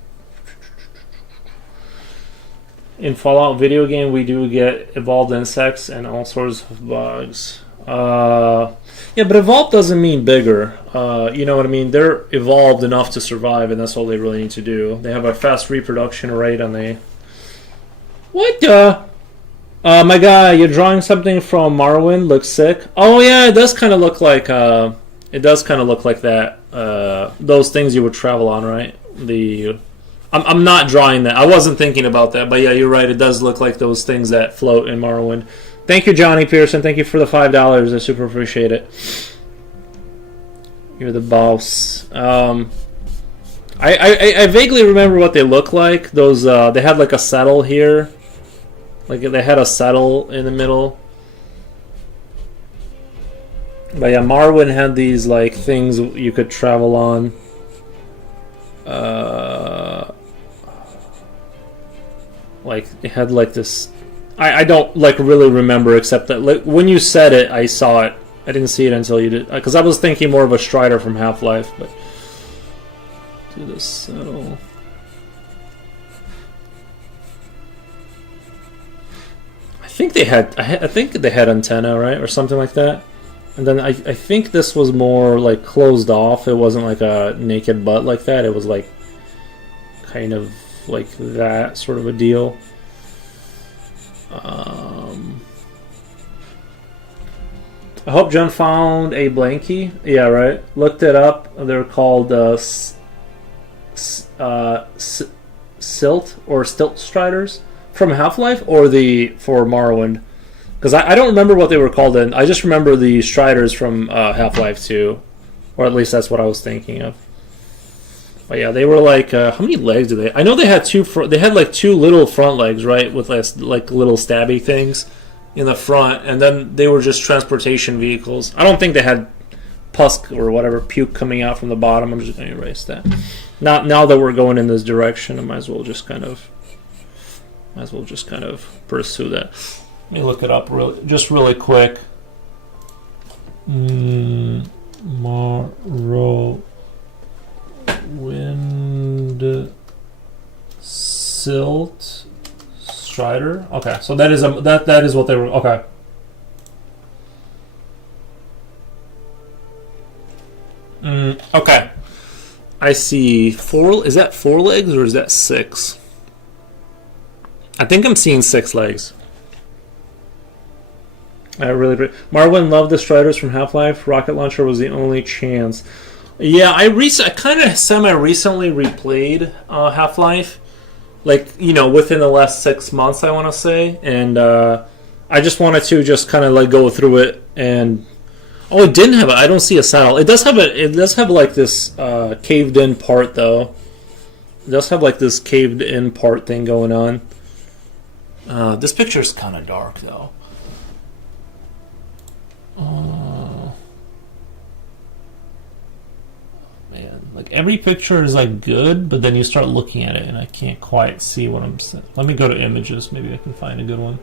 in Fallout video game we do get evolved insects and all sorts of bugs. Yeah, but evolved doesn't mean bigger. You know what I mean? They're evolved enough to survive, and that's all they really need to do. They have a fast reproduction rate, and they. What the? My guy, you're drawing something from Morrowind. Looks sick. Oh yeah, it does kind of look like. It does kind of look like that. Those things you would travel on, right? I'm not drawing that. I wasn't thinking about that, but yeah, you're right. It does look like those things that float in Morrowind. Thank you, Johnny Pearson. Thank you for the $5. I super appreciate it. You're the boss. I vaguely remember what they look like. Those they had like a saddle here, like they had a saddle in the middle. But yeah, Morrowind had these like things you could travel on. Like it had like this. I don't like really remember, except that like when you said it, I saw it. I didn't see it until you did, because I was thinking more of a Strider from Half-Life. But do the saddle. I think they had. I think they had antenna, right, or something like that. And then I think this was more like closed off. It wasn't like a naked butt like that. It was like kind of like that sort of a deal. I hope John found a blankie. Yeah, right. Looked it up. They're called silt or stilt striders from Half-Life, or for Morrowind. Because I don't remember what they were called in. I just remember the Striders from Half-Life 2. Or at least that's what I was thinking of. But yeah, they were like... how many legs do they... I know they had they had like two little front legs, right? With like little stabby things in the front. And then they were just transportation vehicles. I don't think they had pus or whatever, puke coming out from the bottom. I'm just going to erase that. Now that we're going in this direction, I might as well just kind of pursue that. Let me look it up really quick. Morrowind silt strider. Okay, so that is that is what they were. Okay. Okay. I see four. Is that 4 legs or is that 6? I think I'm seeing 6 legs. Morrowind loved the Striders from Half-Life. Rocket Launcher was the only chance. Yeah, I kind of semi-recently replayed Half-Life. Like, you know, within the last 6 months, I want to say. And I just wanted to just kind of like go through it. And oh, it didn't have it. I don't see a saddle. It does have like this caved-in part, though. It does have like this caved-in part thing going on. This picture is kind of dark, though. Man, like every picture is like good, but then you start looking at it and I can't quite see what I'm saying. Let me go to images, maybe I can find a good one.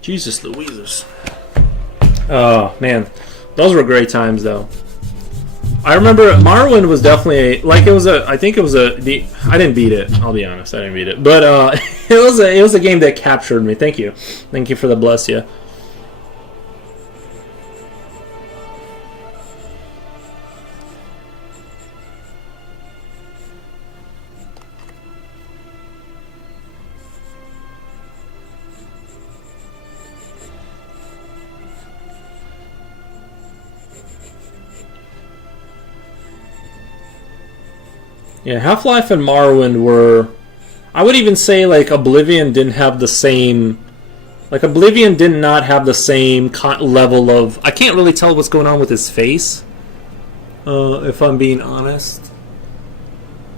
Jesus Louises. Oh man, those were great times though. I remember Morrowind was definitely I didn't beat it. I'll be honest, I didn't beat it, but it was a game that captured me. Thank you for the bless you. Yeah, Half-Life and Morrowind were... I would even say, like, Oblivion didn't have the same... Like, Oblivion did not have the same level of... I can't really tell what's going on with his face, if I'm being honest.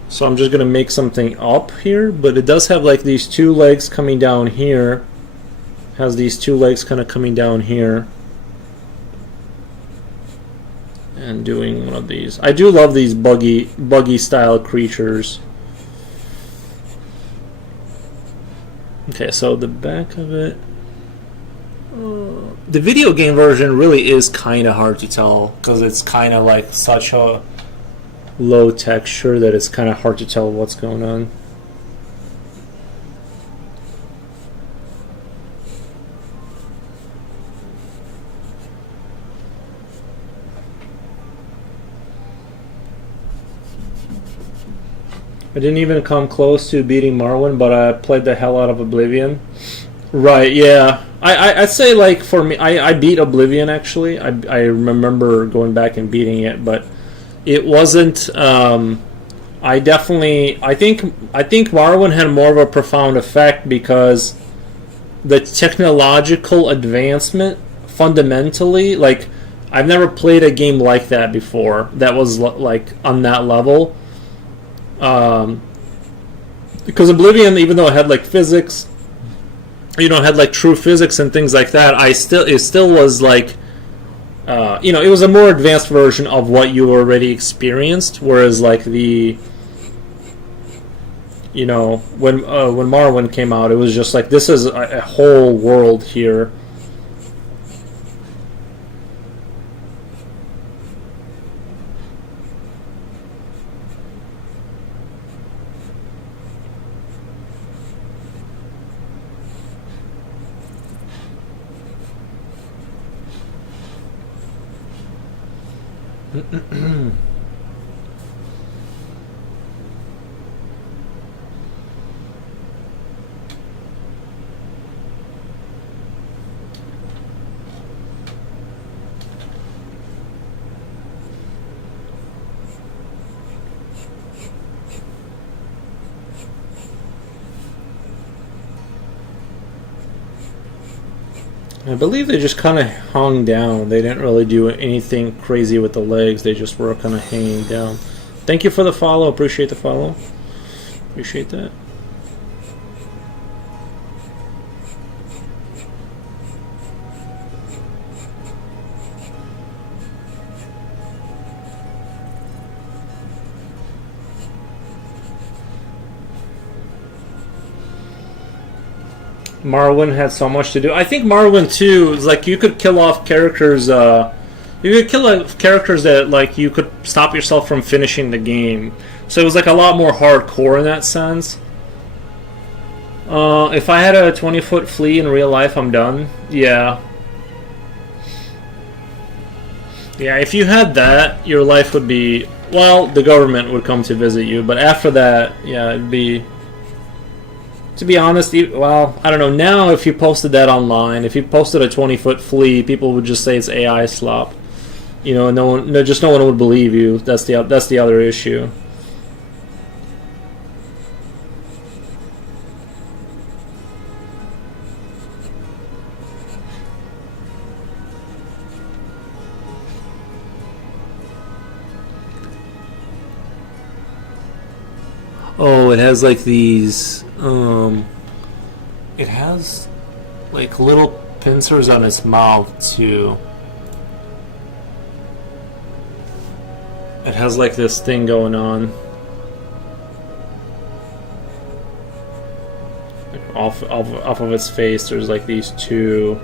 So I'm just going to make something up here, but it does have, like, these 2 legs coming down here. Has these 2 legs kind of coming down here. and doing one of these. I do love these buggy style creatures. Okay, so the back of it. The video game version really is kind of hard to tell because it's kind of like such a low texture that it's kind of hard to tell what's going on. I didn't even come close to beating Marwyn, but I played the hell out of Oblivion. Right, yeah. I'd say, like, for me, I beat Oblivion, actually. I remember going back and beating it, but it wasn't... I think Marwyn had more of a profound effect because the technological advancement, fundamentally, like, I've never played a game like that before that was, like, on that level. Because Oblivion, even though it had like physics, had like true physics and things like that, it still was like, it was a more advanced version of what you already experienced. Whereas like when Morrowind came out, it was just like, this is a whole world here. I believe they just kind of hung down. They didn't really do anything crazy with the legs. They just were kind of hanging down. Thank you for the follow. Appreciate the follow. Appreciate that. Morrowind had so much to do. I think Morrowind 2 is like you could kill off characters. You could kill characters that like you could stop yourself from finishing the game. So it was like a lot more hardcore in that sense. If I had a 20-foot flea in real life, I'm done. Yeah. Yeah, if you had that, your life would be... Well, the government would come to visit you, but after that, yeah, it'd be... To be honest, well, I don't know. Now, if you posted that online, if you posted a 20-foot flea, people would just say it's AI slop. No one would believe you. That's the other issue. Oh, it has like these. It has like little pincers on its mouth too. It has like this thing going on. Like off of its face, there's like these two.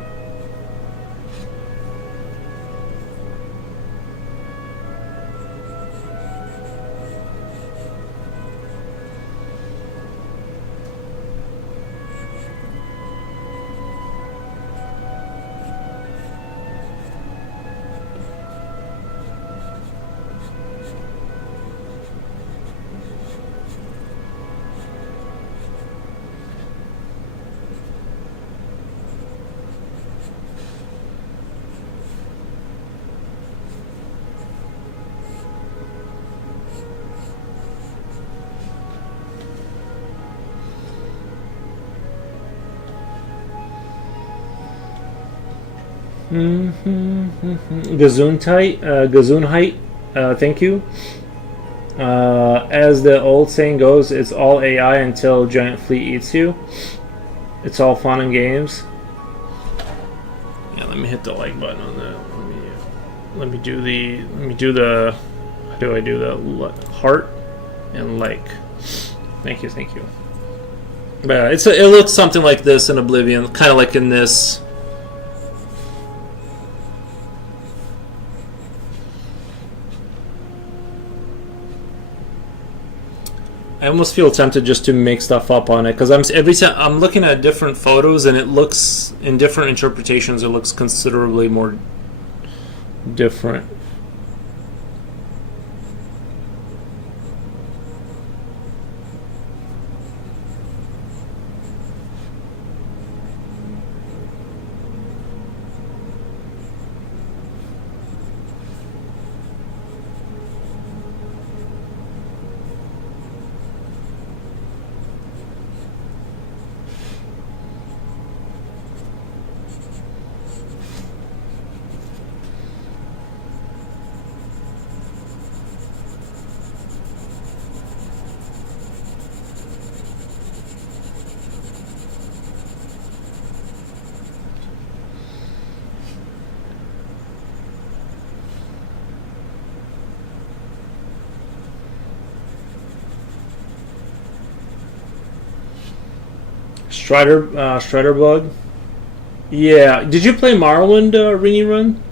Gazoonheit, thank you. As the old saying goes, it's all AI until giant flea eats you. It's all fun and games. Yeah, let me hit the like button on that. let me do the how do I do the heart and like? Thank you. But it looks something like this in Oblivion, kind of like in this. I almost feel tempted just to make stuff up on it because every time I'm looking at different photos and it looks in different interpretations it looks considerably more different. Strider bug. Yeah. Did you play Morrowind, Rini Run?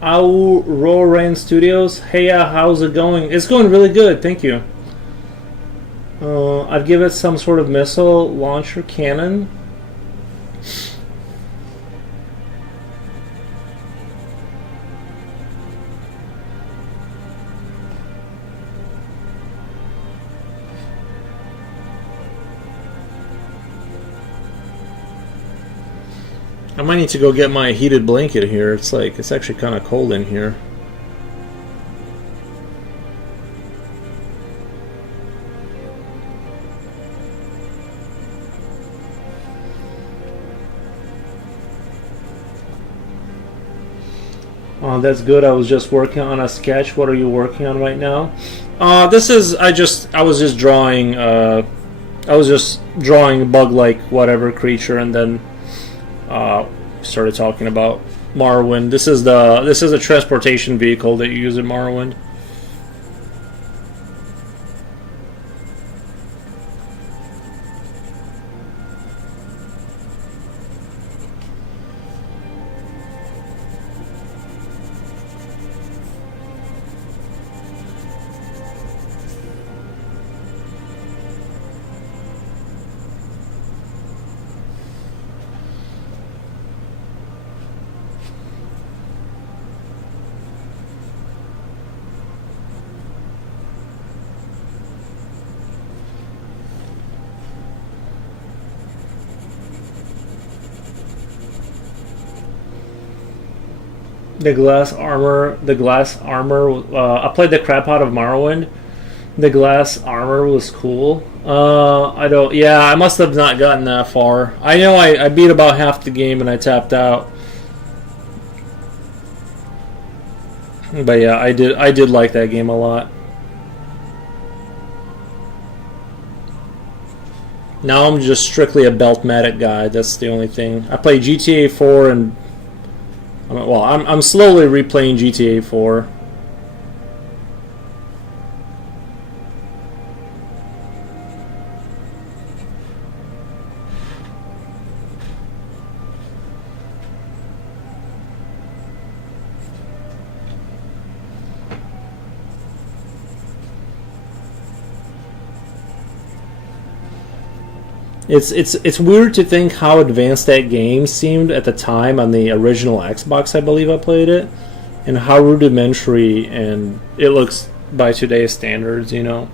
Auroran Studios. Hey, how's it going? It's going really good, thank you. I'd give it some sort of missile launcher cannon. I might need to go get my heated blanket here. It's actually kind of cold in here. Oh, that's good. I was just working on a sketch. What are you working on right now? I was just drawing bug-like whatever creature, and then started talking about Morrowind. This is a transportation vehicle that you use in Morrowind. The glass armor. I played the crap out of Morrowind. The glass armor was cool. I must have not gotten that far. I know I beat about half the game and I tapped out. But yeah, I did like that game a lot. Now I'm just strictly a Beltmatic guy. That's the only thing. I play GTA 4 and I'm slowly replaying GTA 4. It's weird to think how advanced that game seemed at the time on the original Xbox. I believe I played it, and how rudimentary and it looks by today's standards. You know.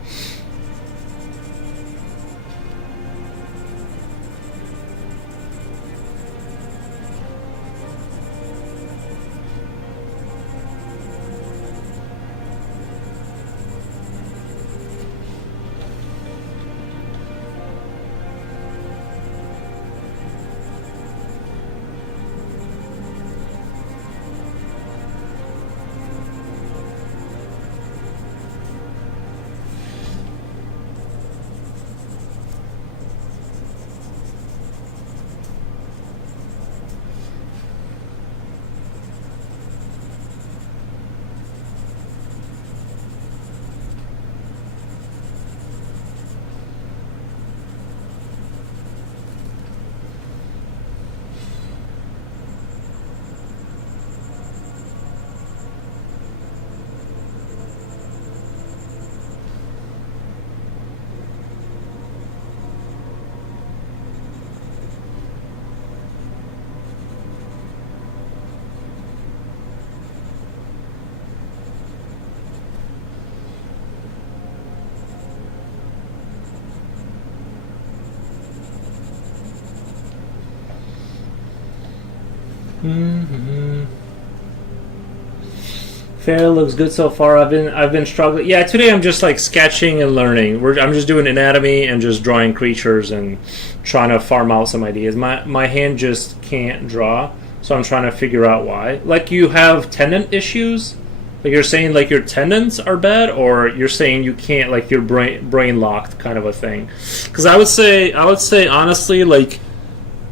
Fair looks good so far. I've been struggling. Yeah, today I'm just like sketching and learning. I'm just doing anatomy and just drawing creatures and trying to farm out some ideas. My hand just can't draw, so I'm trying to figure out why. Like you have tendon issues. Like you're saying like your tendons are bad, or you're saying you can't, like your brain locked kind of a thing. Because I would say honestly, like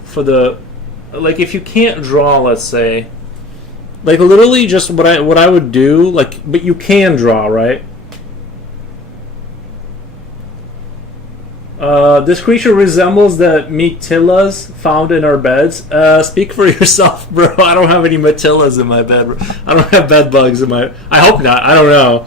for the like if you can't draw, let's say. Like literally just what I would do, like, but you can draw, right? This creature resembles the Metillas found in our beds. Speak for yourself, bro. I don't have any Metillas in my bed. I don't have bed bugs in my... I hope not. I don't know.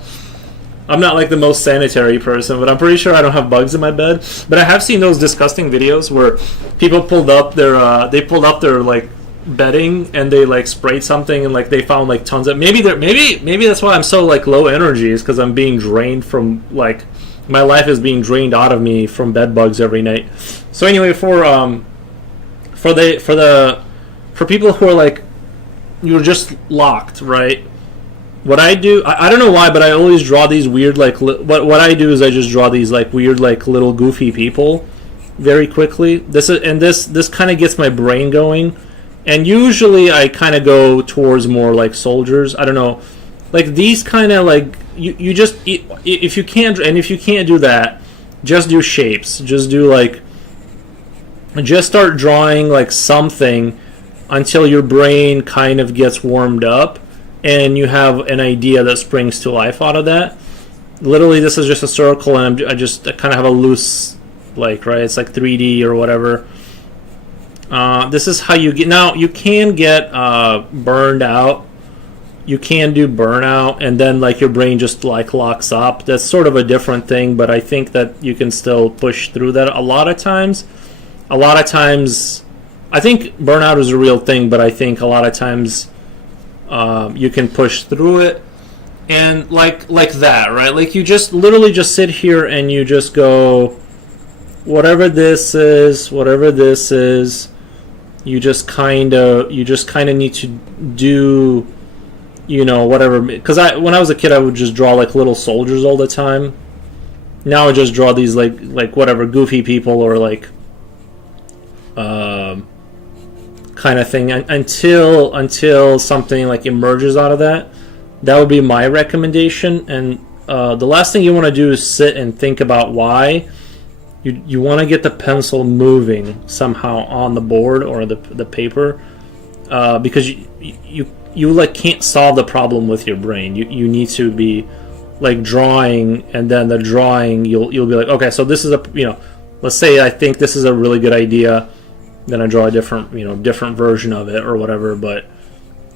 I'm not like the most sanitary person, but I'm pretty sure I don't have bugs in my bed. But I have seen those disgusting videos where people pulled up their like bedding and they like sprayed something and like they found like tons of maybe that's why I'm so like low energy, is because I'm being drained from like my life is being drained out of me from bed bugs every night. So anyway, for people who are like you're just locked, right? What I do, I don't know why, but I always draw these weird like what I do is I just draw these like weird like little goofy people very quickly. This kind of gets my brain going. And usually I kind of go towards more like soldiers. I don't know. Like these kind of like, you just, if you can't do that, just do shapes. Just do like, just start drawing like something until your brain kind of gets warmed up and you have an idea that springs to life out of that. Literally this is just a circle and I kind of have a loose, like, right? It's like 3D or whatever. This is how you get. Now you can get burned out. You can do burnout, and then like your brain just like locks up. That's sort of a different thing, but I think that you can still push through that. A lot of times, I think burnout is a real thing, but I think a lot of times you can push through it, and like that, right? Like you just literally just sit here and you just go, whatever this is. You just kind of need to do, you know, whatever. Because when I was a kid, I would just draw like little soldiers all the time. Now I just draw these like whatever goofy people or like kind of thing until something like emerges out of that. That would be my recommendation. And the last thing you want to do is sit and think about why. You want to get the pencil moving somehow on the board or the paper, because you like can't solve the problem with your brain. You need to be like drawing, and then the drawing you'll be like, okay, so this is let's say I think this is a really good idea, then I draw a different version of it or whatever. But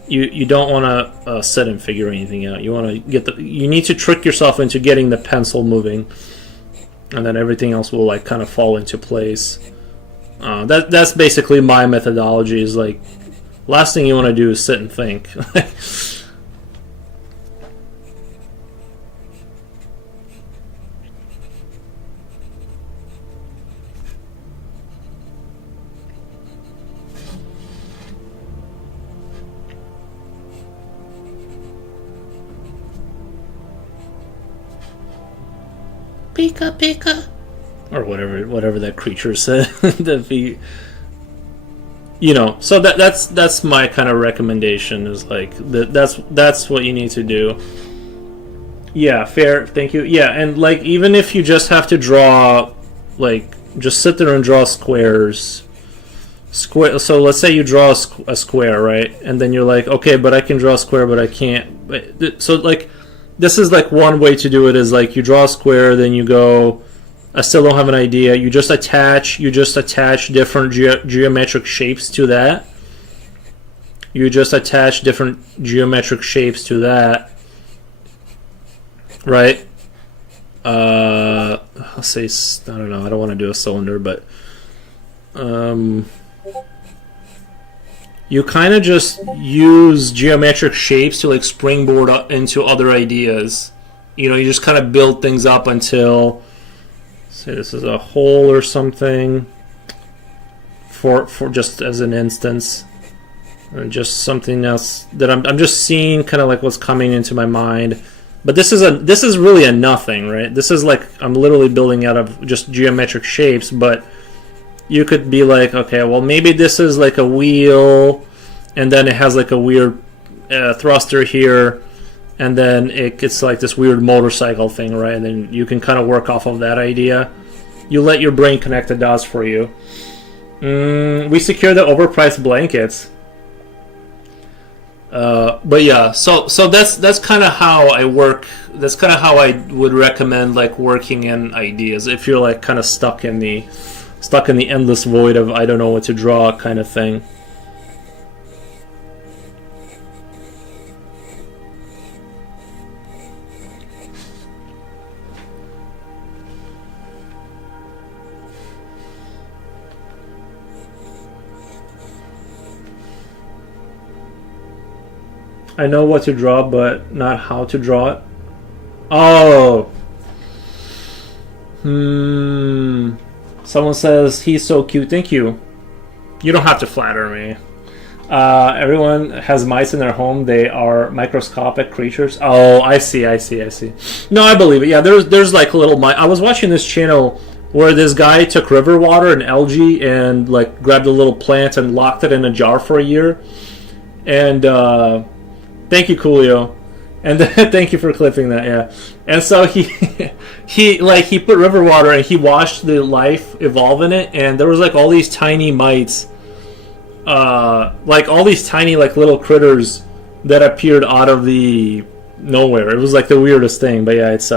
you don't want to sit and figure anything out. You need to trick yourself into getting the pencil moving. And then everything else will like kind of fall into place. That's basically my methodology. Is like, last thing you want to do is sit and think. Pika pika, or whatever that creature said. So that's my kind of recommendation. Is like that's what you need to do. Yeah, fair. Thank you. Yeah, and like even if you just have to draw, like just sit there and draw squares. So let's say you draw a square, right? And then you're like, okay, but I can draw a square, but I can't. So like. This is like one way to do it, is like you draw a square, then you go, I still don't have an idea. You just attach different geometric shapes to that. Right? Let's say, I don't know, I don't want to do a cylinder, but you kind of just use geometric shapes to like springboard up into other ideas. You just kind of build things up until, say this is a hole or something, for just as an instance. or just something else that I'm just seeing kind of like what's coming into my mind. But this is really a nothing, right? This is like I'm literally building out of just geometric shapes, but you could be like, okay, well maybe this is like a wheel, and then it has like a weird thruster here, and then it's like this weird motorcycle thing, right? And then you can kind of work off of that idea. You let your brain connect the dots for you. We secure the overpriced blankets. But yeah, so that's kind of how I work. That's kind of how I would recommend like working in ideas if you're like kind of stuck in the endless void of I don't know what to draw kind of thing. I know what to draw, but not how to draw it. Oh. Someone says he's so cute. Thank you. You don't have to flatter me. Everyone has mice in their home. They are microscopic creatures. Oh, I see. No, I believe it. Yeah, there's like little mice. I was watching this channel where this guy took river water and algae and like grabbed a little plant and locked it in a jar for a year. And thank you, Coolio. And thank you for clipping that, yeah. And so he put river water and he watched the life evolve in it, and there was like all these tiny mites, like all these tiny like little critters that appeared out of the nowhere. It was like the weirdest thing, but yeah, it's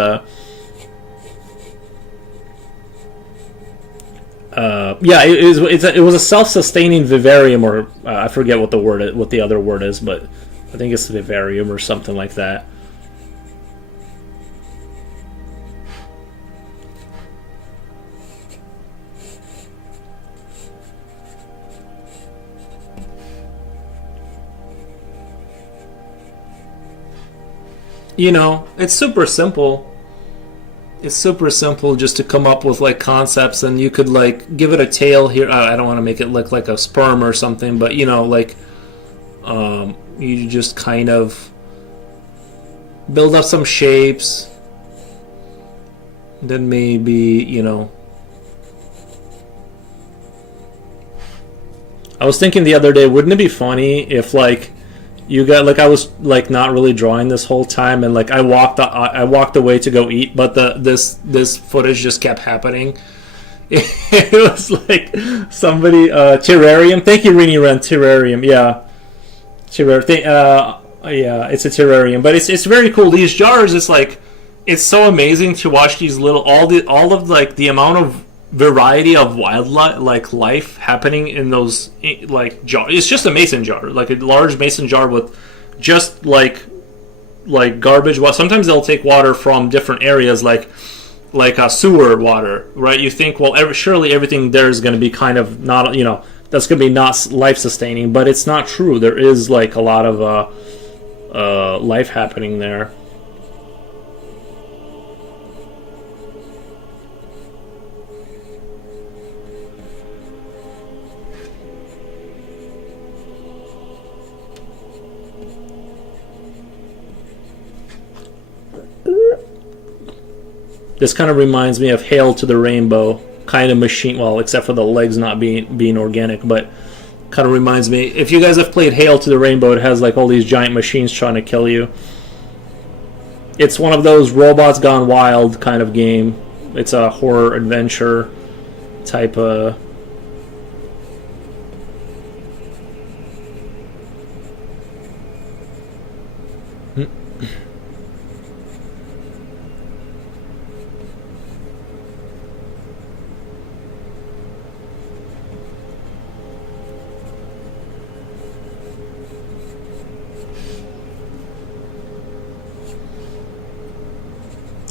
it was a self-sustaining vivarium, or I forget what the other word is, but I think it's vivarium or something like that. You know, it's super simple. It's super simple just to come up with like concepts, and you could like give it a tail here. I don't want to make it look like a sperm or something, but you know, like you just kind of build up some shapes, then maybe, you know, I was thinking the other day, wouldn't it be funny if like you got like I was like not really drawing this whole time, and like I walked away to go eat, but this footage just kept happening. It was like somebody terrarium. Thank you, Rini Ren. Terrarium, yeah. Yeah, it's a terrarium, but it's very cool. These jars, it's so amazing to watch these little all of like the amount of variety of wildlife, like life happening in those like jars. It's just a mason jar, like a large mason jar with just like garbage. Well, sometimes they'll take water from different areas, like sewer water, right? You think, well, surely everything there is going to be kind of not, you know, that's going to be not life sustaining, but it's not true. There is like a lot of life happening there. This kind of reminds me of Hail to the Rainbow kind of machine, well, except for the legs not being organic, but kind of reminds me, if you guys have played Hail to the Rainbow, it has like all these giant machines trying to kill you. It's one of those robots gone wild kind of game. It's a horror adventure type of...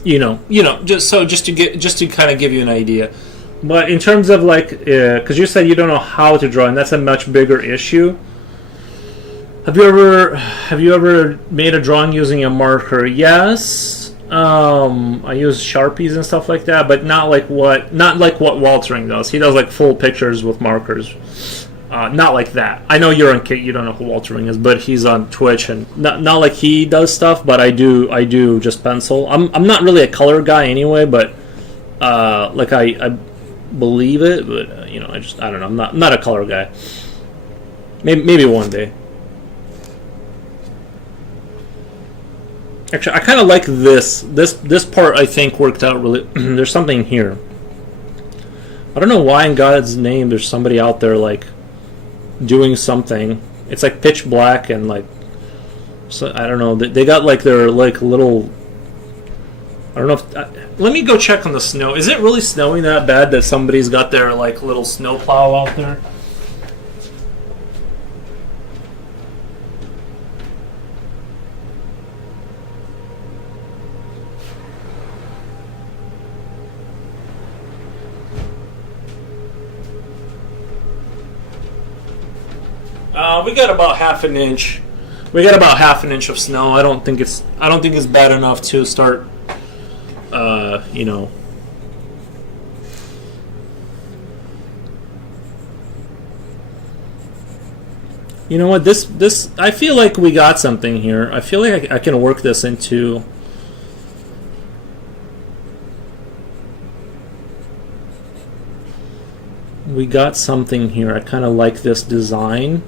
You know, just to kind of give you an idea. But in terms of like, because you said you don't know how to draw, and that's a much bigger issue. Have you ever made a drawing using a marker? Yes. I use Sharpies and stuff like that, but not like what Waltering does. He does like full pictures with markers. Not like that. I know you're on Kit. You don't know who Walter Ring is, but he's on Twitch, and not like he does stuff. But I do just pencil. I'm not really a color guy anyway, but like I believe it, but you know, I don't know. I'm not a color guy. Maybe one day. Actually, I kind of like this part. I think worked out really. There's something here. I don't know why in God's name there's somebody out there like doing something. It's like pitch black and like, so I don't know. They got like their like little. I don't know if. Let me go check on the snow. Is it really snowing that bad that somebody's got their like little snow plow out there? We got about half an inch. We got about half an inch of snow. I don't think it's bad enough to start. You know. You know what? This. I feel like we got something here. I feel like I can work this into. We got something here. I kind of like this design.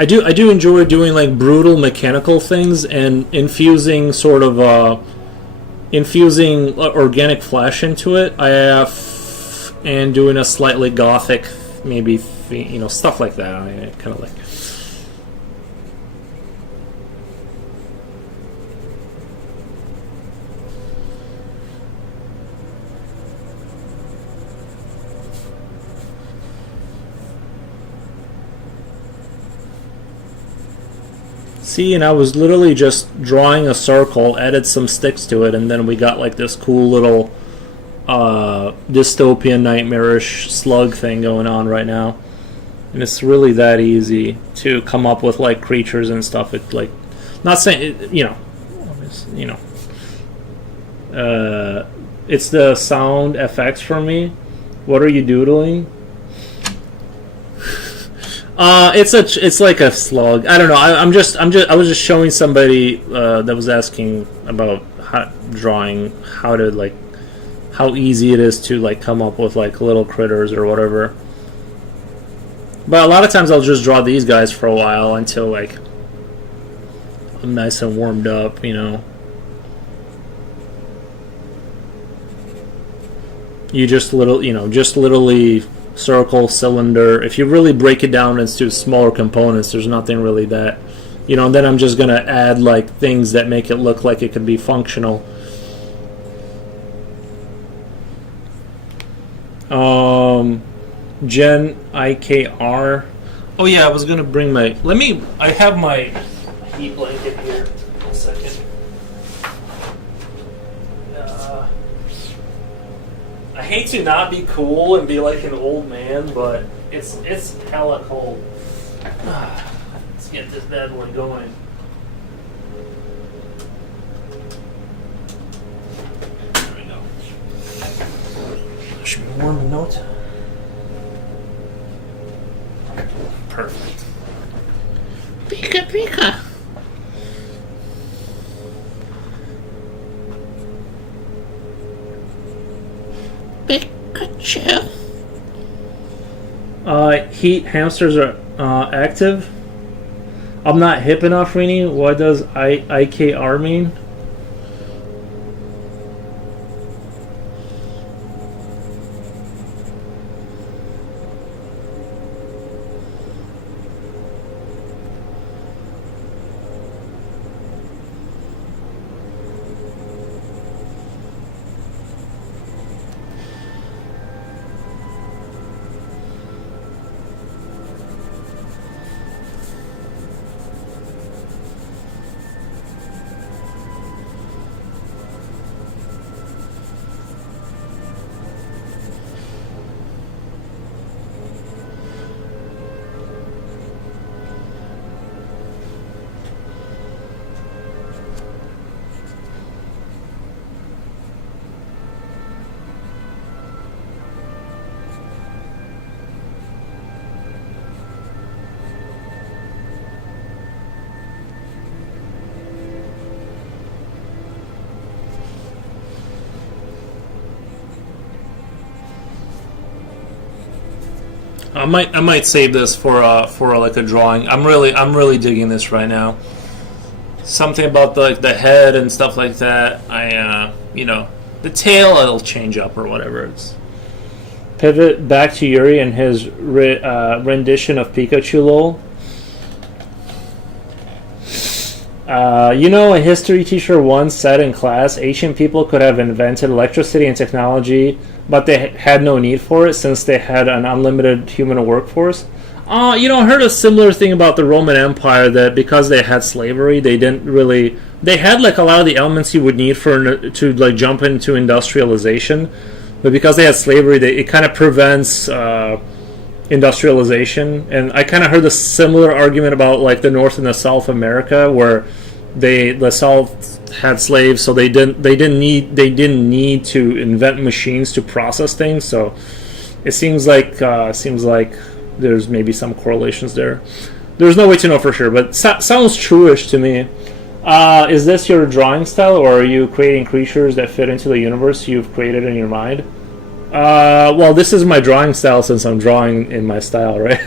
I do enjoy doing like brutal mechanical things and infusing sort of organic flash into it. And doing a slightly gothic, maybe you know, stuff like that. I kind of like. See, and I was literally just drawing a circle, added some sticks to it, and then we got like this cool little dystopian, nightmarish slug thing going on right now. And it's really that easy to come up with like creatures and stuff. It like, not saying, you know, it's the sound FX for me. What are you doodling? It's like a slug. I don't know. I was just showing somebody that was asking about drawing, how easy it is to like come up with like little critters or whatever. But a lot of times I'll just draw these guys for a while until like I'm nice and warmed up, you know. You just literally circle, cylinder. If you really break it down into smaller components, there's nothing really that, you know. And then I'm just gonna add like things that make it look like it could be functional. Gen IKR. Oh yeah, I was gonna bring my. I have my heat blanket here. 1 second. I hate to not be cool and be like an old man, but it's hella cold. Let's get this bad boy going. There we go. Should be warm in no time. Perfect. Pika pika. Pikachu. Heat hamsters are active. I'm not hip enough, Rini. What does IKR mean? I might save this for like a drawing. I'm really digging this right now. Something about the head and stuff like that. The tail I'll change up or whatever. It's pivot back to Yuri and his rendition of Pikachu LOL. A history teacher once said in class, ancient people could have invented electricity and technology, but they had no need for it since they had an unlimited human workforce. I heard a similar thing about the Roman Empire, that because they had slavery, they had like a lot of the elements you would need to like jump into industrialization, but because they had slavery, it kind of prevents industrialization. And I kind of heard a similar argument about like the North and the South America, where the South had slaves, so they didn't need to invent machines to process things. So it seems like there's maybe some correlations there. There's no way to know for sure, but sounds true-ish to me. Is this your drawing style, or are you creating creatures that fit into the universe you've created in your mind? Well, this is my drawing style since I'm drawing in my style, right?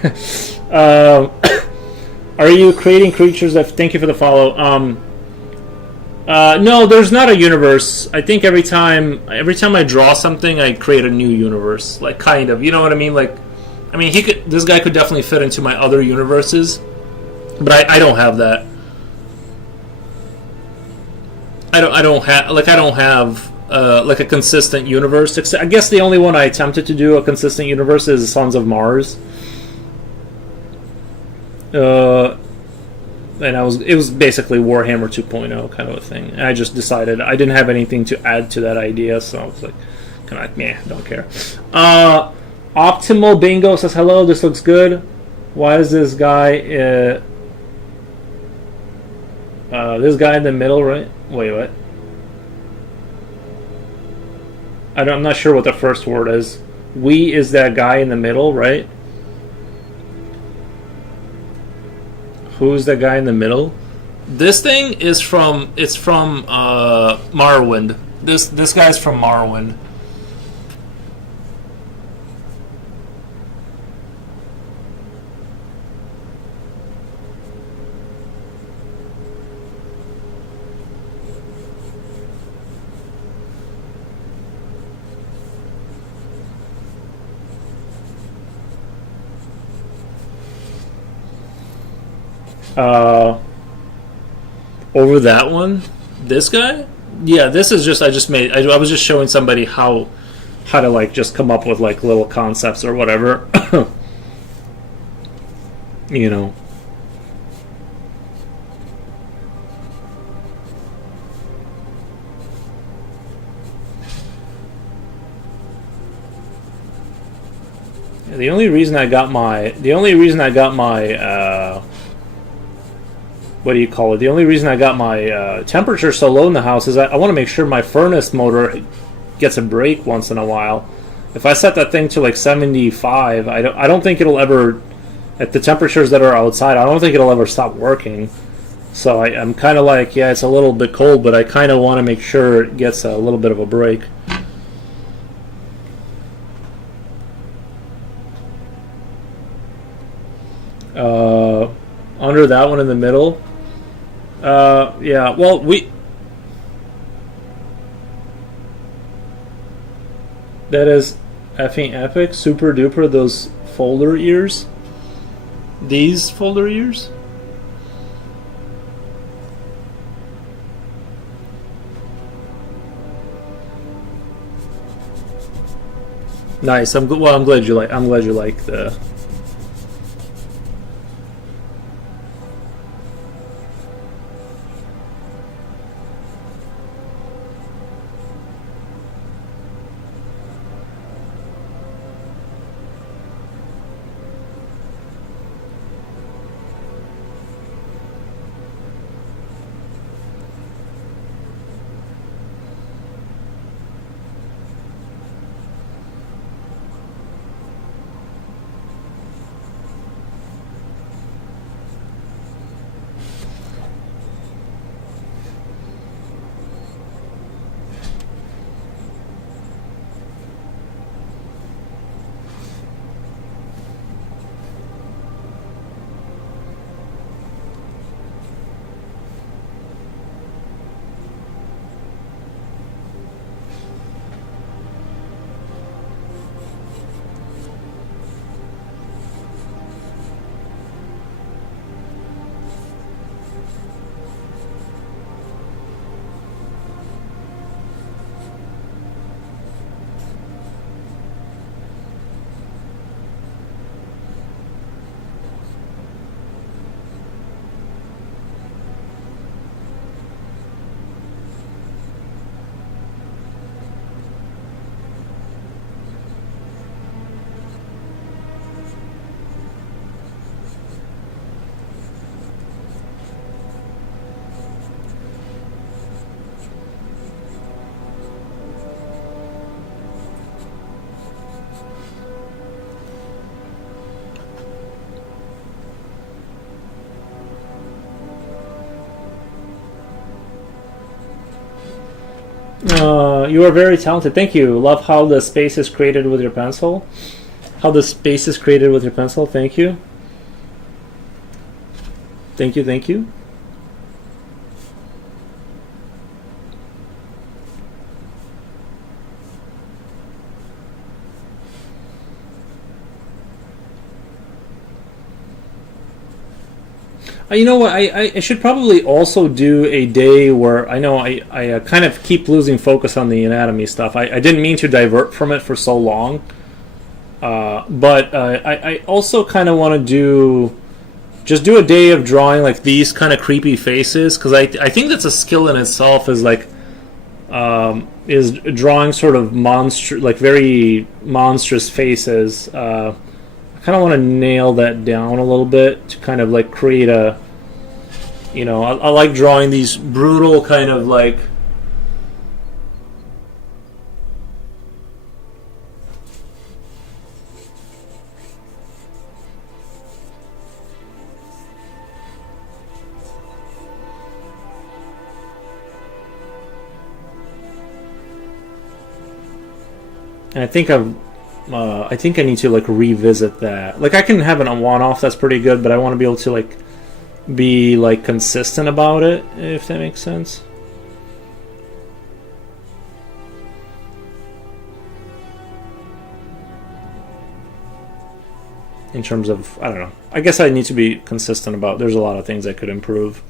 Are you creating creatures that... Thank you for the follow. No, there's not a universe. I think every time I draw something, I create a new universe. Like, kind of. You know what I mean? Like, this guy could definitely fit into my other universes, but I don't have that. I don't have like a consistent universe. I guess the only one I attempted to do a consistent universe is Sons of Mars. And it was basically Warhammer 2.0 kind of a thing. And I just decided I didn't have anything to add to that idea, so I was like, don't care. Optimal Bingo says, hello, this looks good. Why is this guy in the middle, right? Wait, what? I'm not sure what the first word is. We is that guy in the middle, right? Who's that guy in the middle? This thing is from Morrowind. This guy's from Morrowind. Over that one, this guy, yeah. This is just I was just showing somebody how to like just come up with like little concepts or whatever. The only reason I got my what do you call it? The only reason I got my temperature so low in the house is I want to make sure my furnace motor gets a break once in a while. If I set that thing to like 75, I don't think it'll ever, at the temperatures that are outside, I don't think it'll ever stop working. So I'm kind of like, yeah, it's a little bit cold, but I kind of want to make sure it gets a little bit of a break. Under that one in the middle. Yeah, well, that is effing epic. Super duper, those folder ears. These folder ears. Nice. I'm glad you like the... You are very talented. Thank you. Love how the space is created with your pencil. How the space is created with your pencil. Thank you. Thank you. Thank you. You know what? I should probably also do a day where I know I kind of keep losing focus on the anatomy stuff. I didn't mean to divert from it for so long. But I also kind of want to do a day of drawing like these kind of creepy faces, because I think that's a skill in itself, is like is drawing sort of very monstrous faces. I kind of want to nail that down a little bit to kind of like create a, I like drawing these brutal kind of like, and I think I need to like revisit that. Like I can have a one-off that's pretty good, but I want to be able to like be like consistent about it, if that makes sense. In terms of, I don't know. I guess I need to be consistent about. There's a lot of things I could improve.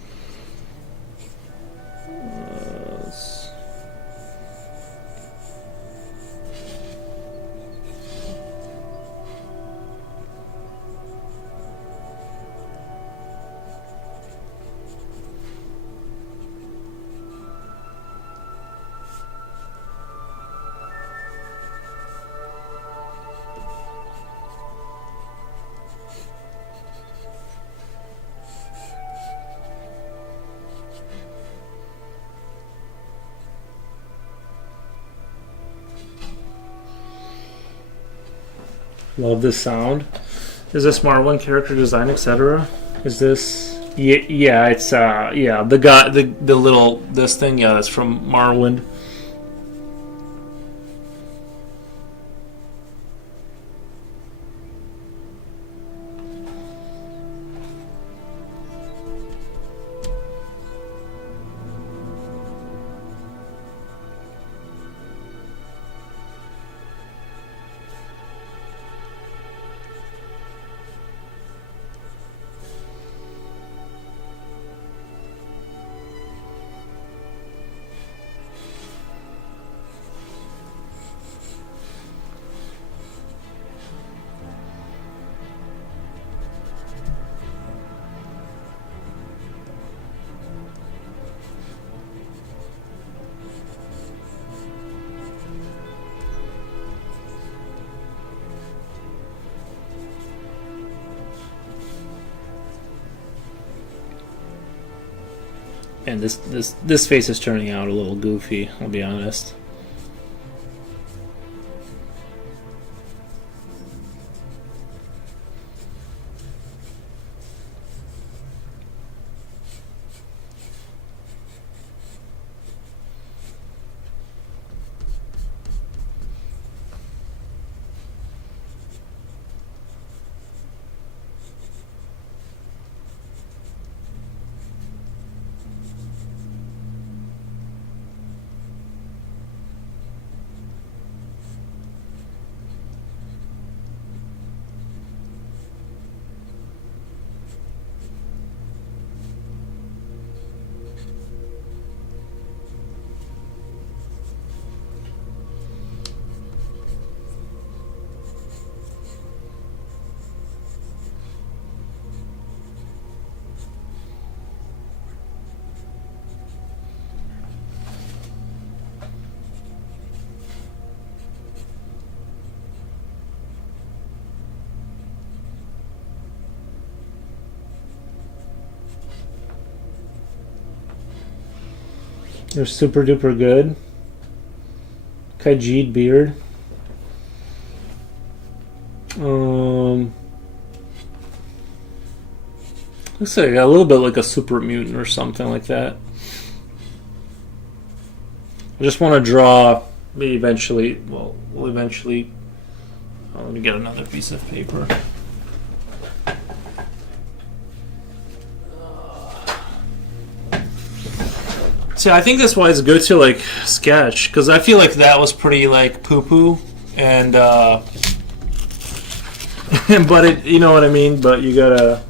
Love this sound. Is this Marwin character design, etc.? Is this? Yeah, it's the guy, the little this thing. Yeah, that's from Marwin. And this face is turning out a little goofy, I'll be honest. They're super duper good. Khajiit beard. Looks like a little bit like a super mutant or something like that. I just want to draw. Maybe eventually. Well, we'll eventually. Oh, let me get another piece of paper. See, I think that's why it's good to like sketch, because I feel like that was pretty like poo-poo, and but it, you know what I mean. But you gotta.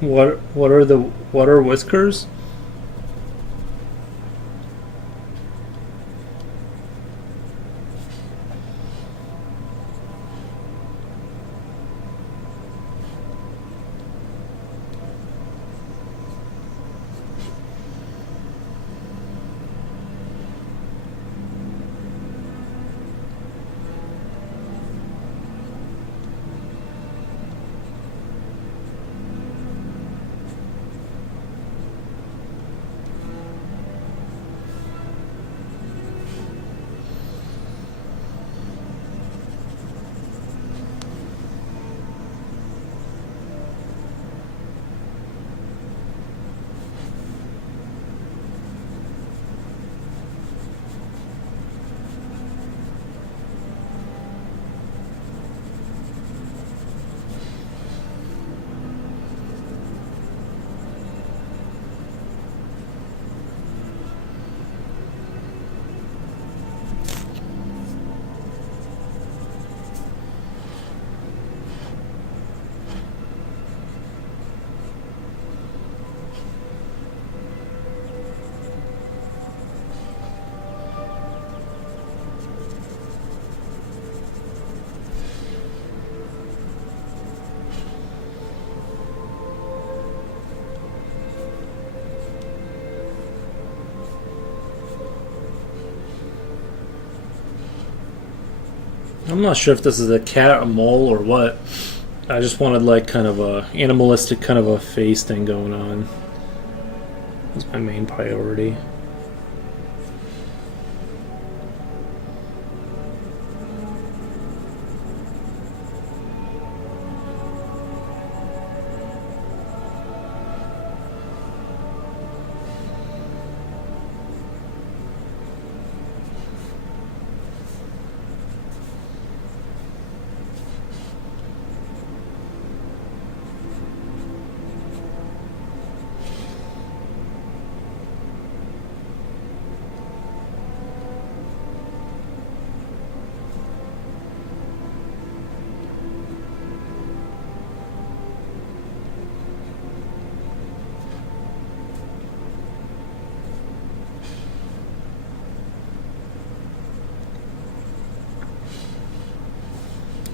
What are whiskers? I'm not sure if this is a cat, a mole, or what. I just wanted like kind of a animalistic kind of a face thing going on. That's my main priority.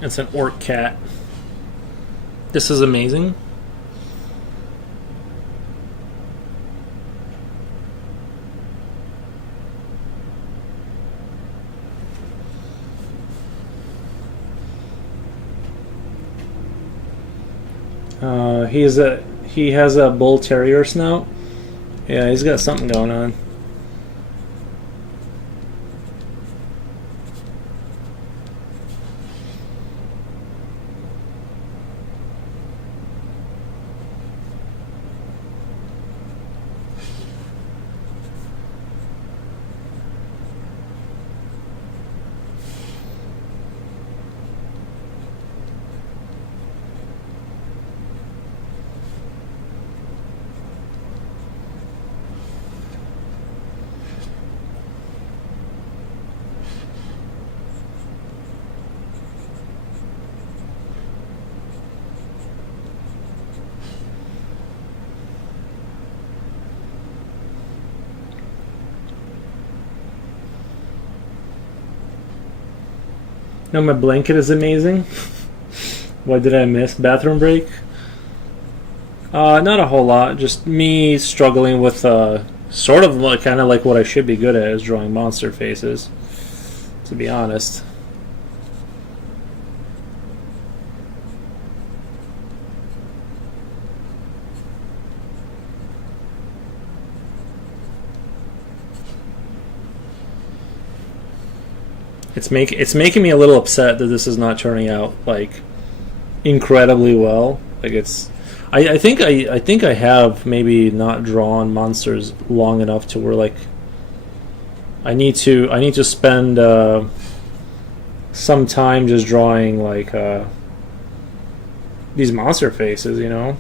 It's an orc cat. This is amazing. He has a bull terrier snout. Yeah, he's got something going on. No, my blanket is amazing. What did I miss? Bathroom break? Not a whole lot. Just me struggling with sort of like, kind of like what I should be good at is drawing monster faces. To be honest. It's making me a little upset that this is not turning out like incredibly well. Like I think I have maybe not drawn monsters long enough to where like I need to spend some time just drawing like these monster faces, you know.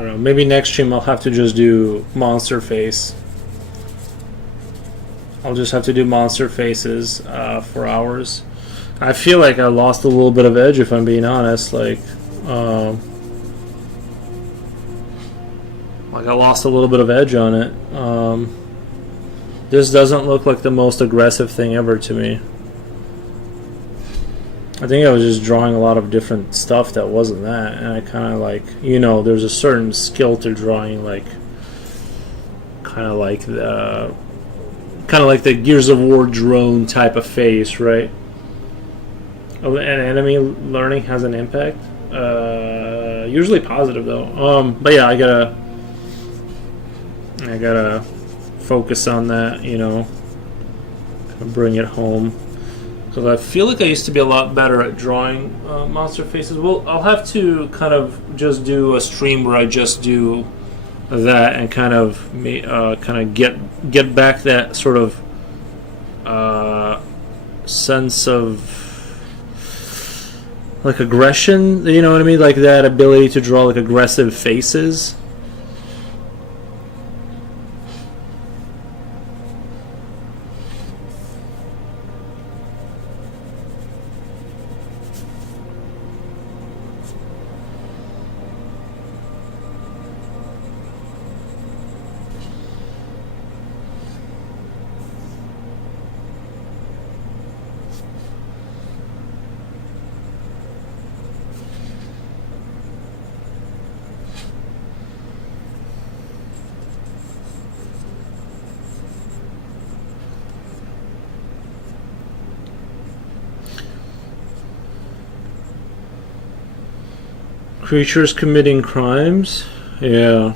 don't know. Maybe next stream I'll have to just do monster face. I'll just have to do monster faces for hours. I feel like I lost a little bit of edge, if I'm being honest. Like I lost a little bit of edge on it. This doesn't look like the most aggressive thing ever to me. I think I was just drawing a lot of different stuff that wasn't that, and I kind of like, you know, there's a certain skill to drawing, like kind of like the Gears of War drone type of face, right? Oh, and enemy learning has an impact. Usually positive though. But yeah, I gotta focus on that, you know, bring it home. Because I feel like I used to be a lot better at drawing monster faces. Well, I'll have to kind of just do a stream where I just do that and kind of get back that sort of sense of like aggression. You know what I mean? Like that ability to draw like aggressive faces. Creatures committing crimes? Yeah.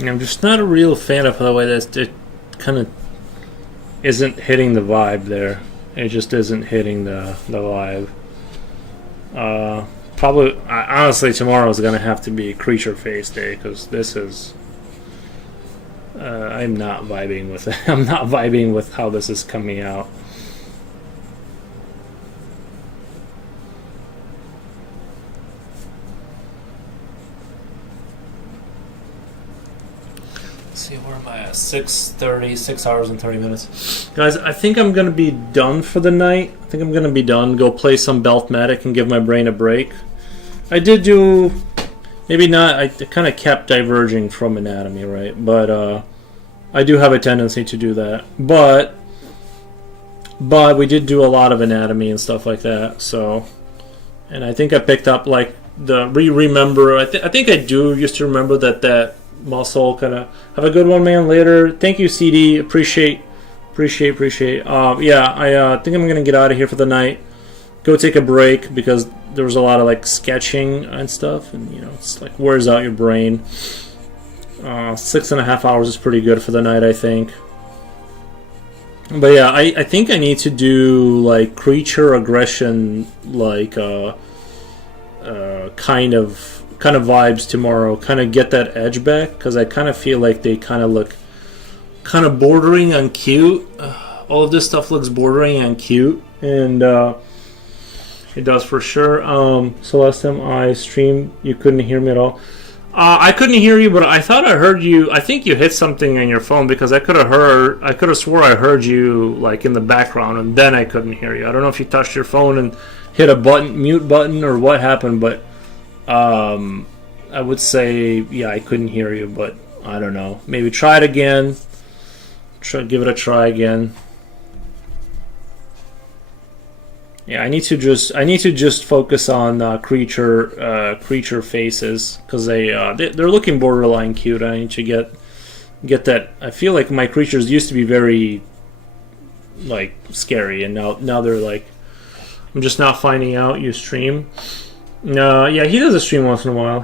I'm just not a real fan of the way that it kind of isn't hitting the vibe there. It just isn't hitting the vibe. Probably, honestly, tomorrow is going to have to be creature face day because this is. I'm not vibing with it. I'm not vibing with how this is coming out. See, where am I at? 6:30, 6 hours and 30 minutes. Guys, I think I'm going to be done for the night. I think I'm going to be done. Go play some Beltmatic and give my brain a break. I did do... Maybe not... I kind of kept diverging from anatomy, right? But I do have a tendency to do that. But we did do a lot of anatomy and stuff like that, so... And I think I picked up, like, the... Remember... I think I do used to remember that muscle kind of. Have a good one, man. Later. Thank you, CD. Appreciate. Yeah, I think I'm gonna get out of here for the night. Go take a break because there was a lot of like sketching and stuff, and you know, it's like wears out your brain. 6.5 hours is pretty good for the night, I think. But yeah, I think I need to do like creature aggression, like kind of vibes tomorrow. Kind of get that edge back, because I kind of feel like they kind of look kind of bordering on cute. All of this stuff looks bordering on cute, and it does for sure. So last time I streamed, you couldn't hear me at all. I couldn't hear you, but I thought I heard you. I think you hit something on your phone, because I could have swore I heard you like in the background, and then I couldn't hear you. I don't know if you touched your phone and hit a mute button, or what happened, but I would say, yeah, I couldn't hear you, but I don't know. Maybe try it again. Give it a try again. Yeah, I need to just focus on creature faces, because they're looking borderline cute. I need to get that. I feel like my creatures used to be very like scary, and now they're like. I'm just now finding out you stream. Yeah, he does a stream once in a while.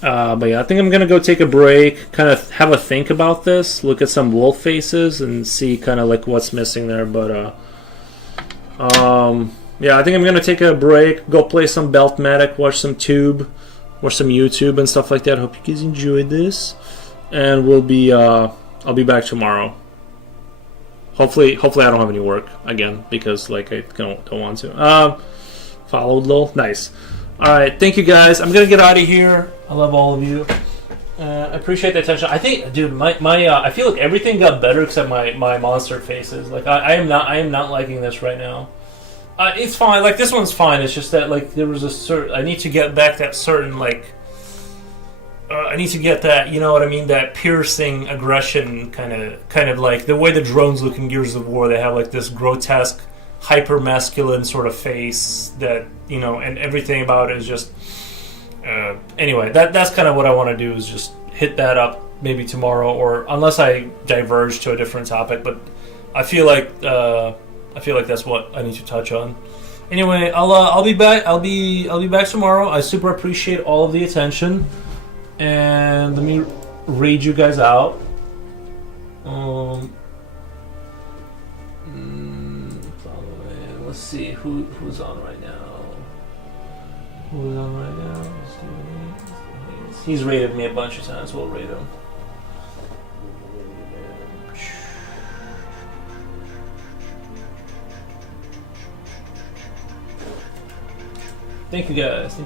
But yeah, I think I'm gonna go take a break, kind of have a think about this, look at some wolf faces, and see kind of like what's missing there. But yeah, I think I'm gonna take a break, go play some Beltmatic, watch some YouTube and stuff like that. Hope you guys enjoyed this, and I'll be back tomorrow. Hopefully I don't have any work again, because like I don't want to. Followed Lil, nice. All right, thank you guys. I'm gonna get out of here. I love all of you. I appreciate the attention. I think, dude, my I feel like everything got better except my monster faces. Like I am not liking this right now. It's fine. Like this one's fine. It's just that like there was a certain. I need to get back that certain like. I need to get that, you know what I mean, that piercing aggression kind of like the way the drones look in Gears of War. They have like this grotesque, hyper masculine sort of face that, you know, and everything about it is just. Anyway, that's kind of what I want to do, is just hit that up maybe tomorrow, or unless I diverge to a different topic. But I feel like that's what I need to touch on. Anyway, I'll be back. I'll be back tomorrow. I super appreciate all of the attention. And let me read you guys out. Let's see who's on right now. He's rated me a bunch of times. We'll rate him. Thank you guys.